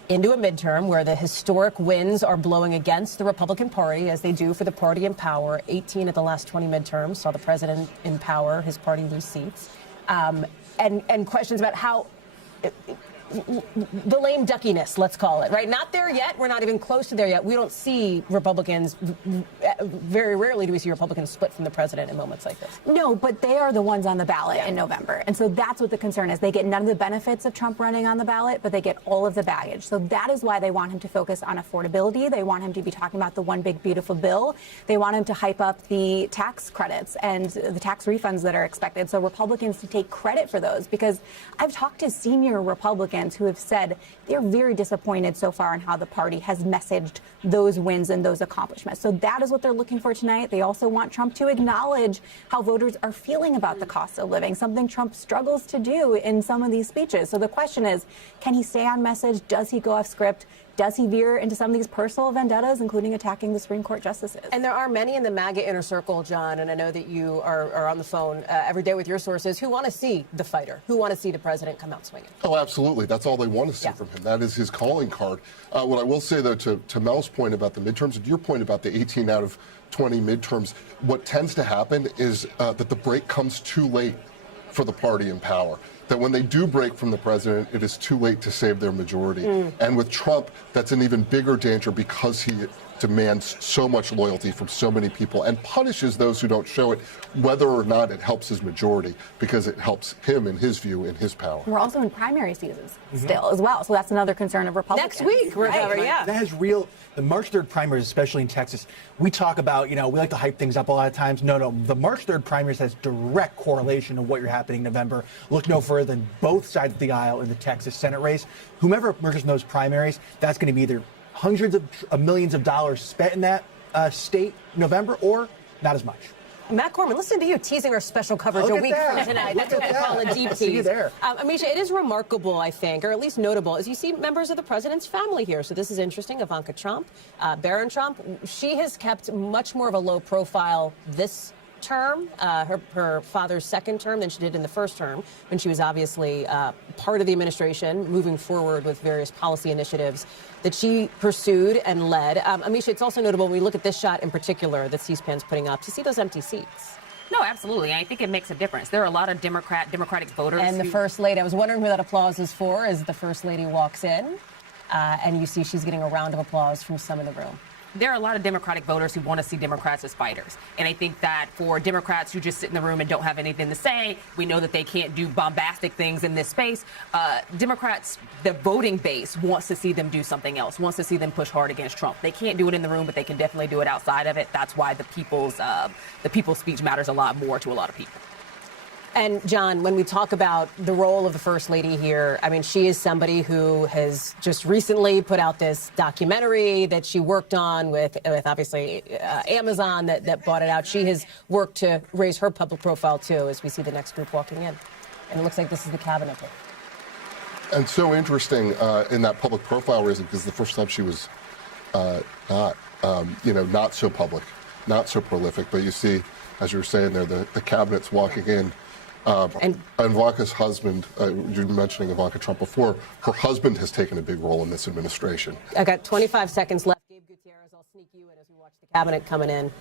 into a midterm where the historic winds are blowing against the Republican Party, as they do for the party in power. 18 of the last 20 midterms saw the president in power, his party lose seats. And questions about how the lame duckiness, let's call it, right? Not there yet. We're not even close to there yet. We don't see Republicans, very rarely do we see Republicans split from the president in moments like this. No, but they are the ones on the ballot in November. And so that's what the concern is. They get none of the benefits of Trump running on the ballot, but they get all of the baggage. So that is why they want him to focus on affordability. They want him to be talking about the one big beautiful bill. They want him to hype up the tax credits and the tax refunds that are expected. So Republicans to take credit for those, because I've talked to senior Republicans who have said they're very disappointed so far in how the party has messaged those wins and those accomplishments. So that is what they're looking for tonight. They also want Trump to acknowledge how voters are feeling about the cost of living, something Trump struggles to do in some of these speeches. So the question is, can he stay on message? Does he go off script? Does he veer into some of these personal vendettas, including attacking the Supreme Court justices? And there are many in the MAGA inner circle, John, and I know that you are on the phone every day with your sources, who want to see the fighter, who want to see the president come out swinging. Oh, absolutely. That's all they want to see from him. That is his calling card. What I will say, though, to Mel's point about the midterms and your point about the 18 out of 20 midterms, what tends to happen is that the break comes too late for the party in power. That when they do break from the president, it is too late to save their majority. And with Trump, that's an even bigger danger because he demands so much loyalty from so many people and punishes those who don't show it, whether or not it helps his majority, because it helps him, in his view, in his power. We're also in primary seasons still as well. So that's another concern of Republicans. Next week, That has real, the March 3rd primaries, especially in Texas, we talk about, we like to hype things up a lot of times. No, the March 3rd primaries has direct correlation to what you're happening in November. Look no further than both sides of the aisle in the Texas Senate race. Whomever emerges in those primaries, that's going to be either hundreds of millions of dollars spent in that state in November, or not as much. Matt Corman, listen to you teasing our special coverage a week from tonight. That's what we call a deep tease. Amisha, it is remarkable, I think, or at least notable, as you see members of the president's family here. So this is interesting. Ivanka Trump, Barron Trump, she has kept much more of a low profile this term, her father's second term, than she did in the first term, when she was obviously part of the administration, moving forward with various policy initiatives that she pursued and led. Amisha, it's also notable when we look at this shot in particular that C-SPAN's putting up to see those empty seats. No, absolutely. I think it makes a difference. There are a lot of Democratic voters. And the First Lady, I was wondering who that applause is for as the First Lady walks in, and you see she's getting a round of applause from some in the room. There are a lot of Democratic voters who want to see Democrats as fighters. And I think that for Democrats who just sit in the room and don't have anything to say, we know that they can't do bombastic things in this space. Democrats, the voting base wants to see them do something else, wants to see them push hard against Trump. They can't do it in the room, but they can definitely do it outside of it. That's why the people's speech matters a lot more to a lot of people. And, John, when we talk about the role of the First Lady here, I mean, she is somebody who has just recently put out this documentary that she worked on with obviously, Amazon that bought it out. She has worked to raise her public profile, too, as we see the next group walking in. And it looks like this is the cabinet pick. And so interesting in that public profile raising, because the first time she was not so public, not so prolific. But you see, as you were saying there, the cabinet's walking in. And Ivanka's husband, you were mentioning Ivanka Trump before, her husband has taken a big role in this administration. I got 25 seconds left. Gabe Gutierrez, I'll sneak you in as we watch the cabinet coming in.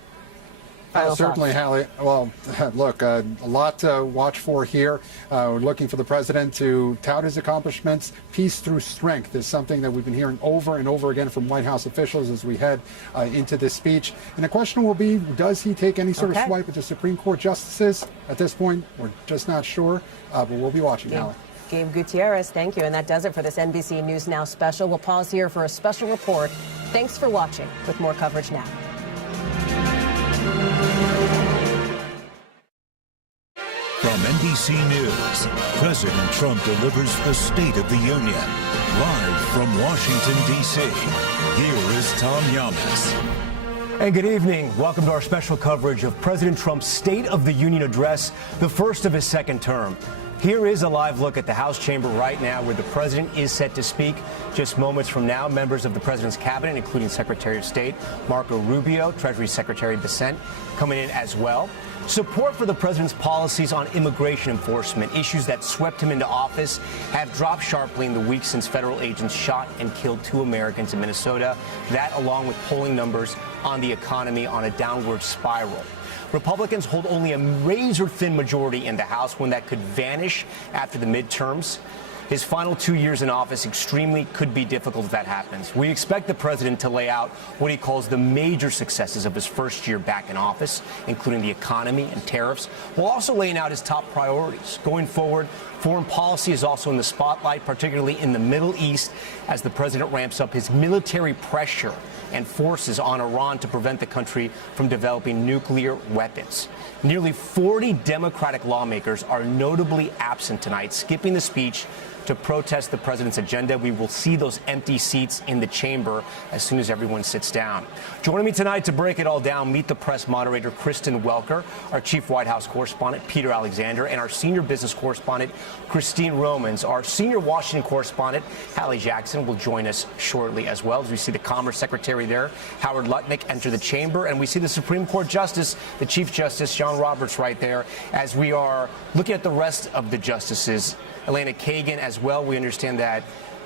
Certainly, Hallie. Well, look, a lot to watch for here. We're looking for the president to tout his accomplishments. Peace through strength is something that we've been hearing over and over again from White House officials as we head into this speech. And the question will be, does he take any sort of swipe at the Supreme Court justices? At this point, we're just not sure, but we'll be watching, Hallie. Gabe Gutierrez, thank you. And that does it for this NBC News Now special. We'll pause here for a special report. Thanks for watching, with more coverage now. From NBC News, President Trump delivers the State of the Union. Live from Washington, D.C., here is Tom Yamas. And good evening. Welcome to our special coverage of President Trump's State of the Union address, the first of his second term. Here is a live look at the House chamber right now, where the president is set to speak. Just moments from now, members of the president's cabinet, including Secretary of State Marco Rubio, Treasury Secretary Bessent, coming in as well. Support for the president's policies on immigration enforcement, issues that swept him into office, have dropped sharply in the weeks since federal agents shot and killed 2 Americans in Minnesota. That, along with polling numbers on the economy, on a downward spiral. Republicans hold only a razor-thin majority in the House, one that could vanish after the midterms. His final 2 years in office extremely could be difficult if that happens. We expect the president to lay out what he calls the major successes of his first year back in office, including the economy and tariffs, while also laying out his top priorities. Going forward, foreign policy is also in the spotlight, particularly in the Middle East, as the president ramps up his military pressure and forces on Iran to prevent the country from developing nuclear weapons. Nearly 40 Democratic lawmakers are notably absent tonight, skipping the speech to protest the president's agenda. We will see those empty seats in the chamber as soon as everyone sits down. Joining me tonight to break it all down, meet the press moderator Kristen Welker, our chief White House correspondent Peter Alexander, and our senior business correspondent Christine Romans. Our senior Washington correspondent Hallie Jackson will join us shortly as well, as we see the Commerce Secretary there, Howard Lutnick, enter the chamber, and we see the Supreme Court Justice, the Chief Justice John Roberts, right there, as we are looking at the rest of the justices. Elena Kagan as well. We understand that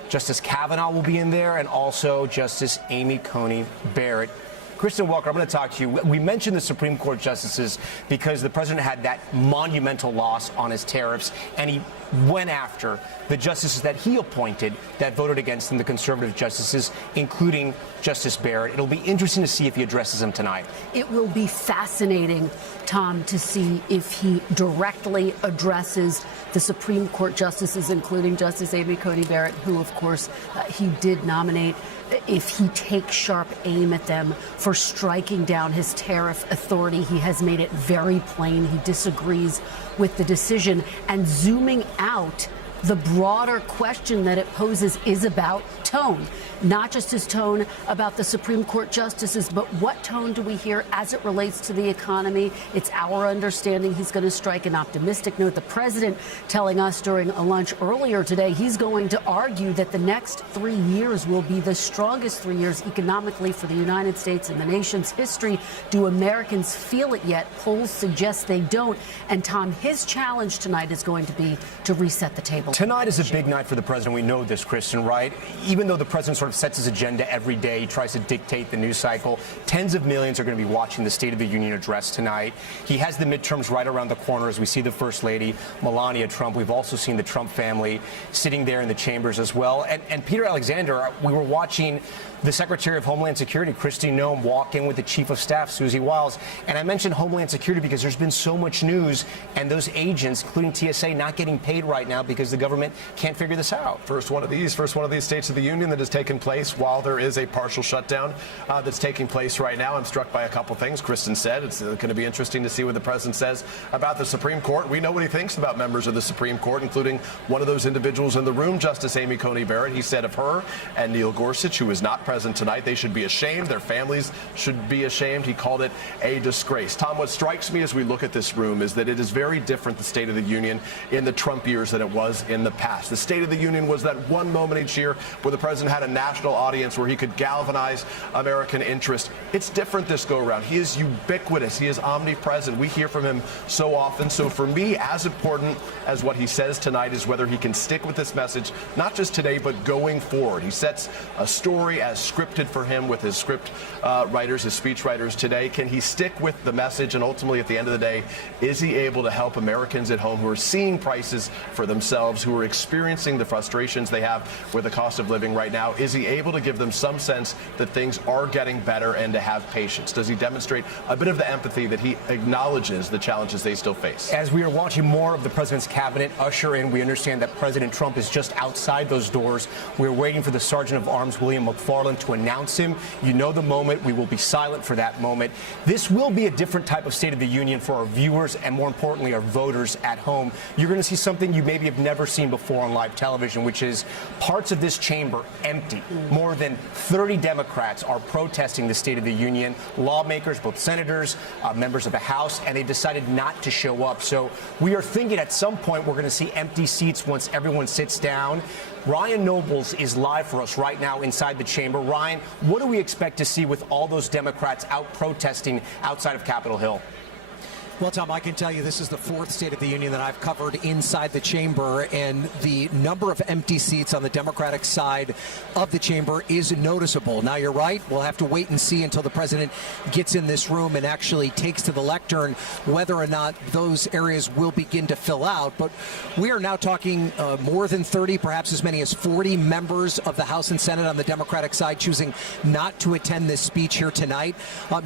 Justice Kavanaugh will be in there, and also Justice Amy Coney Barrett. Kristen Welker, I'm going to talk to you. We mentioned the Supreme Court justices because the president had that monumental loss on his tariffs, and he went after the justices that he appointed that voted against him, the conservative justices, including Justice Barrett. It'll be interesting to see if he addresses them tonight. It will be fascinating, Tom, to see if he directly addresses the Supreme Court justices, including Justice Amy Coney Barrett, who, of course, he did nominate, if he takes sharp aim at them for striking down his tariff authority. He has made it very plain he disagrees with the decision. And zooming out, the broader question that it poses is about tone. Not just his tone about the Supreme Court justices, but what tone do we hear as it relates to the economy? It's our understanding he's going to strike an optimistic note. The president telling us during a lunch earlier today he's going to argue that the next 3 years will be the strongest 3 years economically for the United States in the nation's history. Do Americans feel it yet? Polls suggest they don't. And Tom, his challenge tonight is going to be to reset the table. Tonight is a big night for the president. We know this, Kristen, right? Even though the president sort of sets his agenda every day, he tries to dictate the news cycle. Tens of millions are going to be watching the State of the Union address tonight. He has the midterms right around the corner as we see the First Lady, Melania Trump. We've also seen the Trump family sitting there in the chambers as well. And Peter Alexander, we were watching the Secretary of Homeland Security, Kristi Noem, walk in with the Chief of Staff, Susie Wiles. And I mentioned Homeland Security because there's been so much news, and those agents, including TSA, not getting paid right now because the government can't figure this out. First one of these States of the Union that has taken place while there is a partial shutdown that's taking place right now. I'm struck by a couple things. Kristen said it's going to be interesting to see what the president says about the Supreme Court. We know what he thinks about members of the Supreme Court, including one of those individuals in the room, Justice Amy Coney Barrett. He said of her and Neil Gorsuch, who is not present tonight, they should be ashamed. Their families should be ashamed. He called it a disgrace. Tom, what strikes me as we look at this room is that it is very different, the State of the Union, in the Trump years than it was in the past. The State of the Union was that one moment each year where the president had a national audience where he could galvanize American interest. It's different this go around. He is ubiquitous. He is omnipresent. We hear from him so often. So for me, as important as what he says tonight is whether he can stick with this message, not just today, but going forward. He sets a story as scripted for him with his script writers, his speech writers today. Can he stick with the message? And ultimately, at the end of the day, is he able to help Americans at home who are seeing prices for themselves, who are experiencing the frustrations they have with the cost of living right now? Is he able to give them some sense that things are getting better and to have patience? Does he demonstrate a bit of the empathy that he acknowledges the challenges they still face? As we are watching more of the president's cabinet usher in, we understand that President Trump is just outside those doors. We're waiting for the Sergeant of Arms, William McFarland, to announce him. You know the moment. We will be silent for that moment. This will be a different type of State of the Union for our viewers and, more importantly, our voters at home. You're going to see something you maybe have never seen before on live television, which is parts of this chamber empty. More than 30 Democrats are protesting the State of the Union. Lawmakers, both senators, members of the House, and they decided not to show up. So we are thinking at some point we're going to see empty seats once everyone sits down. Ryan Nobles is live for us right now inside the chamber. Ryan, what do we expect to see with all those Democrats out protesting outside of Capitol Hill? Well, Tom, I can tell you this is the fourth State of the Union that I've covered inside the chamber, and the number of empty seats on the Democratic side of the chamber is noticeable. Now, you're right. We'll have to wait and see until the president gets in this room and actually takes to the lectern whether or not those areas will begin to fill out. But we are now talking more than 30, perhaps as many as 40 members of the House and Senate on the Democratic side choosing not to attend this speech here tonight.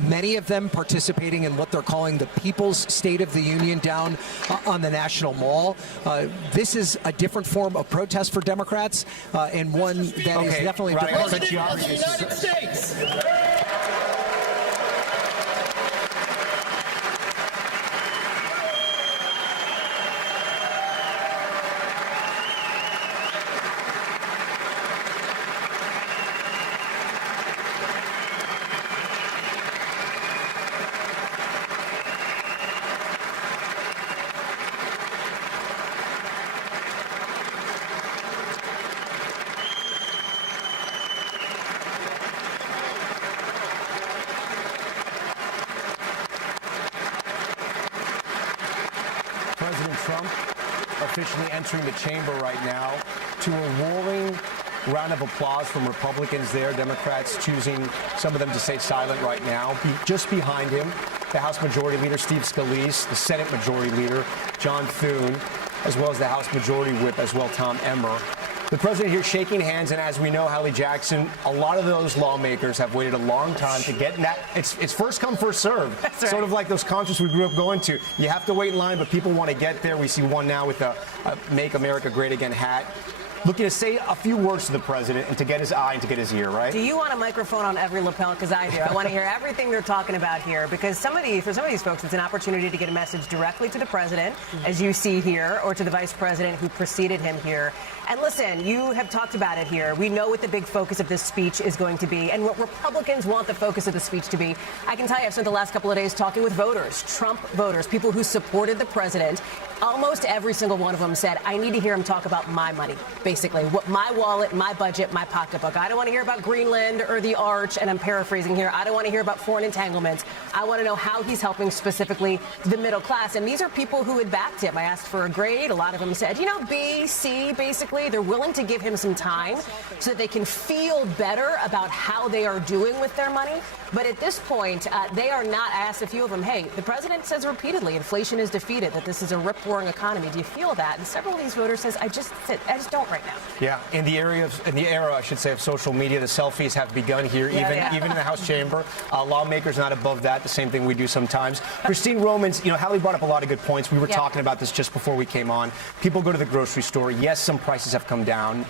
Many of them participating in what they're calling the People's State of the Union down on the National Mall. This is a different form of protest for Democrats, and one that is definitely President of the United States. President Trump officially entering the chamber right now to a roaring round of applause from Republicans there. Democrats choosing, some of them, to stay silent right now. Just behind him, the House Majority Leader Steve Scalise, the Senate Majority Leader John Thune, as well as the House Majority Whip as well, Tom Emmer. The president here shaking hands, and as we know, Hallie Jackson, a lot of those lawmakers have waited a long time to get in that. It's first come, first serve. That's right. Sort of like those concerts we grew up going to. You have to wait in line, but people want to get there. We see one now with a Make America Great Again hat. Looking to say a few words to the president and to get his eye and to get his ear, right? Do you want a microphone on every lapel? Because I do. I want to hear everything they're talking about here, because for some of these folks, it's an opportunity to get a message directly to the president, as you see here, or to the vice president who preceded him here. And listen, you have talked about it here. We know what the big focus of this speech is going to be and what Republicans want the focus of the speech to be. I can tell you, I've spent the last couple of days talking with voters, Trump voters, people who supported the president. Almost every single one of them said, I need to hear him talk about my money, basically, what my wallet, my budget, my pocketbook. I don't want to hear about Greenland or the Arch, and I'm paraphrasing here. I don't want to hear about foreign entanglements. I want to know how he's helping specifically the middle class. And these are people who had backed him. I asked for a grade. A lot of them said, B, C, basically. They're willing to give him some time so that they can feel better about how they are doing with their money. But at this point, they are not. I asked a few of them, hey, the president says repeatedly inflation is defeated, that this is a rip-roaring economy. Do you feel that? And several of these voters says, I just don't right now. Yeah, in the era, I should say, of social media, the selfies have begun here, even in the House chamber. Lawmakers not above that, the same thing we do sometimes. Christine Romans, Hallie brought up a lot of good points. We were talking about this just before we came on. People go to the grocery store. Yes, some prices have come down,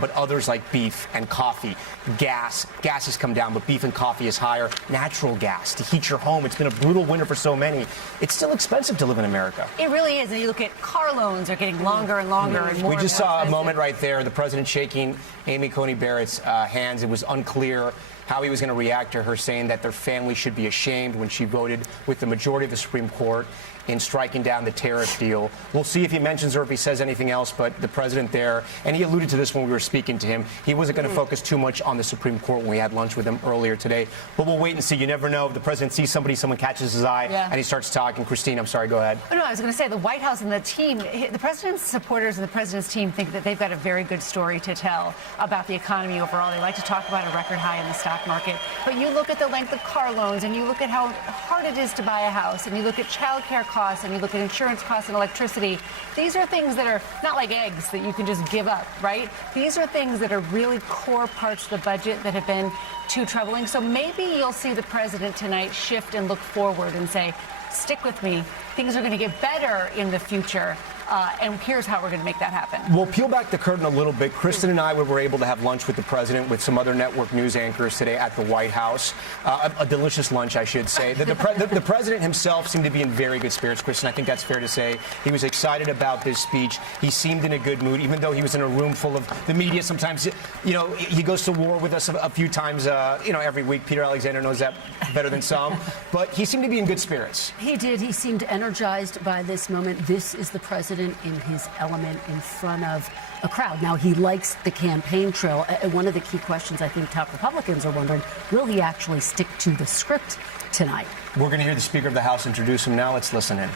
but others like beef and coffee, gas has come down, but beef and coffee is higher. Natural gas to heat your home. It's been a brutal winter for so many. It's still expensive to live in America. It really is. And you look at car loans are getting longer and longer and more. We just saw a moment right there, the president shaking Amy Coney Barrett's hands. It was unclear how he was going to react to her saying that their family should be ashamed when she voted with the majority of the Supreme Court in striking down the tariff deal. We'll see if he mentions or if he says anything else, but the president there, and he alluded to this when we were speaking to him, he wasn't going to focus too much on the Supreme Court when we had lunch with him earlier today. But we'll wait and see. You never know. If the president sees somebody, someone catches his eye, and he starts talking. Christine, I'm sorry, go ahead. Oh, no, I was going to say the White House and the team, the president's supporters and the president's team think that they've got a very good story to tell about the economy overall. They like to talk about a record high in the stock market. But you look at the length of car loans, and you look at how hard it is to buy a house, and you look at child care costs, and you look at insurance costs and electricity. These are things that are not like eggs that you can just give up, right? These are things that are really core parts of the budget that have been too troubling. So maybe you'll see the president tonight shift and look forward and say, stick with me. Things are going to get better in the future. And here's how we're going to make that happen. We'll peel back the curtain a little bit. Kristen and I were able to have lunch with the president with some other network news anchors today at the White House. A delicious lunch, I should say. The president himself seemed to be in very good spirits, Kristen. I think that's fair to say. He was excited about this speech. He seemed in a good mood, even though he was in a room full of the media. Sometimes, he goes to war with us a few times, every week. Peter Alexander knows that better than some. But he seemed to be in good spirits. He did. He seemed energized by this moment. This is the president in his element in front of a crowd. Now, he likes the campaign trail. One of the key questions I think top Republicans are wondering, will he actually stick to the script tonight. We're going to hear the Speaker of the House introduce him now. Let's listen in.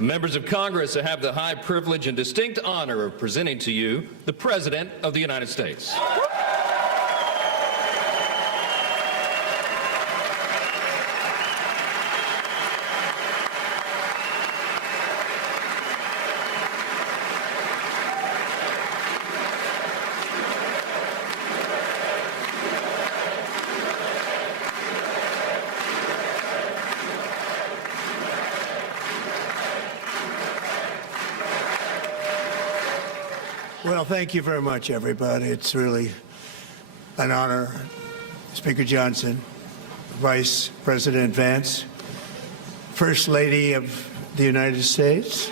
Members of Congress, I have the high privilege and distinct honor of presenting to you the President of the United States. Well, thank you very much, everybody. It's really an honor. Speaker Johnson, Vice President Vance, First Lady of the United States.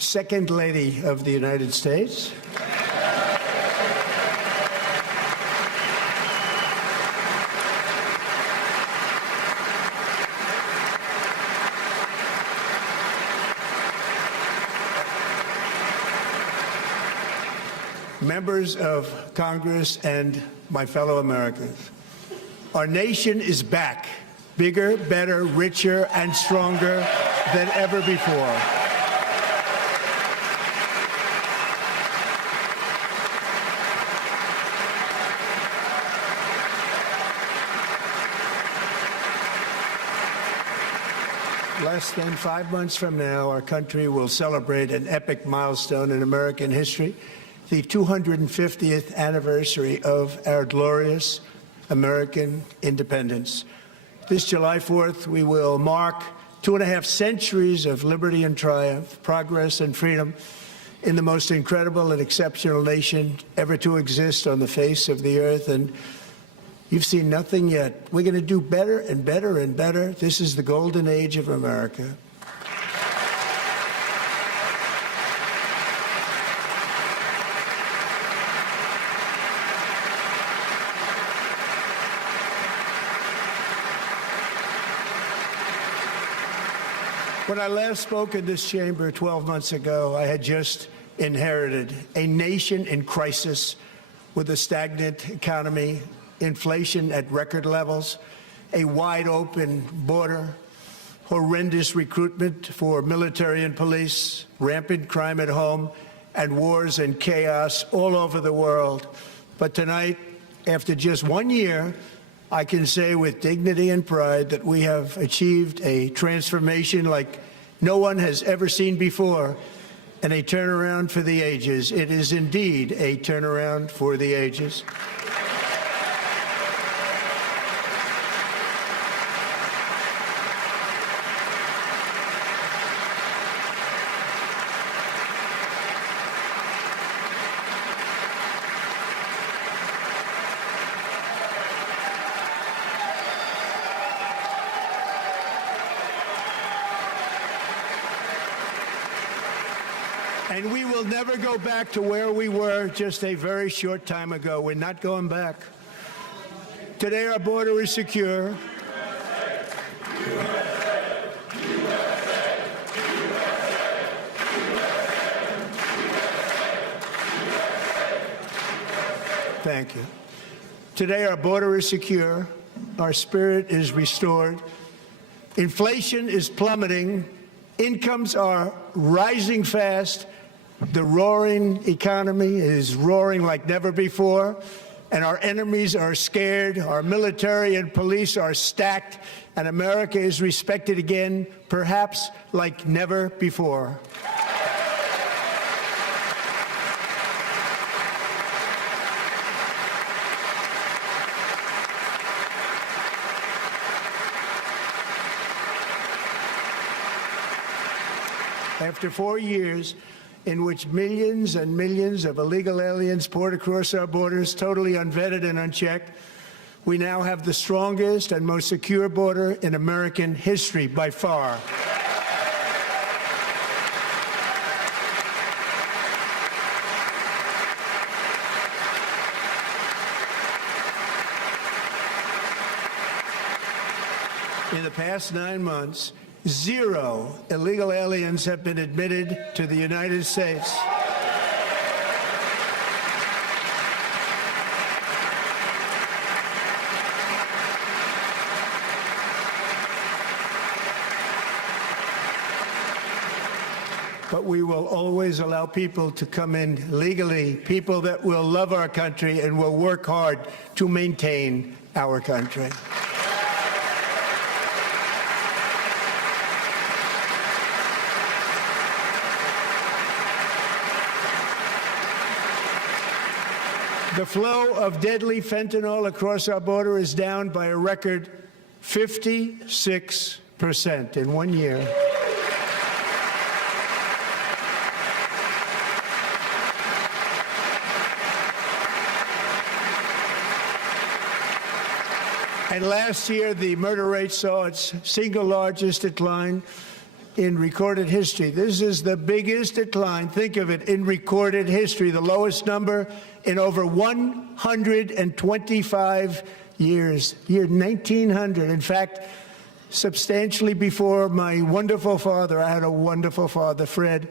Second Lady of the United States. Members of Congress and my fellow Americans, our nation is back, bigger, better, richer, and stronger than ever before. Less than 5 months from now, our country will celebrate an epic milestone in American history, the 250th anniversary of our glorious American independence. This July 4th, we will mark 2.5 centuries of liberty and triumph, progress and freedom in the most incredible and exceptional nation ever to exist on the face of the earth. And you've seen nothing yet. We're going to do better and better and better. This is the golden age of America. When I last spoke in this chamber 12 months ago, I had just inherited a nation in crisis with a stagnant economy, inflation at record levels, a wide-open border, horrendous recruitment for military and police, rampant crime at home, and wars and chaos all over the world. But tonight, after just 1 year, I can say with dignity and pride that we have achieved a transformation like no one has ever seen before, and a turnaround for the ages. It is indeed a turnaround for the ages. And we will never go back to where we were just a very short time ago. We're not going back. Today, our border is secure. Thank you. Today, our border is secure. Our spirit is restored. Inflation is plummeting. Incomes are rising fast. The roaring economy is roaring like never before. and our enemies are scared, our military and police are stacked, and America is respected again, perhaps like never before. After 4 years in which millions and millions of illegal aliens poured across our borders, totally unvetted and unchecked, we now have the strongest and most secure border in American history by far. In the past 9 months, 0 illegal aliens have been admitted to the United States. But we will always allow people to come in legally, people that will love our country and will work hard to maintain our country. The flow of deadly fentanyl across our border is down by a record 56% in 1 year. And last year, the murder rate saw its single largest decline in recorded history. This is the biggest decline, think of it, in recorded history, the lowest number in over 125 years, year 1900. In fact, substantially before my wonderful father, I had a wonderful father, Fred,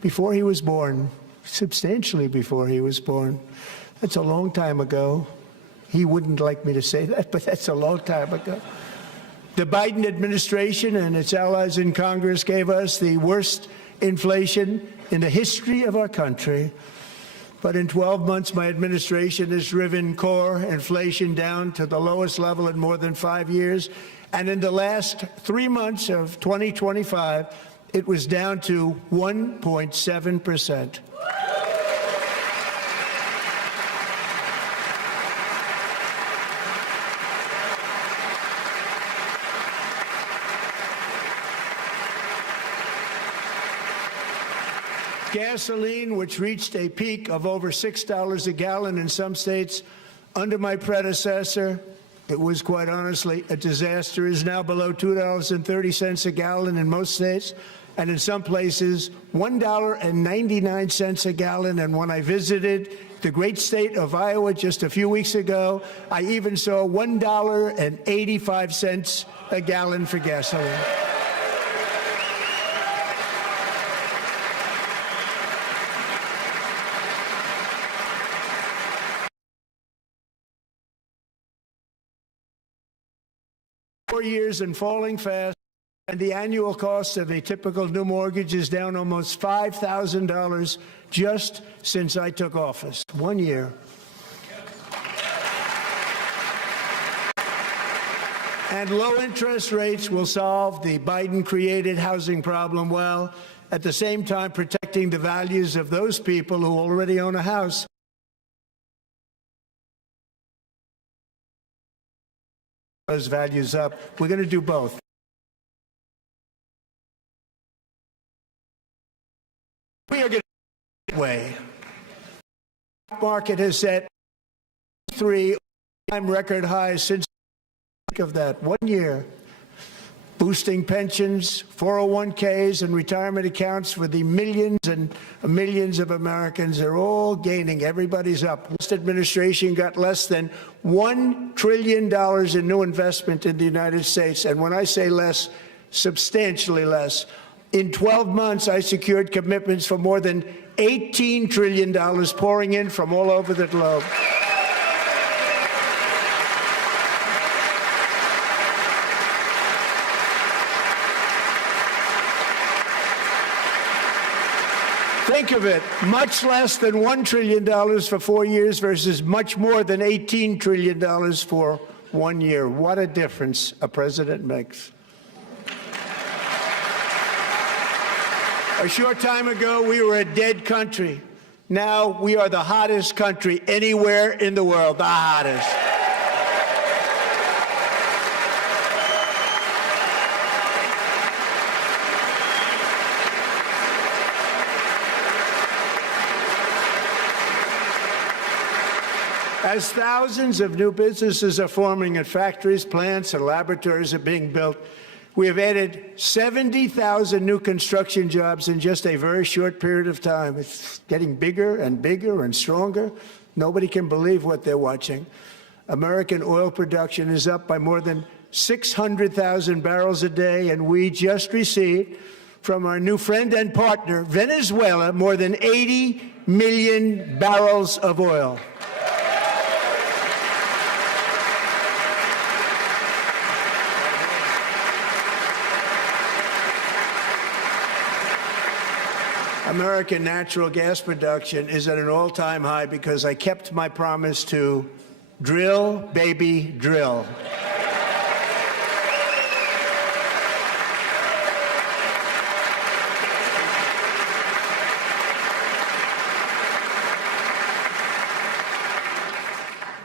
before he was born, substantially before he was born. That's a long time ago. He wouldn't like me to say that, but that's a long time ago. The Biden administration and its allies in Congress gave us the worst inflation in the history of our country. But in 12 months, my administration has driven core inflation down to the lowest level in more than 5 years. And in the last 3 months of 2025, it was down to 1.7%. Gasoline, which reached a peak of over $6 a gallon in some states under my predecessor, it was quite honestly a disaster, is now below $2.30 a gallon in most states, and in some places $1.99 a gallon. And when I visited the great state of Iowa just a few weeks ago, I even saw $1.85 a gallon for gasoline. Years and falling fast, and the annual cost of a typical new mortgage is down almost $5,000 just since I took office. 1 year. And low interest rates will solve the Biden-created housing problem while at the same time protecting the values of those people who already own a house. Those values up. We're going to do both. We are going to that way. The market has set 3 all-time record highs since of that 1 year, boosting pensions, 401ks, and retirement accounts for the millions and millions of Americans. They're all gaining. Everybody's up. This administration got less than $1 trillion in new investment in the United States. And when I say less, substantially less. In 12 months, I secured commitments for more than $18 trillion pouring in from all over the globe. Think of it, much less than $1 trillion for 4 years versus much more than $18 trillion for 1 year. What a difference a president makes. A short time ago, we were a dead country. Now we are the hottest country anywhere in the world, the hottest. As thousands of new businesses are forming and factories, plants, and laboratories are being built, we have added 70,000 new construction jobs in just a very short period of time. It's getting bigger and bigger and stronger. Nobody can believe what they're watching. American oil production is up by more than 600,000 barrels a day, and we just received from our new friend and partner, Venezuela, more than 80 million barrels of oil. American natural gas production is at an all-time high because I kept my promise to drill, baby, drill.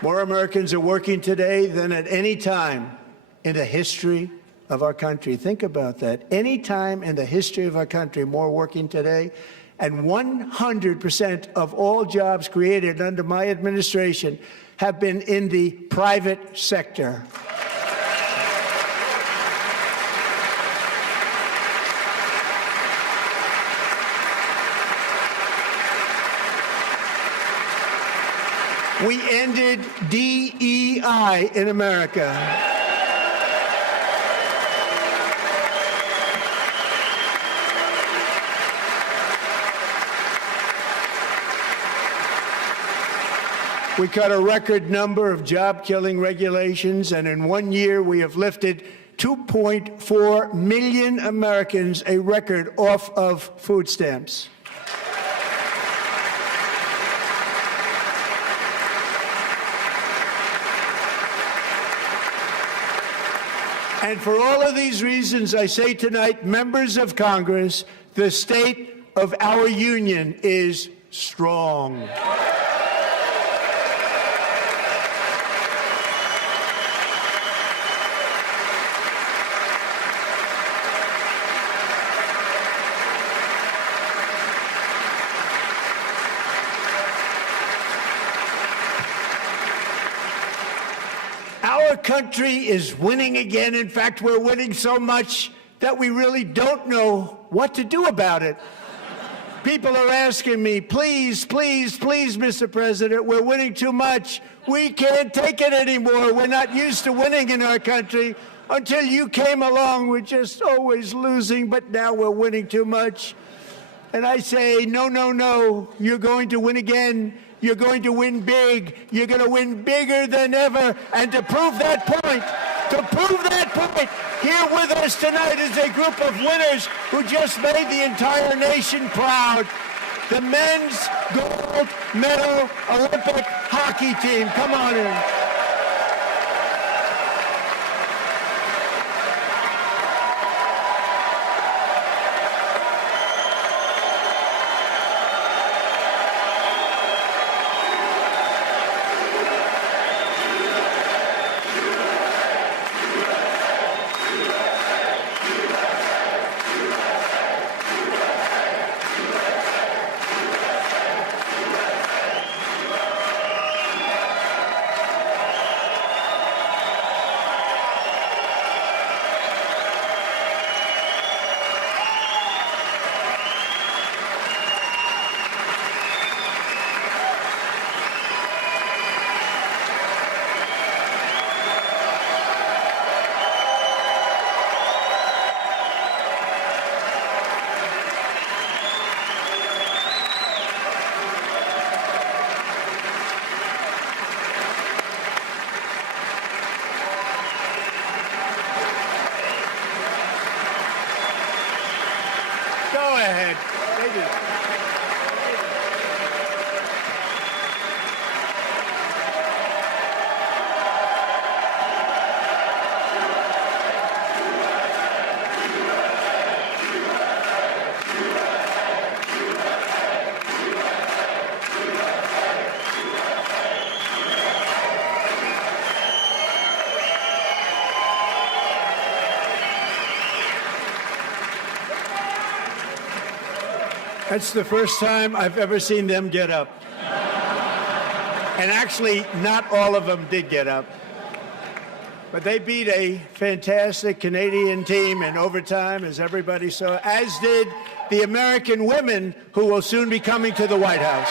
More Americans are working today than at any time in the history of our country. Think about that. Any time in the history of our country, more working today. And 100% of all jobs created under my administration have been in the private sector. We ended DEI in America. We cut a record number of job-killing regulations, and in 1 year we have lifted 2.4 million Americans, a record, off of food stamps. And for all of these reasons, I say tonight, members of Congress, the state of our union is strong. Our country is winning again. In fact, we're winning so much that we really don't know what to do about it. People are asking me, please, please, please, Mr. President, we're winning too much. We can't take it anymore. We're not used to winning in our country. Until you came along, we're just always losing, but now we're winning too much. And I say, no, no, no, you're going to win again. You're going to win big. You're going to win bigger than ever. And to prove that point, here with us tonight is a group of winners who just made the entire nation proud. The men's gold medal Olympic hockey team. Come on in. That's the first time I've ever seen them get up. And actually, not all of them did get up. But they beat a fantastic Canadian team in overtime, as everybody saw, as did the American women who will soon be coming to the White House.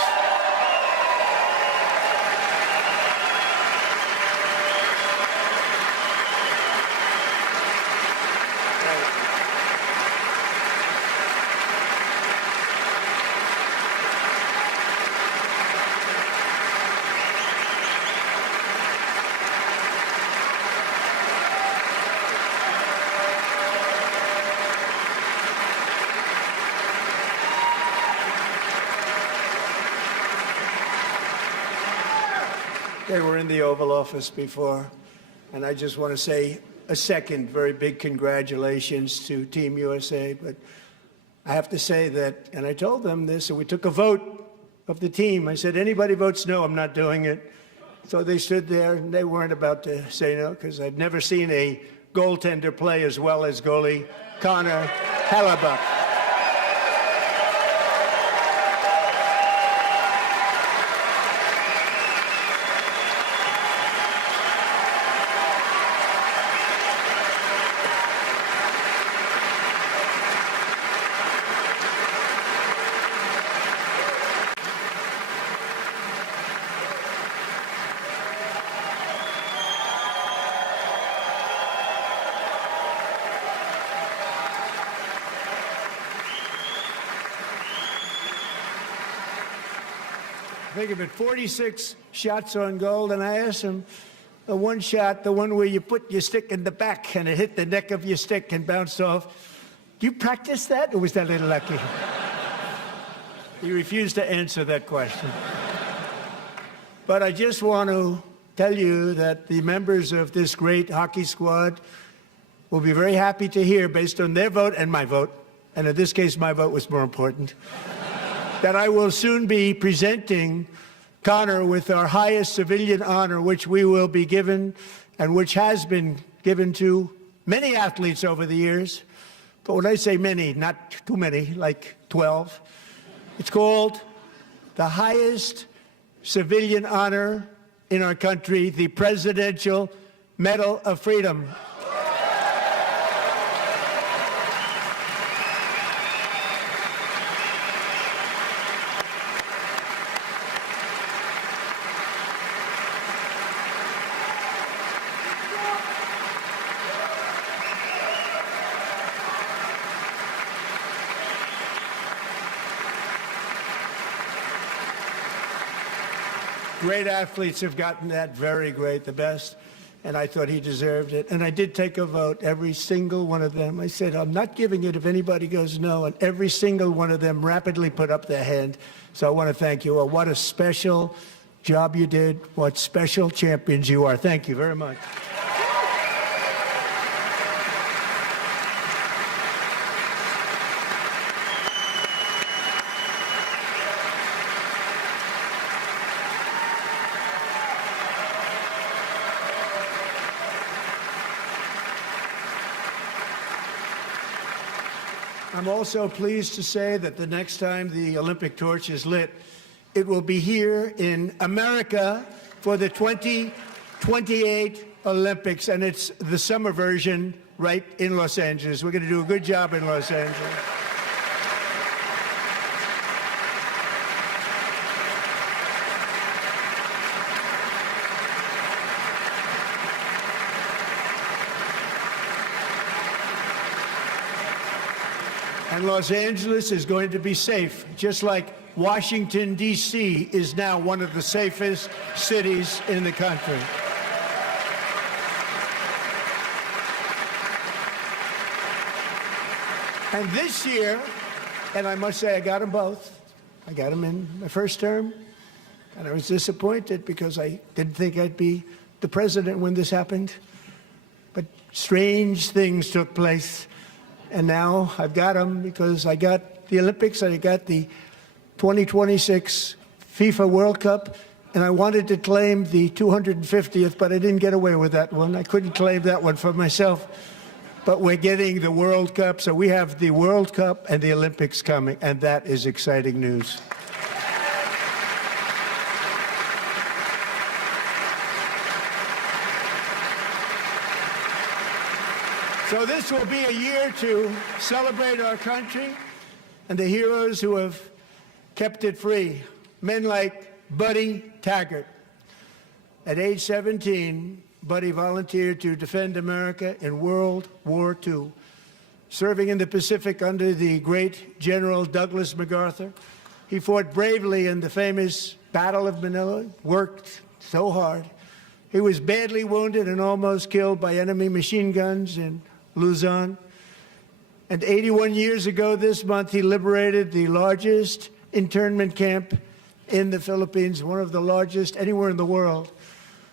They were in the Oval Office before, and I just want to say a second very big congratulations to Team USA. But I have to say that, and I told them this, and we took a vote of the team. I said, anybody votes no, I'm not doing it. So they stood there, and they weren't about to say no, because I've never seen a goaltender play as well as goalie Connor Hellebuck. Think of it, 46 shots on goal, and I asked him, the one shot, the one where you put your stick in the back and it hit the neck of your stick and bounced off. Do you practice that, or was that a little lucky? He refused to answer that question. But I just want to tell you that the members of this great hockey squad will be very happy to hear, based on their vote and my vote, and in this case my vote was more important, that I will soon be presenting Connor with our highest civilian honor, which we will be given, and which has been given to many athletes over the years. But when I say many, not too many, like 12, it's called the highest civilian honor in our country, the Presidential Medal of Freedom. Great athletes have gotten that, very great, the best, and I thought he deserved it. And I did take a vote, every single one of them. I said, I'm not giving it if anybody goes no, and every single one of them rapidly put up their hand. So I want to thank you all. What a special job you did. What special champions you are. Thank you very much. I'm also pleased to say that the next time the Olympic torch is lit, it will be here in America for the 2028 Olympics, and it's the summer version right in Los Angeles. We're going to do a good job in Los Angeles. And Los Angeles is going to be safe, just like Washington, D.C. is now one of the safest cities in the country. And this year, and I must say I got them both. I got them in my first term, and I was disappointed because I didn't think I'd be the president when this happened. But strange things took place. And now I've got them because I got the Olympics and I got the 2026 FIFA World Cup, and I wanted to claim the 250th, but I didn't get away with that one. I couldn't claim that one for myself. but we're getting the World Cup. So we have the World Cup and the Olympics coming, and that is exciting news. So this will be a year to celebrate our country and the heroes who have kept it free. Men like Buddy Taggart. At age 17, Buddy volunteered to defend America in World War II, serving in the Pacific under the great General Douglas MacArthur. He fought bravely in the famous Battle of Manila, worked so hard. He was badly wounded and almost killed by enemy machine guns in Luzon. And 81 years ago this month, he liberated the largest internment camp in the Philippines, one of the largest anywhere in the world.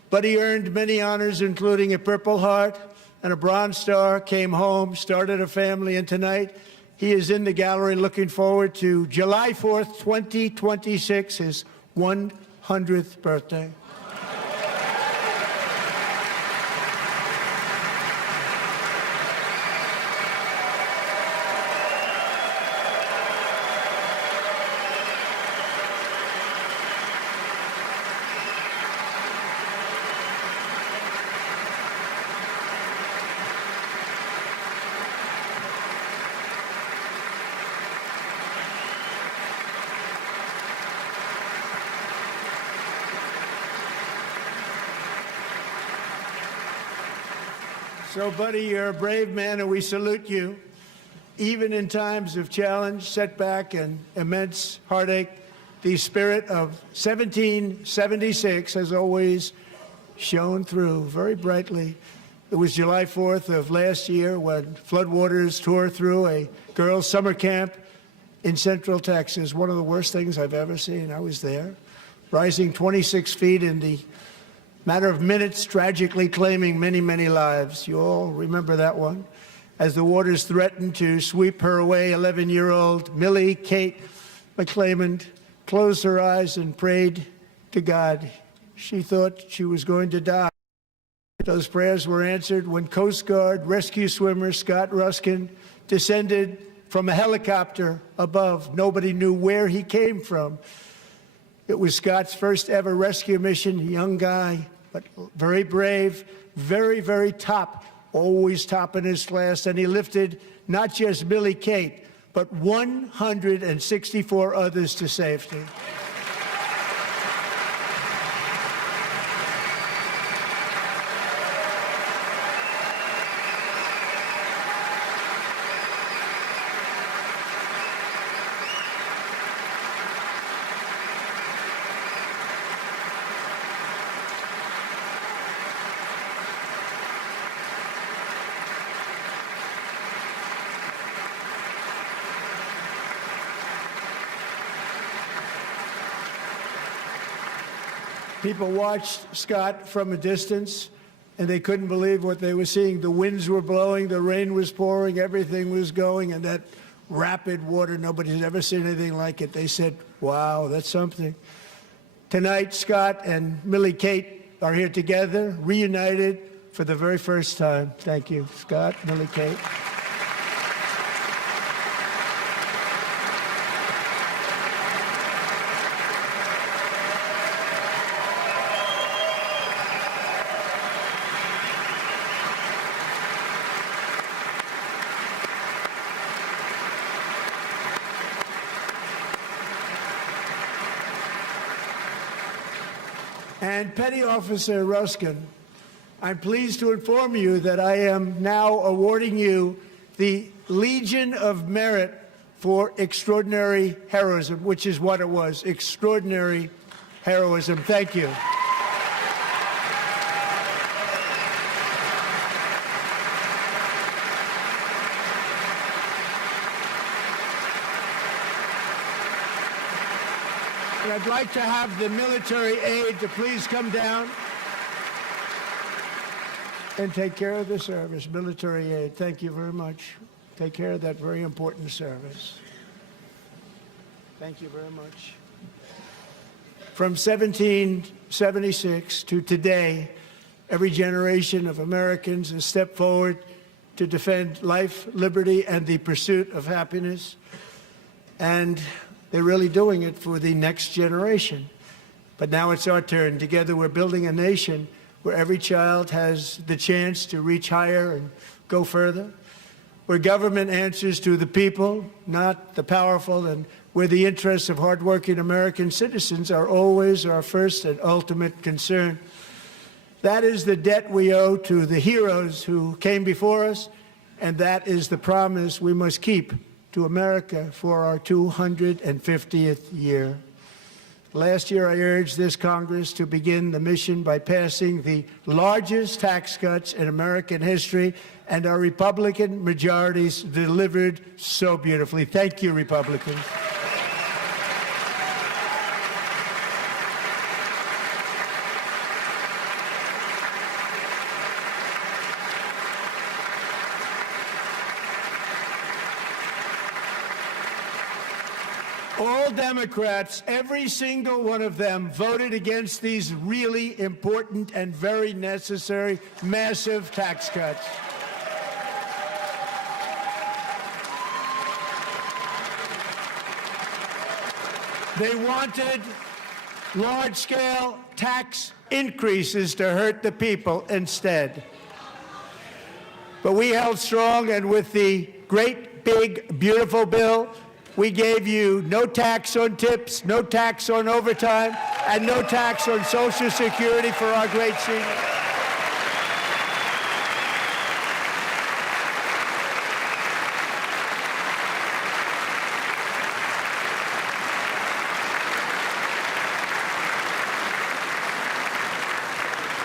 But he earned many honors, including a Purple Heart and a Bronze Star, came home, started a family, and tonight he is in the gallery looking forward to July 4th, 2026, his 100th birthday. So, Buddy, you're a brave man, and we salute you. Even in times of challenge, setback, and immense heartache, the spirit of 1776 has always shone through very brightly. It was July 4th of last year when floodwaters tore through a girls' summer camp in Central Texas, one of the worst things I've ever seen. I was there, rising 26 feet in the matter of minutes, tragically claiming many, many lives. You all remember that one. As the waters threatened to sweep her away, 11-year-old Millie Kate McClelland closed her eyes and prayed to God. She thought she was going to die. Those prayers were answered when Coast Guard rescue swimmer Scott Ruskin descended from a helicopter above. Nobody knew where he came from. It was Scott's first ever rescue mission, a young guy, but very brave, very, very top, always top in his class. And he lifted not just Millie Kate, but 164 others to safety. People watched Scott from a distance, and they couldn't believe what they were seeing. The winds were blowing, the rain was pouring, everything was going, and that rapid water, nobody's ever seen anything like it. They said, wow, that's something. Tonight, Scott and Millie Kate are here together, reunited for the very first time. Thank you, Scott, Millie Kate. And Petty Officer Ruskin, I'm pleased to inform you that I am now awarding you the Legion of Merit for extraordinary heroism, which is what it was, extraordinary heroism. Thank you. And I'd like to have the military aide to please come down and take care of the service. Military aide, thank you very much. Take care of that very important service. Thank you very much. From 1776 to today, every generation of Americans has stepped forward to defend life, liberty, and the pursuit of happiness. And they're really doing it for the next generation. But now it's our turn. Together we're building a nation where every child has the chance to reach higher and go further, where government answers to the people, not the powerful, and where the interests of hardworking American citizens are always our first and ultimate concern. That is the debt we owe to the heroes who came before us, and that is the promise we must keep to America for our 250th year. Last year, I urged this Congress to begin the mission by passing the largest tax cuts in American history, and our Republican majorities delivered so beautifully. Thank you, Republicans. All Democrats, every single one of them, voted against these really important and very necessary massive tax cuts. They wanted large-scale tax increases to hurt the people instead. But we held strong, and with the great, big, beautiful bill, we gave you no tax on tips, no tax on overtime, and no tax on Social Security for our great seniors.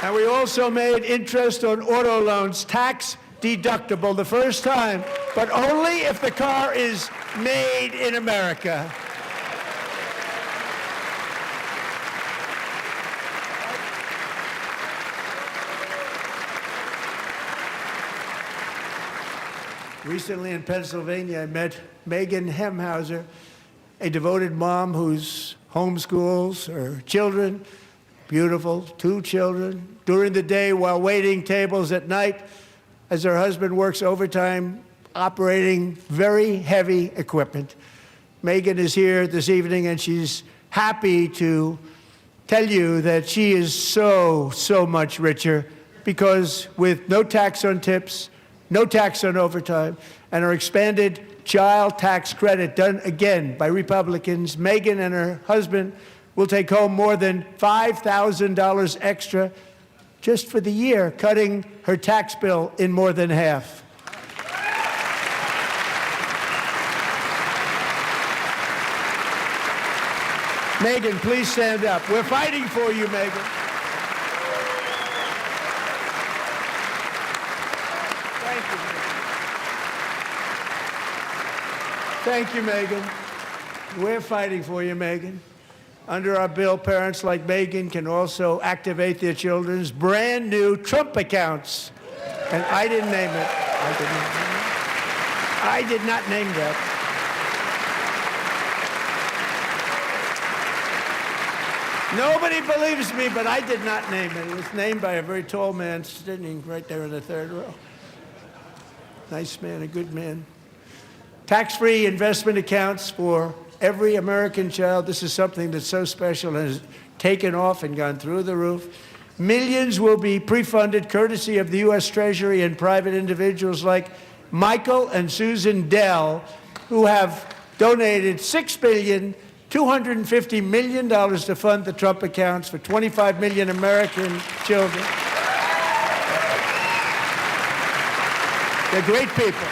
And we also made interest on auto loans tax deductible the first time, but only if the car is made in America. Recently in Pennsylvania, I met Megan Hemhauser, a devoted mom who's homeschools her children, beautiful, 2 children, during the day while waiting tables at night as her husband works overtime operating very heavy equipment. Megan is here this evening, and she's happy to tell you that she is so much richer because with no tax on tips, no tax on overtime, and our expanded child tax credit done again by Republicans, Megan and her husband will take home more than $5,000 extra just for the year, cutting her tax bill in more than half. Megan, please stand up. We're fighting for you, Megan. Thank you, Megan. Thank you, Megan. We're fighting for you, Megan. Under our bill, parents like Megan can also activate their children's brand new Trump accounts. And I didn't name it. I did not name that. Nobody believes me, but I did not name it. It was named by a very tall man sitting right there in the third row. Nice man, a good man. Tax-free investment accounts for every American child. This is something that's so special and has taken off and gone through the roof. Millions will be pre-funded courtesy of the U.S. Treasury and private individuals like Michael and Susan Dell, who have donated $6.25 billion to fund the Trump accounts for 25 million American children. They're great people.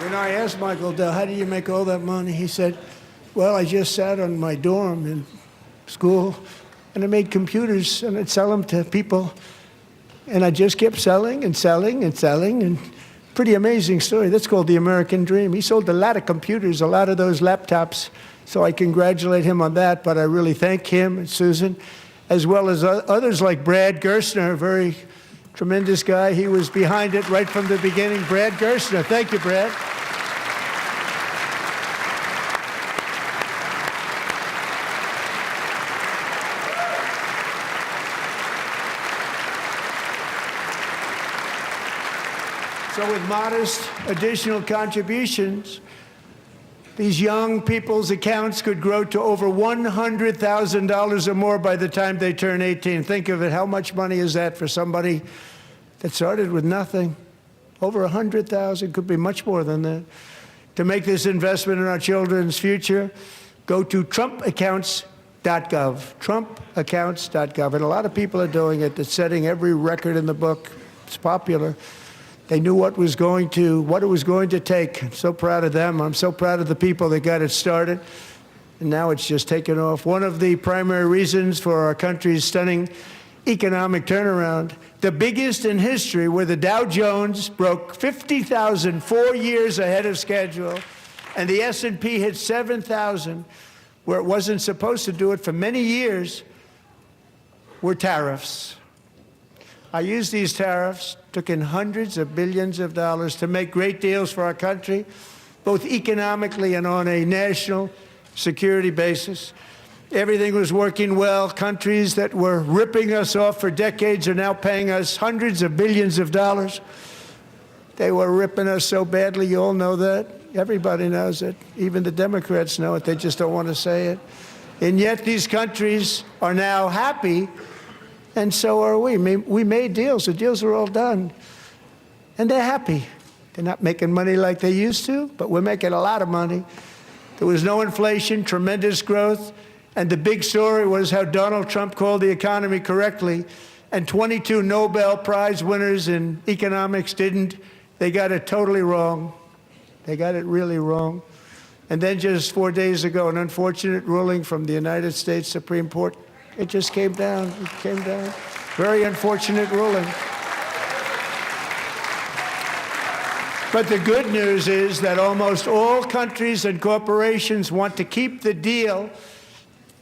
When I asked Michael Dell, how do you make all that money? He said, well, I just sat on my dorm in school, and I made computers, and I'd sell them to people, and I just kept selling and selling and selling, and pretty amazing story. That's called the American dream. He sold a lot of computers, a lot of those laptops, so I congratulate him on that, but I really thank him and Susan, as well as others like Brad Gerstner, a very tremendous guy. He was behind it right from the beginning. Brad Gerstner. Thank you, Brad. So with modest additional contributions, these young people's accounts could grow to over $100,000 or more by the time they turn 18. Think of it. How much money is that for somebody that started with nothing? Over 100,000, could be much more than that. To make this investment in our children's future, go to trumpaccounts.gov, trumpaccounts.gov. And a lot of people are doing it. It's setting every record in the book. It's popular. They knew what it was going to take. I'm so proud of them. I'm so proud of the people that got it started. And now it's just taken off. One of the primary reasons for our country's stunning economic turnaround, the biggest in history, where the Dow Jones broke 50,000 4 years ahead of schedule, and the S&P hit 7,000, where it wasn't supposed to do it for many years, were tariffs. I used these tariffs, took in hundreds of billions of dollars to make great deals for our country, both economically and on a national security basis. Everything was working well. Countries that were ripping us off for decades are now paying us hundreds of billions of dollars. They were ripping us so badly, you all know that. Everybody knows it. Even the Democrats know it. They just don't want to say it. And yet these countries are now happy, and so are we. We made deals. The deals are all done. And they're happy. They're not making money like they used to, but we're making a lot of money. There was no inflation, tremendous growth. And the big story was how Donald Trump called the economy correctly, and 22 Nobel Prize winners in economics didn't. They got it totally wrong. They got it really wrong. And then just 4 days ago, an unfortunate ruling from the United States Supreme Court. It just came down. It came down. Very unfortunate ruling. But the good news is that almost all countries and corporations want to keep the deal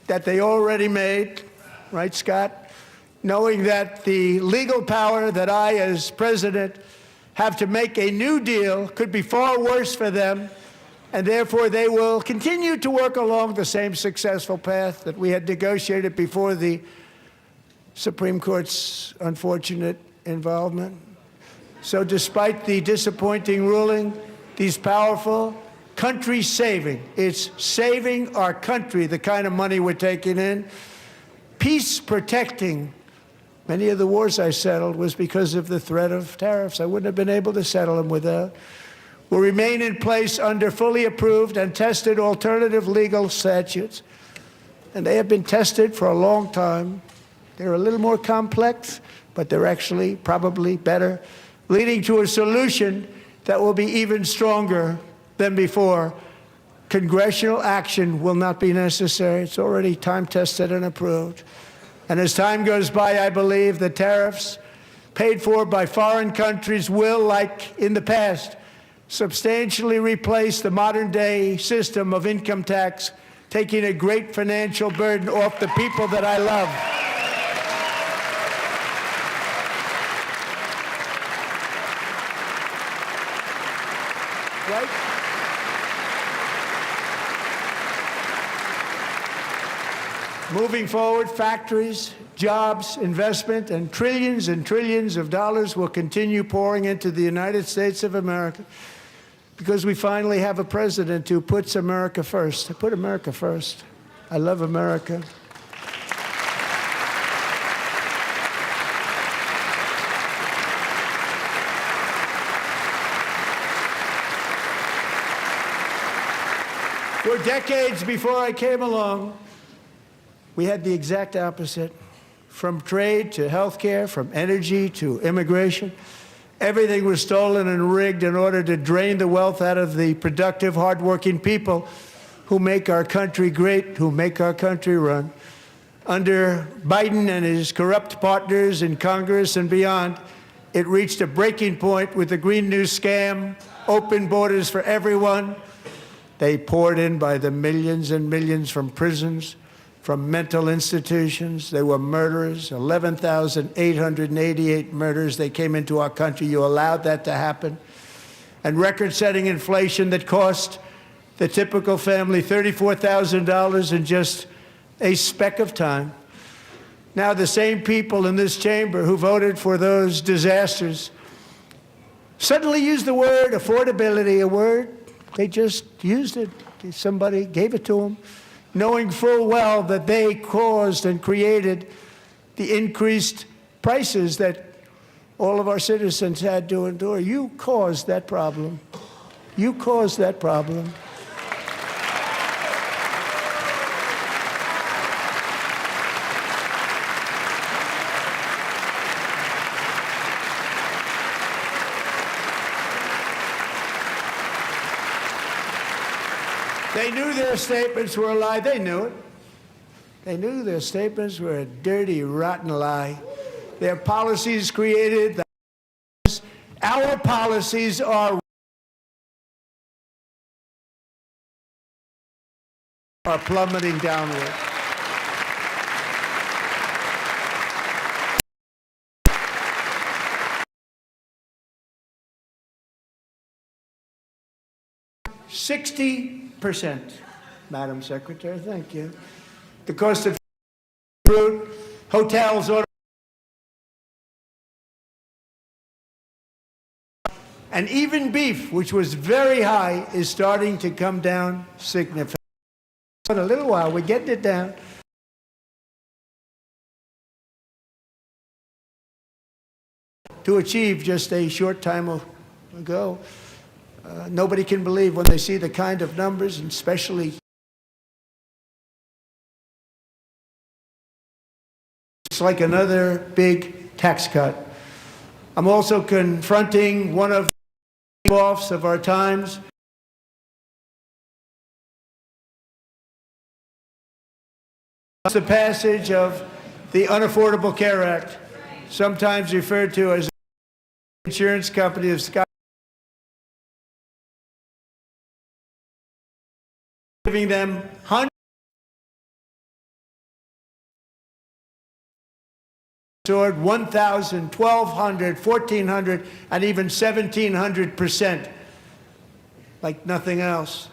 that they already made, right, Scott? Knowing that the legal power that I, as president, have to make a new deal could be far worse for them, and therefore they will continue to work along the same successful path that we had negotiated before the Supreme Court's unfortunate involvement. So despite the disappointing ruling, these powerful country-saving, it's saving our country, the kind of money we're taking in, peace-protecting. Many of the wars I settled was because of the threat of tariffs. I wouldn't have been able to settle them without. Will remain in place under fully approved and tested alternative legal statutes. And they have been tested for a long time. They're a little more complex, but they're actually probably better, leading to a solution that will be even stronger than before. Congressional action will not be necessary. It's already time-tested and approved. And as time goes by, I believe the tariffs paid for by foreign countries will, like in the past, substantially replace the modern-day system of income tax, taking a great financial burden off the people that I love. Right? Moving forward, factories, jobs, investment, and trillions of dollars will continue pouring into the United States of America because we finally have a president who puts America first. I put America first. I love America. For decades before I came along, we had the exact opposite. From trade to healthcare, from energy to immigration, everything was stolen and rigged in order to drain the wealth out of the productive, hardworking people who make our country great, who make our country run. Under Biden and his corrupt partners in Congress and beyond, it reached a breaking point with the Green New scam, open borders for everyone. They poured in by the millions and millions from prisons, from mental institutions. They were murderers, 11,888 murders. They came into our country. You allowed that to happen. And record-setting inflation that cost the typical family $34,000 in just a speck of time. Now the same people in this chamber who voted for those disasters suddenly used the word affordability, a word they just used it. Somebody gave it to them, knowing full well that they caused and created the increased prices that all of our citizens had to endure. You caused that problem. You caused that problem. They knew their statements were a lie. They knew it. They knew their statements were a dirty, rotten lie. Their policies created the... Our policies are plummeting downward. %60%, Madam Secretary, thank you. The cost of fruit, hotels, and even beef, which was very high, is starting to come down significantly. In a little while, we're getting it down. To achieve just a short time ago. Nobody can believe when they see the kind of numbers, and especially it's like another big tax cut. I'm also confronting one of the offs of our times. The passage of the Unaffordable Care Act, sometimes referred to as the insurance company of Scott, giving them hundreds, soared 1,000, 1,200, 1,400, and even 1,700%, like nothing else.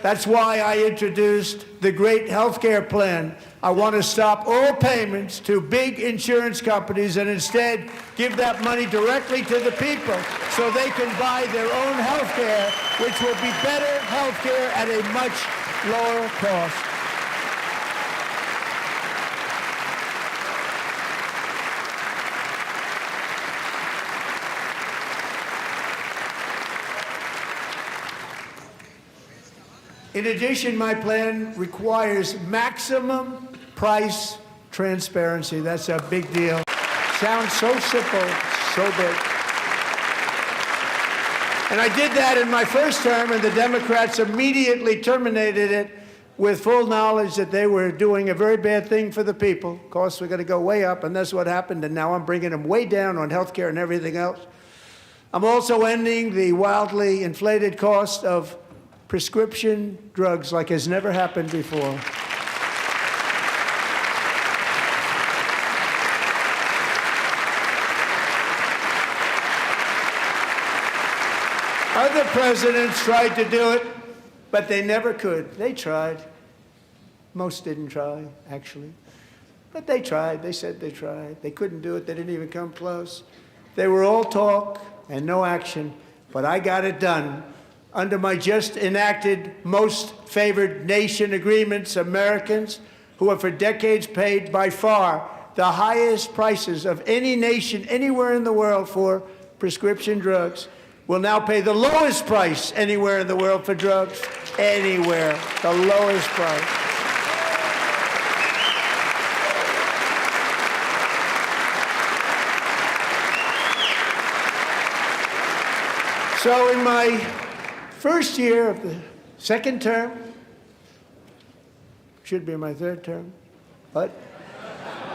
That's why I introduced the great health care plan. I want to stop all payments to big insurance companies and instead give that money directly to the people so they can buy their own health care, which will be better health care at a much lower cost. In addition, my plan requires maximum price transparency. That's a big deal. Sounds so simple, so big. And I did that in my first term, and the Democrats immediately terminated it with full knowledge that they were doing a very bad thing for the people. Costs were going to go way up, and that's what happened, and now I'm bringing them way down on health care and everything else. I'm also ending the wildly inflated cost of prescription drugs like has never happened before. Other presidents tried to do it, but they never could. They tried. Most didn't try, actually. But they tried. They said they tried. They couldn't do it. They didn't even come close. They were all talk and no action, but I got it done. Under my just enacted most favored nation agreements, Americans who have for decades paid by far the highest prices of any nation anywhere in the world for prescription drugs will now pay the lowest price anywhere in the world for drugs. Anywhere, the lowest price. So in my first year of the second term, should be my third term, but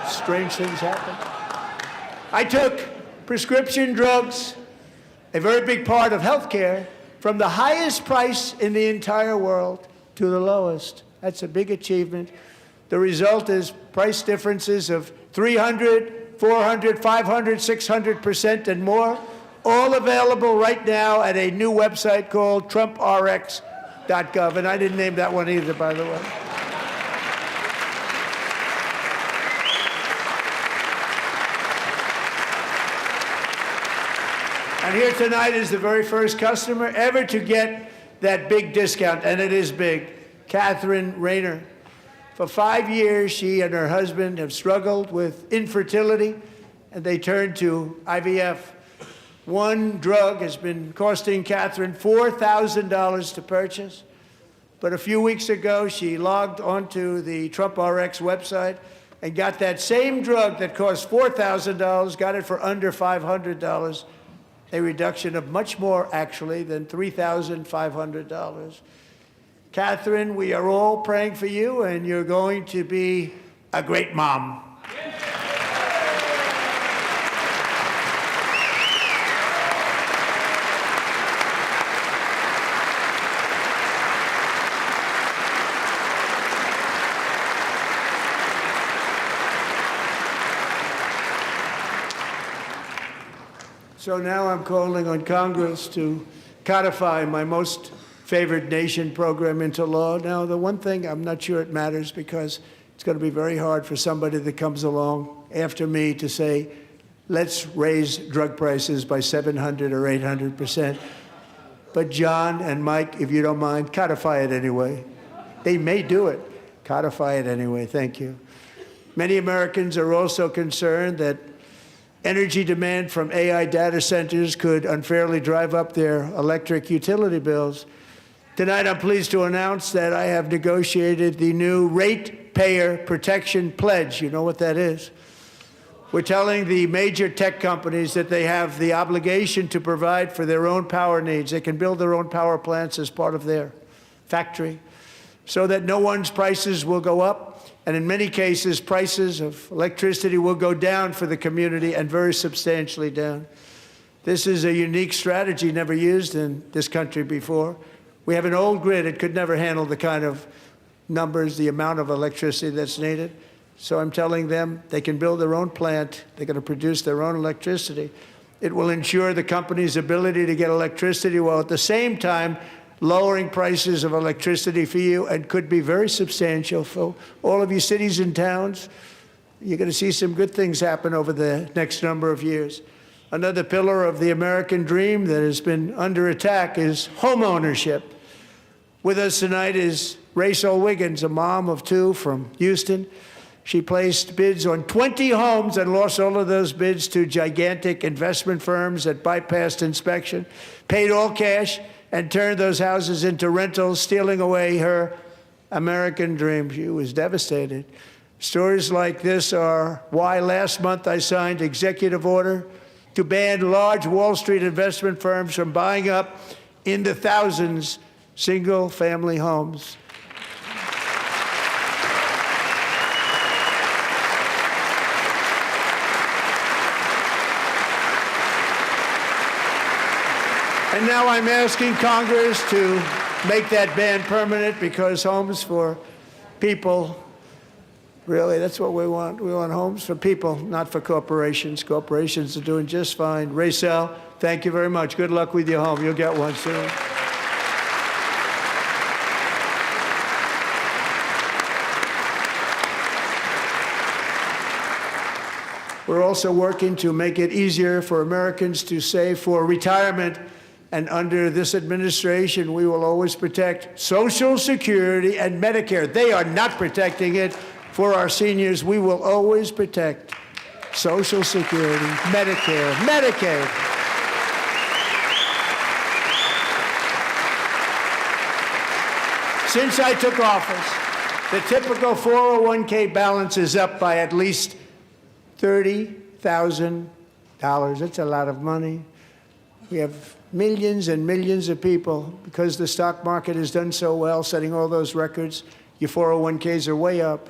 strange things happen. I took prescription drugs, a very big part of health care, from the highest price in the entire world to the lowest. That's a big achievement. The result is price differences of 300, 400, 500, 600% and more, all available right now at a new website called TrumpRx.gov. And I didn't name that one either, by the way. And here tonight is the very first customer ever to get that big discount, and it is big, Catherine Rayner. For 5 years, she and her husband have struggled with infertility, and they turned to IVF. One drug has been costing Catherine $4,000 to purchase. But a few weeks ago, she logged onto the Trump RX website and got that same drug that cost $4,000, got it for under $500, a reduction of much more, actually, than $3,500. Catherine, we are all praying for you, and you're going to be a great mom. So now I'm calling on Congress to codify my most favored nation program into law. Now, the one thing, I'm not sure it matters because it's going to be very hard for somebody that comes along after me to say, let's raise drug prices by 700 or 800%. But John and Mike, if you don't mind, codify it anyway. They may do it. Codify it anyway. Thank you. Many Americans are also concerned that energy demand from AI data centers could unfairly drive up their electric utility bills. Tonight, I'm pleased to announce that I have negotiated the new Ratepayer Protection Pledge. You know what that is? We're telling the major tech companies that they have the obligation to provide for their own power needs. They can build their own power plants as part of their factory so that no one's prices will go up. And in many cases, prices of electricity will go down for the community and very substantially down. This is a unique strategy never used in this country before. We have an old grid. It could never handle the kind of numbers, the amount of electricity that's needed. So I'm telling them they can build their own plant. They're going to produce their own electricity. It will ensure the company's ability to get electricity while at the same time lowering prices of electricity for you, and could be very substantial for all of you cities and towns. You're going to see some good things happen over the next number of years. Another pillar of the American dream that has been under attack is home ownership. With us tonight is Rachel Wiggins, a mom of two from Houston. She placed bids on 20 homes and lost all of those bids to gigantic investment firms that bypassed inspection, paid all cash, and turned those houses into rentals, stealing away her American dream. She was devastated. Stories like this are why last month I signed executive order to ban large Wall Street investment firms from buying up in the thousands single-family homes. And now I'm asking Congress to make that ban permanent, because homes for people, really, that's what we want. We want homes for people, not for corporations. Corporations are doing just fine. Rachel, thank you very much. Good luck with your home. You'll get one soon. We're also working to make it easier for Americans to save for retirement. And under this administration, we will always protect Social Security and Medicare. They are not protecting it for our seniors. We will always protect Social Security, Medicare, Medicaid. Since I took office, the typical 401k balance is up by at least $30,000. That's a lot of money. We have millions and millions of people, because the stock market has done so well, setting all those records. Your 401ks are way up.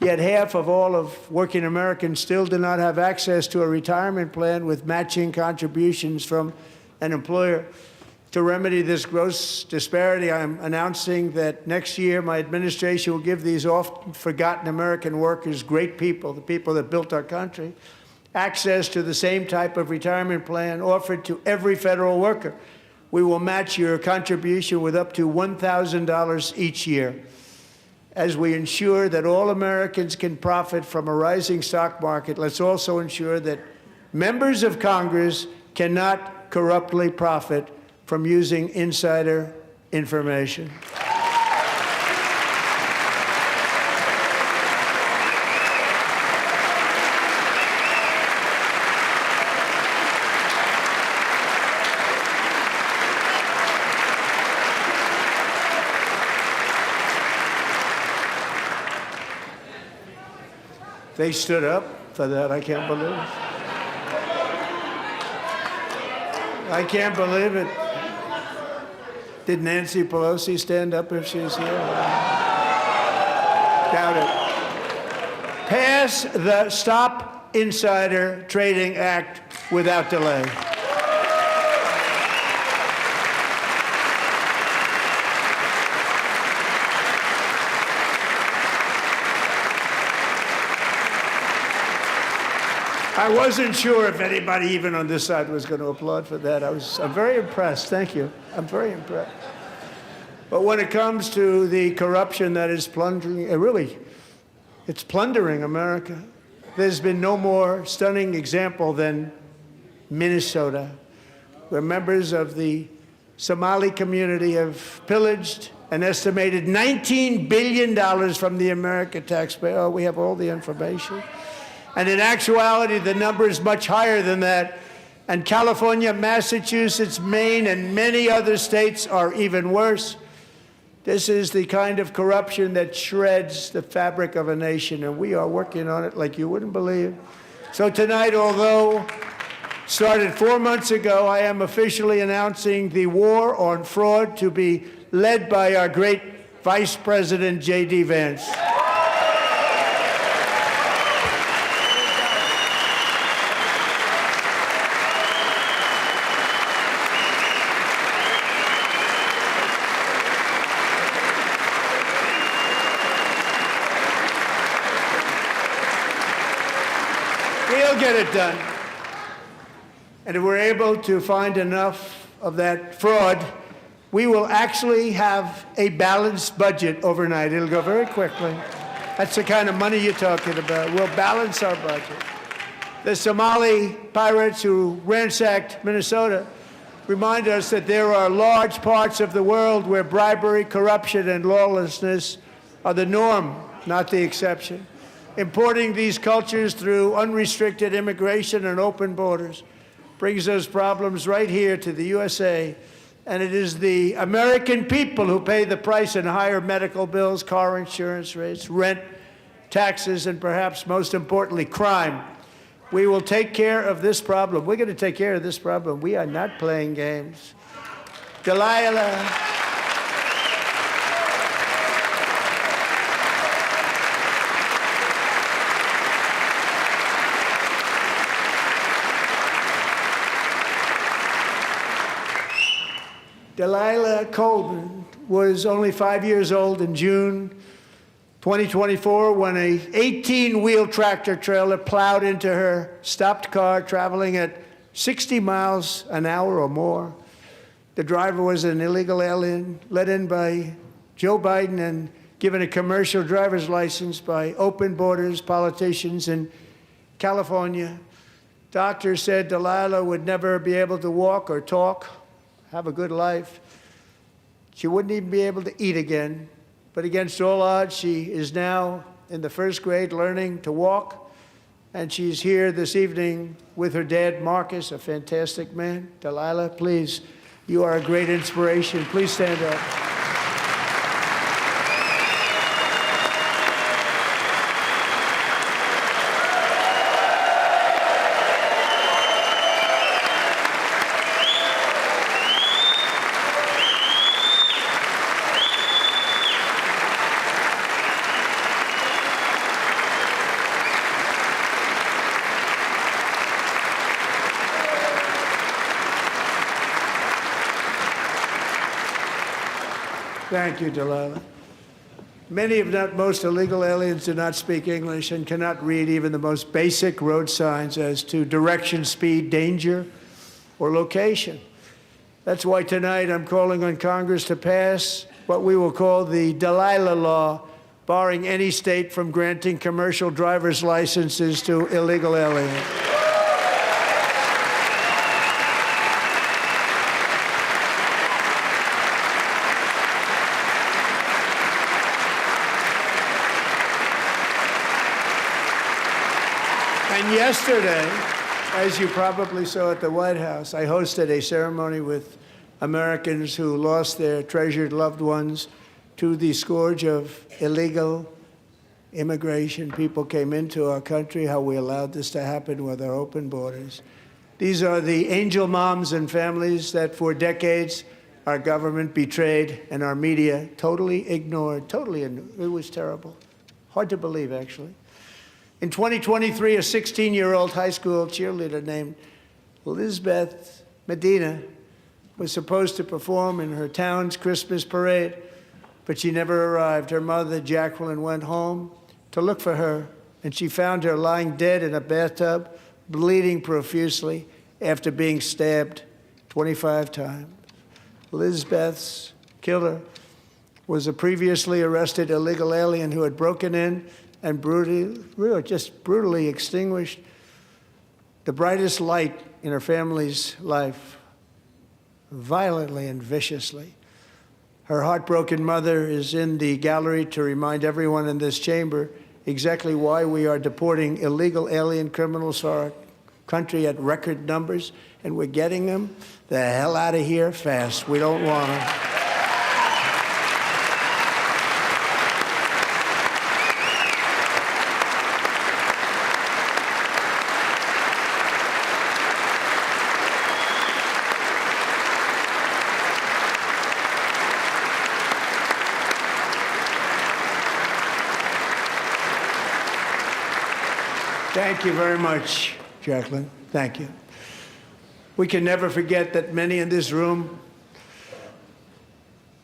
Yet half of all of working Americans still do not have access to a retirement plan with matching contributions from an employer. To remedy this gross disparity, I'm announcing that next year my administration will give these often forgotten American workers, great people, the people that built our country, access to the same type of retirement plan offered to every federal worker. We will match your contribution with up to $1,000 each year. As we ensure that all Americans can profit from a rising stock market, let's also ensure that members of Congress cannot corruptly profit from using insider information. They stood up for that. I can't believe it. I can't believe it. Did Nancy Pelosi stand up if she's here? Doubt it. Pass the Stop Insider Trading Act without delay. I wasn't sure if anybody even on this side was going to applaud for that. I'm very impressed. Thank you. I'm very impressed. But when it comes to the corruption that is plundering, it's plundering America. There's been no more stunning example than Minnesota, where members of the Somali community have pillaged an estimated $19 billion from the American taxpayer. Oh, we have all the information. And in actuality, the number is much higher than that. And California, Massachusetts, Maine, and many other states are even worse. This is the kind of corruption that shreds the fabric of a nation, and we are working on it like you wouldn't believe. So tonight, although started 4 months ago, I am officially announcing the war on fraud to be led by our great Vice President, J.D. Vance. We'll get it done. And if we're able to find enough of that fraud, we will actually have a balanced budget overnight. It'll go very quickly. That's the kind of money you're talking about. We'll balance our budget. The Somali pirates who ransacked Minnesota remind us that there are large parts of the world where bribery, corruption, and lawlessness are the norm, not the exception. Importing these cultures through unrestricted immigration and open borders brings those problems right here to the USA. And it is the American people who pay the price in higher medical bills, car insurance rates, rent, taxes, and perhaps most importantly, crime. We will take care of this problem. We're going to take care of this problem. We are not playing games. Delilah. Delilah Coleman was only 5 years old in June 2024 when a 18-wheel tractor trailer plowed into her stopped car traveling at 60 miles an hour or more. The driver was an illegal alien let in by Joe Biden and given a commercial driver's license by open borders politicians in California. Doctors said Delilah would never be able to walk or talk, have a good life. She wouldn't even be able to eat again. But against all odds, she is now in the first grade learning to walk. And she's here this evening with her dad, Marcus, a fantastic man. Delilah, please, you are a great inspiration. Please stand up. Thank you, Delilah. Many, if not most, illegal aliens do not speak English and cannot read even the most basic road signs as to direction, speed, danger, or location. That's why tonight I'm calling on Congress to pass what we will call the Delilah Law, barring any state from granting commercial driver's licenses to illegal aliens. And yesterday, as you probably saw at the White House, I hosted a ceremony with Americans who lost their treasured loved ones to the scourge of illegal immigration. People came into our country, how we allowed this to happen with our open borders. These are the angel moms and families that for decades our government betrayed and our media totally ignored. It was terrible. Hard to believe, actually. In 2023, a 16-year-old high school cheerleader named Elizabeth Medina was supposed to perform in her town's Christmas parade, but she never arrived. Her mother, Jacqueline, went home to look for her, and she found her lying dead in a bathtub, bleeding profusely after being stabbed 25 times. Elizabeth's killer was a previously arrested illegal alien who had broken in and brutally extinguished the brightest light in her family's life, violently and viciously. Her heartbroken mother is in the gallery to remind everyone in this chamber exactly why we are deporting illegal alien criminals to our country at record numbers, and we're getting them the hell out of here fast. We don't want them. Thank you very much, Jacqueline. Thank you. We can never forget that many in this room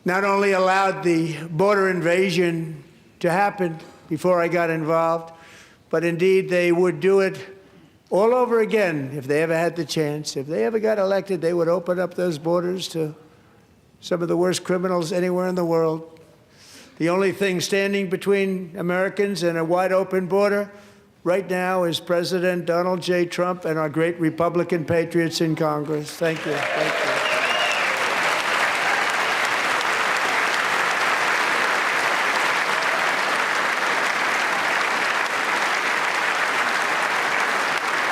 not only allowed the border invasion to happen before I got involved, but indeed they would do it all over again if they ever had the chance. If they ever got elected, they would open up those borders to some of the worst criminals anywhere in the world. The only thing standing between Americans and a wide open border right now is President Donald J. Trump and our great Republican patriots in Congress. Thank you. Thank you.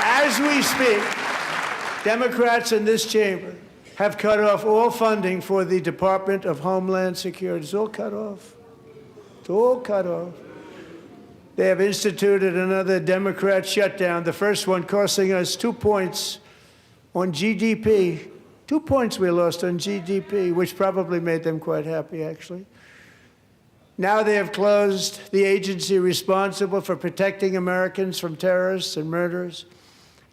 As we speak, Democrats in this chamber have cut off all funding for the Department of Homeland Security. It's all cut off. It's all cut off. They have instituted another Democrat shutdown, the first one costing us 2 points on GDP. 2 points we lost on GDP, which probably made them quite happy, actually. Now they have closed the agency responsible for protecting Americans from terrorists and murderers.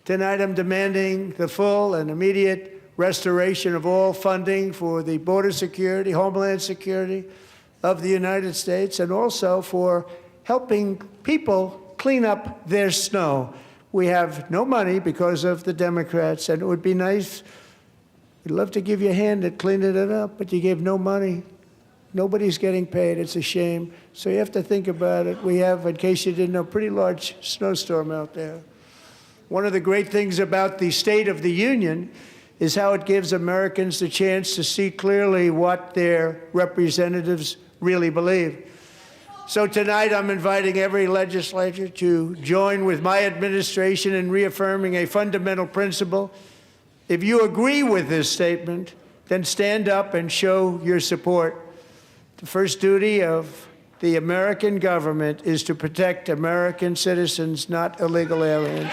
Tonight I'm demanding the full and immediate restoration of all funding for the border security, homeland security of the United States, and also for helping people clean up their snow. We have no money because of the Democrats, and it would be nice. We'd love to give you a hand at cleaning it up, but you gave no money. Nobody's getting paid. It's a shame. So you have to think about it. We have, in case you didn't know, a pretty large snowstorm out there. One of the great things about the State of the Union is how it gives Americans the chance to see clearly what their representatives really believe. So tonight I'm inviting every legislator to join with my administration in reaffirming a fundamental principle. If you agree with this statement, then stand up and show your support. The first duty of the American government is to protect American citizens, not illegal aliens.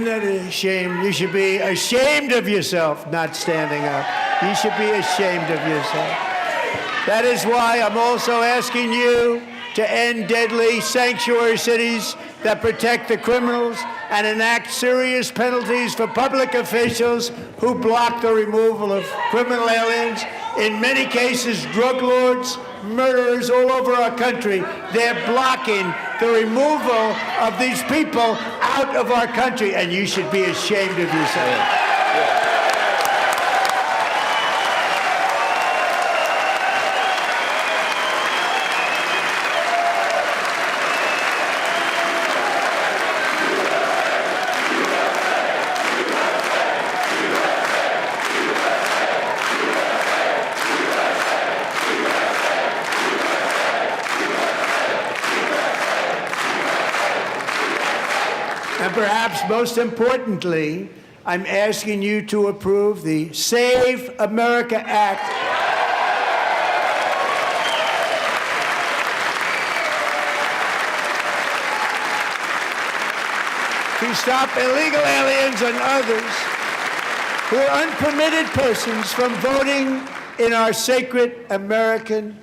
Isn't that a shame? You should be ashamed of yourself not standing up. You should be ashamed of yourself. That is why I'm also asking you to end deadly sanctuary cities that protect the criminals and enact serious penalties for public officials who block the removal of criminal aliens. In many cases, drug lords, murderers all over our country, they're blocking the removal of these people out of our country, and you should be ashamed of yourself. And perhaps most importantly, I'm asking you to approve the Save America Act. To stop illegal aliens and others who are unpermitted persons from voting in our sacred American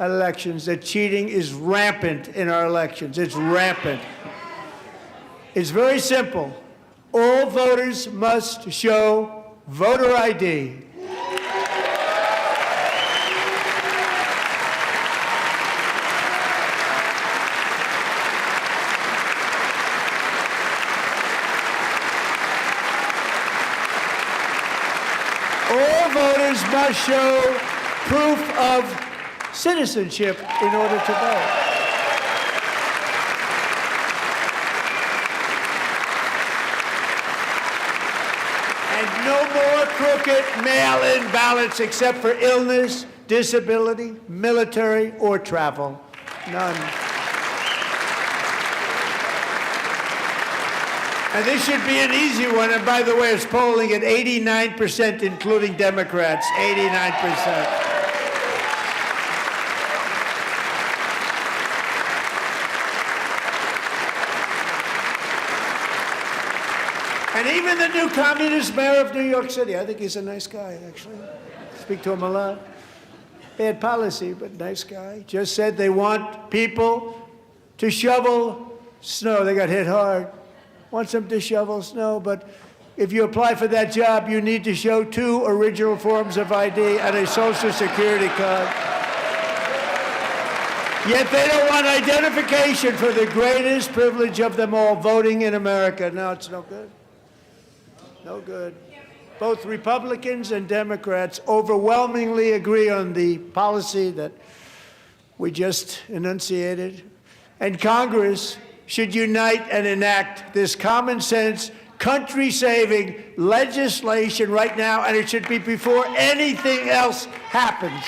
elections. That cheating is rampant in our elections. It's rampant. It's very simple. All voters must show voter ID. All voters must show proof of citizenship in order to vote. No more crooked mail-in ballots except for illness, disability, military, or travel. None. And this should be an easy one. And by the way, it's polling at 89%, including Democrats. 89%. And even the new communist mayor of New York City, I think he's a nice guy, actually. Speak to him a lot. Bad policy, but nice guy. Just said they want people to shovel snow. They got hit hard. Wants them to shovel snow, but if you apply for that job, you need to show 2 original forms of ID and a Social Security card. Yet they don't want identification for the greatest privilege of them all, voting in America. No, it's no good. No good. Both Republicans and Democrats overwhelmingly agree on the policy that we just enunciated. And Congress should unite and enact this common sense, country-saving legislation right now, and it should be before anything else happens.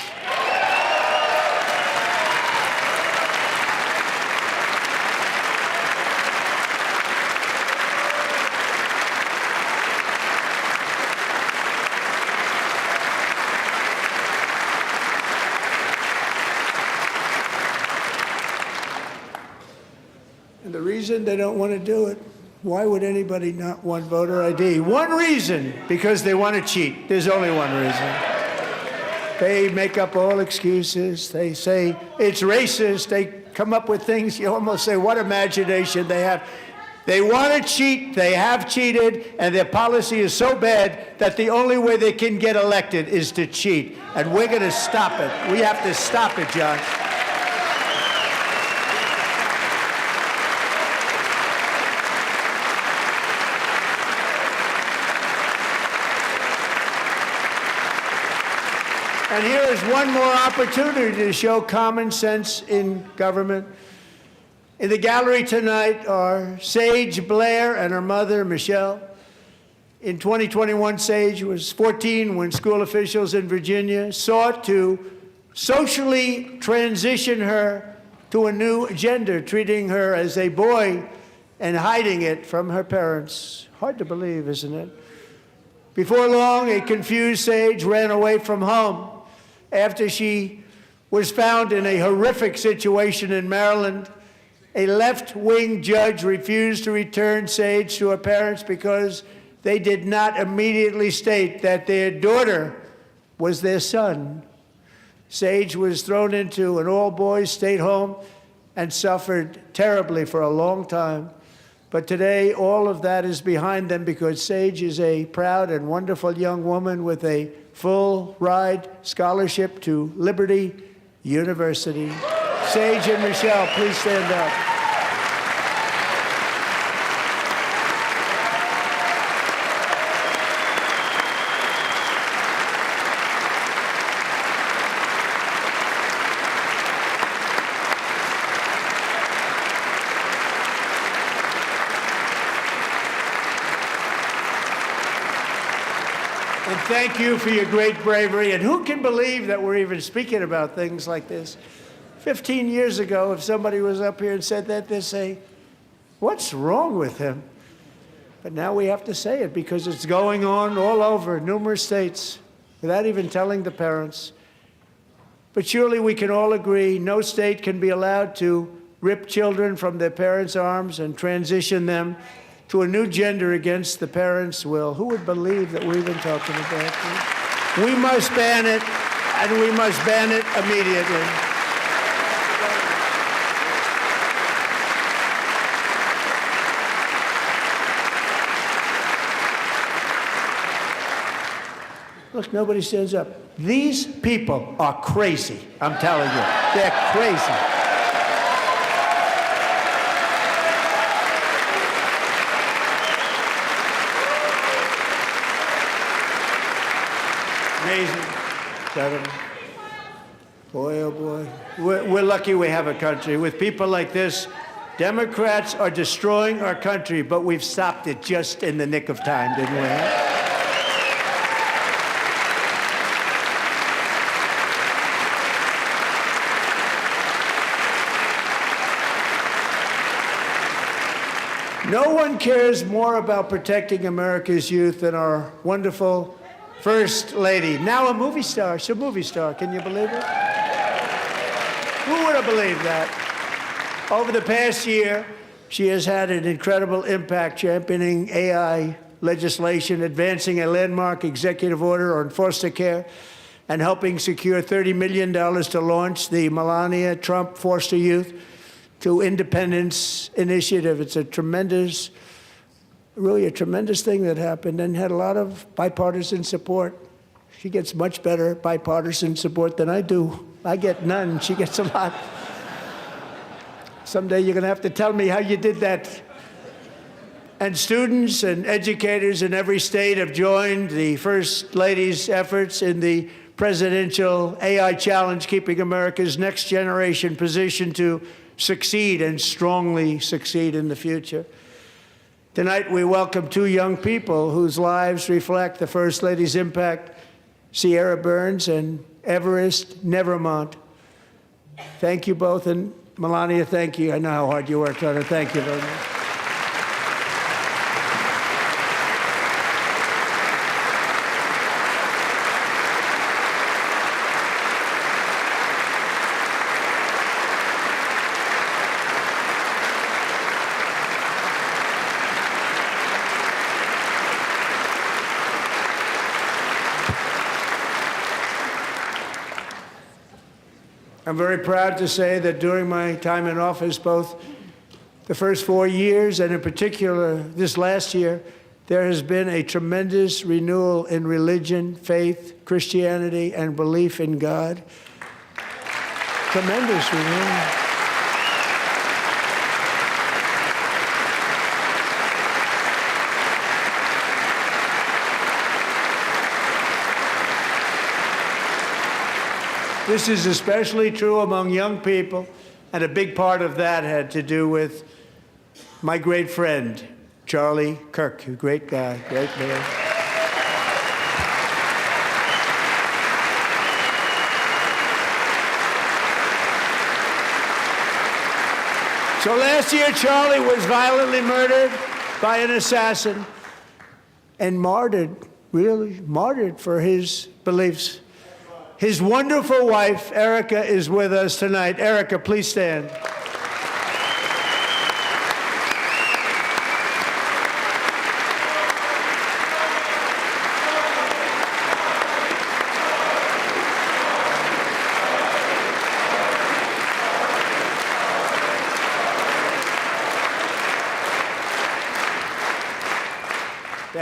And the reason they don't want to do it, why would anybody not want voter ID? One reason, because they want to cheat. There's only one reason. They make up all excuses. They say it's racist. They come up with things you almost say, what imagination they have. They want to cheat. They have cheated. And their policy is so bad that the only way they can get elected is to cheat. And we're going to stop it. We have to stop it, John. And here is one more opportunity to show common sense in government. In the gallery tonight are Sage Blair and her mother, Michelle. In 2021, Sage was 14 when school officials in Virginia sought to socially transition her to a new gender, treating her as a boy and hiding it from her parents. Hard to believe, isn't it? Before long, a confused Sage ran away from home after she was found in a horrific situation in Maryland A left-wing judge refused to return Sage to her parents because they did not immediately state that their daughter was their son. Sage was thrown into an all-boys state home and suffered terribly for a long time. But today, all of that is behind them because Sage is a proud and wonderful young woman with a full-ride scholarship to Liberty University. Sage and Michelle, please stand up. And thank you for your great bravery. And who can believe that we're even speaking about things like this? 15 years ago, if somebody was up here and said that, they'd say, what's wrong with him? But now we have to say it because it's going on all over numerous states without even telling the parents. But surely we can all agree no state can be allowed to rip children from their parents' arms and transition them to a new gender against the parents' will. Who would believe that we're even talking about this? We must ban it, and we must ban it immediately. Look, nobody stands up. These people are crazy, I'm telling you. They're crazy. Amazing, gentlemen. Boy, oh boy. We're lucky we have a country. With people like this, Democrats are destroying our country, but we've stopped it just in the nick of time, didn't we? No one cares more about protecting America's youth than our wonderful First Lady, now a movie star. She's a movie star. Can you believe it? Who would have believed that? Over the past year, she has had an incredible impact championing AI legislation, advancing a landmark executive order on foster care, and helping secure $30 million to launch the Melania Trump Foster Youth to Independence Initiative. It's a tremendous, really a tremendous thing that happened and had a lot of bipartisan support. She gets much better bipartisan support than I do. I get none. She gets a lot. Someday you're going to have to tell me how you did that. And students and educators in every state have joined the First Lady's efforts in the presidential AI challenge, keeping America's next generation positioned to succeed and strongly succeed in the future. Tonight, we welcome two young people whose lives reflect the First Lady's impact, Sierra Burns and Everest Nevermont. Thank you both, and Melania, thank you. I know how hard you worked on it. Thank you very much. I'm very proud to say that during my time in office, both the first 4 years and in particular this last year, there has been a tremendous renewal in religion, faith, Christianity, and belief in God. Tremendous renewal. This is especially true among young people, and a big part of that had to do with my great friend, Charlie Kirk, a great guy, great man. So last year, Charlie was violently murdered by an assassin and martyred, really martyred for his beliefs. His wonderful wife, Erica, is with us tonight. Erica, please stand.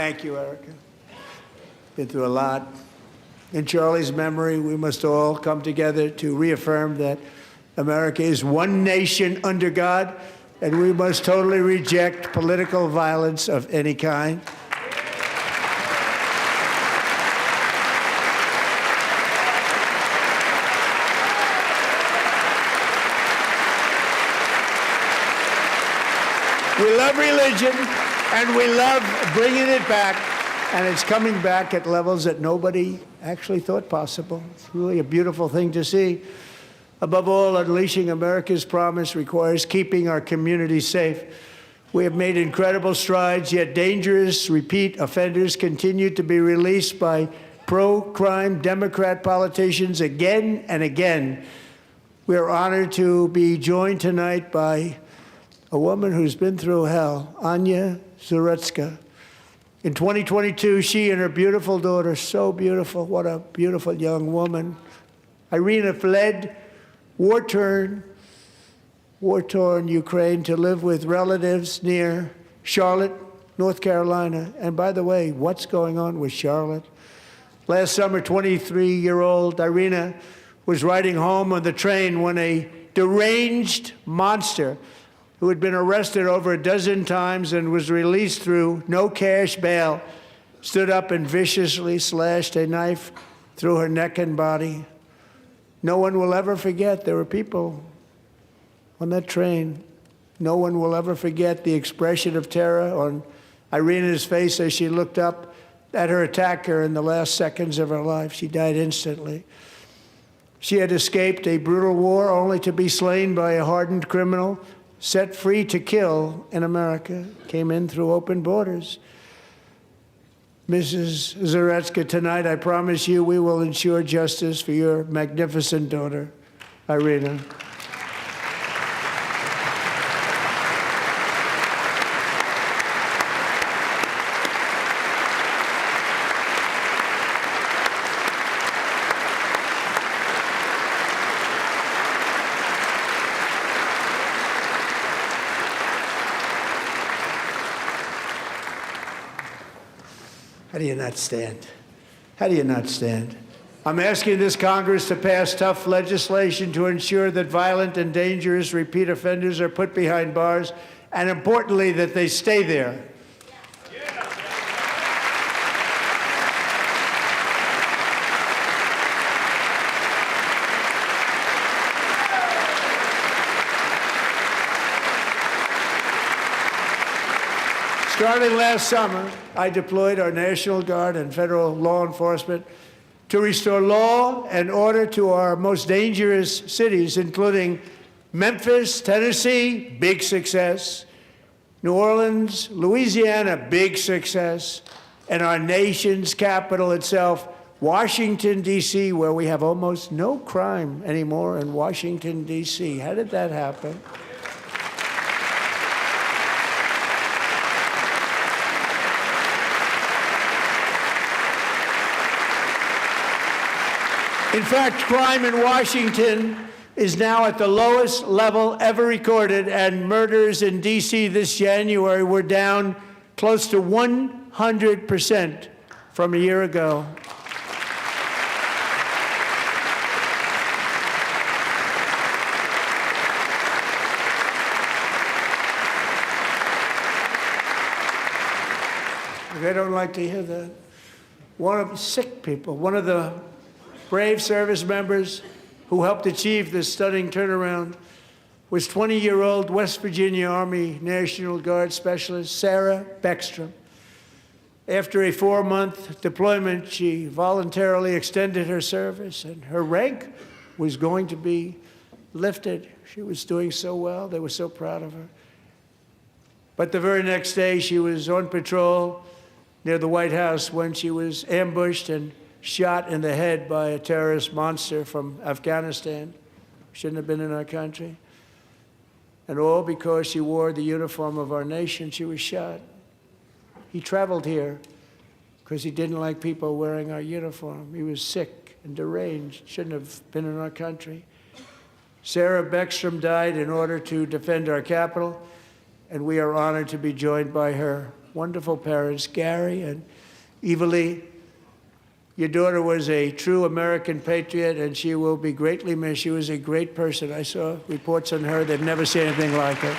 Thank you, Erica. Been through a lot. In Charlie's memory, we must all come together to reaffirm that America is one nation under God, and we must totally reject political violence of any kind. We love religion, and we love bringing it back, and it's coming back at levels that nobody actually thought possible. It's really a beautiful thing to see. Above all, unleashing America's promise requires keeping our communities safe. We have made incredible strides, yet dangerous repeat offenders continue to be released by pro-crime Democrat politicians again and again. We are honored to be joined tonight by a woman who's been through hell, Anya Zarutska. In 2022, she and her beautiful daughter, so beautiful, what a beautiful young woman, Irina, fled war-torn Ukraine to live with relatives near Charlotte, North Carolina. And by the way, what's going on with Charlotte? Last summer, 23-year-old Irina was riding home on the train when a deranged monster who had been arrested over a dozen times and was released through no cash bail stood up and viciously slashed a knife through her neck and body. No one will ever forget. There were people on that train. No one will ever forget the expression of terror on Irina's face as she looked up at her attacker in the last seconds of her life. She died instantly. She had escaped a brutal war only to be slain by a hardened criminal set free to kill in America. Came in through open borders. Mrs. Zarutska, tonight I promise you we will ensure justice for your magnificent daughter, Irina. How do you not stand? How do you not stand? I'm asking this Congress to pass tough legislation to ensure that violent and dangerous repeat offenders are put behind bars, and importantly, that they stay there. Starting last summer, I deployed our National Guard and federal law enforcement to restore law and order to our most dangerous cities, including Memphis, Tennessee, big success, New Orleans, Louisiana, big success, and our nation's capital itself, Washington, D.C., where we have almost no crime anymore in Washington, D.C. How did that happen? In fact, crime in Washington is now at the lowest level ever recorded, and murders in D.C. this January were down close to 100% from a year ago. They don't like to hear that. One of the brave service members who helped achieve this stunning turnaround was 20-year-old West Virginia Army National Guard Specialist Sarah Beckstrom. After a 4-month deployment, she voluntarily extended her service, and her rank was going to be lifted. She was doing so well. They were so proud of her. But the very next day, she was on patrol near the White House when she was ambushed and shot in the head by a terrorist monster from Afghanistan. Shouldn't have been in our country. And all because she wore the uniform of our nation, she was shot. He traveled here because he didn't like people wearing our uniform. He was sick and deranged, shouldn't have been in our country. Sarah Beckstrom died in order to defend our capital, and we are honored to be joined by her wonderful parents, Gary and Evalie. Your daughter was a true American patriot, and she will be greatly missed. She was a great person. I saw reports on her. They've never seen anything like her.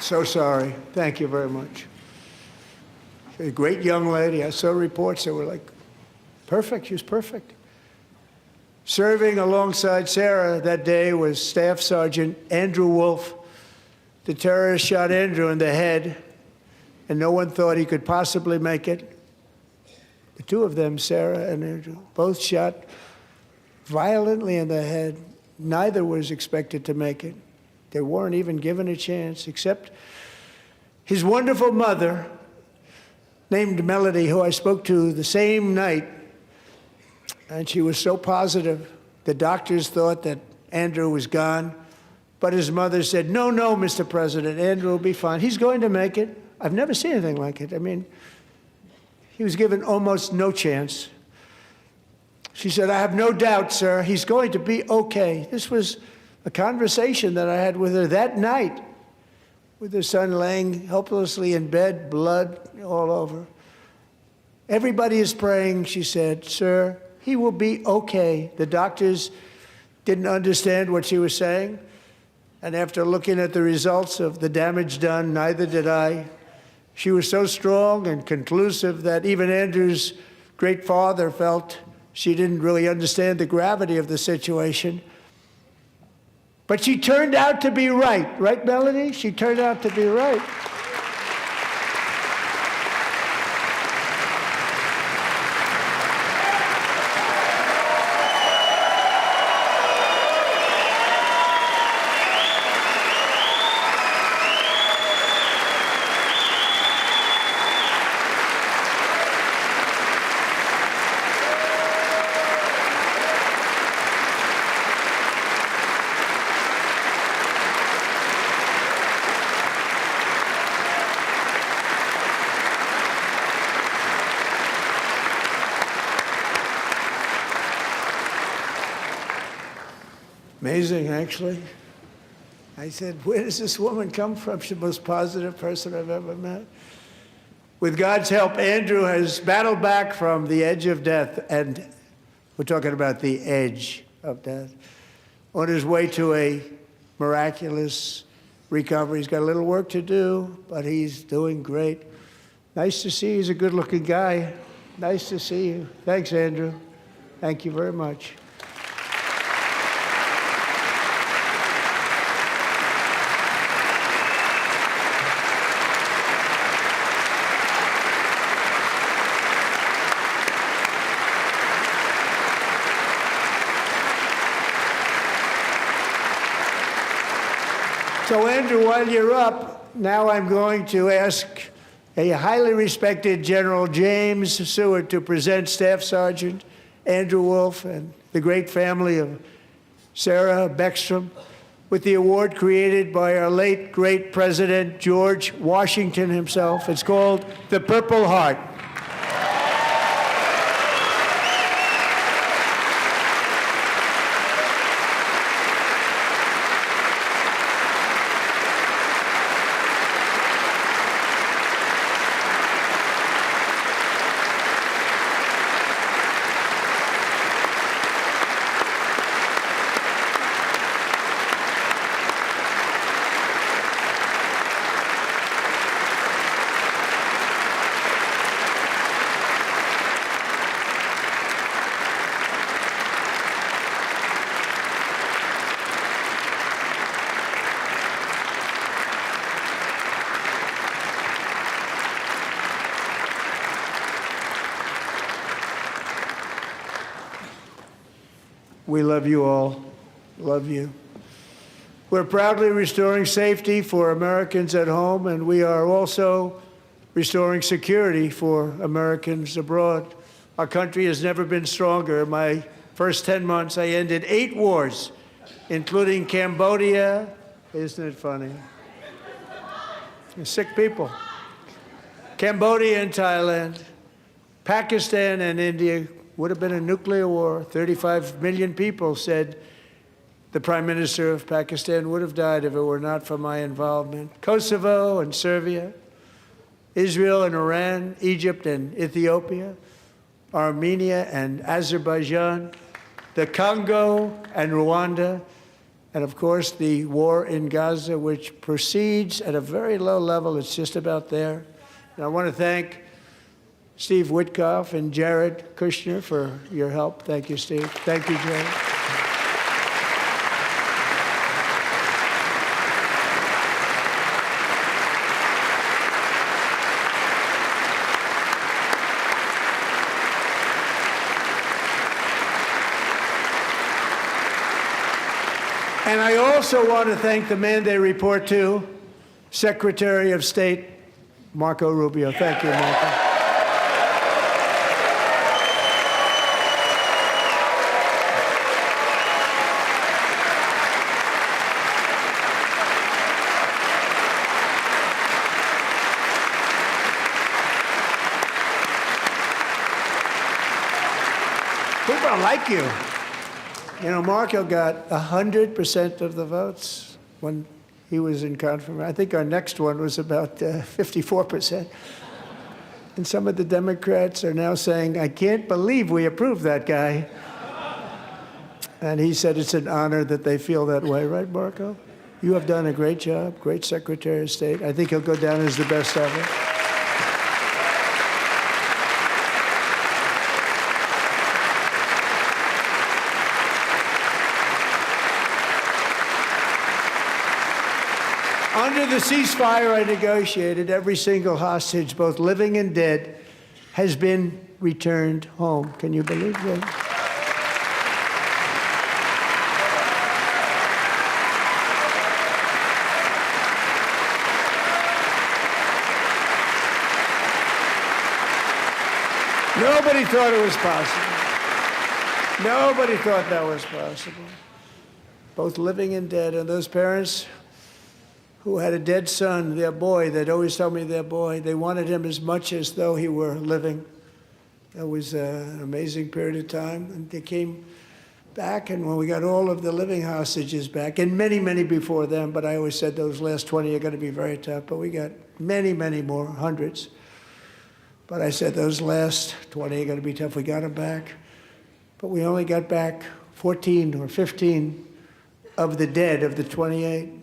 So sorry. Thank you very much. She's a great young lady. I saw reports that were like, perfect. She was perfect. Serving alongside Sarah that day was Staff Sergeant Andrew Wolf. The terrorist shot Andrew in the head, and no one thought he could possibly make it. The two of them, Sarah and Andrew, both shot violently in the head. Neither was expected to make it. They weren't even given a chance, except his wonderful mother, named Melody, who I spoke to the same night, and she was so positive. The doctors thought that Andrew was gone, but his mother said, no, no, Mr. President, Andrew will be fine. He's going to make it. I've never seen anything like it. I mean, he was given almost no chance. She said, I have no doubt, sir, he's going to be okay. This was a conversation that I had with her that night, with her son laying helplessly in bed, blood all over. Everybody is praying, she said, sir, he will be okay. The doctors didn't understand what she was saying, and after looking at the results of the damage done, neither did I. She was so strong and conclusive that even Andrew's great father felt she didn't really understand the gravity of the situation. But she turned out to be right. Right, Melody? She turned out to be right. Amazing, actually. I said, where does this woman come from? She's the most positive person I've ever met. With God's help, Andrew has battled back from the edge of death, and we're talking about the edge of death, on his way to a miraculous recovery. He's got a little work to do, but he's doing great. Nice to see you. He's a good-looking guy. Nice to see you. Thanks, Andrew. Thank you very much. So, Andrew, while you're up, now I'm going to ask a highly respected General James Seward to present Staff Sergeant Andrew Wolf and the great family of Sarah Beckstrom with the award created by our late, great President George Washington himself. It's called the Purple Heart. We love you all. Love you. We're proudly restoring safety for Americans at home, and we are also restoring security for Americans abroad. Our country has never been stronger. My first 10 months, I ended 8 wars, including Cambodia. Isn't it funny? Sick people. Cambodia and Thailand, Pakistan and India. Would have been a nuclear war. 35 million people said the Prime Minister of Pakistan would have died if it were not for my involvement. Kosovo and Serbia, Israel and Iran, Egypt and Ethiopia, Armenia and Azerbaijan, the Congo and Rwanda, and of course the war in Gaza, which proceeds at a very low level. It's just about there. And I want to thank Steve Witkoff and Jared Kushner for your help. Thank you, Steve. Thank you, Jared. And I also want to thank the man they report to, Secretary of State Marco Rubio. Thank you, Marco. People like you. You know, Marco got 100% of the votes when he was in confirmation. I think our next one was about 54%. And some of the Democrats are now saying, I can't believe we approved that guy. And he said it's an honor that they feel that way, right, Marco? You have done a great job, great Secretary of State. I think he'll go down as the best ever. Under the ceasefire I negotiated, every single hostage, both living and dead, has been returned home. Can you believe that? Nobody thought it was possible. Nobody thought that was possible. Both living and dead. And those parents who had a dead son, their boy, they'd always tell me their boy, they wanted him as much as though he were living. That was an amazing period of time. And they came back, and when we got all of the living hostages back, and many, many before them, but I always said those last 20 are going to be very tough, but we got many, many more, hundreds. But I said those last 20 are going to be tough. We got them back. But we only got back 14 or 15 of the dead, of the 28.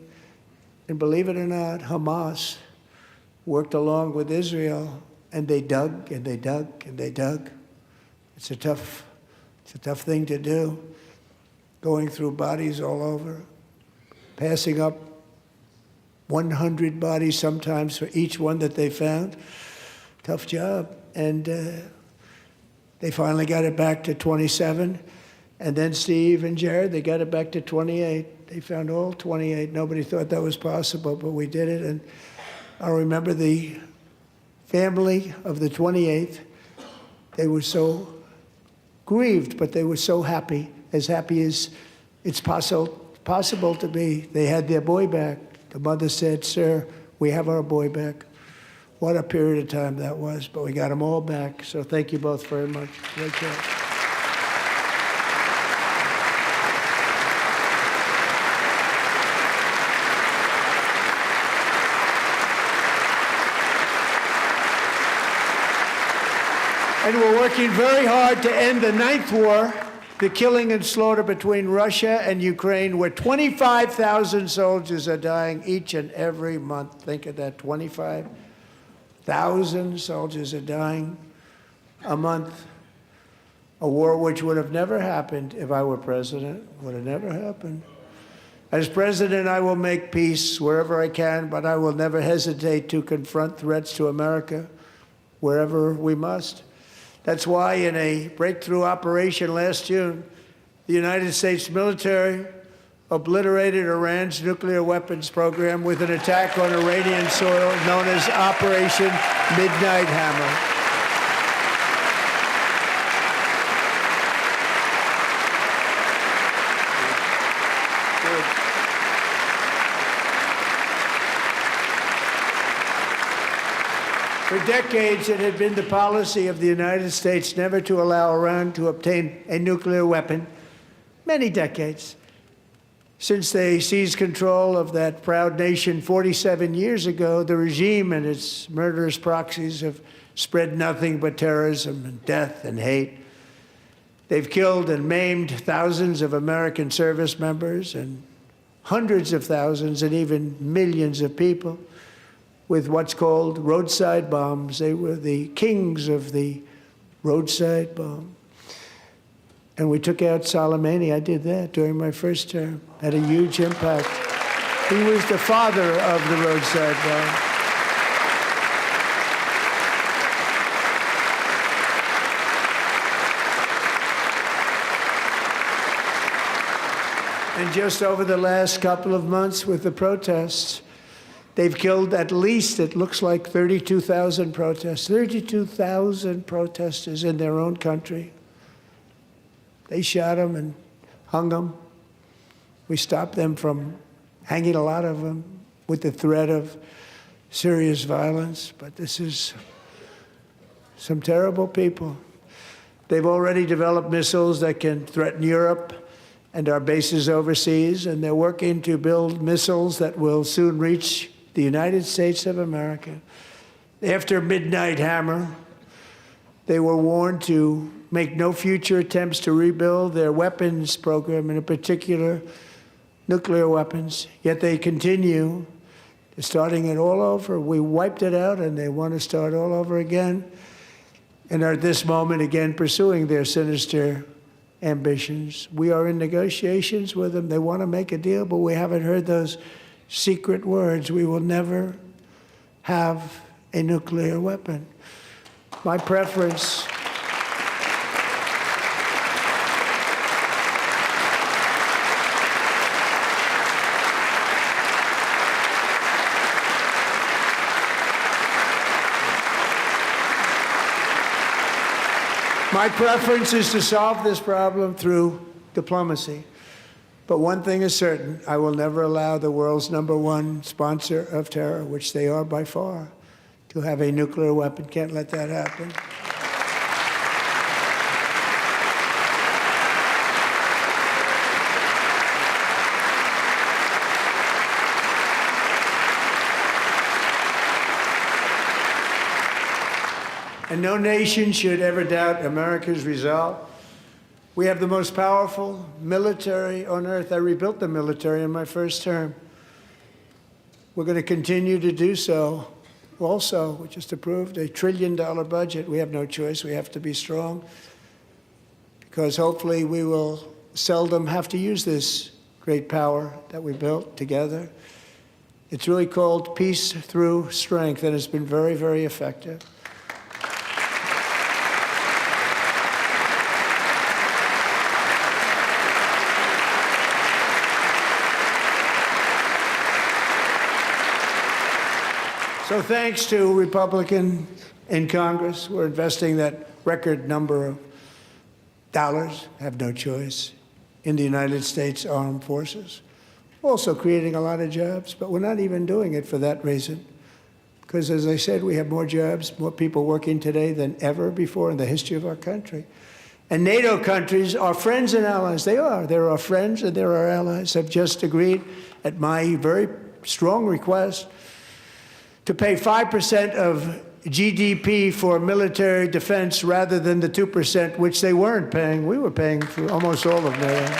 And believe it or not, Hamas worked along with Israel, and they dug and they dug and they dug. It's a tough thing to do, going through bodies all over, passing up 100 bodies sometimes for each one that they found. Tough job. And they finally got it back to 27. And then Steve and Jared, they got it back to 28. They found all 28. Nobody thought that was possible, but we did it. And I remember the family of the 28th. They were so grieved, but they were so happy as it's possible to be. They had their boy back. The mother said, "Sir, we have our boy back." What a period of time that was, but we got them all back. So thank you both very much. Great job. And we're working very hard to end the 9th war, the killing and slaughter between Russia and Ukraine, where 25,000 soldiers are dying each and every month. Think of that, 25,000 soldiers are dying a month. A war which would have never happened if I were president, would have never happened. As president, I will make peace wherever I can, but I will never hesitate to confront threats to America wherever we must. That's why in a breakthrough operation last June, the United States military obliterated Iran's nuclear weapons program with an attack on Iranian soil known as Operation Midnight Hammer. For decades, it had been the policy of the United States never to allow Iran to obtain a nuclear weapon. Many decades. Since they seized control of that proud nation 47 years ago, the regime and its murderous proxies have spread nothing but terrorism and death and hate. They've killed and maimed thousands of American service members and hundreds of thousands and even millions of people with what's called roadside bombs. They were the kings of the roadside bomb. And we took out Soleimani. I did that during my first term. Had a huge impact. He was the father of the roadside bomb. And just over the last couple of months with the protests, they've killed at least, it looks like, 32,000 protests. 32,000 protesters in their own country. They shot them and hung them. We stopped them from hanging a lot of them with the threat of serious violence. But this is some terrible people. They've already developed missiles that can threaten Europe and our bases overseas, and they're working to build missiles that will soon reach the United States of America. After Midnight Hammer, they were warned to make no future attempts to rebuild their weapons program, and in particular, nuclear weapons. Yet they continue, starting it all over. We wiped it out, and they want to start all over again, and are at this moment again pursuing their sinister ambitions. We are in negotiations with them. They want to make a deal, but we haven't heard those secret words. We will never have a nuclear weapon. My preference is to solve this problem through diplomacy. But one thing is certain, I will never allow the world's #1 sponsor of terror, which they are by far, to have a nuclear weapon. Can't let that happen. And no nation should ever doubt America's resolve. We have the most powerful military on earth. I rebuilt the military in my first term. We're going to continue to do so. Also, we just approved a $1 trillion budget. We have no choice. We have to be strong, because hopefully we will seldom have to use this great power that we built together. It's really called peace through strength, and it's been very, very effective. So thanks to Republicans in Congress, we're investing that record number of dollars, have no choice, in the United States Armed Forces. Also creating a lot of jobs, but we're not even doing it for that reason. Because as I said, we have more jobs, more people working today than ever before in the history of our country. And NATO countries are friends and allies. They are. They're our friends and they're our allies. Have just agreed, at my very strong request, to pay 5% of GDP for military defense rather than the 2%, which they weren't paying. We were paying for almost all of NATO.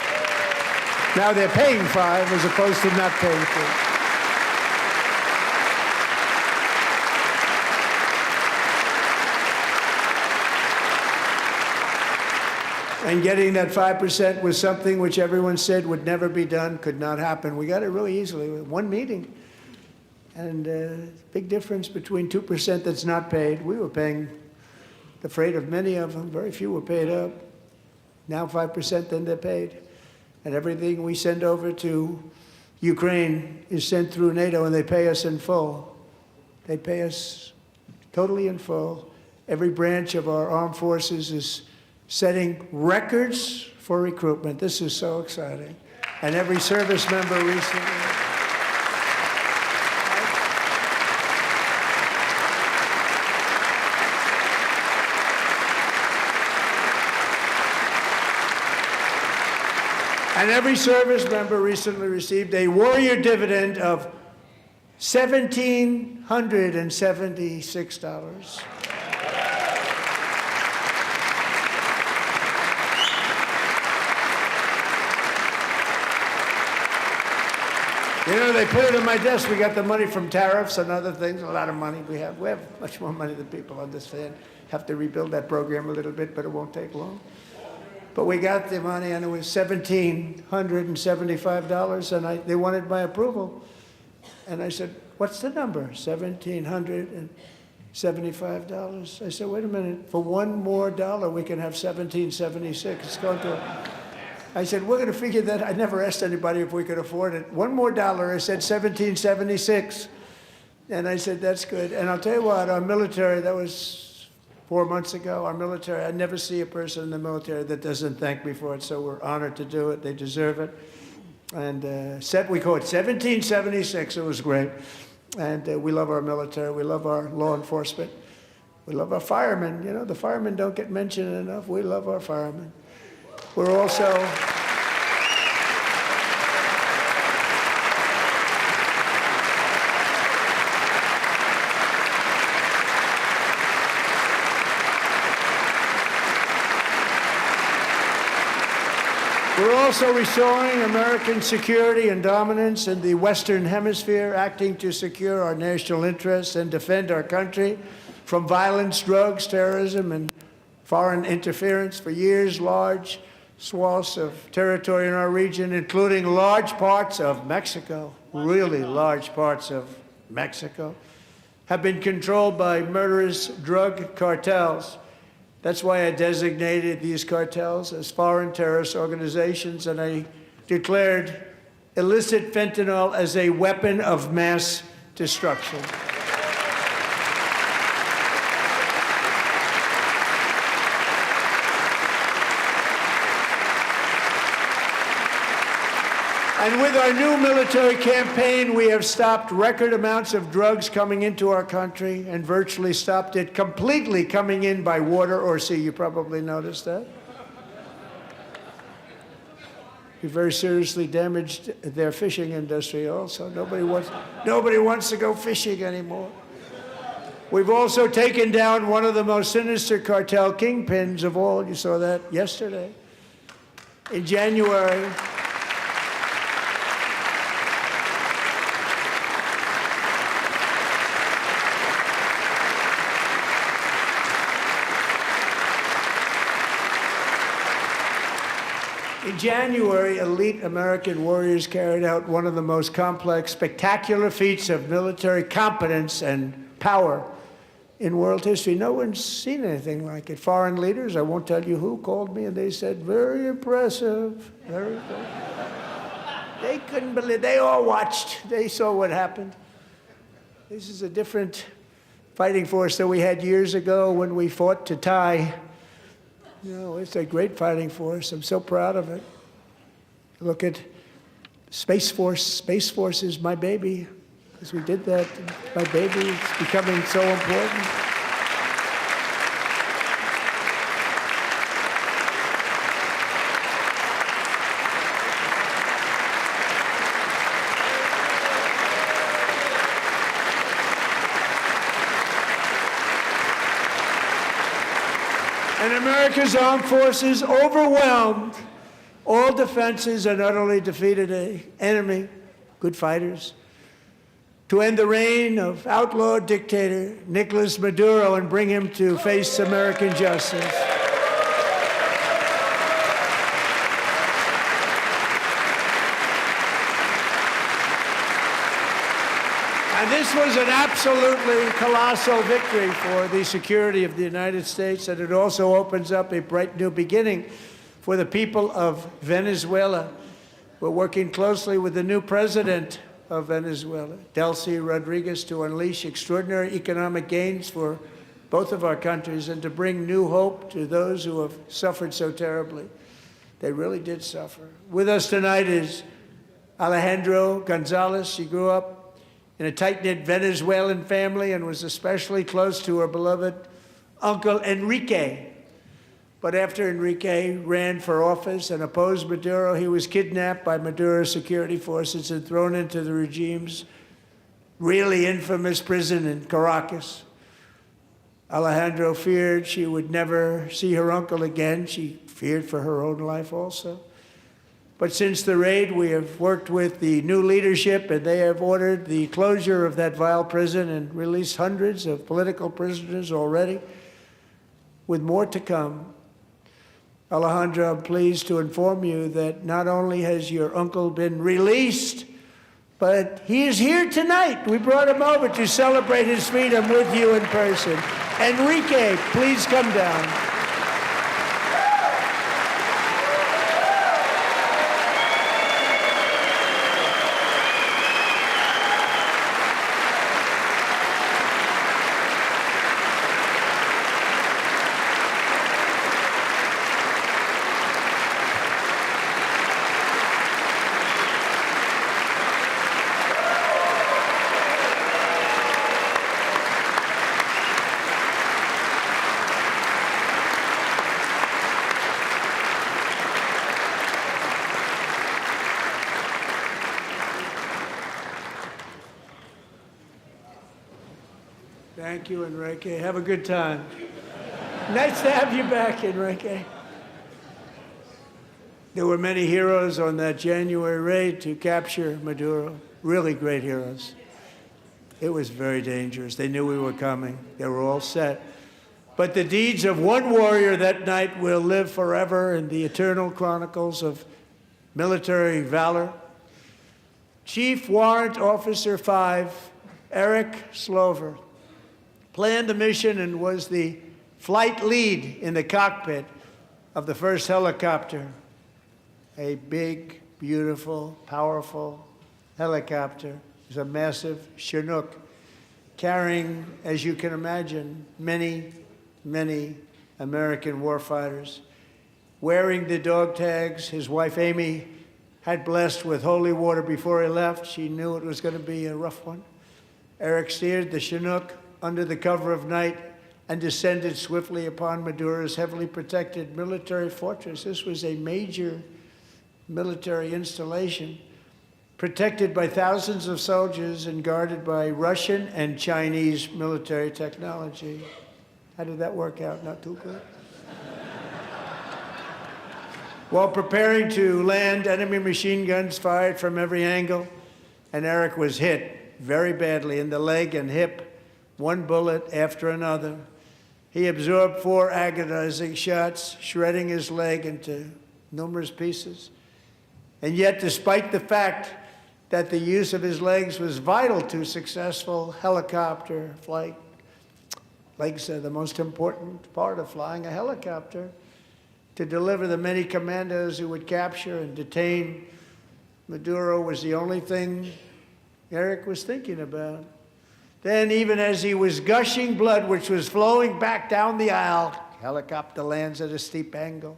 Now they're paying 5 as opposed to not paying 2. And getting that 5% was something which everyone said would never be done, could not happen. We got it really easily with one meeting. And big difference between 2% that's not paid. We were paying the freight of many of them. Very few were paid up. Now 5%, then they're paid. And everything we send over to Ukraine is sent through NATO, and they pay us in full. They pay us totally in full. Every branch of our armed forces is setting records for recruitment. This is so exciting. And every service member recently. And every service member recently received a warrior dividend of $1,776. You know, they put it on my desk. We got the money from tariffs and other things, a lot of money we have. We have much more money than people understand. Have to rebuild that program a little bit, but it won't take long. But we got the money, and it was $1,775, and they wanted my approval. And I said, what's the number? $1,775. I said, wait a minute. For $1 more, we can have $1,776. It's going to... I said, we're going to figure that. I never asked anybody if we could afford it. $1 more. I said, $1,776. And I said, that's good. And I'll tell you what, our military, that was 4 months ago, our military, I never see a person in the military that doesn't thank me for it. So we're honored to do it. They deserve it. And we call it 1776. It was great. And we love our military. We love our law enforcement. We love our firemen. You know, the firemen don't get mentioned enough. We love our firemen. We're also... We're also restoring American security and dominance in the Western Hemisphere, acting to secure our national interests and defend our country from violence, drugs, terrorism, and foreign interference. For years, large swaths of territory in our region, including large parts of Mexico, really large parts of Mexico, have been controlled by murderous drug cartels. That's why I designated these cartels as foreign terrorist organizations, and I declared illicit fentanyl as a weapon of mass destruction. And with our new military campaign, we have stopped record amounts of drugs coming into our country and virtually stopped it completely coming in by water or sea. You probably noticed that. We very seriously damaged their fishing industry also. Nobody wants to go fishing anymore. We've also taken down one of the most sinister cartel kingpins of all. You saw that yesterday. In January, elite American warriors carried out one of the most complex, spectacular feats of military competence and power in world history. No one's seen anything like it. Foreign leaders, I won't tell you who, called me and they said, very impressive, very good. They couldn't believe, they all watched, they saw what happened. This is a different fighting force that we had years ago when we fought to tie. You know, it's a great fighting force. I'm so proud of it. Look at Space Force. Space Force is my baby, because we did that. My baby is becoming so important. And America's armed forces overwhelmed all defenses and utterly defeated an enemy, good fighters, to end the reign of outlaw dictator Nicolas Maduro and bring him to face American justice. And this was an absolutely colossal victory for the security of the United States, and it also opens up a bright new beginning for the people of Venezuela. We're working closely with the new president of Venezuela, Delcy Rodriguez, to unleash extraordinary economic gains for both of our countries and to bring new hope to those who have suffered so terribly. They really did suffer. With us tonight is Alejandro Gonzalez. She grew up in a tight-knit Venezuelan family and was especially close to her beloved Uncle Enrique, But after Enrique ran for office and opposed Maduro, he was kidnapped by Maduro's security forces and thrown into the regime's really infamous prison in Caracas. Alejandro feared she would never see her uncle again. She feared for her own life also. But since the raid, we have worked with the new leadership, and they have ordered the closure of that vile prison and released hundreds of political prisoners already, with more to come. Alejandro, I'm pleased to inform you that not only has your uncle been released, but he is here tonight. We brought him over to celebrate his freedom with you in person. Enrique, please come down. Thank you, Enrique. Have a good time. Nice to have you back, Enrique. There were many heroes on that January raid to capture Maduro, really great heroes. It was very dangerous. They knew we were coming. They were all set. But the deeds of one warrior that night will live forever in the eternal chronicles of military valor. Chief Warrant Officer 5, Eric Slover, planned the mission and was the flight lead in the cockpit of the first helicopter, a big, beautiful, powerful helicopter. It was a massive Chinook carrying, as you can imagine, many, many American warfighters. Wearing the dog tags, his wife Amy had blessed with holy water before he left. She knew it was going to be a rough one. Eric steered the Chinook under the cover of night and descended swiftly upon Maduro's heavily protected military fortress. This was a major military installation, protected by thousands of soldiers and guarded by Russian and Chinese military technology. How did that work out? Not too good. While preparing to land, enemy machine guns fired from every angle, and Eric was hit very badly in the leg and hip, one bullet after another. He absorbed 4 agonizing shots, shredding his leg into numerous pieces. And yet, despite the fact that the use of his legs was vital to successful helicopter flight, legs are the most important part of flying a helicopter, to deliver the many commandos who would capture and detain Maduro was the only thing Eric was thinking about. Then, even as he was gushing blood, which was flowing back down the aisle, helicopter lands at a steep angle.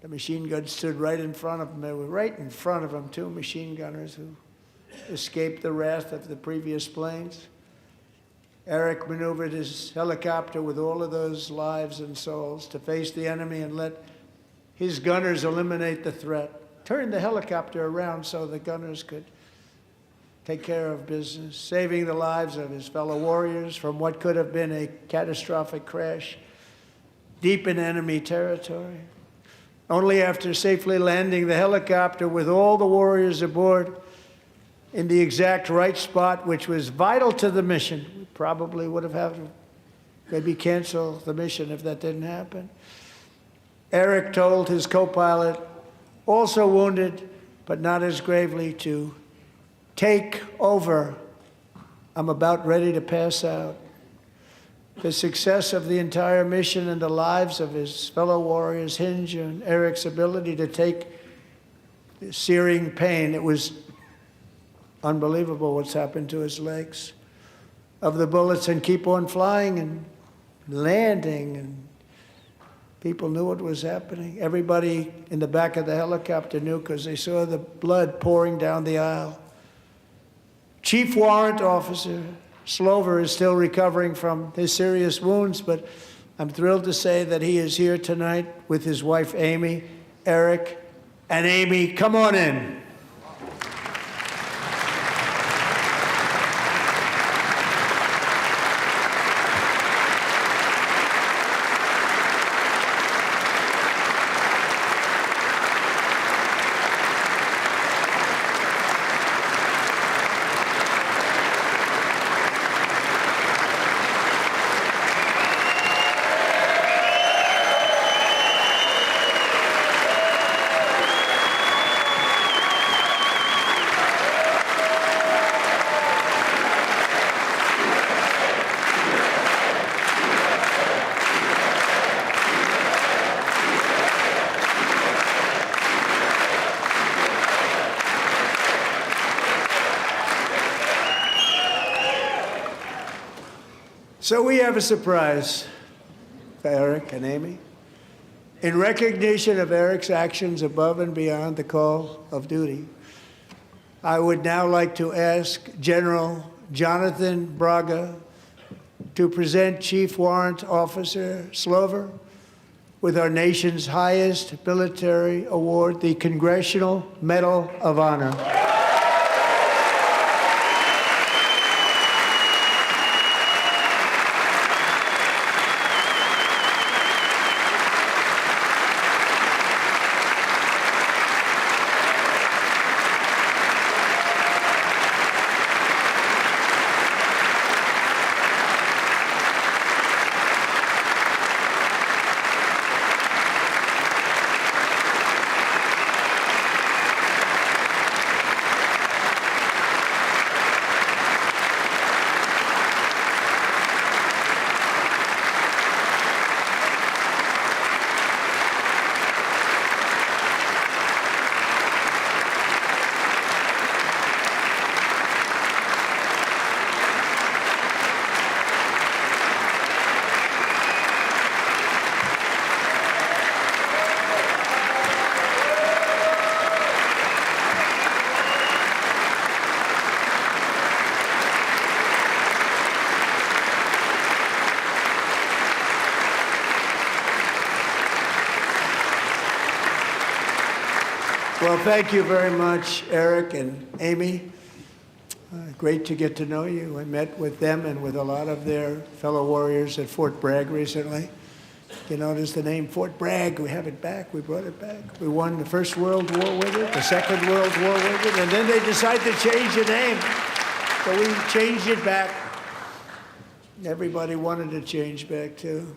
The machine guns stood right in front of him. They were right in front of him, 2 machine gunners who escaped the wrath of the previous planes. Eric maneuvered his helicopter with all of those lives and souls to face the enemy and let his gunners eliminate the threat. Turned the helicopter around so the gunners could take care of business, saving the lives of his fellow warriors from what could have been a catastrophic crash deep in enemy territory. Only after safely landing the helicopter with all the warriors aboard in the exact right spot, which was vital to the mission, we probably would have had to maybe cancel the mission if that didn't happen. Eric told his co-pilot, also wounded, but not as gravely, to take over. I'm about ready to pass out. The success of the entire mission and the lives of his fellow warriors hinge on Eric's ability to take the searing pain. It was unbelievable what's happened to his legs of the bullets and keep on flying and landing, and people knew what was happening. Everybody in the back of the helicopter knew because they saw the blood pouring down the aisle. Chief Warrant Officer Slover is still recovering from his serious wounds, but I'm thrilled to say that he is here tonight with his wife, Amy, Eric, and Amy. Come on in. So we have a surprise for Eric and Amy. In recognition of Eric's actions above and beyond the call of duty, I would now like to ask General Jonathan Braga to present Chief Warrant Officer Slover with our nation's highest military award, the Congressional Medal of Honor. Well, thank you very much, Eric and Amy. Great to get to know you. I met with them and with a lot of their fellow warriors at Fort Bragg recently. You notice the name Fort Bragg, we have it back, we brought it back. We won the First World War with it, the Second World War with it, and then they decided to change the name. So we changed it back. Everybody wanted to change back too.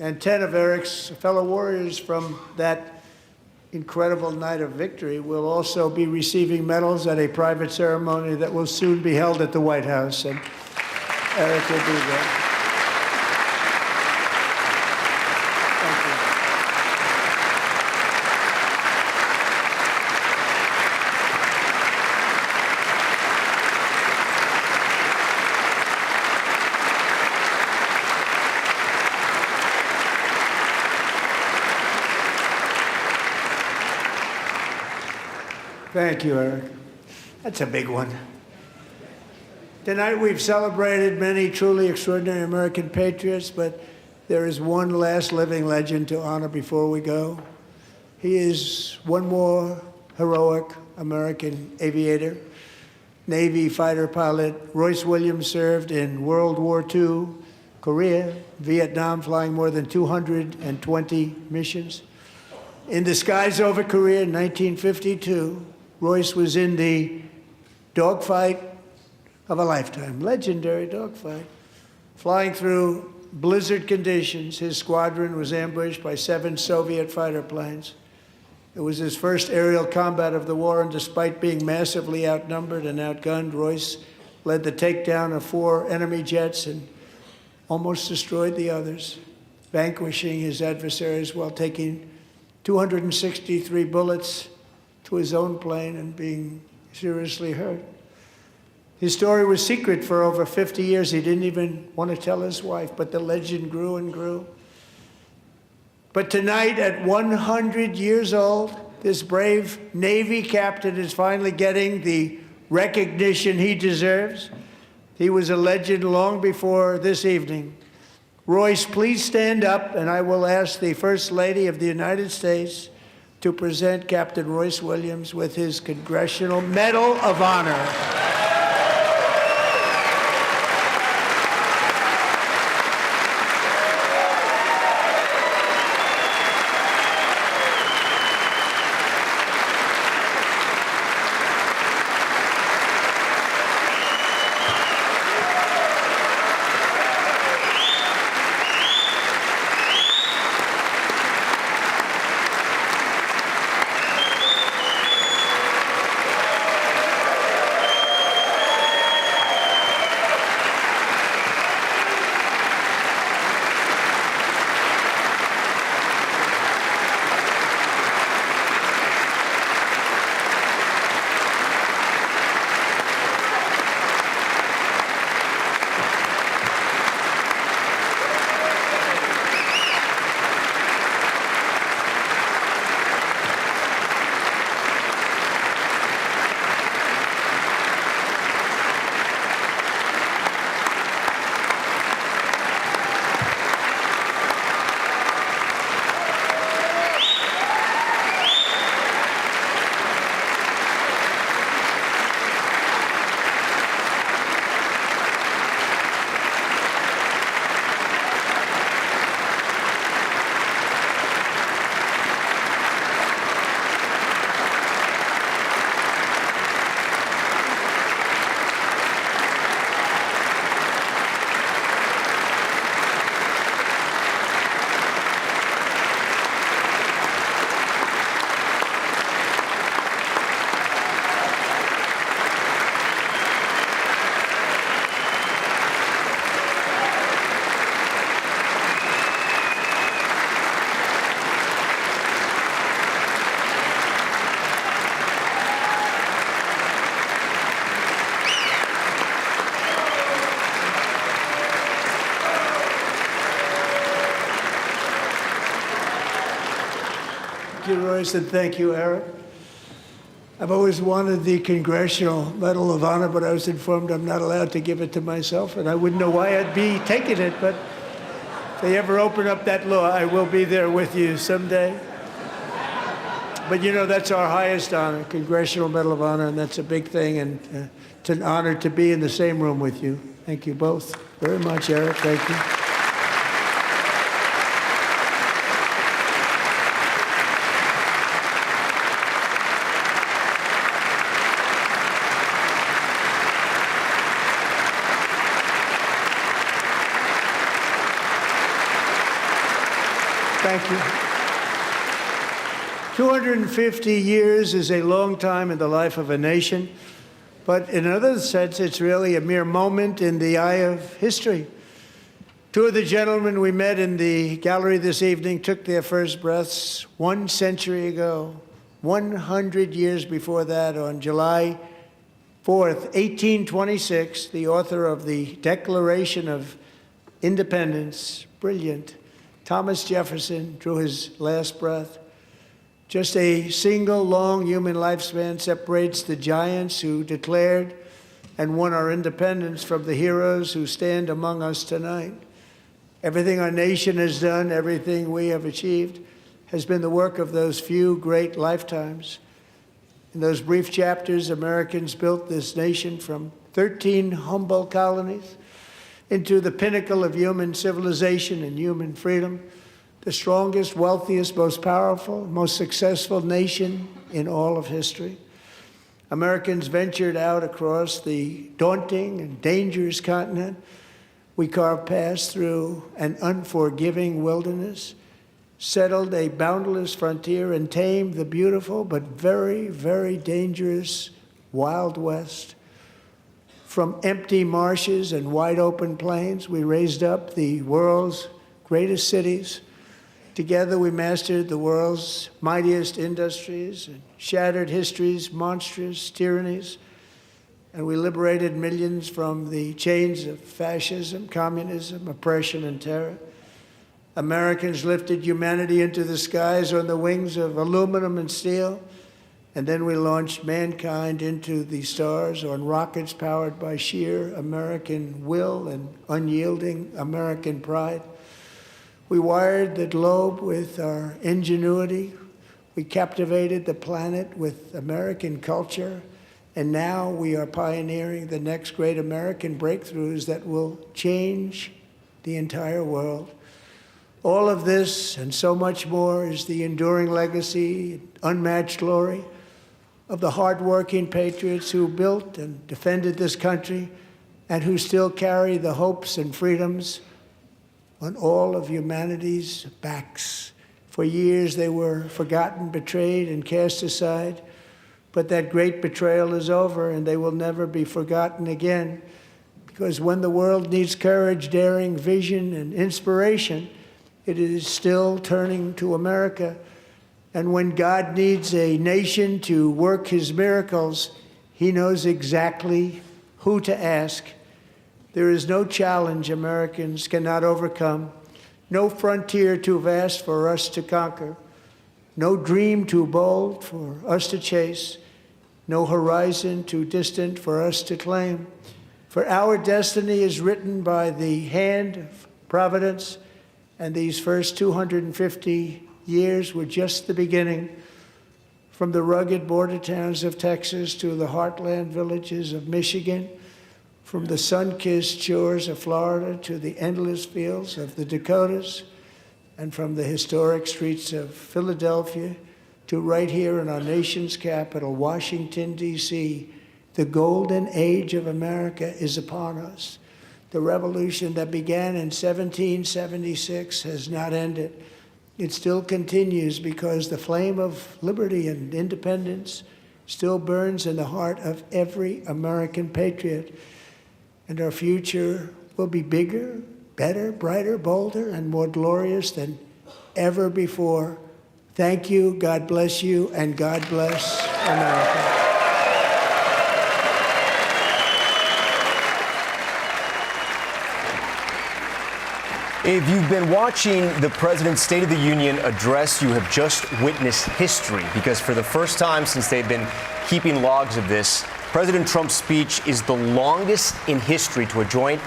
And 10 of Eric's fellow warriors from that incredible night of victory will also be receiving medals at a private ceremony that will soon be held at the White House, and Eric will be there. Thank you. Thank you, Eric. That's a big one. Tonight we've celebrated many truly extraordinary American patriots, but there is one last living legend to honor before we go. He is one more heroic American aviator, Navy fighter pilot. Royce Williams served in World War II, Korea, Vietnam, flying more than 220 missions. In the skies over Korea in 1952, Royce was in the dogfight of a lifetime, legendary dogfight. Flying through blizzard conditions, his squadron was ambushed by 7 Soviet fighter planes. It was his first aerial combat of the war, and despite being massively outnumbered and outgunned, Royce led the takedown of 4 enemy jets and almost destroyed the others, vanquishing his adversaries while taking 263 bullets to his own plane and being seriously hurt. His story was secret for over 50 years. He didn't even want to tell his wife, but the legend grew and grew. But tonight, at 100 years old, this brave Navy captain is finally getting the recognition he deserves. He was a legend long before this evening. Royce, please stand up, and I will ask the First Lady of the United States to present Captain Royce Williams with his Congressional Medal of Honor. Thank you, Royce, and thank you, Eric. I've always wanted the Congressional Medal of Honor, but I was informed I'm not allowed to give it to myself, and I wouldn't know why I'd be taking it, but if they ever open up that law, I will be there with you someday. But you know, that's our highest honor, Congressional Medal of Honor, and that's a big thing, and it's an honor to be in the same room with you. Thank you both very much, Eric. Thank you. Thank you. 250 years is a long time in the life of a nation, but in another sense, it's really a mere moment in the eye of history. Two of the gentlemen we met in the gallery this evening took their first breaths 1 century ago, 100 years before that, on July 4th, 1826, the author of the Declaration of Independence, brilliant, Thomas Jefferson, drew his last breath. Just a single long human lifespan separates the giants who declared and won our independence from the heroes who stand among us tonight. Everything our nation has done, everything we have achieved, has been the work of those few great lifetimes. In those brief chapters, Americans built this nation from 13 humble colonies into the pinnacle of human civilization and human freedom, the strongest, wealthiest, most powerful, most successful nation in all of history. Americans ventured out across the daunting and dangerous continent. We carved paths through an unforgiving wilderness, settled a boundless frontier, and tamed the beautiful but very, very dangerous Wild West. From empty marshes and wide open plains, we raised up the world's greatest cities. Together, we mastered the world's mightiest industries and shattered history's monstrous tyrannies. And we liberated millions from the chains of fascism, communism, oppression, and terror. Americans lifted humanity into the skies on the wings of aluminum and steel And then we launched mankind into the stars on rockets powered by sheer American will and unyielding American pride. We wired the globe with our ingenuity. We captivated the planet with American culture. And now we are pioneering the next great American breakthroughs that will change the entire world. All of this and so much more is the enduring legacy, unmatched glory of the hardworking patriots who built and defended this country and who still carry the hopes and freedoms on all of humanity's backs. For years they were forgotten, betrayed, and cast aside. But that great betrayal is over, and they will never be forgotten again. Because when the world needs courage, daring, vision, and inspiration, it is still turning to America. And when God needs a nation to work his miracles, he knows exactly who to ask. There is no challenge Americans cannot overcome, no frontier too vast for us to conquer, no dream too bold for us to chase, no horizon too distant for us to claim. For our destiny is written by the hand of providence, and these first 250 years were just the beginning. From the rugged border towns of Texas to the heartland villages of Michigan, from the sun-kissed shores of Florida to the endless fields of the Dakotas, and from the historic streets of Philadelphia to right here in our nation's capital, Washington, D.C., the golden age of America is upon us. The revolution that began in 1776 has not ended. It still continues because the flame of liberty and independence still burns in the heart of every American patriot. And our future will be bigger, better, brighter, bolder, and more glorious than ever before. Thank you, God bless you, and God bless America. If you've been watching the President's State of the Union address, you have just witnessed history, because for the first time since they've been keeping logs of this, President Trump's speech is the longest in history to a joint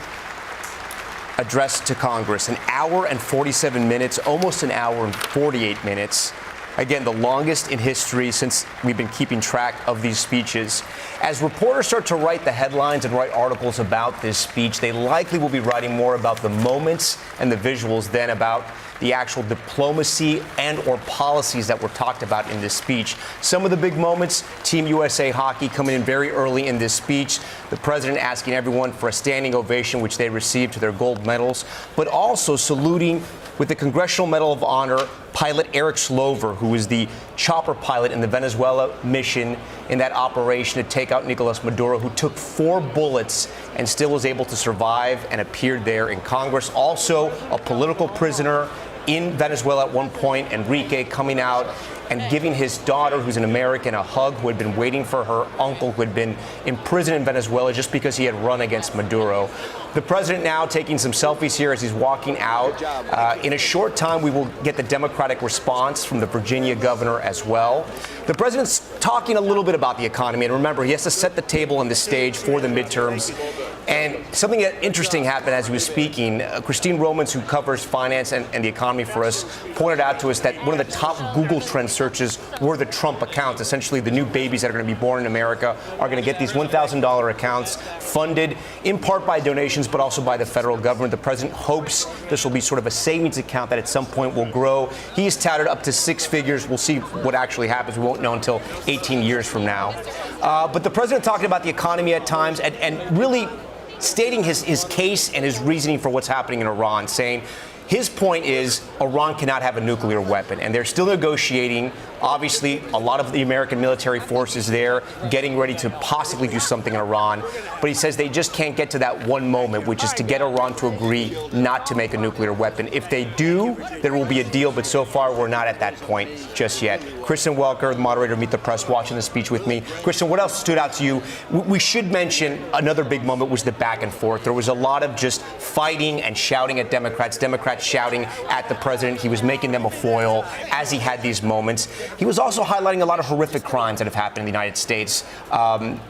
address to Congress. An hour and 47 minutes, almost an hour and 48 minutes. Again, the longest in history since we've been keeping track of these speeches. As reporters start to write the headlines and write articles about this speech, they likely will be writing more about the moments and the visuals than about the actual diplomacy and or policies that were talked about in this speech. Some of the big moments, Team USA hockey coming in very early in this speech, the president asking everyone for a standing ovation, which they received to their gold medals, but also saluting with the Congressional Medal of Honor pilot Eric Slover, who was the chopper pilot in the Venezuela mission in that operation to take out Nicolas Maduro, who took 4 bullets and still was able to survive and appeared there in Congress. Also, a political prisoner in Venezuela at one point, Enrique, coming out and giving his daughter, who's an American, a hug, who had been waiting for her uncle, who had been imprisoned in Venezuela just because he had run against Maduro. The president now taking some selfies here as he's walking out. In a short time, we will get the Democratic response from the Virginia governor as well. The president's talking a little bit about the economy. And remember, he has to set the table and the stage for the midterms. And something interesting happened as he was speaking. Christine Romans, who covers finance and the economy for us, pointed out to us that one of the top Google trend searches were the Trump accounts. Essentially, the new babies that are going to be born in America are going to get these $1,000 accounts funded in part by donations, but also by the federal government. The president hopes this will be sort of a savings account that at some point will grow. He's touted up to 6 figures. We'll see what actually happens. We won't know until 18 years from now. But the president talking about the economy at times and really stating his case and his reasoning for what's happening in Iran, saying his point is Iran cannot have a nuclear weapon, and they're still negotiating. Obviously, a lot of the American military forces there getting ready to possibly do something in Iran. But he says they just can't get to that one moment, which is to get Iran to agree not to make a nuclear weapon. If they do, there will be a deal. But so far, we're not at that point just yet. Kristen Welker, the moderator of Meet the Press, watching the speech with me. Kristen, what else stood out to you? We should mention another big moment was the back and forth. There was a lot of just fighting and shouting at Democrats shouting at the president. He was making them a foil as he had these moments. he was also highlighting a lot of horrific crimes that have happened in the United States,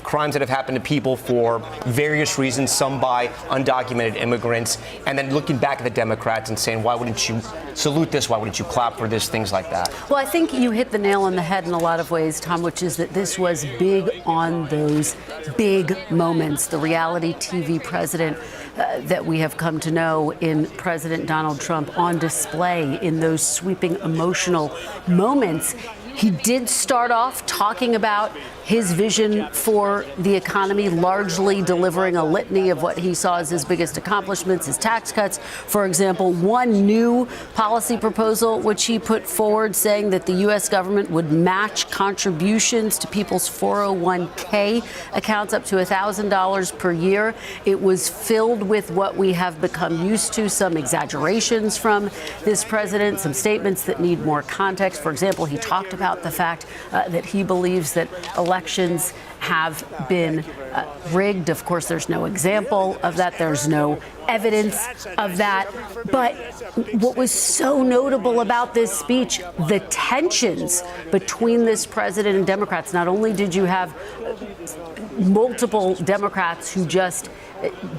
crimes that have happened to people for various reasons, some by undocumented immigrants, and then looking back at the Democrats and saying, why wouldn't you salute this? Why wouldn't you clap for this? Things like that. Well, I think you hit the nail on the head in a lot of ways, Tom, which is that this was big on those big moments. The reality TV president that we have come to know in President Donald Trump on display in those sweeping emotional moments. He did start off talking about his vision for the economy, largely delivering a litany of what he saw as his biggest accomplishments, his tax cuts. For example, one new policy proposal which he put forward saying that the U.S. government would match contributions to people's 401k accounts up to $1,000 per year. It was filled with what we have become used to, some exaggerations from this president, some statements that need more context. For example, he talked about the fact that he believes that elections have been rigged. Of course, there's no example of that. There's no evidence of that. But what was so notable about this speech, the tensions between this president and Democrats. Not only did you have multiple Democrats who just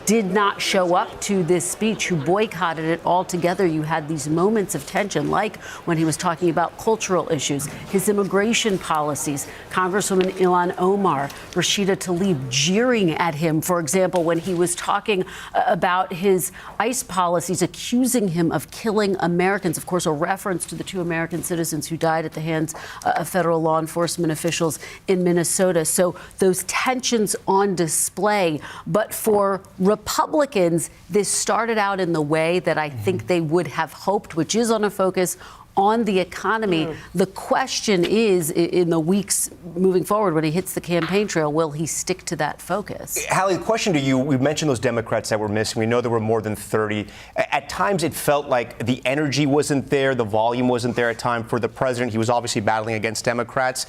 did not show up to this speech, who boycotted it altogether. You had these moments of tension, like when he was talking about cultural issues, his immigration policies, Congresswoman Ilhan Omar, Rashida Tlaib jeering at him, for example, when he was talking about his ICE policies, accusing him of killing Americans. Of course, a reference to the 2 American citizens who died at the hands of federal law enforcement officials in Minnesota. So those tensions on display. But for Republicans, this started out in the way that I think they would have hoped, which is on a focus on the economy. The question is, in the weeks moving forward, when he hits the campaign trail, will he stick to that focus? Hallie, the question to you, we mentioned those Democrats that were missing. We know there were more than 30. At times, it felt like the energy wasn't there, the volume wasn't there at times for the president. He was obviously battling against Democrats.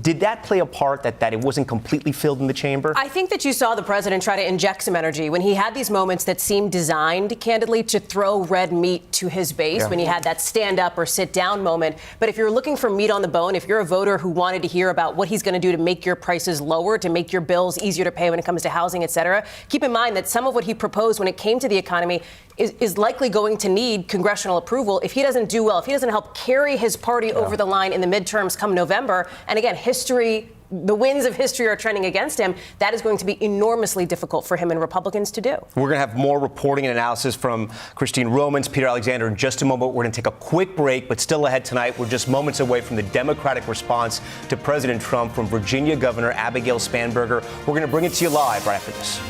Did that play a part that it wasn't completely filled in the chamber? I think that you saw the president try to inject some energy when he had these moments that seemed designed, candidly, to throw red meat to his base, when he had that stand up or sit down moment. But if you're looking for meat on the bone, if you're a voter who wanted to hear about what he's going to do to make your prices lower, to make your bills easier to pay when it comes to housing, et cetera, keep in mind that some of what he proposed when it came to the economy is likely going to need congressional approval if he doesn't do well, if he doesn't help carry his party over the line in the midterms come November. And again, the winds of history are trending against him. That is going to be enormously difficult for him and Republicans to do. We're going to have more reporting and analysis from Christine Romans, Peter Alexander in just a moment. We're going to take a quick break, but still ahead tonight, we're just moments away from the Democratic response to President Trump from Virginia Governor Abigail Spanberger. We're going to bring it to you live right after this.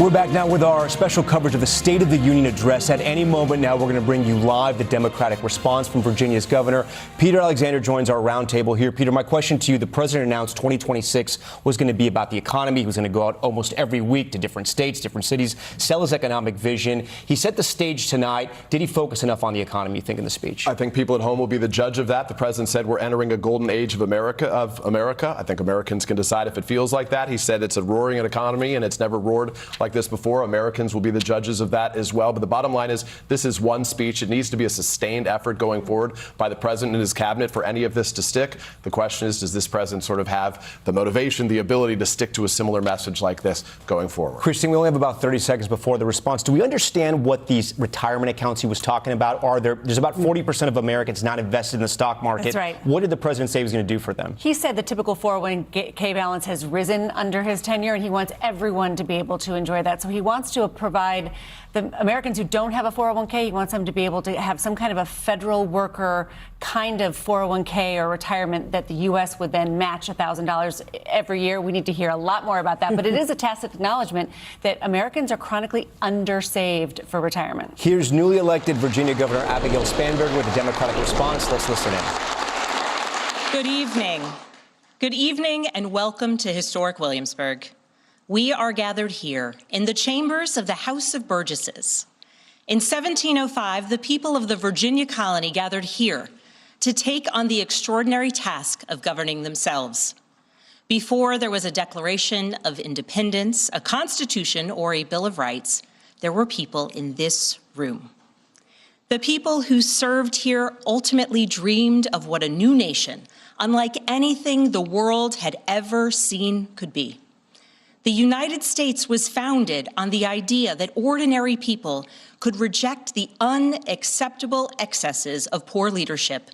We're back now with our special coverage of the State of the Union address. At any moment now, we're going to bring you live the Democratic response from Virginia's governor. Peter Alexander joins our roundtable here. Peter, my question to you, the president announced 2026 was going to be about the economy. He was going to go out almost every week to different states, different cities, sell his economic vision. He set the stage tonight. Did he focus enough on the economy, you think, in the speech? I think people at home will be the judge of that. The president said we're entering a golden age of America. I think Americans can decide if it feels like that. He said it's a roaring economy and it's never roared like this before. Americans will be the judges of that as well. But the bottom line is this is one speech. It needs to be a sustained effort going forward by the president and his cabinet for any of this to stick. The question is, does this president sort of have the motivation, the ability to stick to a similar message like this going forward? Christine, we only have about 30 seconds before the response. Do we understand what these retirement accounts he was talking about are? There's about 40% of Americans not invested in the stock market. That's right. What did the president say he was going to do for them? He said the typical 401k balance has risen under his tenure, and he wants everyone to be able to enjoy that. So he wants to provide the Americans who don't have a 401k, he wants them to be able to have some kind of a federal worker kind of 401k or retirement that the U.S. would then match $1,000 every year. We need to hear a lot more about that. But it is a tacit acknowledgement that Americans are chronically undersaved for retirement. Here's newly elected Virginia Governor Abigail Spanberg with a Democratic response. Let's listen in. Good evening. Good evening and welcome to historic Williamsburg. We are gathered here in the chambers of the House of Burgesses. In 1705, the people of the Virginia colony gathered here to take on the extraordinary task of governing themselves. Before there was a Declaration of Independence, a Constitution, or a Bill of Rights, there were people in this room. The people who served here ultimately dreamed of what a new nation, unlike anything the world had ever seen, could be. The United States was founded on the idea that ordinary people could reject the unacceptable excesses of poor leadership,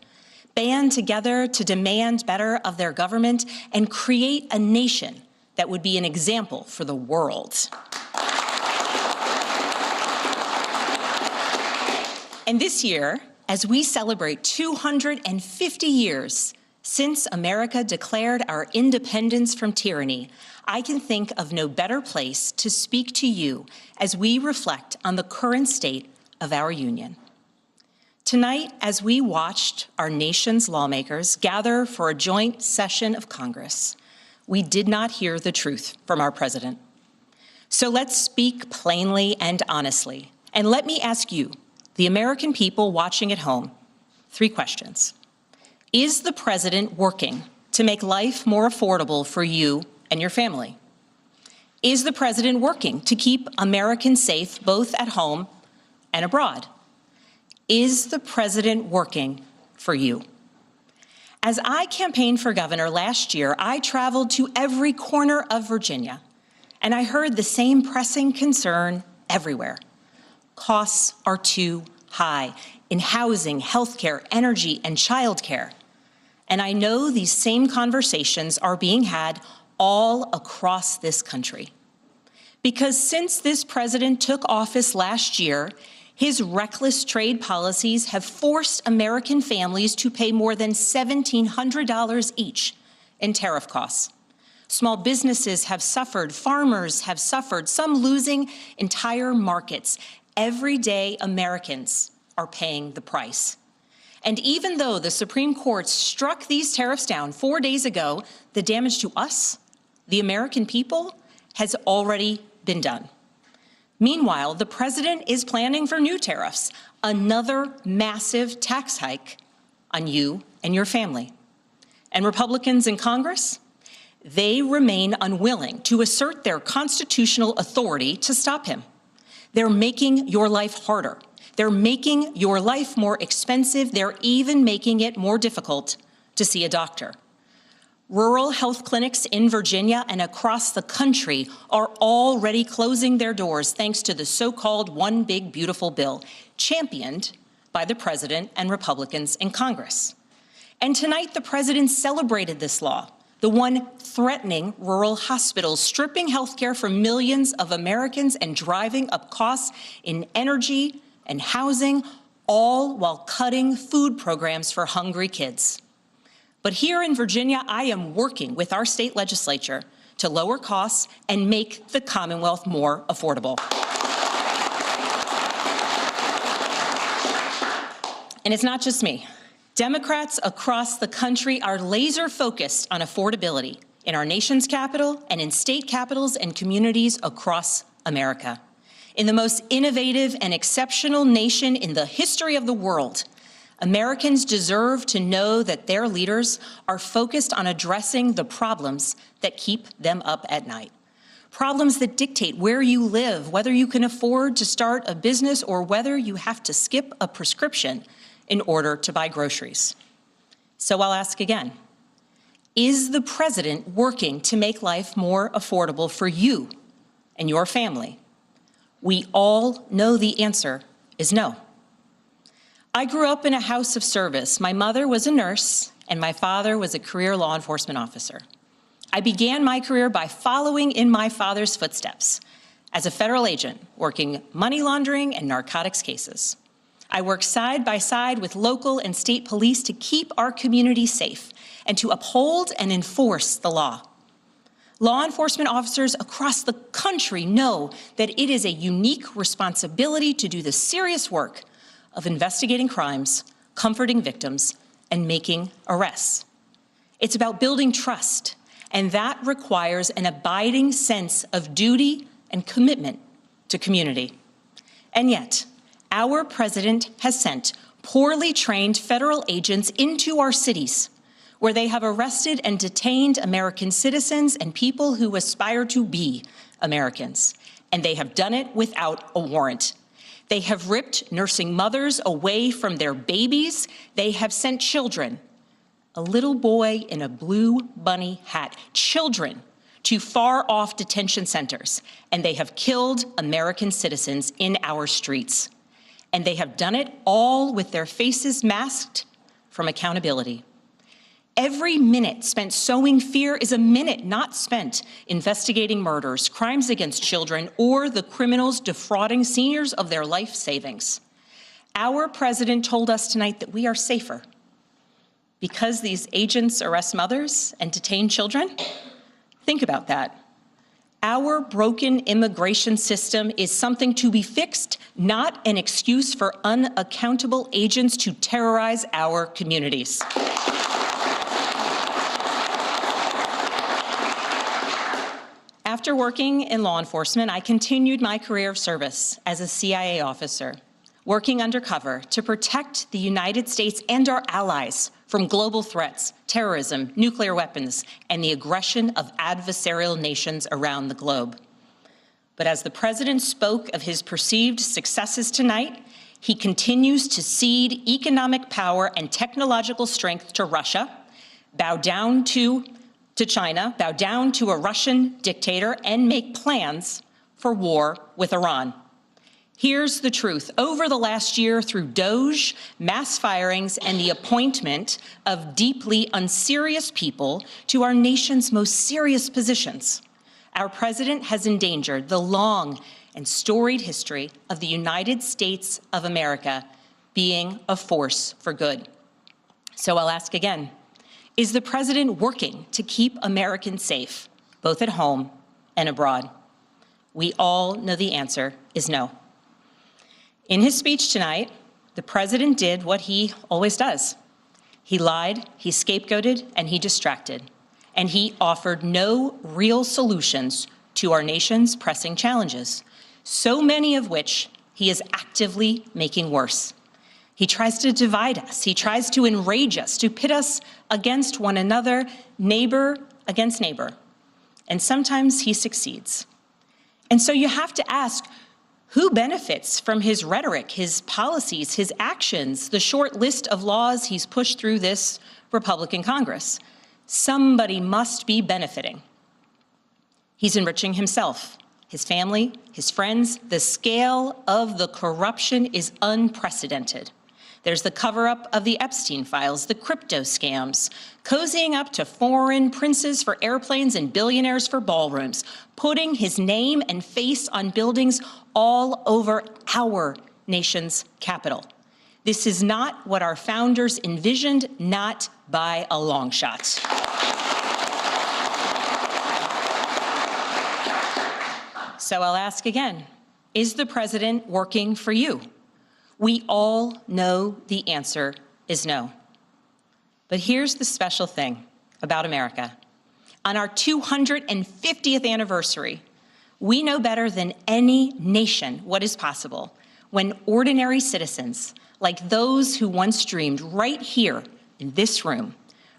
band together to demand better of their government, and create a nation that would be an example for the world. And this year, as we celebrate 250 years since America declared our independence from tyranny, I can think of no better place to speak to you as we reflect on the current state of our union. Tonight, as we watched our nation's lawmakers gather for a joint session of Congress, we did not hear the truth from our president. So let's speak plainly and honestly. And let me ask you, the American people watching at home, 3 questions. Is the president working to make life more affordable for you and your family? Is the president working to keep Americans safe both at home and abroad? Is the president working for you? As I campaigned for governor last year, I traveled to every corner of Virginia, and I heard the same pressing concern everywhere. Costs are too high in housing, healthcare, energy, and childcare. And I know these same conversations are being had all across this country. Because since this president took office last year, his reckless trade policies have forced American families to pay more than $1,700 each in tariff costs. Small businesses have suffered, farmers have suffered, some losing entire markets. Everyday Americans are paying the price. And even though the Supreme Court struck these tariffs down 4 days ago, the damage to us, the American people, has already been done. Meanwhile, the president is planning for new tariffs, another massive tax hike on you and your family. And Republicans in Congress, they remain unwilling to assert their constitutional authority to stop him. They're making your life harder. They're making your life more expensive. They're even making it more difficult to see a doctor. Rural health clinics in Virginia and across the country are already closing their doors thanks to the so-called One Big Beautiful Bill, championed by the president and Republicans in Congress. And tonight, the president celebrated this law, the one threatening rural hospitals, stripping health care from millions of Americans and driving up costs in energy and housing, all while cutting food programs for hungry kids. But here in Virginia, I am working with our state legislature to lower costs and make the Commonwealth more affordable. And it's not just me. Democrats across the country are laser focused on affordability in our nation's capital and in state capitals and communities across America. In the most innovative and exceptional nation in the history of the world, Americans deserve to know that their leaders are focused on addressing the problems that keep them up at night. Problems that dictate where you live, whether you can afford to start a business or whether you have to skip a prescription in order to buy groceries. So I'll ask again, is the president working to make life more affordable for you and your family? We all know the answer is no. I grew up in a house of service. My mother was a nurse and my father was a career law enforcement officer. I began my career by following in my father's footsteps as a federal agent, working money laundering and narcotics cases. I worked side by side with local and state police to keep our communities safe and to uphold and enforce the law. Law enforcement officers across the country know that it is a unique responsibility to do the serious work of investigating crimes, comforting victims, and making arrests. It's about building trust, and that requires an abiding sense of duty and commitment to community. And yet, our president has sent poorly trained federal agents into our cities, where they have arrested and detained American citizens and people who aspire to be Americans. And they have done it without a warrant. They have ripped nursing mothers away from their babies. They have sent children, a little boy in a blue bunny hat, children to far-off detention centers, and they have killed American citizens in our streets. And they have done it all with their faces masked from accountability. Every minute spent sowing fear is a minute not spent investigating murders, crimes against children, or the criminals defrauding seniors of their life savings. Our president told us tonight that we are safer because these agents arrest mothers and detain children. Think about that. Our broken immigration system is something to be fixed, not an excuse for unaccountable agents to terrorize our communities. After working in law enforcement, I continued my career of service as a CIA officer, working undercover to protect the United States and our allies from global threats, terrorism, nuclear weapons, and the aggression of adversarial nations around the globe. But as the president spoke of his perceived successes tonight, he continues to cede economic power and technological strength to Russia, bow down to China, bow down to a Russian dictator, and make plans for war with Iran. Here's the truth. Over the last year, through DOJ, mass firings, and the appointment of deeply unserious people to our nation's most serious positions, our president has endangered the long and storied history of the United States of America being a force for good. So I'll ask again, is the president working to keep Americans safe, both at home and abroad? We all know the answer is no. In his speech tonight, the president did what he always does. He lied, he scapegoated, and he distracted. And he offered no real solutions to our nation's pressing challenges, so many of which he is actively making worse. He tries to divide us. He tries to enrage us, to pit us against one another, neighbor against neighbor. And sometimes he succeeds. And so you have to ask, who benefits from his rhetoric, his policies, his actions, the short list of laws he's pushed through this Republican Congress? Somebody must be benefiting. He's enriching himself, his family, his friends. The scale of the corruption is unprecedented. There's the cover-up of the Epstein files, the crypto scams, cozying up to foreign princes for airplanes and billionaires for ballrooms, putting his name and face on buildings all over our nation's capital. This is not what our founders envisioned, not by a long shot. So I'll ask again, is the president working for you? We all know the answer is no. But here's the special thing about America. On our 250th anniversary, we know better than any nation what is possible when ordinary citizens, like those who once dreamed right here in this room,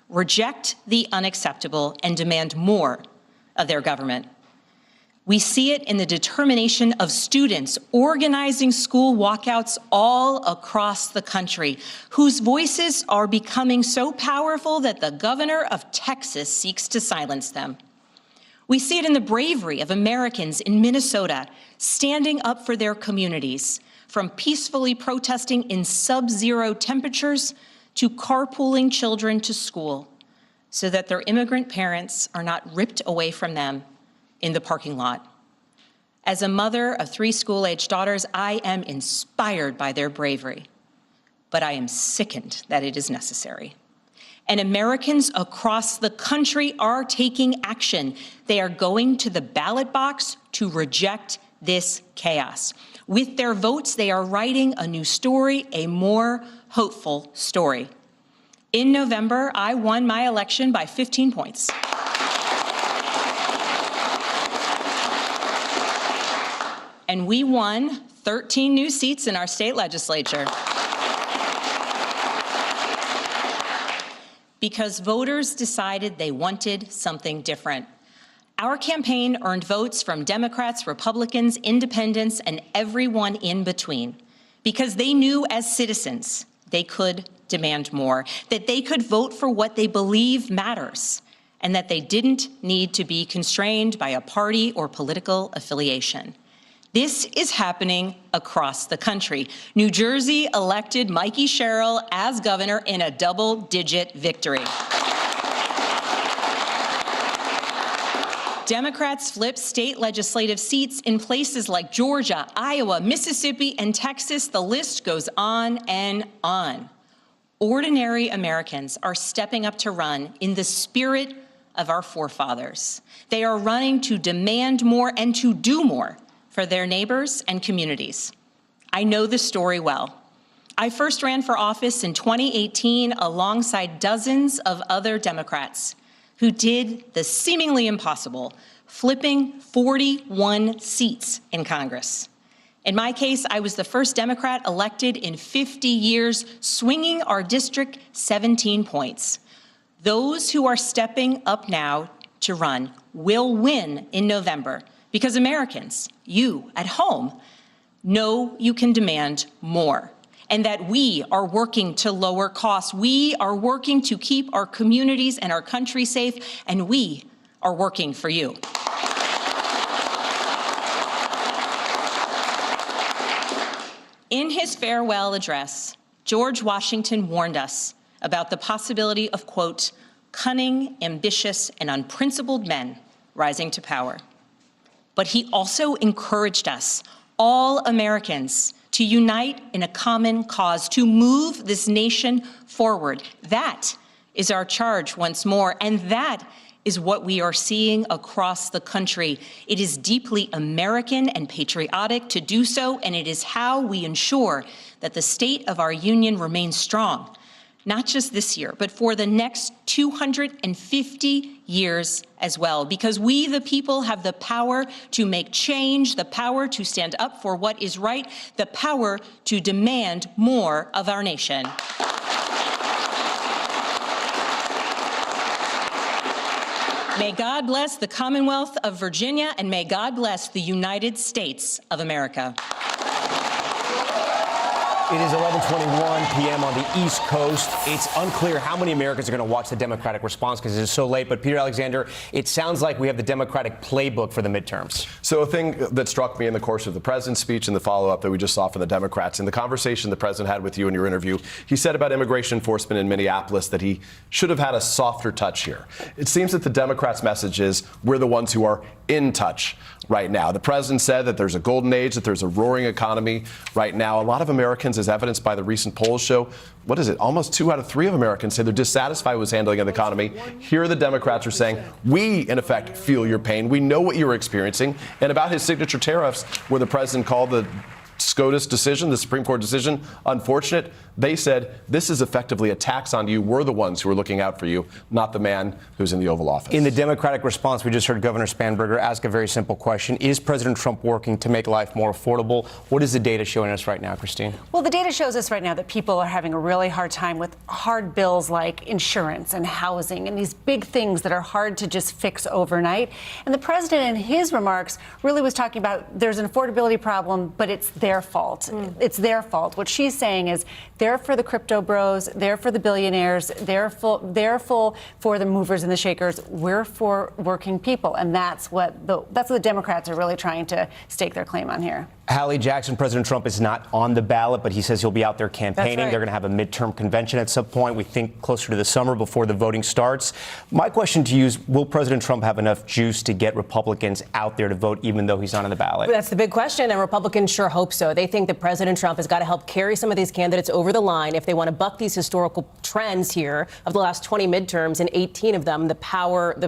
reject the unacceptable and demand more of their government. We see it in the determination of students organizing school walkouts all across the country, whose voices are becoming so powerful that the governor of Texas seeks to silence them. We see it in the bravery of Americans in Minnesota standing up for their communities, from peacefully protesting in sub-zero temperatures to carpooling children to school so that their immigrant parents are not ripped away from them in the parking lot. As a mother of 3 school-aged daughters, I am inspired by their bravery, but I am sickened that it is necessary. And Americans across the country are taking action. They are going to the ballot box to reject this chaos. With their votes, they are writing a new story, a more hopeful story. In November, I won my election by 15 points. And we won 13 new seats in our state legislature. Because voters decided they wanted something different. Our campaign earned votes from Democrats, Republicans, independents, and everyone in between. Because they knew as citizens they could demand more, that they could vote for what they believe matters, and that they didn't need to be constrained by a party or political affiliation. This is happening across the country. New Jersey elected Mikey Sherrill as governor in a double-digit victory. Democrats flipped state legislative seats in places like Georgia, Iowa, Mississippi, and Texas. The list goes on and on. Ordinary Americans are stepping up to run in the spirit of our forefathers. They are running to demand more and to do more for their neighbors and communities. I know the story well. I first ran for office in 2018 alongside dozens of other Democrats who did the seemingly impossible, flipping 41 seats in Congress. In my case, I was the first Democrat elected in 50 years, swinging our district 17 points. Those who are stepping up now to run will win in November because Americans, you at home, know you can demand more, and that we are working to lower costs. We are working to keep our communities and our country safe, and we are working for you. In his farewell address, George Washington warned us about the possibility of, quote, cunning, ambitious, and unprincipled men rising to power. But he also encouraged us, all Americans, to unite in a common cause, to move this nation forward. That is our charge once more, and that is what we are seeing across the country. It is deeply American and patriotic to do so, and it is how we ensure that the state of our union remains strong, not just this year, but for the next 250 years as well, because we, the people, have the power to make change, the power to stand up for what is right, the power to demand more of our nation. May God bless the Commonwealth of Virginia, and may God bless the United States of America. It is 11:21 p.m. on the East Coast. It's unclear how many Americans are going to watch the Democratic response because it is so late. But Peter Alexander, it sounds like we have the Democratic playbook for the midterms. So a thing that struck me in the course of the president's speech and the follow-up that we just saw from the Democrats, in the conversation the president had with you in your interview, he said about immigration enforcement in Minneapolis that he should have had a softer touch here. It seems that the Democrats' message is we're the ones who are in touch right now. The president said that there's a golden age, that there's a roaring economy right now. A lot of Americans trends, as evidenced by the recent polls show, what is it? Almost 2 out of 3 of Americans say they're dissatisfied with his handling of the economy. Here the Democrats are saying, we, in effect, feel your pain. We know what you're experiencing. And about his signature tariffs, where the president called the SCOTUS decision, the Supreme Court decision, unfortunate, they said, this is effectively a tax on you. We're the ones who are looking out for you, not the man who's in the Oval Office. In the Democratic response, we just heard Governor Spanberger ask a very simple question. Is President Trump working to make life more affordable? What is the data showing us right now, Christine? Well, the data shows us right now that people are having a really hard time with hard bills like insurance and housing and these big things that are hard to just fix overnight. And the president, in his remarks, really was talking about there's an affordability problem, but it's their fault. It's their fault. What she's saying is they're for the crypto bros, they're for the billionaires, they're for the movers and the shakers. We're for working people, and that's what the Democrats are really trying to stake their claim on here. Hallie Jackson, President Trump is not on the ballot, but he says he'll be out there campaigning. That's right. They're going to have a midterm convention at some point. We think closer to the summer before the voting starts. My question to you is, will President Trump have enough juice to get Republicans out there to vote, even though he's not on the ballot? That's the big question, and Republicans sure hope so. They think that President Trump has got to help carry some of these candidates over the line if they want to buck these historical trends here of the last 20 midterms, and 18 of them, the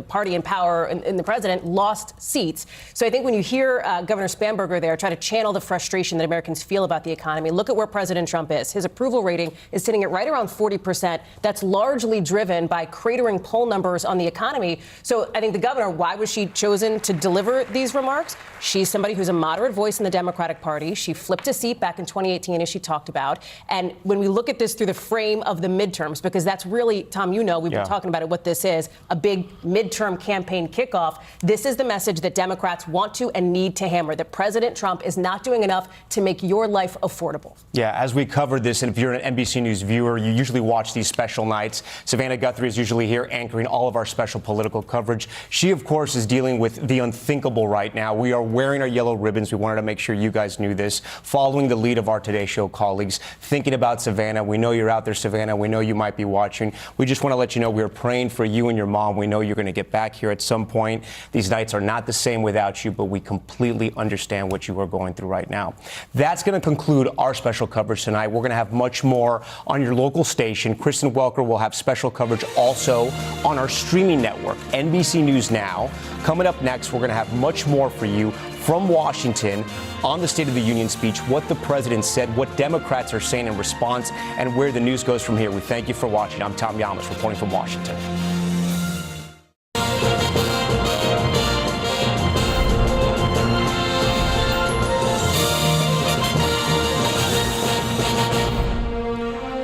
party in power and the president lost seats. So I think when you hear Governor Spanberger there try to channel the frustration that Americans feel about the economy, look at where President Trump is. His approval rating is sitting at right around 40%. That's largely driven by cratering poll numbers on the economy. So I think the governor, why was she chosen to deliver these remarks? She's somebody who's a moderate voice in the Democratic Party. She flipped a seat back in 2018, as she talked about. And when we look at this through the frame of the midterms, because that's really, Tom, we've been talking about it, what this is, a big midterm campaign kickoff. This is the message that Democrats want to and need to hammer, that President Trump is not doing enough to make your life affordable. Yeah, as we covered this, and if you're an NBC News viewer, you usually watch these special nights. Savannah Guthrie is usually here anchoring all of our special political coverage. She, of course, is dealing with the unthinkable right now. We are wearing our yellow ribbons. We wanted to make sure you guys knew this, following the lead of our Today Show colleagues, thinking about Savannah. We know you're out there, Savannah. We know you might be watching. We just want to let you know we're praying for you and your mom. We know you're going to get back here at some point. These nights are not the same without you, but we completely understand what you are going through right now. That's going to conclude our special coverage tonight. We're going to have much more on your local station. Kristen Welker will have special coverage also on our streaming network, NBC News Now. Coming up next, we're going to have much more for you from Washington on the State of the Union speech, what the president said, what Democrats are saying in response, and where the news goes from here. We thank you for watching. I'm Tom Yamas reporting from Washington.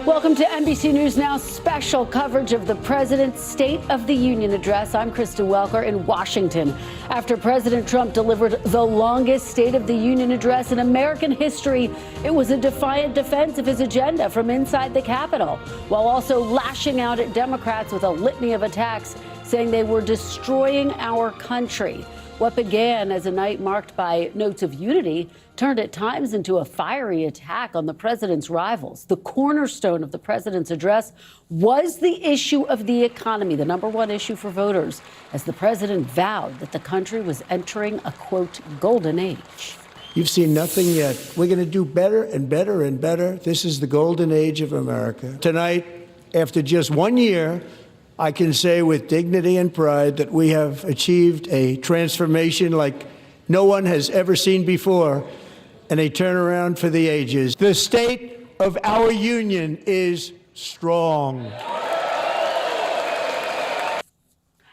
Welcome to NBC News Now special coverage of the President's State of the Union address. I'm Kristen Welker in Washington. After President Trump delivered the longest State of the Union address in American history, it was a defiant defense of his agenda from inside the Capitol, while also lashing out at Democrats with a litany of attacks, saying they were destroying our country. What began as a night marked by notes of unity turned at times into a fiery attack on the president's rivals. The cornerstone of the president's address was the issue of the economy, the number one issue for voters, as the president vowed that the country was entering a, quote, golden age. You've seen nothing yet. We're going to do better and better and better. This is the golden age of America. Tonight, after just 1 year, I can say with dignity and pride that we have achieved a transformation like no one has ever seen before, and a turnaround for the ages. The state of our union is strong.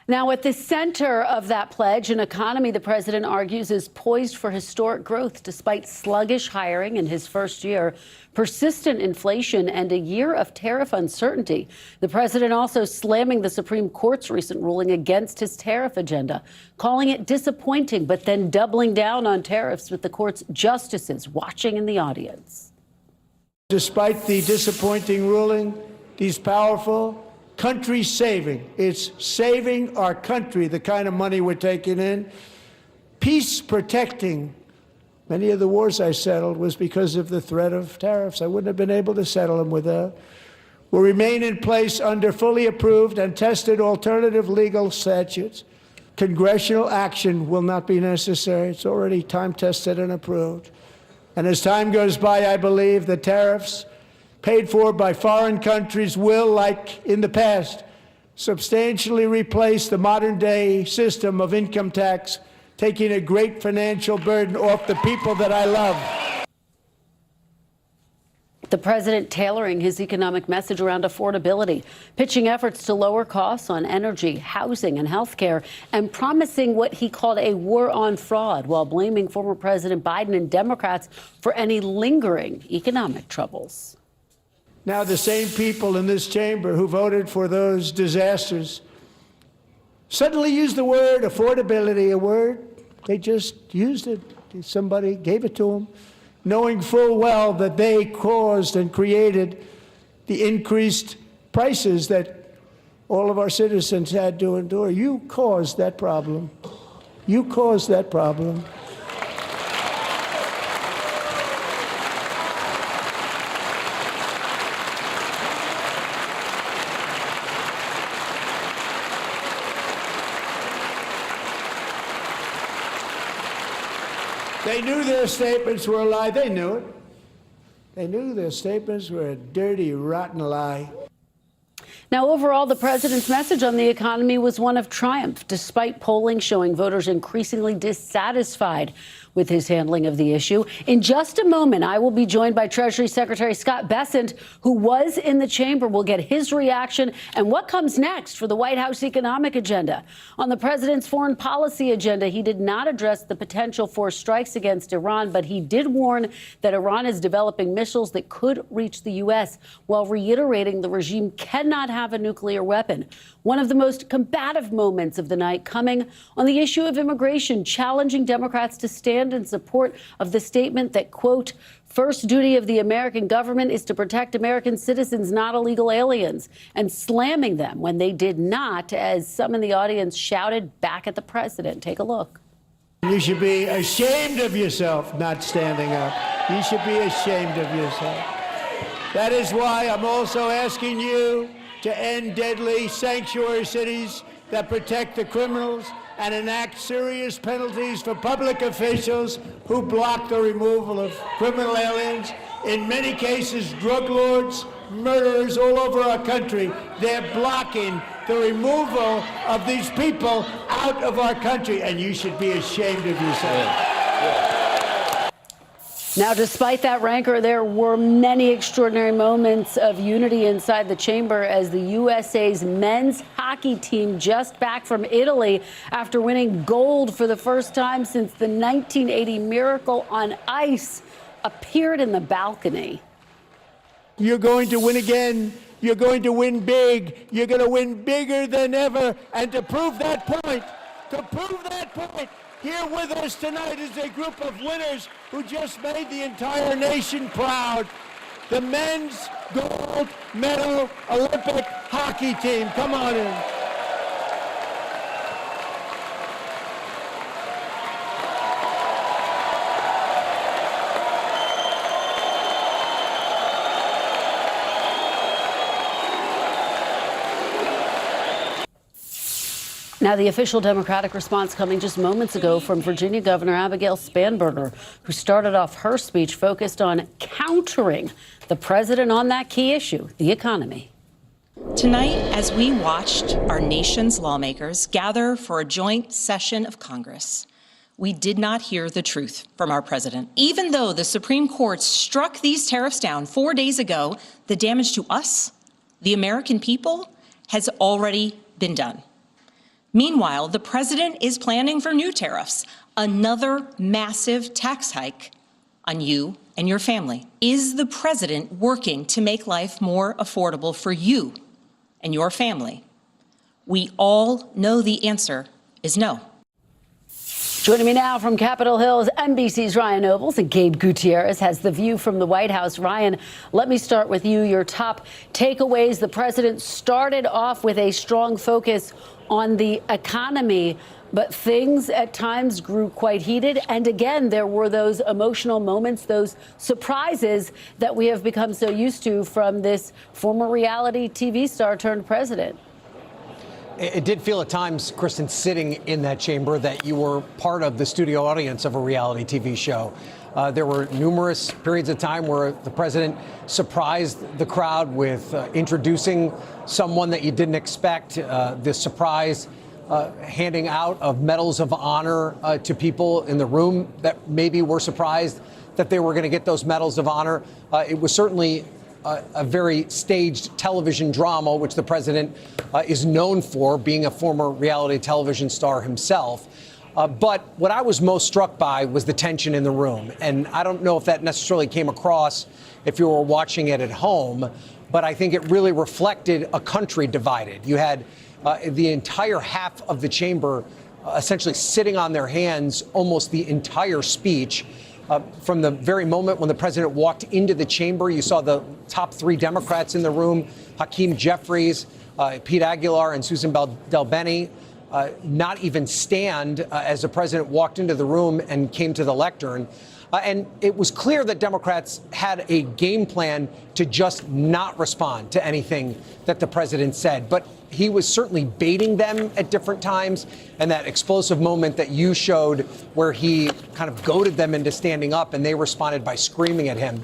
Now, at the center of that pledge, an economy the president argues is poised for historic growth despite sluggish hiring in his first year, persistent inflation, and a year of tariff uncertainty. The president also slamming the Supreme Court's recent ruling against his tariff agenda, calling it disappointing, but then doubling down on tariffs with the court's justices watching in the audience. Despite the disappointing ruling, these powerful country saving. It's saving our country, the kind of money we're taking in. Peace protecting. Many of the wars I settled was because of the threat of tariffs. I wouldn't have been able to settle them without. Will remain in place under fully approved and tested alternative legal statutes. Congressional action will not be necessary. It's already time tested and approved. And as time goes by, I believe the tariffs paid for by foreign countries will, like in the past, substantially replace the modern-day system of income tax, taking a great financial burden off the people that I love. The president tailoring his economic message around affordability, pitching efforts to lower costs on energy, housing, and health care, and promising what he called a war on fraud while blaming former President Biden and Democrats for any lingering economic troubles. Now, the same people in this chamber who voted for those disasters suddenly used the word affordability, a word they just used it. Somebody gave it to them, knowing full well that they caused and created the increased prices that all of our citizens had to endure. You caused that problem. You caused that problem. They knew their statements were a lie. They knew it. They knew their statements were a dirty, rotten lie. Now, overall, the president's message on the economy was one of triumph, despite polling showing voters increasingly dissatisfied with his handling of the issue. In just a moment, I will be joined by Treasury Secretary Scott Bessent, who was in the chamber. We'll get his reaction and what comes next for the White House economic agenda. On the president's foreign policy agenda, he did not address the potential for strikes against Iran, but he did warn that Iran is developing missiles that could reach the U.S., while reiterating the regime cannot have a nuclear weapon. One of the most combative moments of the night coming on the issue of immigration, challenging Democrats to stand in support of the statement that, quote, first duty of the American government is to protect American citizens, not illegal aliens, and slamming them when they did not, as some in the audience shouted back at the president. Take a look. You should be ashamed of yourself not standing up. You should be ashamed of yourself. That is why I'm also asking you to end deadly sanctuary cities that protect the criminals and enact serious penalties for public officials who block the removal of criminal aliens. In many cases, drug lords, murderers all over our country, they're blocking the removal of these people out of our country, and you should be ashamed of yourself. Now, despite that rancor, there were many extraordinary moments of unity inside the chamber as the USA's men's hockey team, just back from Italy after winning gold for the first time since the 1980 Miracle on Ice, appeared in the balcony. You're going to win again. You're going to win big. You're going to win bigger than ever. And to prove that point, here with us tonight is a group of winners who just made the entire nation proud. The men's gold medal Olympic hockey team. Come on in. Now, the official Democratic response coming just moments ago from Virginia Governor Abigail Spanberger, who started off her speech focused on countering the president on that key issue, the economy. Tonight, as we watched our nation's lawmakers gather for a joint session of Congress, we did not hear the truth from our president. Even though the Supreme Court struck these tariffs down 4 days ago, the damage to us, the American people, has already been done. Meanwhile, the president is planning for new tariffs, another massive tax hike on you and your family. Is the president working to make life more affordable for you and your family? We all know the answer is no. Joining me now from Capitol Hill's NBC's Ryan Nobles and Gabe Gutierrez has the view from the White House. Ryan, let me start with you. Your top takeaways. The president started off with a strong focus on the economy, but things at times grew quite heated. And again, there were those emotional moments, those surprises that we have become so used to from this former reality TV star turned president. It did feel at times, Kristen, sitting in that chamber, that you were part of the studio audience of a reality TV show. There were numerous periods of time where the president surprised the crowd with introducing someone that you didn't expect, the surprise handing out of medals of honor to people in the room that maybe were surprised that they were going to get those medals of honor. It was certainly a very staged television drama, which the president is known for, being a former reality television star himself. But what I was most struck by was the tension in the room. And I don't know if that necessarily came across if you were watching it at home, but I think it really reflected a country divided. You had the entire half of the chamber essentially sitting on their hands almost the entire speech. From the very moment when the president walked into the chamber, you saw the top three Democrats in the room, Hakeem Jeffries, Pete Aguilar, and Susan Del-Beni, not even stand as the president walked into the room and came to the lectern. And it was clear that Democrats had a game plan to just not respond to anything that the president said. But he was certainly baiting them at different times. And that explosive moment that you showed where he kind of goaded them into standing up and they responded by screaming at him.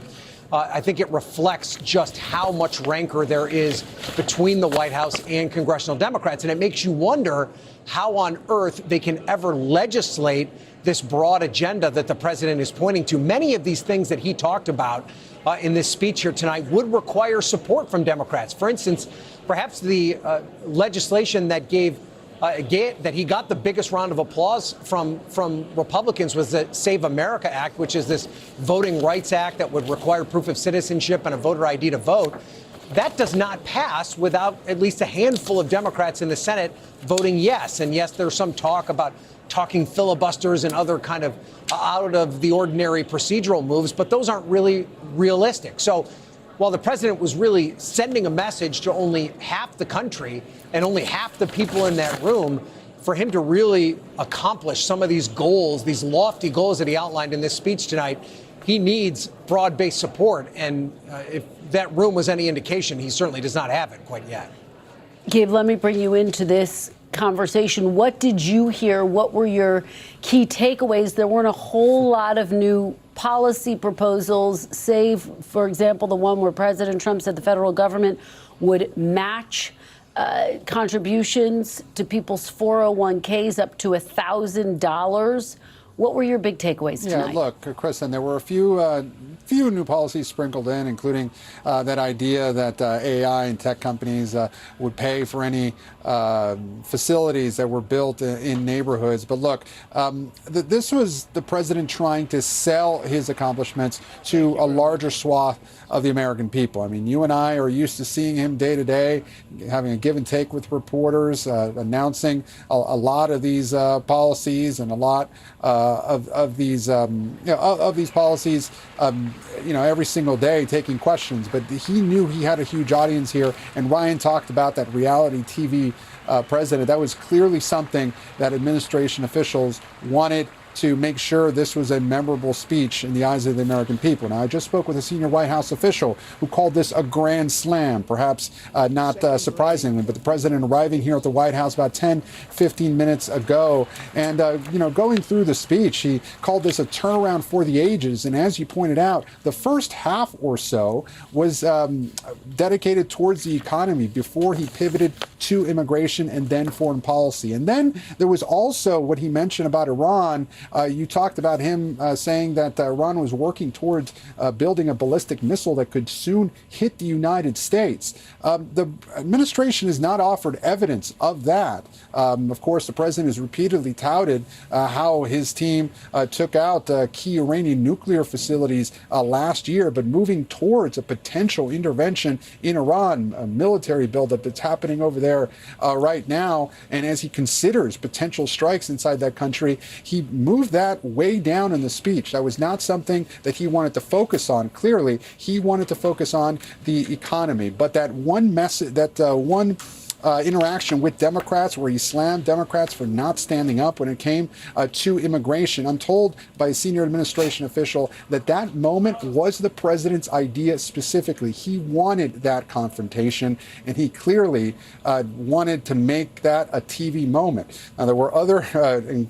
I think it reflects just how much rancor there is between the White House and congressional Democrats. And it makes you wonder how on earth they can ever legislate this broad agenda that the president is pointing to. Many of these things that he talked about in this speech here tonight would require support from Democrats. For instance, perhaps the legislation that that he got the biggest round of applause from Republicans was the Save America Act, which is this voting rights act that would require proof of citizenship and a voter ID to vote. That does not pass without at least a handful of Democrats in the Senate voting yes. And yes, there's some talk about talking filibusters and other kind of out of the ordinary procedural moves, but those aren't really realistic. So while the president was really sending a message to only half the country and only half the people in that room, for him to really accomplish some of these goals, these lofty goals that he outlined in this speech tonight, he needs broad-based support. And if that room was any indication, he certainly does not have it quite yet. Gabe, let me bring you into this conversation. What did you hear? What were your key takeaways? There weren't a whole lot of new policy proposals, save, for example, the one where President Trump said the federal government would match contributions to people's 401ks up to $1,000. What were your big takeaways tonight? Yeah, look, Kristen, there were a few new policies sprinkled in, including that idea that AI and tech companies would pay for any facilities that were built in neighborhoods. But look, this was the president trying to sell his accomplishments to a larger swath of the American people. I mean, you and I are used to seeing him day to day, having a give and take with reporters, announcing a lot of these policies and a lot of these policies, every single day, taking questions. But he knew he had a huge audience here, and Ryan talked about that reality TV president. That was clearly something that administration officials wanted to make sure this was a memorable speech in the eyes of the American people. Now, I just spoke with a senior White House official who called this a grand slam, perhaps not surprisingly, but the president arriving here at the White House about 10, 15 minutes ago. And, going through the speech, he called this a turnaround for the ages. And as you pointed out, the first half or so was dedicated towards the economy before he pivoted to immigration and then foreign policy. And then there was also what he mentioned about Iran. You talked about him saying that Iran was working towards building a ballistic missile that could soon hit the United States. The administration has not offered evidence of that. Of course, the president has repeatedly touted how his team took out key Iranian nuclear facilities last year, but moving towards a potential intervention in Iran, a military buildup that's happening over there right now. And as he considers potential strikes inside that country, he moved that way down in the speech. That was not something that he wanted to focus on. Clearly, he wanted to focus on the economy. But that one message, that one interaction with Democrats where he slammed Democrats for not standing up when it came to immigration. I'm told by a senior administration official that that moment was the president's idea specifically. He wanted that confrontation, and he clearly wanted to make that a TV moment. Now, there were other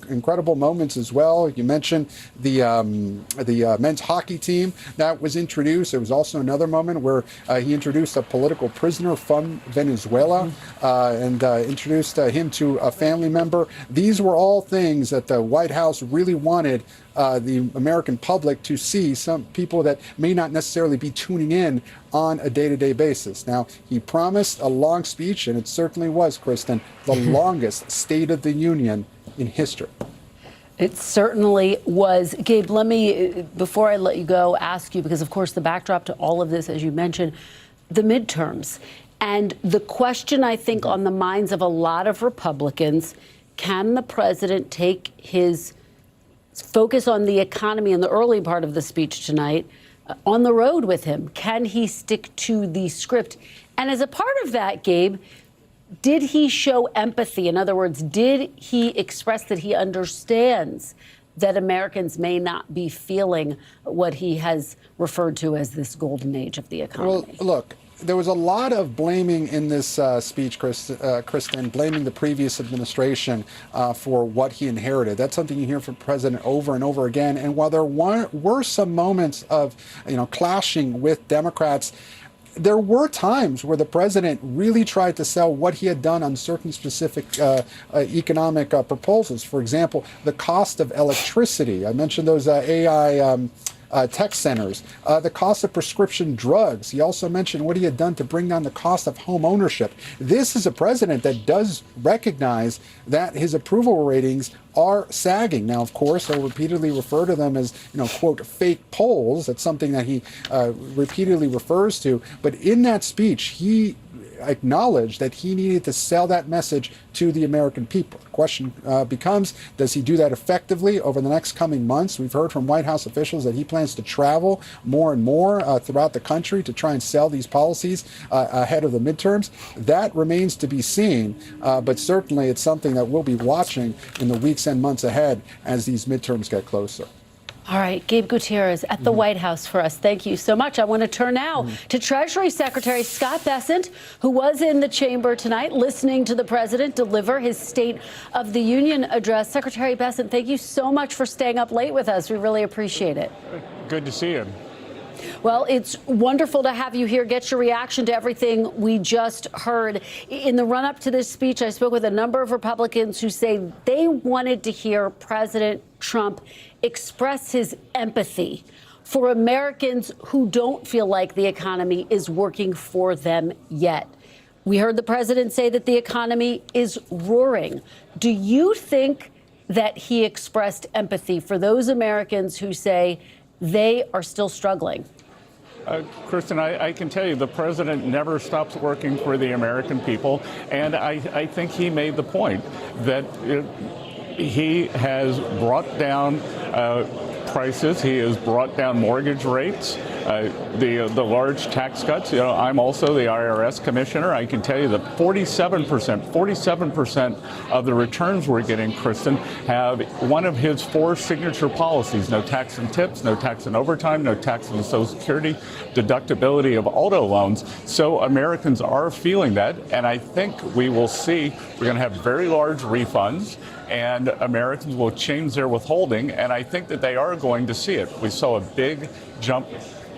incredible moments as well. You mentioned the men's hockey team that was introduced. There was also another moment where he introduced a political prisoner from Venezuela and introduced him to a family member. These were all things that the White House really wanted the American public to see, some people that may not necessarily be tuning in on a day-to-day basis. Now, he promised a long speech, and it certainly was, Kristen, the longest State of the Union in history. It certainly was. Gabe, let me, before I let you go, ask you, because of course the backdrop to all of this, as you mentioned, the midterms. And the question, I think, on the minds of a lot of Republicans, can the president take his focus on the economy in the early part of the speech tonight on the road with him? Can he stick to the script? And as a part of that, Gabe, did he show empathy? In other words, did he express that he understands that Americans may not be feeling what he has referred to as this golden age of the economy? Well, look, there was a lot of blaming in this speech, Kristen, blaming the previous administration for what he inherited. That's something you hear from the president over and over again. And while there were some moments of, clashing with Democrats, there were times where the president really tried to sell what he had done on certain specific economic proposals. For example, the cost of electricity. I mentioned those AI tech centers, the cost of prescription drugs. He also mentioned what he had done to bring down the cost of home ownership. This is a president that does recognize that his approval ratings are sagging. Now, of course, he'll repeatedly refer to them as, quote, fake polls. That's something that he repeatedly refers to. But in that speech, he acknowledged that he needed to sell that message to the American people. The question becomes, does he do that effectively over the next coming months? We've heard from White House officials that he plans to travel more and more throughout the country to try and sell these policies ahead of the midterms. That remains to be seen, but certainly it's something that we'll be watching in the weeks and months ahead as these midterms get closer. All right, Gabe Gutierrez at the White House for us. Thank you so much. I want to turn now to Treasury Secretary Scott Bessent, who was in the chamber tonight listening to the president deliver his State of the Union address. Secretary Bessent, thank you so much for staying up late with us. We really appreciate it. Good to see you. Well, it's wonderful to have you here. Get your reaction to everything we just heard. In the run-up to this speech, I spoke with a number of Republicans who say they wanted to hear President Trump express his empathy for Americans who don't feel like the economy is working for them yet. We heard the president say that the economy is roaring. Do you think that he expressed empathy for those Americans who say they are still struggling? Kristen, I can tell you the president never stops working for the American people, and I think he made the point that he has brought down prices. He has brought down mortgage rates, the large tax cuts. I'm also the IRS commissioner. I can tell you that 47% of the returns we're getting, Kristen, have one of his 4 signature policies: no tax on tips, no tax on overtime, no tax on Social Security, deductibility of auto loans. So Americans are feeling that, and I think we will see we're going to have very large refunds, and Americans will change their withholding, and I think that they are going to see it. We saw a big jump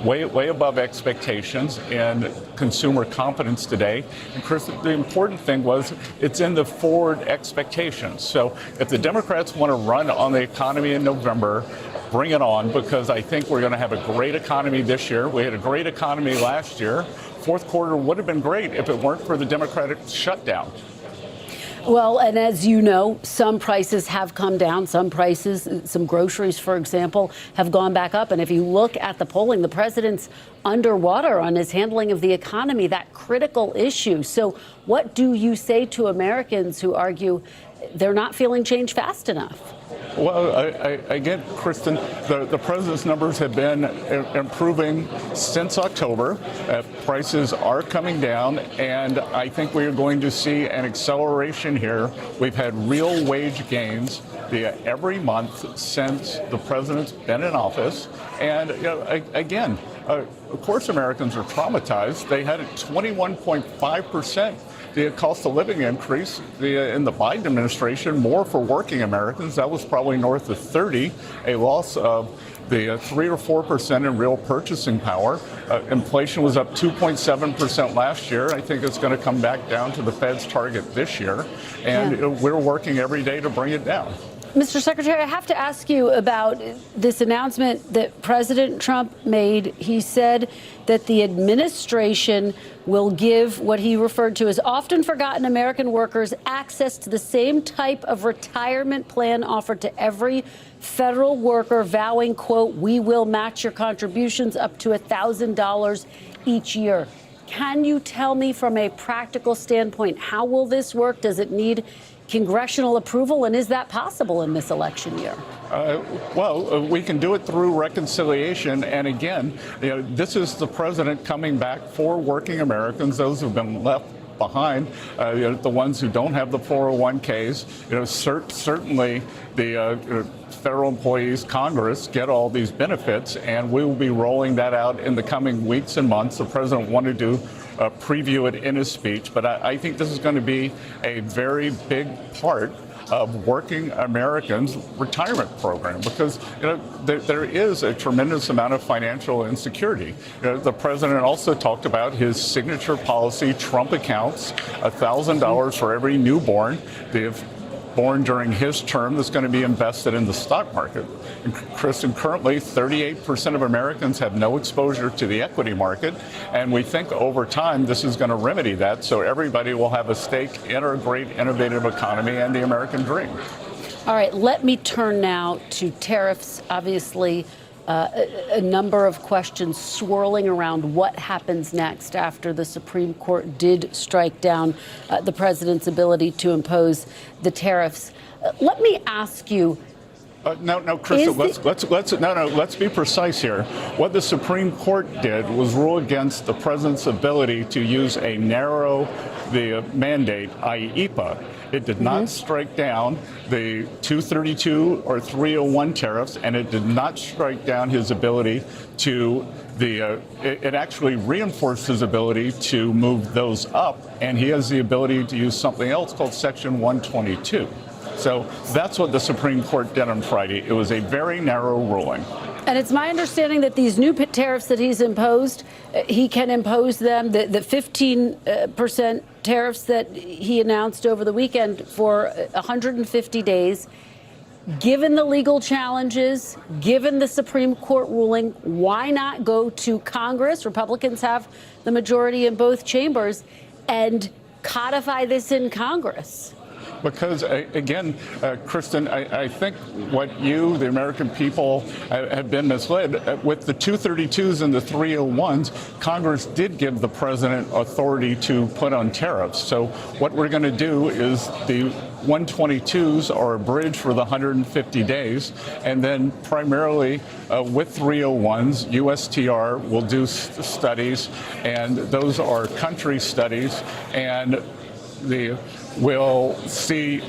way above expectations in consumer confidence today. And Chris, the important thing was it's in the forward expectations. So if the Democrats want to run on the economy in November, bring it on, because I think we're going to have a great economy this year. We had a great economy last year. Fourth quarter would have been great if it weren't for the Democratic shutdown. Well, and as you know, some prices have come down. Some prices, some groceries, for example, have gone back up. And if you look at the polling, the president's underwater on his handling of the economy, that critical issue. So what do you say to Americans who argue they're not feeling change fast enough? Well, again, Kristen, the president's numbers have been improving since October. Prices are coming down, and I think we are going to see an acceleration here. We've had real wage gains every month since the president's been in office. And again, of course, Americans are traumatized. They had a 21.5%. The cost of living increase in the Biden administration, more for working Americans. That was probably north of 30, a loss of the 3 or 4% in real purchasing power. Inflation was up 2.7% last year. I think it's going to come back down to the Fed's target this year. And we're working every day to bring it down. Mr. Secretary, I have to ask you about this announcement that President Trump made. He said that the administration will give what he referred to as often forgotten American workers access to the same type of retirement plan offered to every federal worker, vowing, quote, "We will match your contributions up to $1,000 each year." Can you tell me from a practical standpoint, how will this work? Does it need congressional approval, and is that possible in this election year? Well, we can do it through reconciliation. And again, this is the president coming back for working Americans, those who've been left behind, the ones who don't have the 401ks. Certainly the federal employees, Congress, get all these benefits, and we will be rolling that out in the coming weeks and months. The president wanted to preview it in his speech, but I think this is going to be a very big part of working Americans' retirement program, because there is a tremendous amount of financial insecurity. The president also talked about his signature policy, Trump accounts, $1,000 for every newborn born during his term that's going to be invested in the stock market. And Kristen, currently 38% of Americans have no exposure to the equity market, and we think over time this is going to remedy that, so everybody will have a stake in our great innovative economy and the American dream. All right, let me turn now to tariffs. Obviously, a number of questions swirling around what happens next after the Supreme Court did strike down the president's ability to impose the tariffs. Let me ask you. No, Krista, let's be precise here. What the Supreme Court did was rule against the president's ability to use a narrow mandate, i.e. EPA. It did not strike down the 232 or 301 tariffs, and it did not strike down his ability to it actually reinforced his ability to move those up, and he has the ability to use something else called Section 122. So that's what the Supreme Court did on Friday. It was a very narrow ruling. And it's my understanding that these new tariffs that he's imposed, he can impose them, the 15% tariffs that he announced over the weekend for 150 days. Given the legal challenges, given the Supreme Court ruling, why not go to Congress? Republicans have the majority in both chambers, and codify this in Congress. Because, again, Kristen, I think what you, the American people, have been misled. With the 232s and the 301s, Congress did give the president authority to put on tariffs. So what we're going to do is the 122s are a bridge for the 150 days. And then primarily with 301s, USTR will do studies, and those are country studies. And we'll see,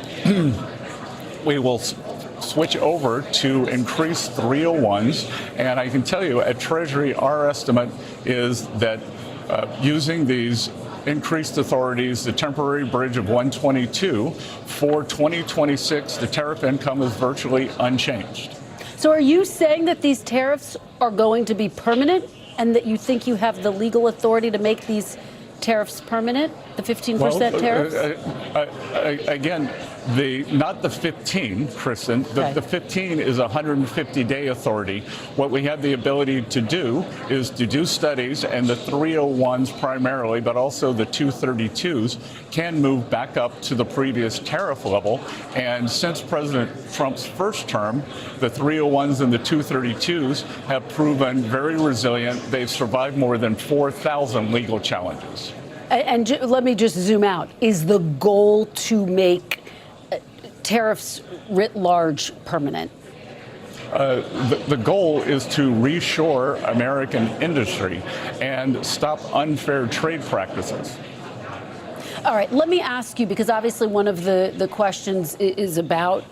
we will switch over to increased 301s. And I can tell you at Treasury, our estimate is that using these increased authorities, the temporary bridge of 122, for 2026, the tariff income is virtually unchanged. So are you saying that these tariffs are going to be permanent, and that you think you have the legal authority to make these tariffs permanent, the 15% tariffs? Again, not the 15, Kristen. The 15 is a 150-day authority. What we have the ability to do is to do studies, and the 301s primarily, but also the 232s, can move back up to the previous tariff level. And since President Trump's first term, the 301s and the 232s have proven very resilient. They've survived more than 4,000 legal challenges. And let me just zoom out. Is the goal to make tariffs writ large permanent? The goal is to reshore American industry and stop unfair trade practices. All right, let me ask you, because obviously one of the questions is about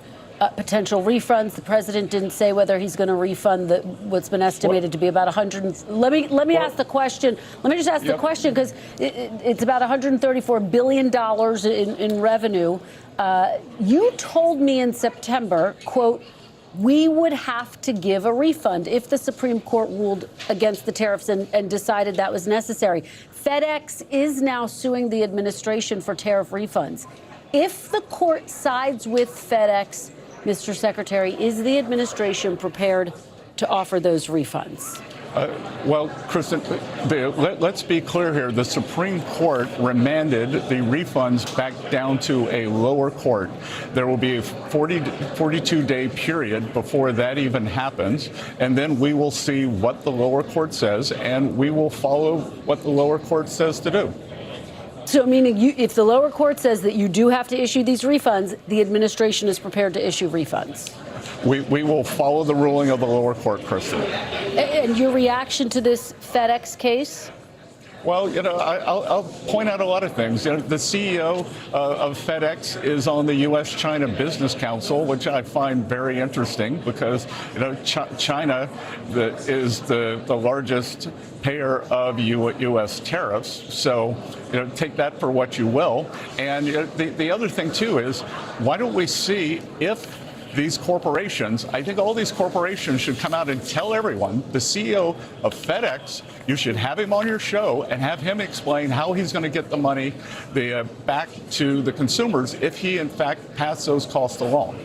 potential refunds. The president didn't say whether he's going to refund what's been estimated to be about 100. Let me ask the question. Let me just ask the question, because it's about $134 billion in revenue. You told me in September, quote, we would have to give a refund if the Supreme Court ruled against the tariffs and decided that was necessary. FedEx is now suing the administration for tariff refunds. If the court sides with FedEx, Mr. Secretary, is the administration prepared to offer those refunds? Well, Kristen, let's be clear here. The Supreme Court remanded the refunds back down to a lower court. There will be a 42-day period before that even happens, and then we will see what the lower court says, and we will follow what the lower court says to do. So, meaning if the lower court says that you do have to issue these refunds, the administration is prepared to issue refunds? We will follow the ruling of the lower court, Kristen. And your reaction to this FedEx case? Well, I'll point out a lot of things. The CEO of FedEx is on the U.S.-China Business Council, which I find very interesting because, China is the largest payer of U.S. tariffs. So, take that for what you will. And the other thing, too, is why don't we see if these corporations, I think all these corporations should come out and tell everyone, the CEO of FedEx, you should have him on your show and have him explain how he's going to get the money back to the consumers if he, in fact, passed those costs along.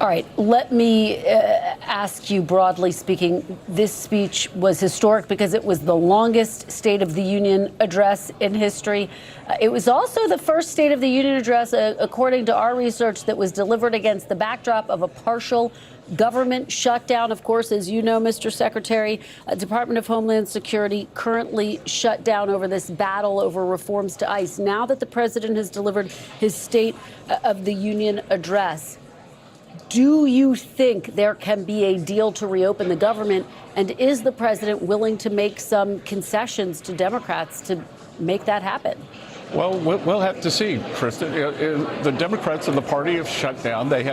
All right, let me ask you, broadly speaking, this speech was historic because it was the longest State of the Union address in history. It was also the first State of the Union address, according to our research, that was delivered against the backdrop of a partial government shutdown. Of course, as you know, Mr. Secretary, Department of Homeland Security currently shut down over this battle over reforms to ICE. Now that the president has delivered his State of the Union address, do you think there can be a deal to reopen the government? And is the president willing to make some concessions to Democrats to make that happen? Well, we'll have to see, Kristen. The Democrats of the party have shut down. They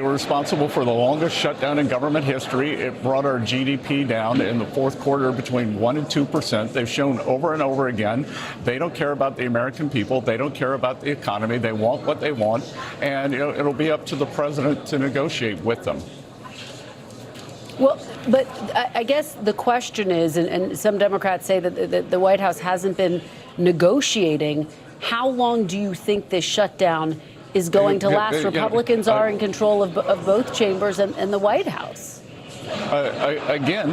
were responsible for the longest shutdown in government history. It brought our GDP down in the fourth quarter between 1% and 2%. They've shown over and over again they don't care about the American people. They don't care about the economy. They want what they want, and it'll be up to the president to negotiate with them. Well, but I guess the question is, and some Democrats say that the White House hasn't been negotiating. How long do you think this shutdown is going to last? Republicans are in control of both chambers and the White House. Again,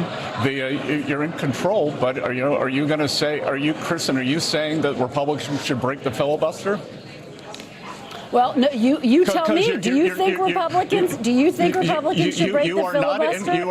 you're in control, but are you going to say? Kristen? Are you saying that Republicans should break the filibuster? Well, no, you tell me. Do you think Republicans should break the filibuster? You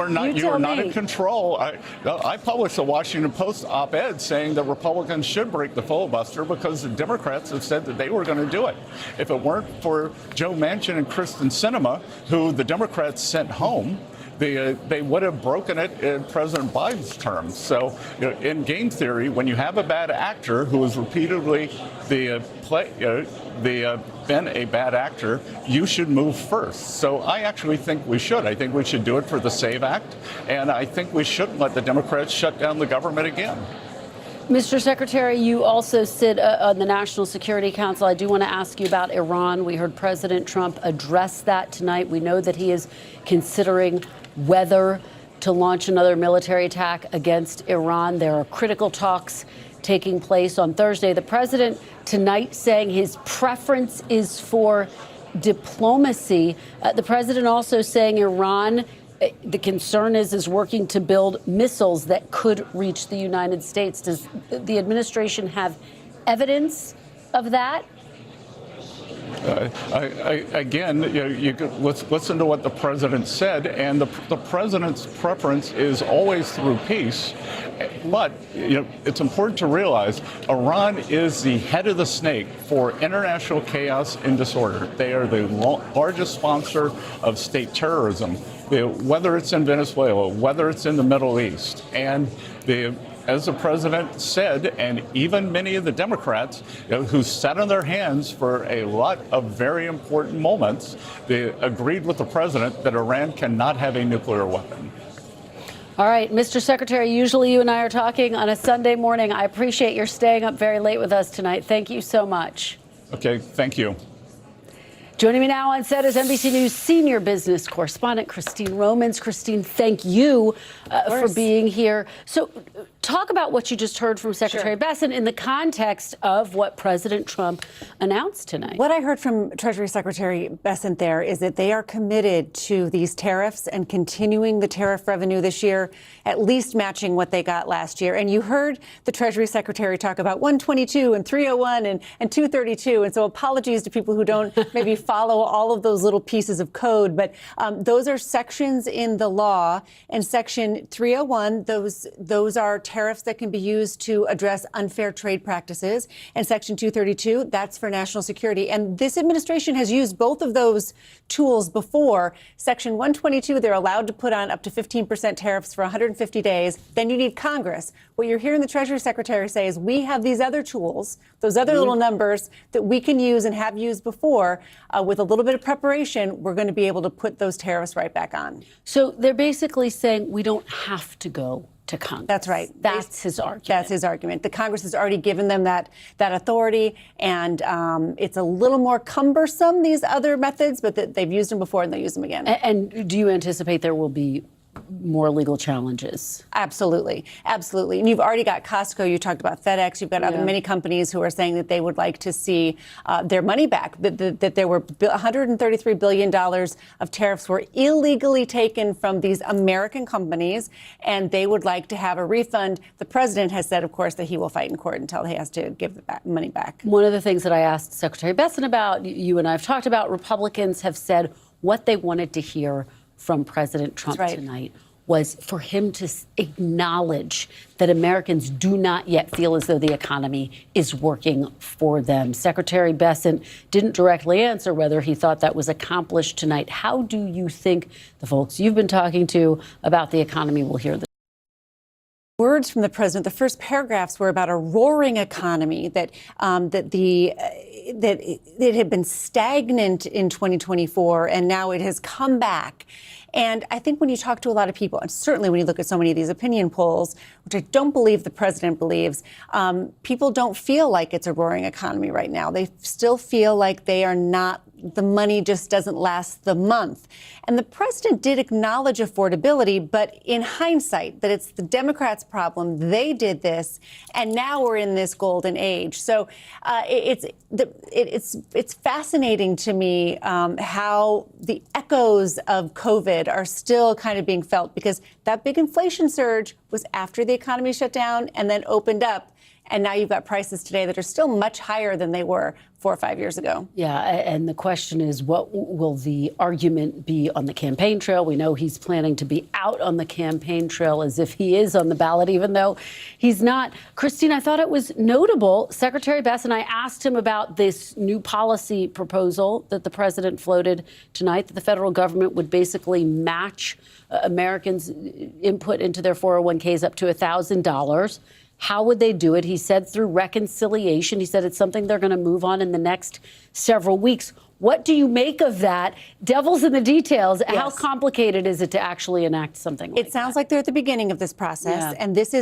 are not in control. I published a Washington Post op-ed saying that Republicans should break the filibuster because the Democrats have said that they were going to do it. If it weren't for Joe Manchin and Kristen Sinema, who the Democrats sent home, they would have broken it in President Biden's term. So, in game theory, when you have a bad actor who is repeatedly been a bad actor, you should move first. So I actually think we should. I think we should do it for the SAVE Act, and I think we shouldn't let the Democrats shut down the government again. Mr. Secretary, you also sit on the National Security Council. I do want to ask you about Iran. We heard President Trump address that tonight. We know that he is considering whether to launch another military attack against Iran. There are critical talks taking place on Thursday. The president tonight saying his preference is for diplomacy. The president also saying Iran, the concern is working to build missiles that could reach the United States. Does the administration have evidence of that? Again, let's listen to what the president said, and the president's preference is always through peace. But it's important to realize Iran is the head of the snake for international chaos and disorder. They are the largest sponsor of state terrorism, whether it's in Venezuela, whether it's in the Middle East, and as the president said, and even many of the Democrats who sat on their hands for a lot of very important moments, they agreed with the president that Iran cannot have a nuclear weapon. All right, Mr. Secretary, usually you and I are talking on a Sunday morning. I appreciate your staying up very late with us tonight. Thank you so much. Okay, thank you. Joining me now on set is NBC News senior business correspondent Christine Romans. Christine, thank you for being here. So talk about what you just heard from Secretary Bessent in the context of what President Trump announced tonight. What I heard from Treasury Secretary Bessent there is that they are committed to these tariffs and continuing the tariff revenue this year, at least matching what they got last year. And you heard the Treasury Secretary talk about 122 and 301 and 232. And so apologies to people who don't maybe follow all of those little pieces of code. But those are sections in the law. And Section 301, those are tariffs that can be used to address unfair trade practices. And Section 232, that's for national security. And this administration has used both of those tools before. Section 122, they're allowed to put on up to 15% tariffs for 150 days. Then you need Congress. What you're hearing the Treasury Secretary say is we have these other tools, those other little numbers that we can use and have used before. With a little bit of preparation, we're going to be able to put those tariffs right back on. So they're basically saying we don't have to go to Congress. That's right. That's his argument. That's his argument. The Congress has already given them that authority, and it's a little more cumbersome, these other methods, but they've used them before and they'll use them again. And do you anticipate there will be more legal challenges? Absolutely. Absolutely. And you've already got Costco. You talked about FedEx. You've got other many companies who are saying that they would like to see their money back, that there were $133 billion of tariffs were illegally taken from these American companies, and they would like to have a refund. The president has said, of course, that he will fight in court until he has to give the money back. One of the things that I asked Secretary Bessent about, you and I have talked about, Republicans have said what they wanted to hear from President Trump tonight was for him to acknowledge that Americans do not yet feel as though the economy is working for them. Secretary Bessent didn't directly answer whether he thought that was accomplished tonight. How do you think the folks you've been talking to about the economy will hear this? Words from the president, the first paragraphs were about a roaring economy, that it had been stagnant in 2024 and now it has come back. And I think when you talk to a lot of people, and certainly when you look at so many of these opinion polls, which I don't believe the president believes, people don't feel like it's a roaring economy right now. They still feel like they are not, the money just doesn't last the month. And the president did acknowledge affordability, but in hindsight, that it's the Democrats' problem. They did this, and now we're in this golden age. So it's fascinating to me how the echoes of COVID are still kind of being felt, because that big inflation surge was after the economy shut down and then opened up. And now you've got prices today that are still much higher than they were 4 or 5 years ago. Yeah, and the question is, what will the argument be on the campaign trail? We know he's planning to be out on the campaign trail as if he is on the ballot, even though he's not. Christine, I thought it was notable. Secretary Bessent, I asked him about this new policy proposal that the president floated tonight, that the federal government would basically match Americans' input into their 401ks up to $1,000. How would they do it? He said through reconciliation. He said it's something they're going to move on in the next several weeks. What do you make of that? Devil's in the details. Yes. How complicated is it to actually enact something like that? It sounds like they're at the beginning of this process. Yeah. And this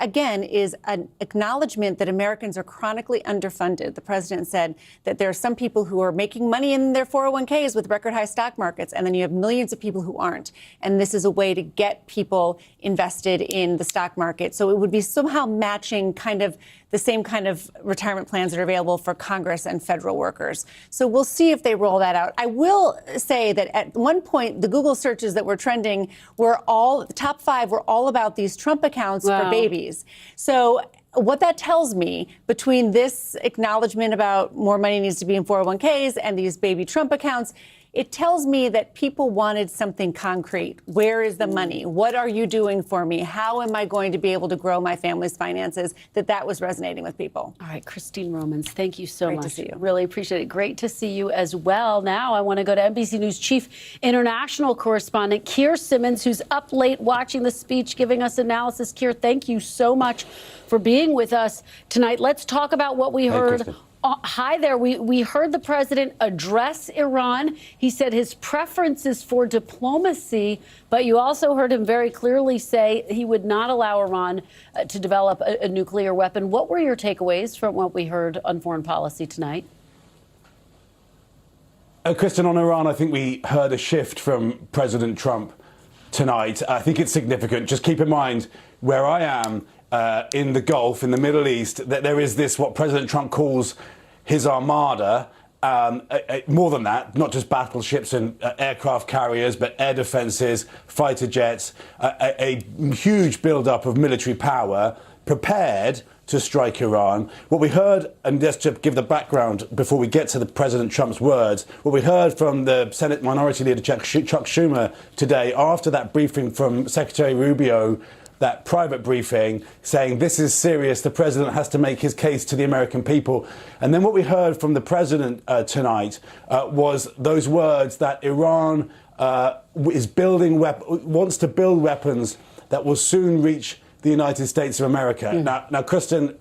again is an acknowledgement that Americans are chronically underfunded. The president said that there are some people who are making money in their 401ks with record high stock markets, and then you have millions of people who aren't. And this is a way to get people invested in the stock market. So it would be somehow matching kind of the same kind of retirement plans that are available for Congress and federal workers. So we'll see if they roll that out. I will say that at one point, the Google searches that were trending were all, the top 5 were all about these Trump accounts for babies. So what that tells me, between this acknowledgement about more money needs to be in 401ks and these baby Trump accounts, it tells me that people wanted something concrete. Where is the money? What are you doing for me? How am I going to be able to grow my family's finances? That was resonating with people. All right, Christine Romans, thank you so much. Great to see you. Really appreciate it. Great to see you as well. Now I want to go to NBC News Chief International Correspondent Keir Simmons, who's up late watching the speech, giving us analysis. Keir, thank you so much for being with us tonight. Let's talk about what we heard. Hi there. We heard the president address Iran. He said his preference is for diplomacy, but you also heard him very clearly say he would not allow Iran to develop a nuclear weapon. What were your takeaways from what we heard on foreign policy tonight? Kristen, on Iran, I think we heard a shift from President Trump tonight. I think it's significant. Just keep in mind where I am in the Gulf, in the Middle East, that there is this, what President Trump calls his armada. More than that, not just battleships and aircraft carriers, but air defenses, fighter jets, a huge buildup of military power prepared to strike Iran. What we heard, and just to give the background before we get to the President Trump's words, what we heard from the Senate Minority Leader Chuck Schumer today after that briefing from Secretary Rubio, that private briefing, saying this is serious, the president has to make his case to the American people. And then what we heard from the president tonight was those words that Iran is wants to build weapons that will soon reach the United States of America. Now, Kristen,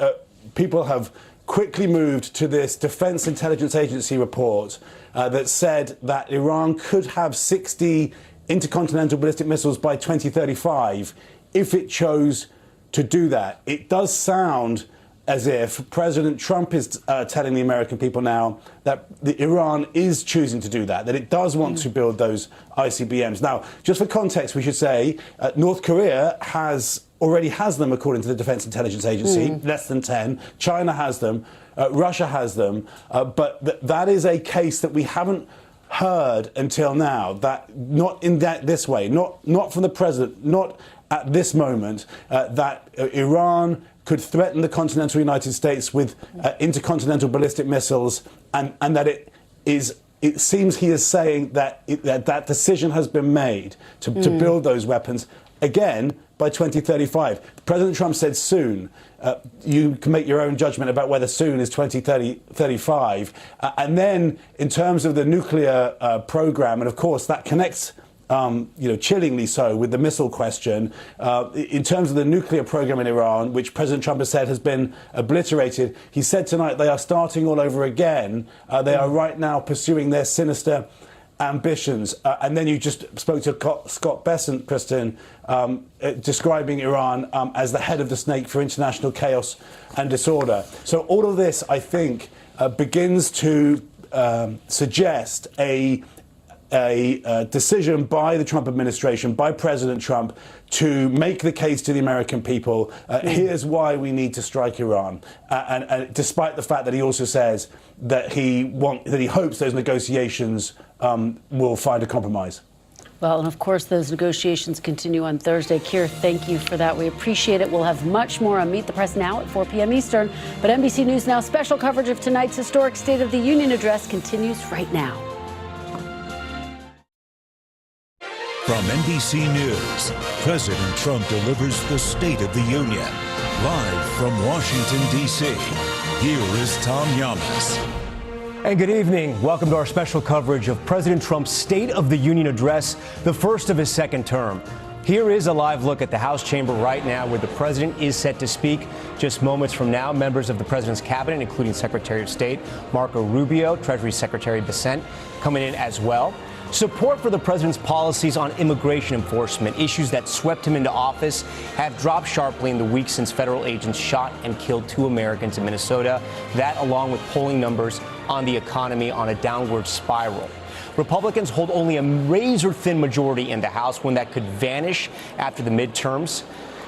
people have quickly moved to this Defense Intelligence Agency report that said that Iran could have 60 intercontinental ballistic missiles by 2035 if it chose to do that. It does sound as if President Trump is telling the American people now that Iran is choosing to do that it does want to build those ICBMs. Now, just for context, we should say North Korea already has them, according to the Defense Intelligence Agency, less than 10. China has them. Russia has them. But that is a case that we haven't heard until now, that not in this way, not from the president, not at this moment, that Iran could threaten the continental United States with intercontinental ballistic missiles, and that it seems he is saying that that decision has been made to build those weapons, again, by 2035. President Trump said soon. You can make your own judgment about whether soon is 2035. And then in terms of the nuclear program, and of course that connects chillingly so with the missile question. In terms of the nuclear program in Iran, which President Trump has said has been obliterated, he said tonight they are starting all over again. They are right now pursuing their sinister ambitions. And then you just spoke to Scott Bessent, Kristen, describing Iran as the head of the snake for international chaos and disorder. So all of this, I think, begins to suggest a decision by the Trump administration, by President Trump, to make the case to the American people, here's why we need to strike Iran. And despite the fact that he also says that he hopes those negotiations will find a compromise. Well, and of course, those negotiations continue on Thursday. Keir, thank you for that. We appreciate it. We'll have much more on Meet the Press Now at 4 p.m. Eastern. But NBC News Now special coverage of tonight's historic State of the Union address continues right now. From NBC News, President Trump delivers the State of the Union. Live from Washington, D.C., here is Tom Llamas. And good evening. Welcome to our special coverage of President Trump's State of the Union address, the first of his second term. Here is a live look at the House chamber right now, where the president is set to speak. Just moments from now, members of the president's cabinet, including Secretary of State Marco Rubio, Treasury Secretary Bessent, coming in as well. Support for the president's policies on immigration enforcement, issues that swept him into office, have dropped sharply in the weeks since federal agents shot and killed 2 Americans in Minnesota. That, along with polling numbers on the economy, on a downward spiral. Republicans hold only a razor-thin majority in the House, one that could vanish after the midterms.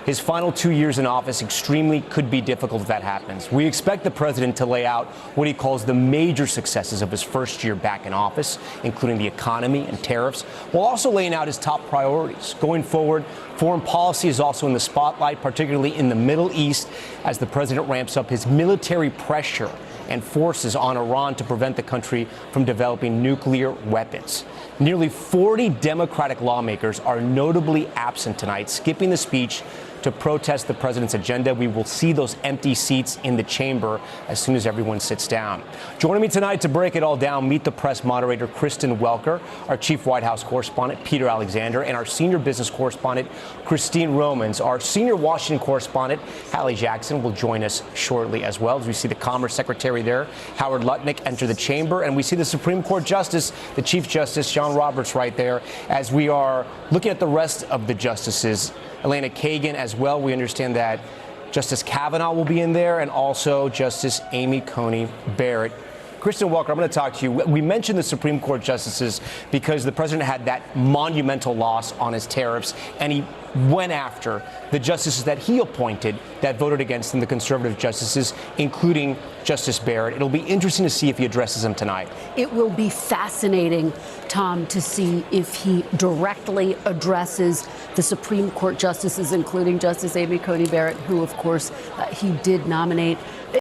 His final 2 years in office extremely could be difficult if that happens. We expect the president to lay out what he calls the major successes of his first year back in office, including the economy and tariffs, while also laying out his top priorities. Going forward, foreign policy is also in the spotlight, particularly in the Middle East, as the president ramps up his military pressure and forces on Iran to prevent the country from developing nuclear weapons. Nearly 40 Democratic lawmakers are notably absent tonight, skipping the speech to protest the president's agenda. We will see those empty seats in the chamber as soon as everyone sits down. Joining me tonight to break it all down, Meet the Press moderator Kristen Welker, our chief White House correspondent Peter Alexander, and our senior business correspondent Christine Romans. Our senior Washington correspondent Hallie Jackson will join us shortly as well, as we see the Commerce Secretary there, Howard Lutnick, enter the chamber, and we see the Supreme Court Justice, the Chief Justice John Roberts, right there, as we are looking at the rest of the justices. Elena Kagan as well. We understand that Justice Kavanaugh will be in there, and also Justice Amy Coney Barrett. Kristen Welker, I'm going to talk to you. We mentioned the Supreme Court justices because the president had that monumental loss on his tariffs, and he went after the justices that he appointed that voted against him, the conservative justices, including Justice Barrett. It'll be interesting to see if he addresses them tonight. It will be fascinating, Tom, to see if he directly addresses the Supreme Court justices, including Justice Amy Coney Barrett, who, of course, he did nominate.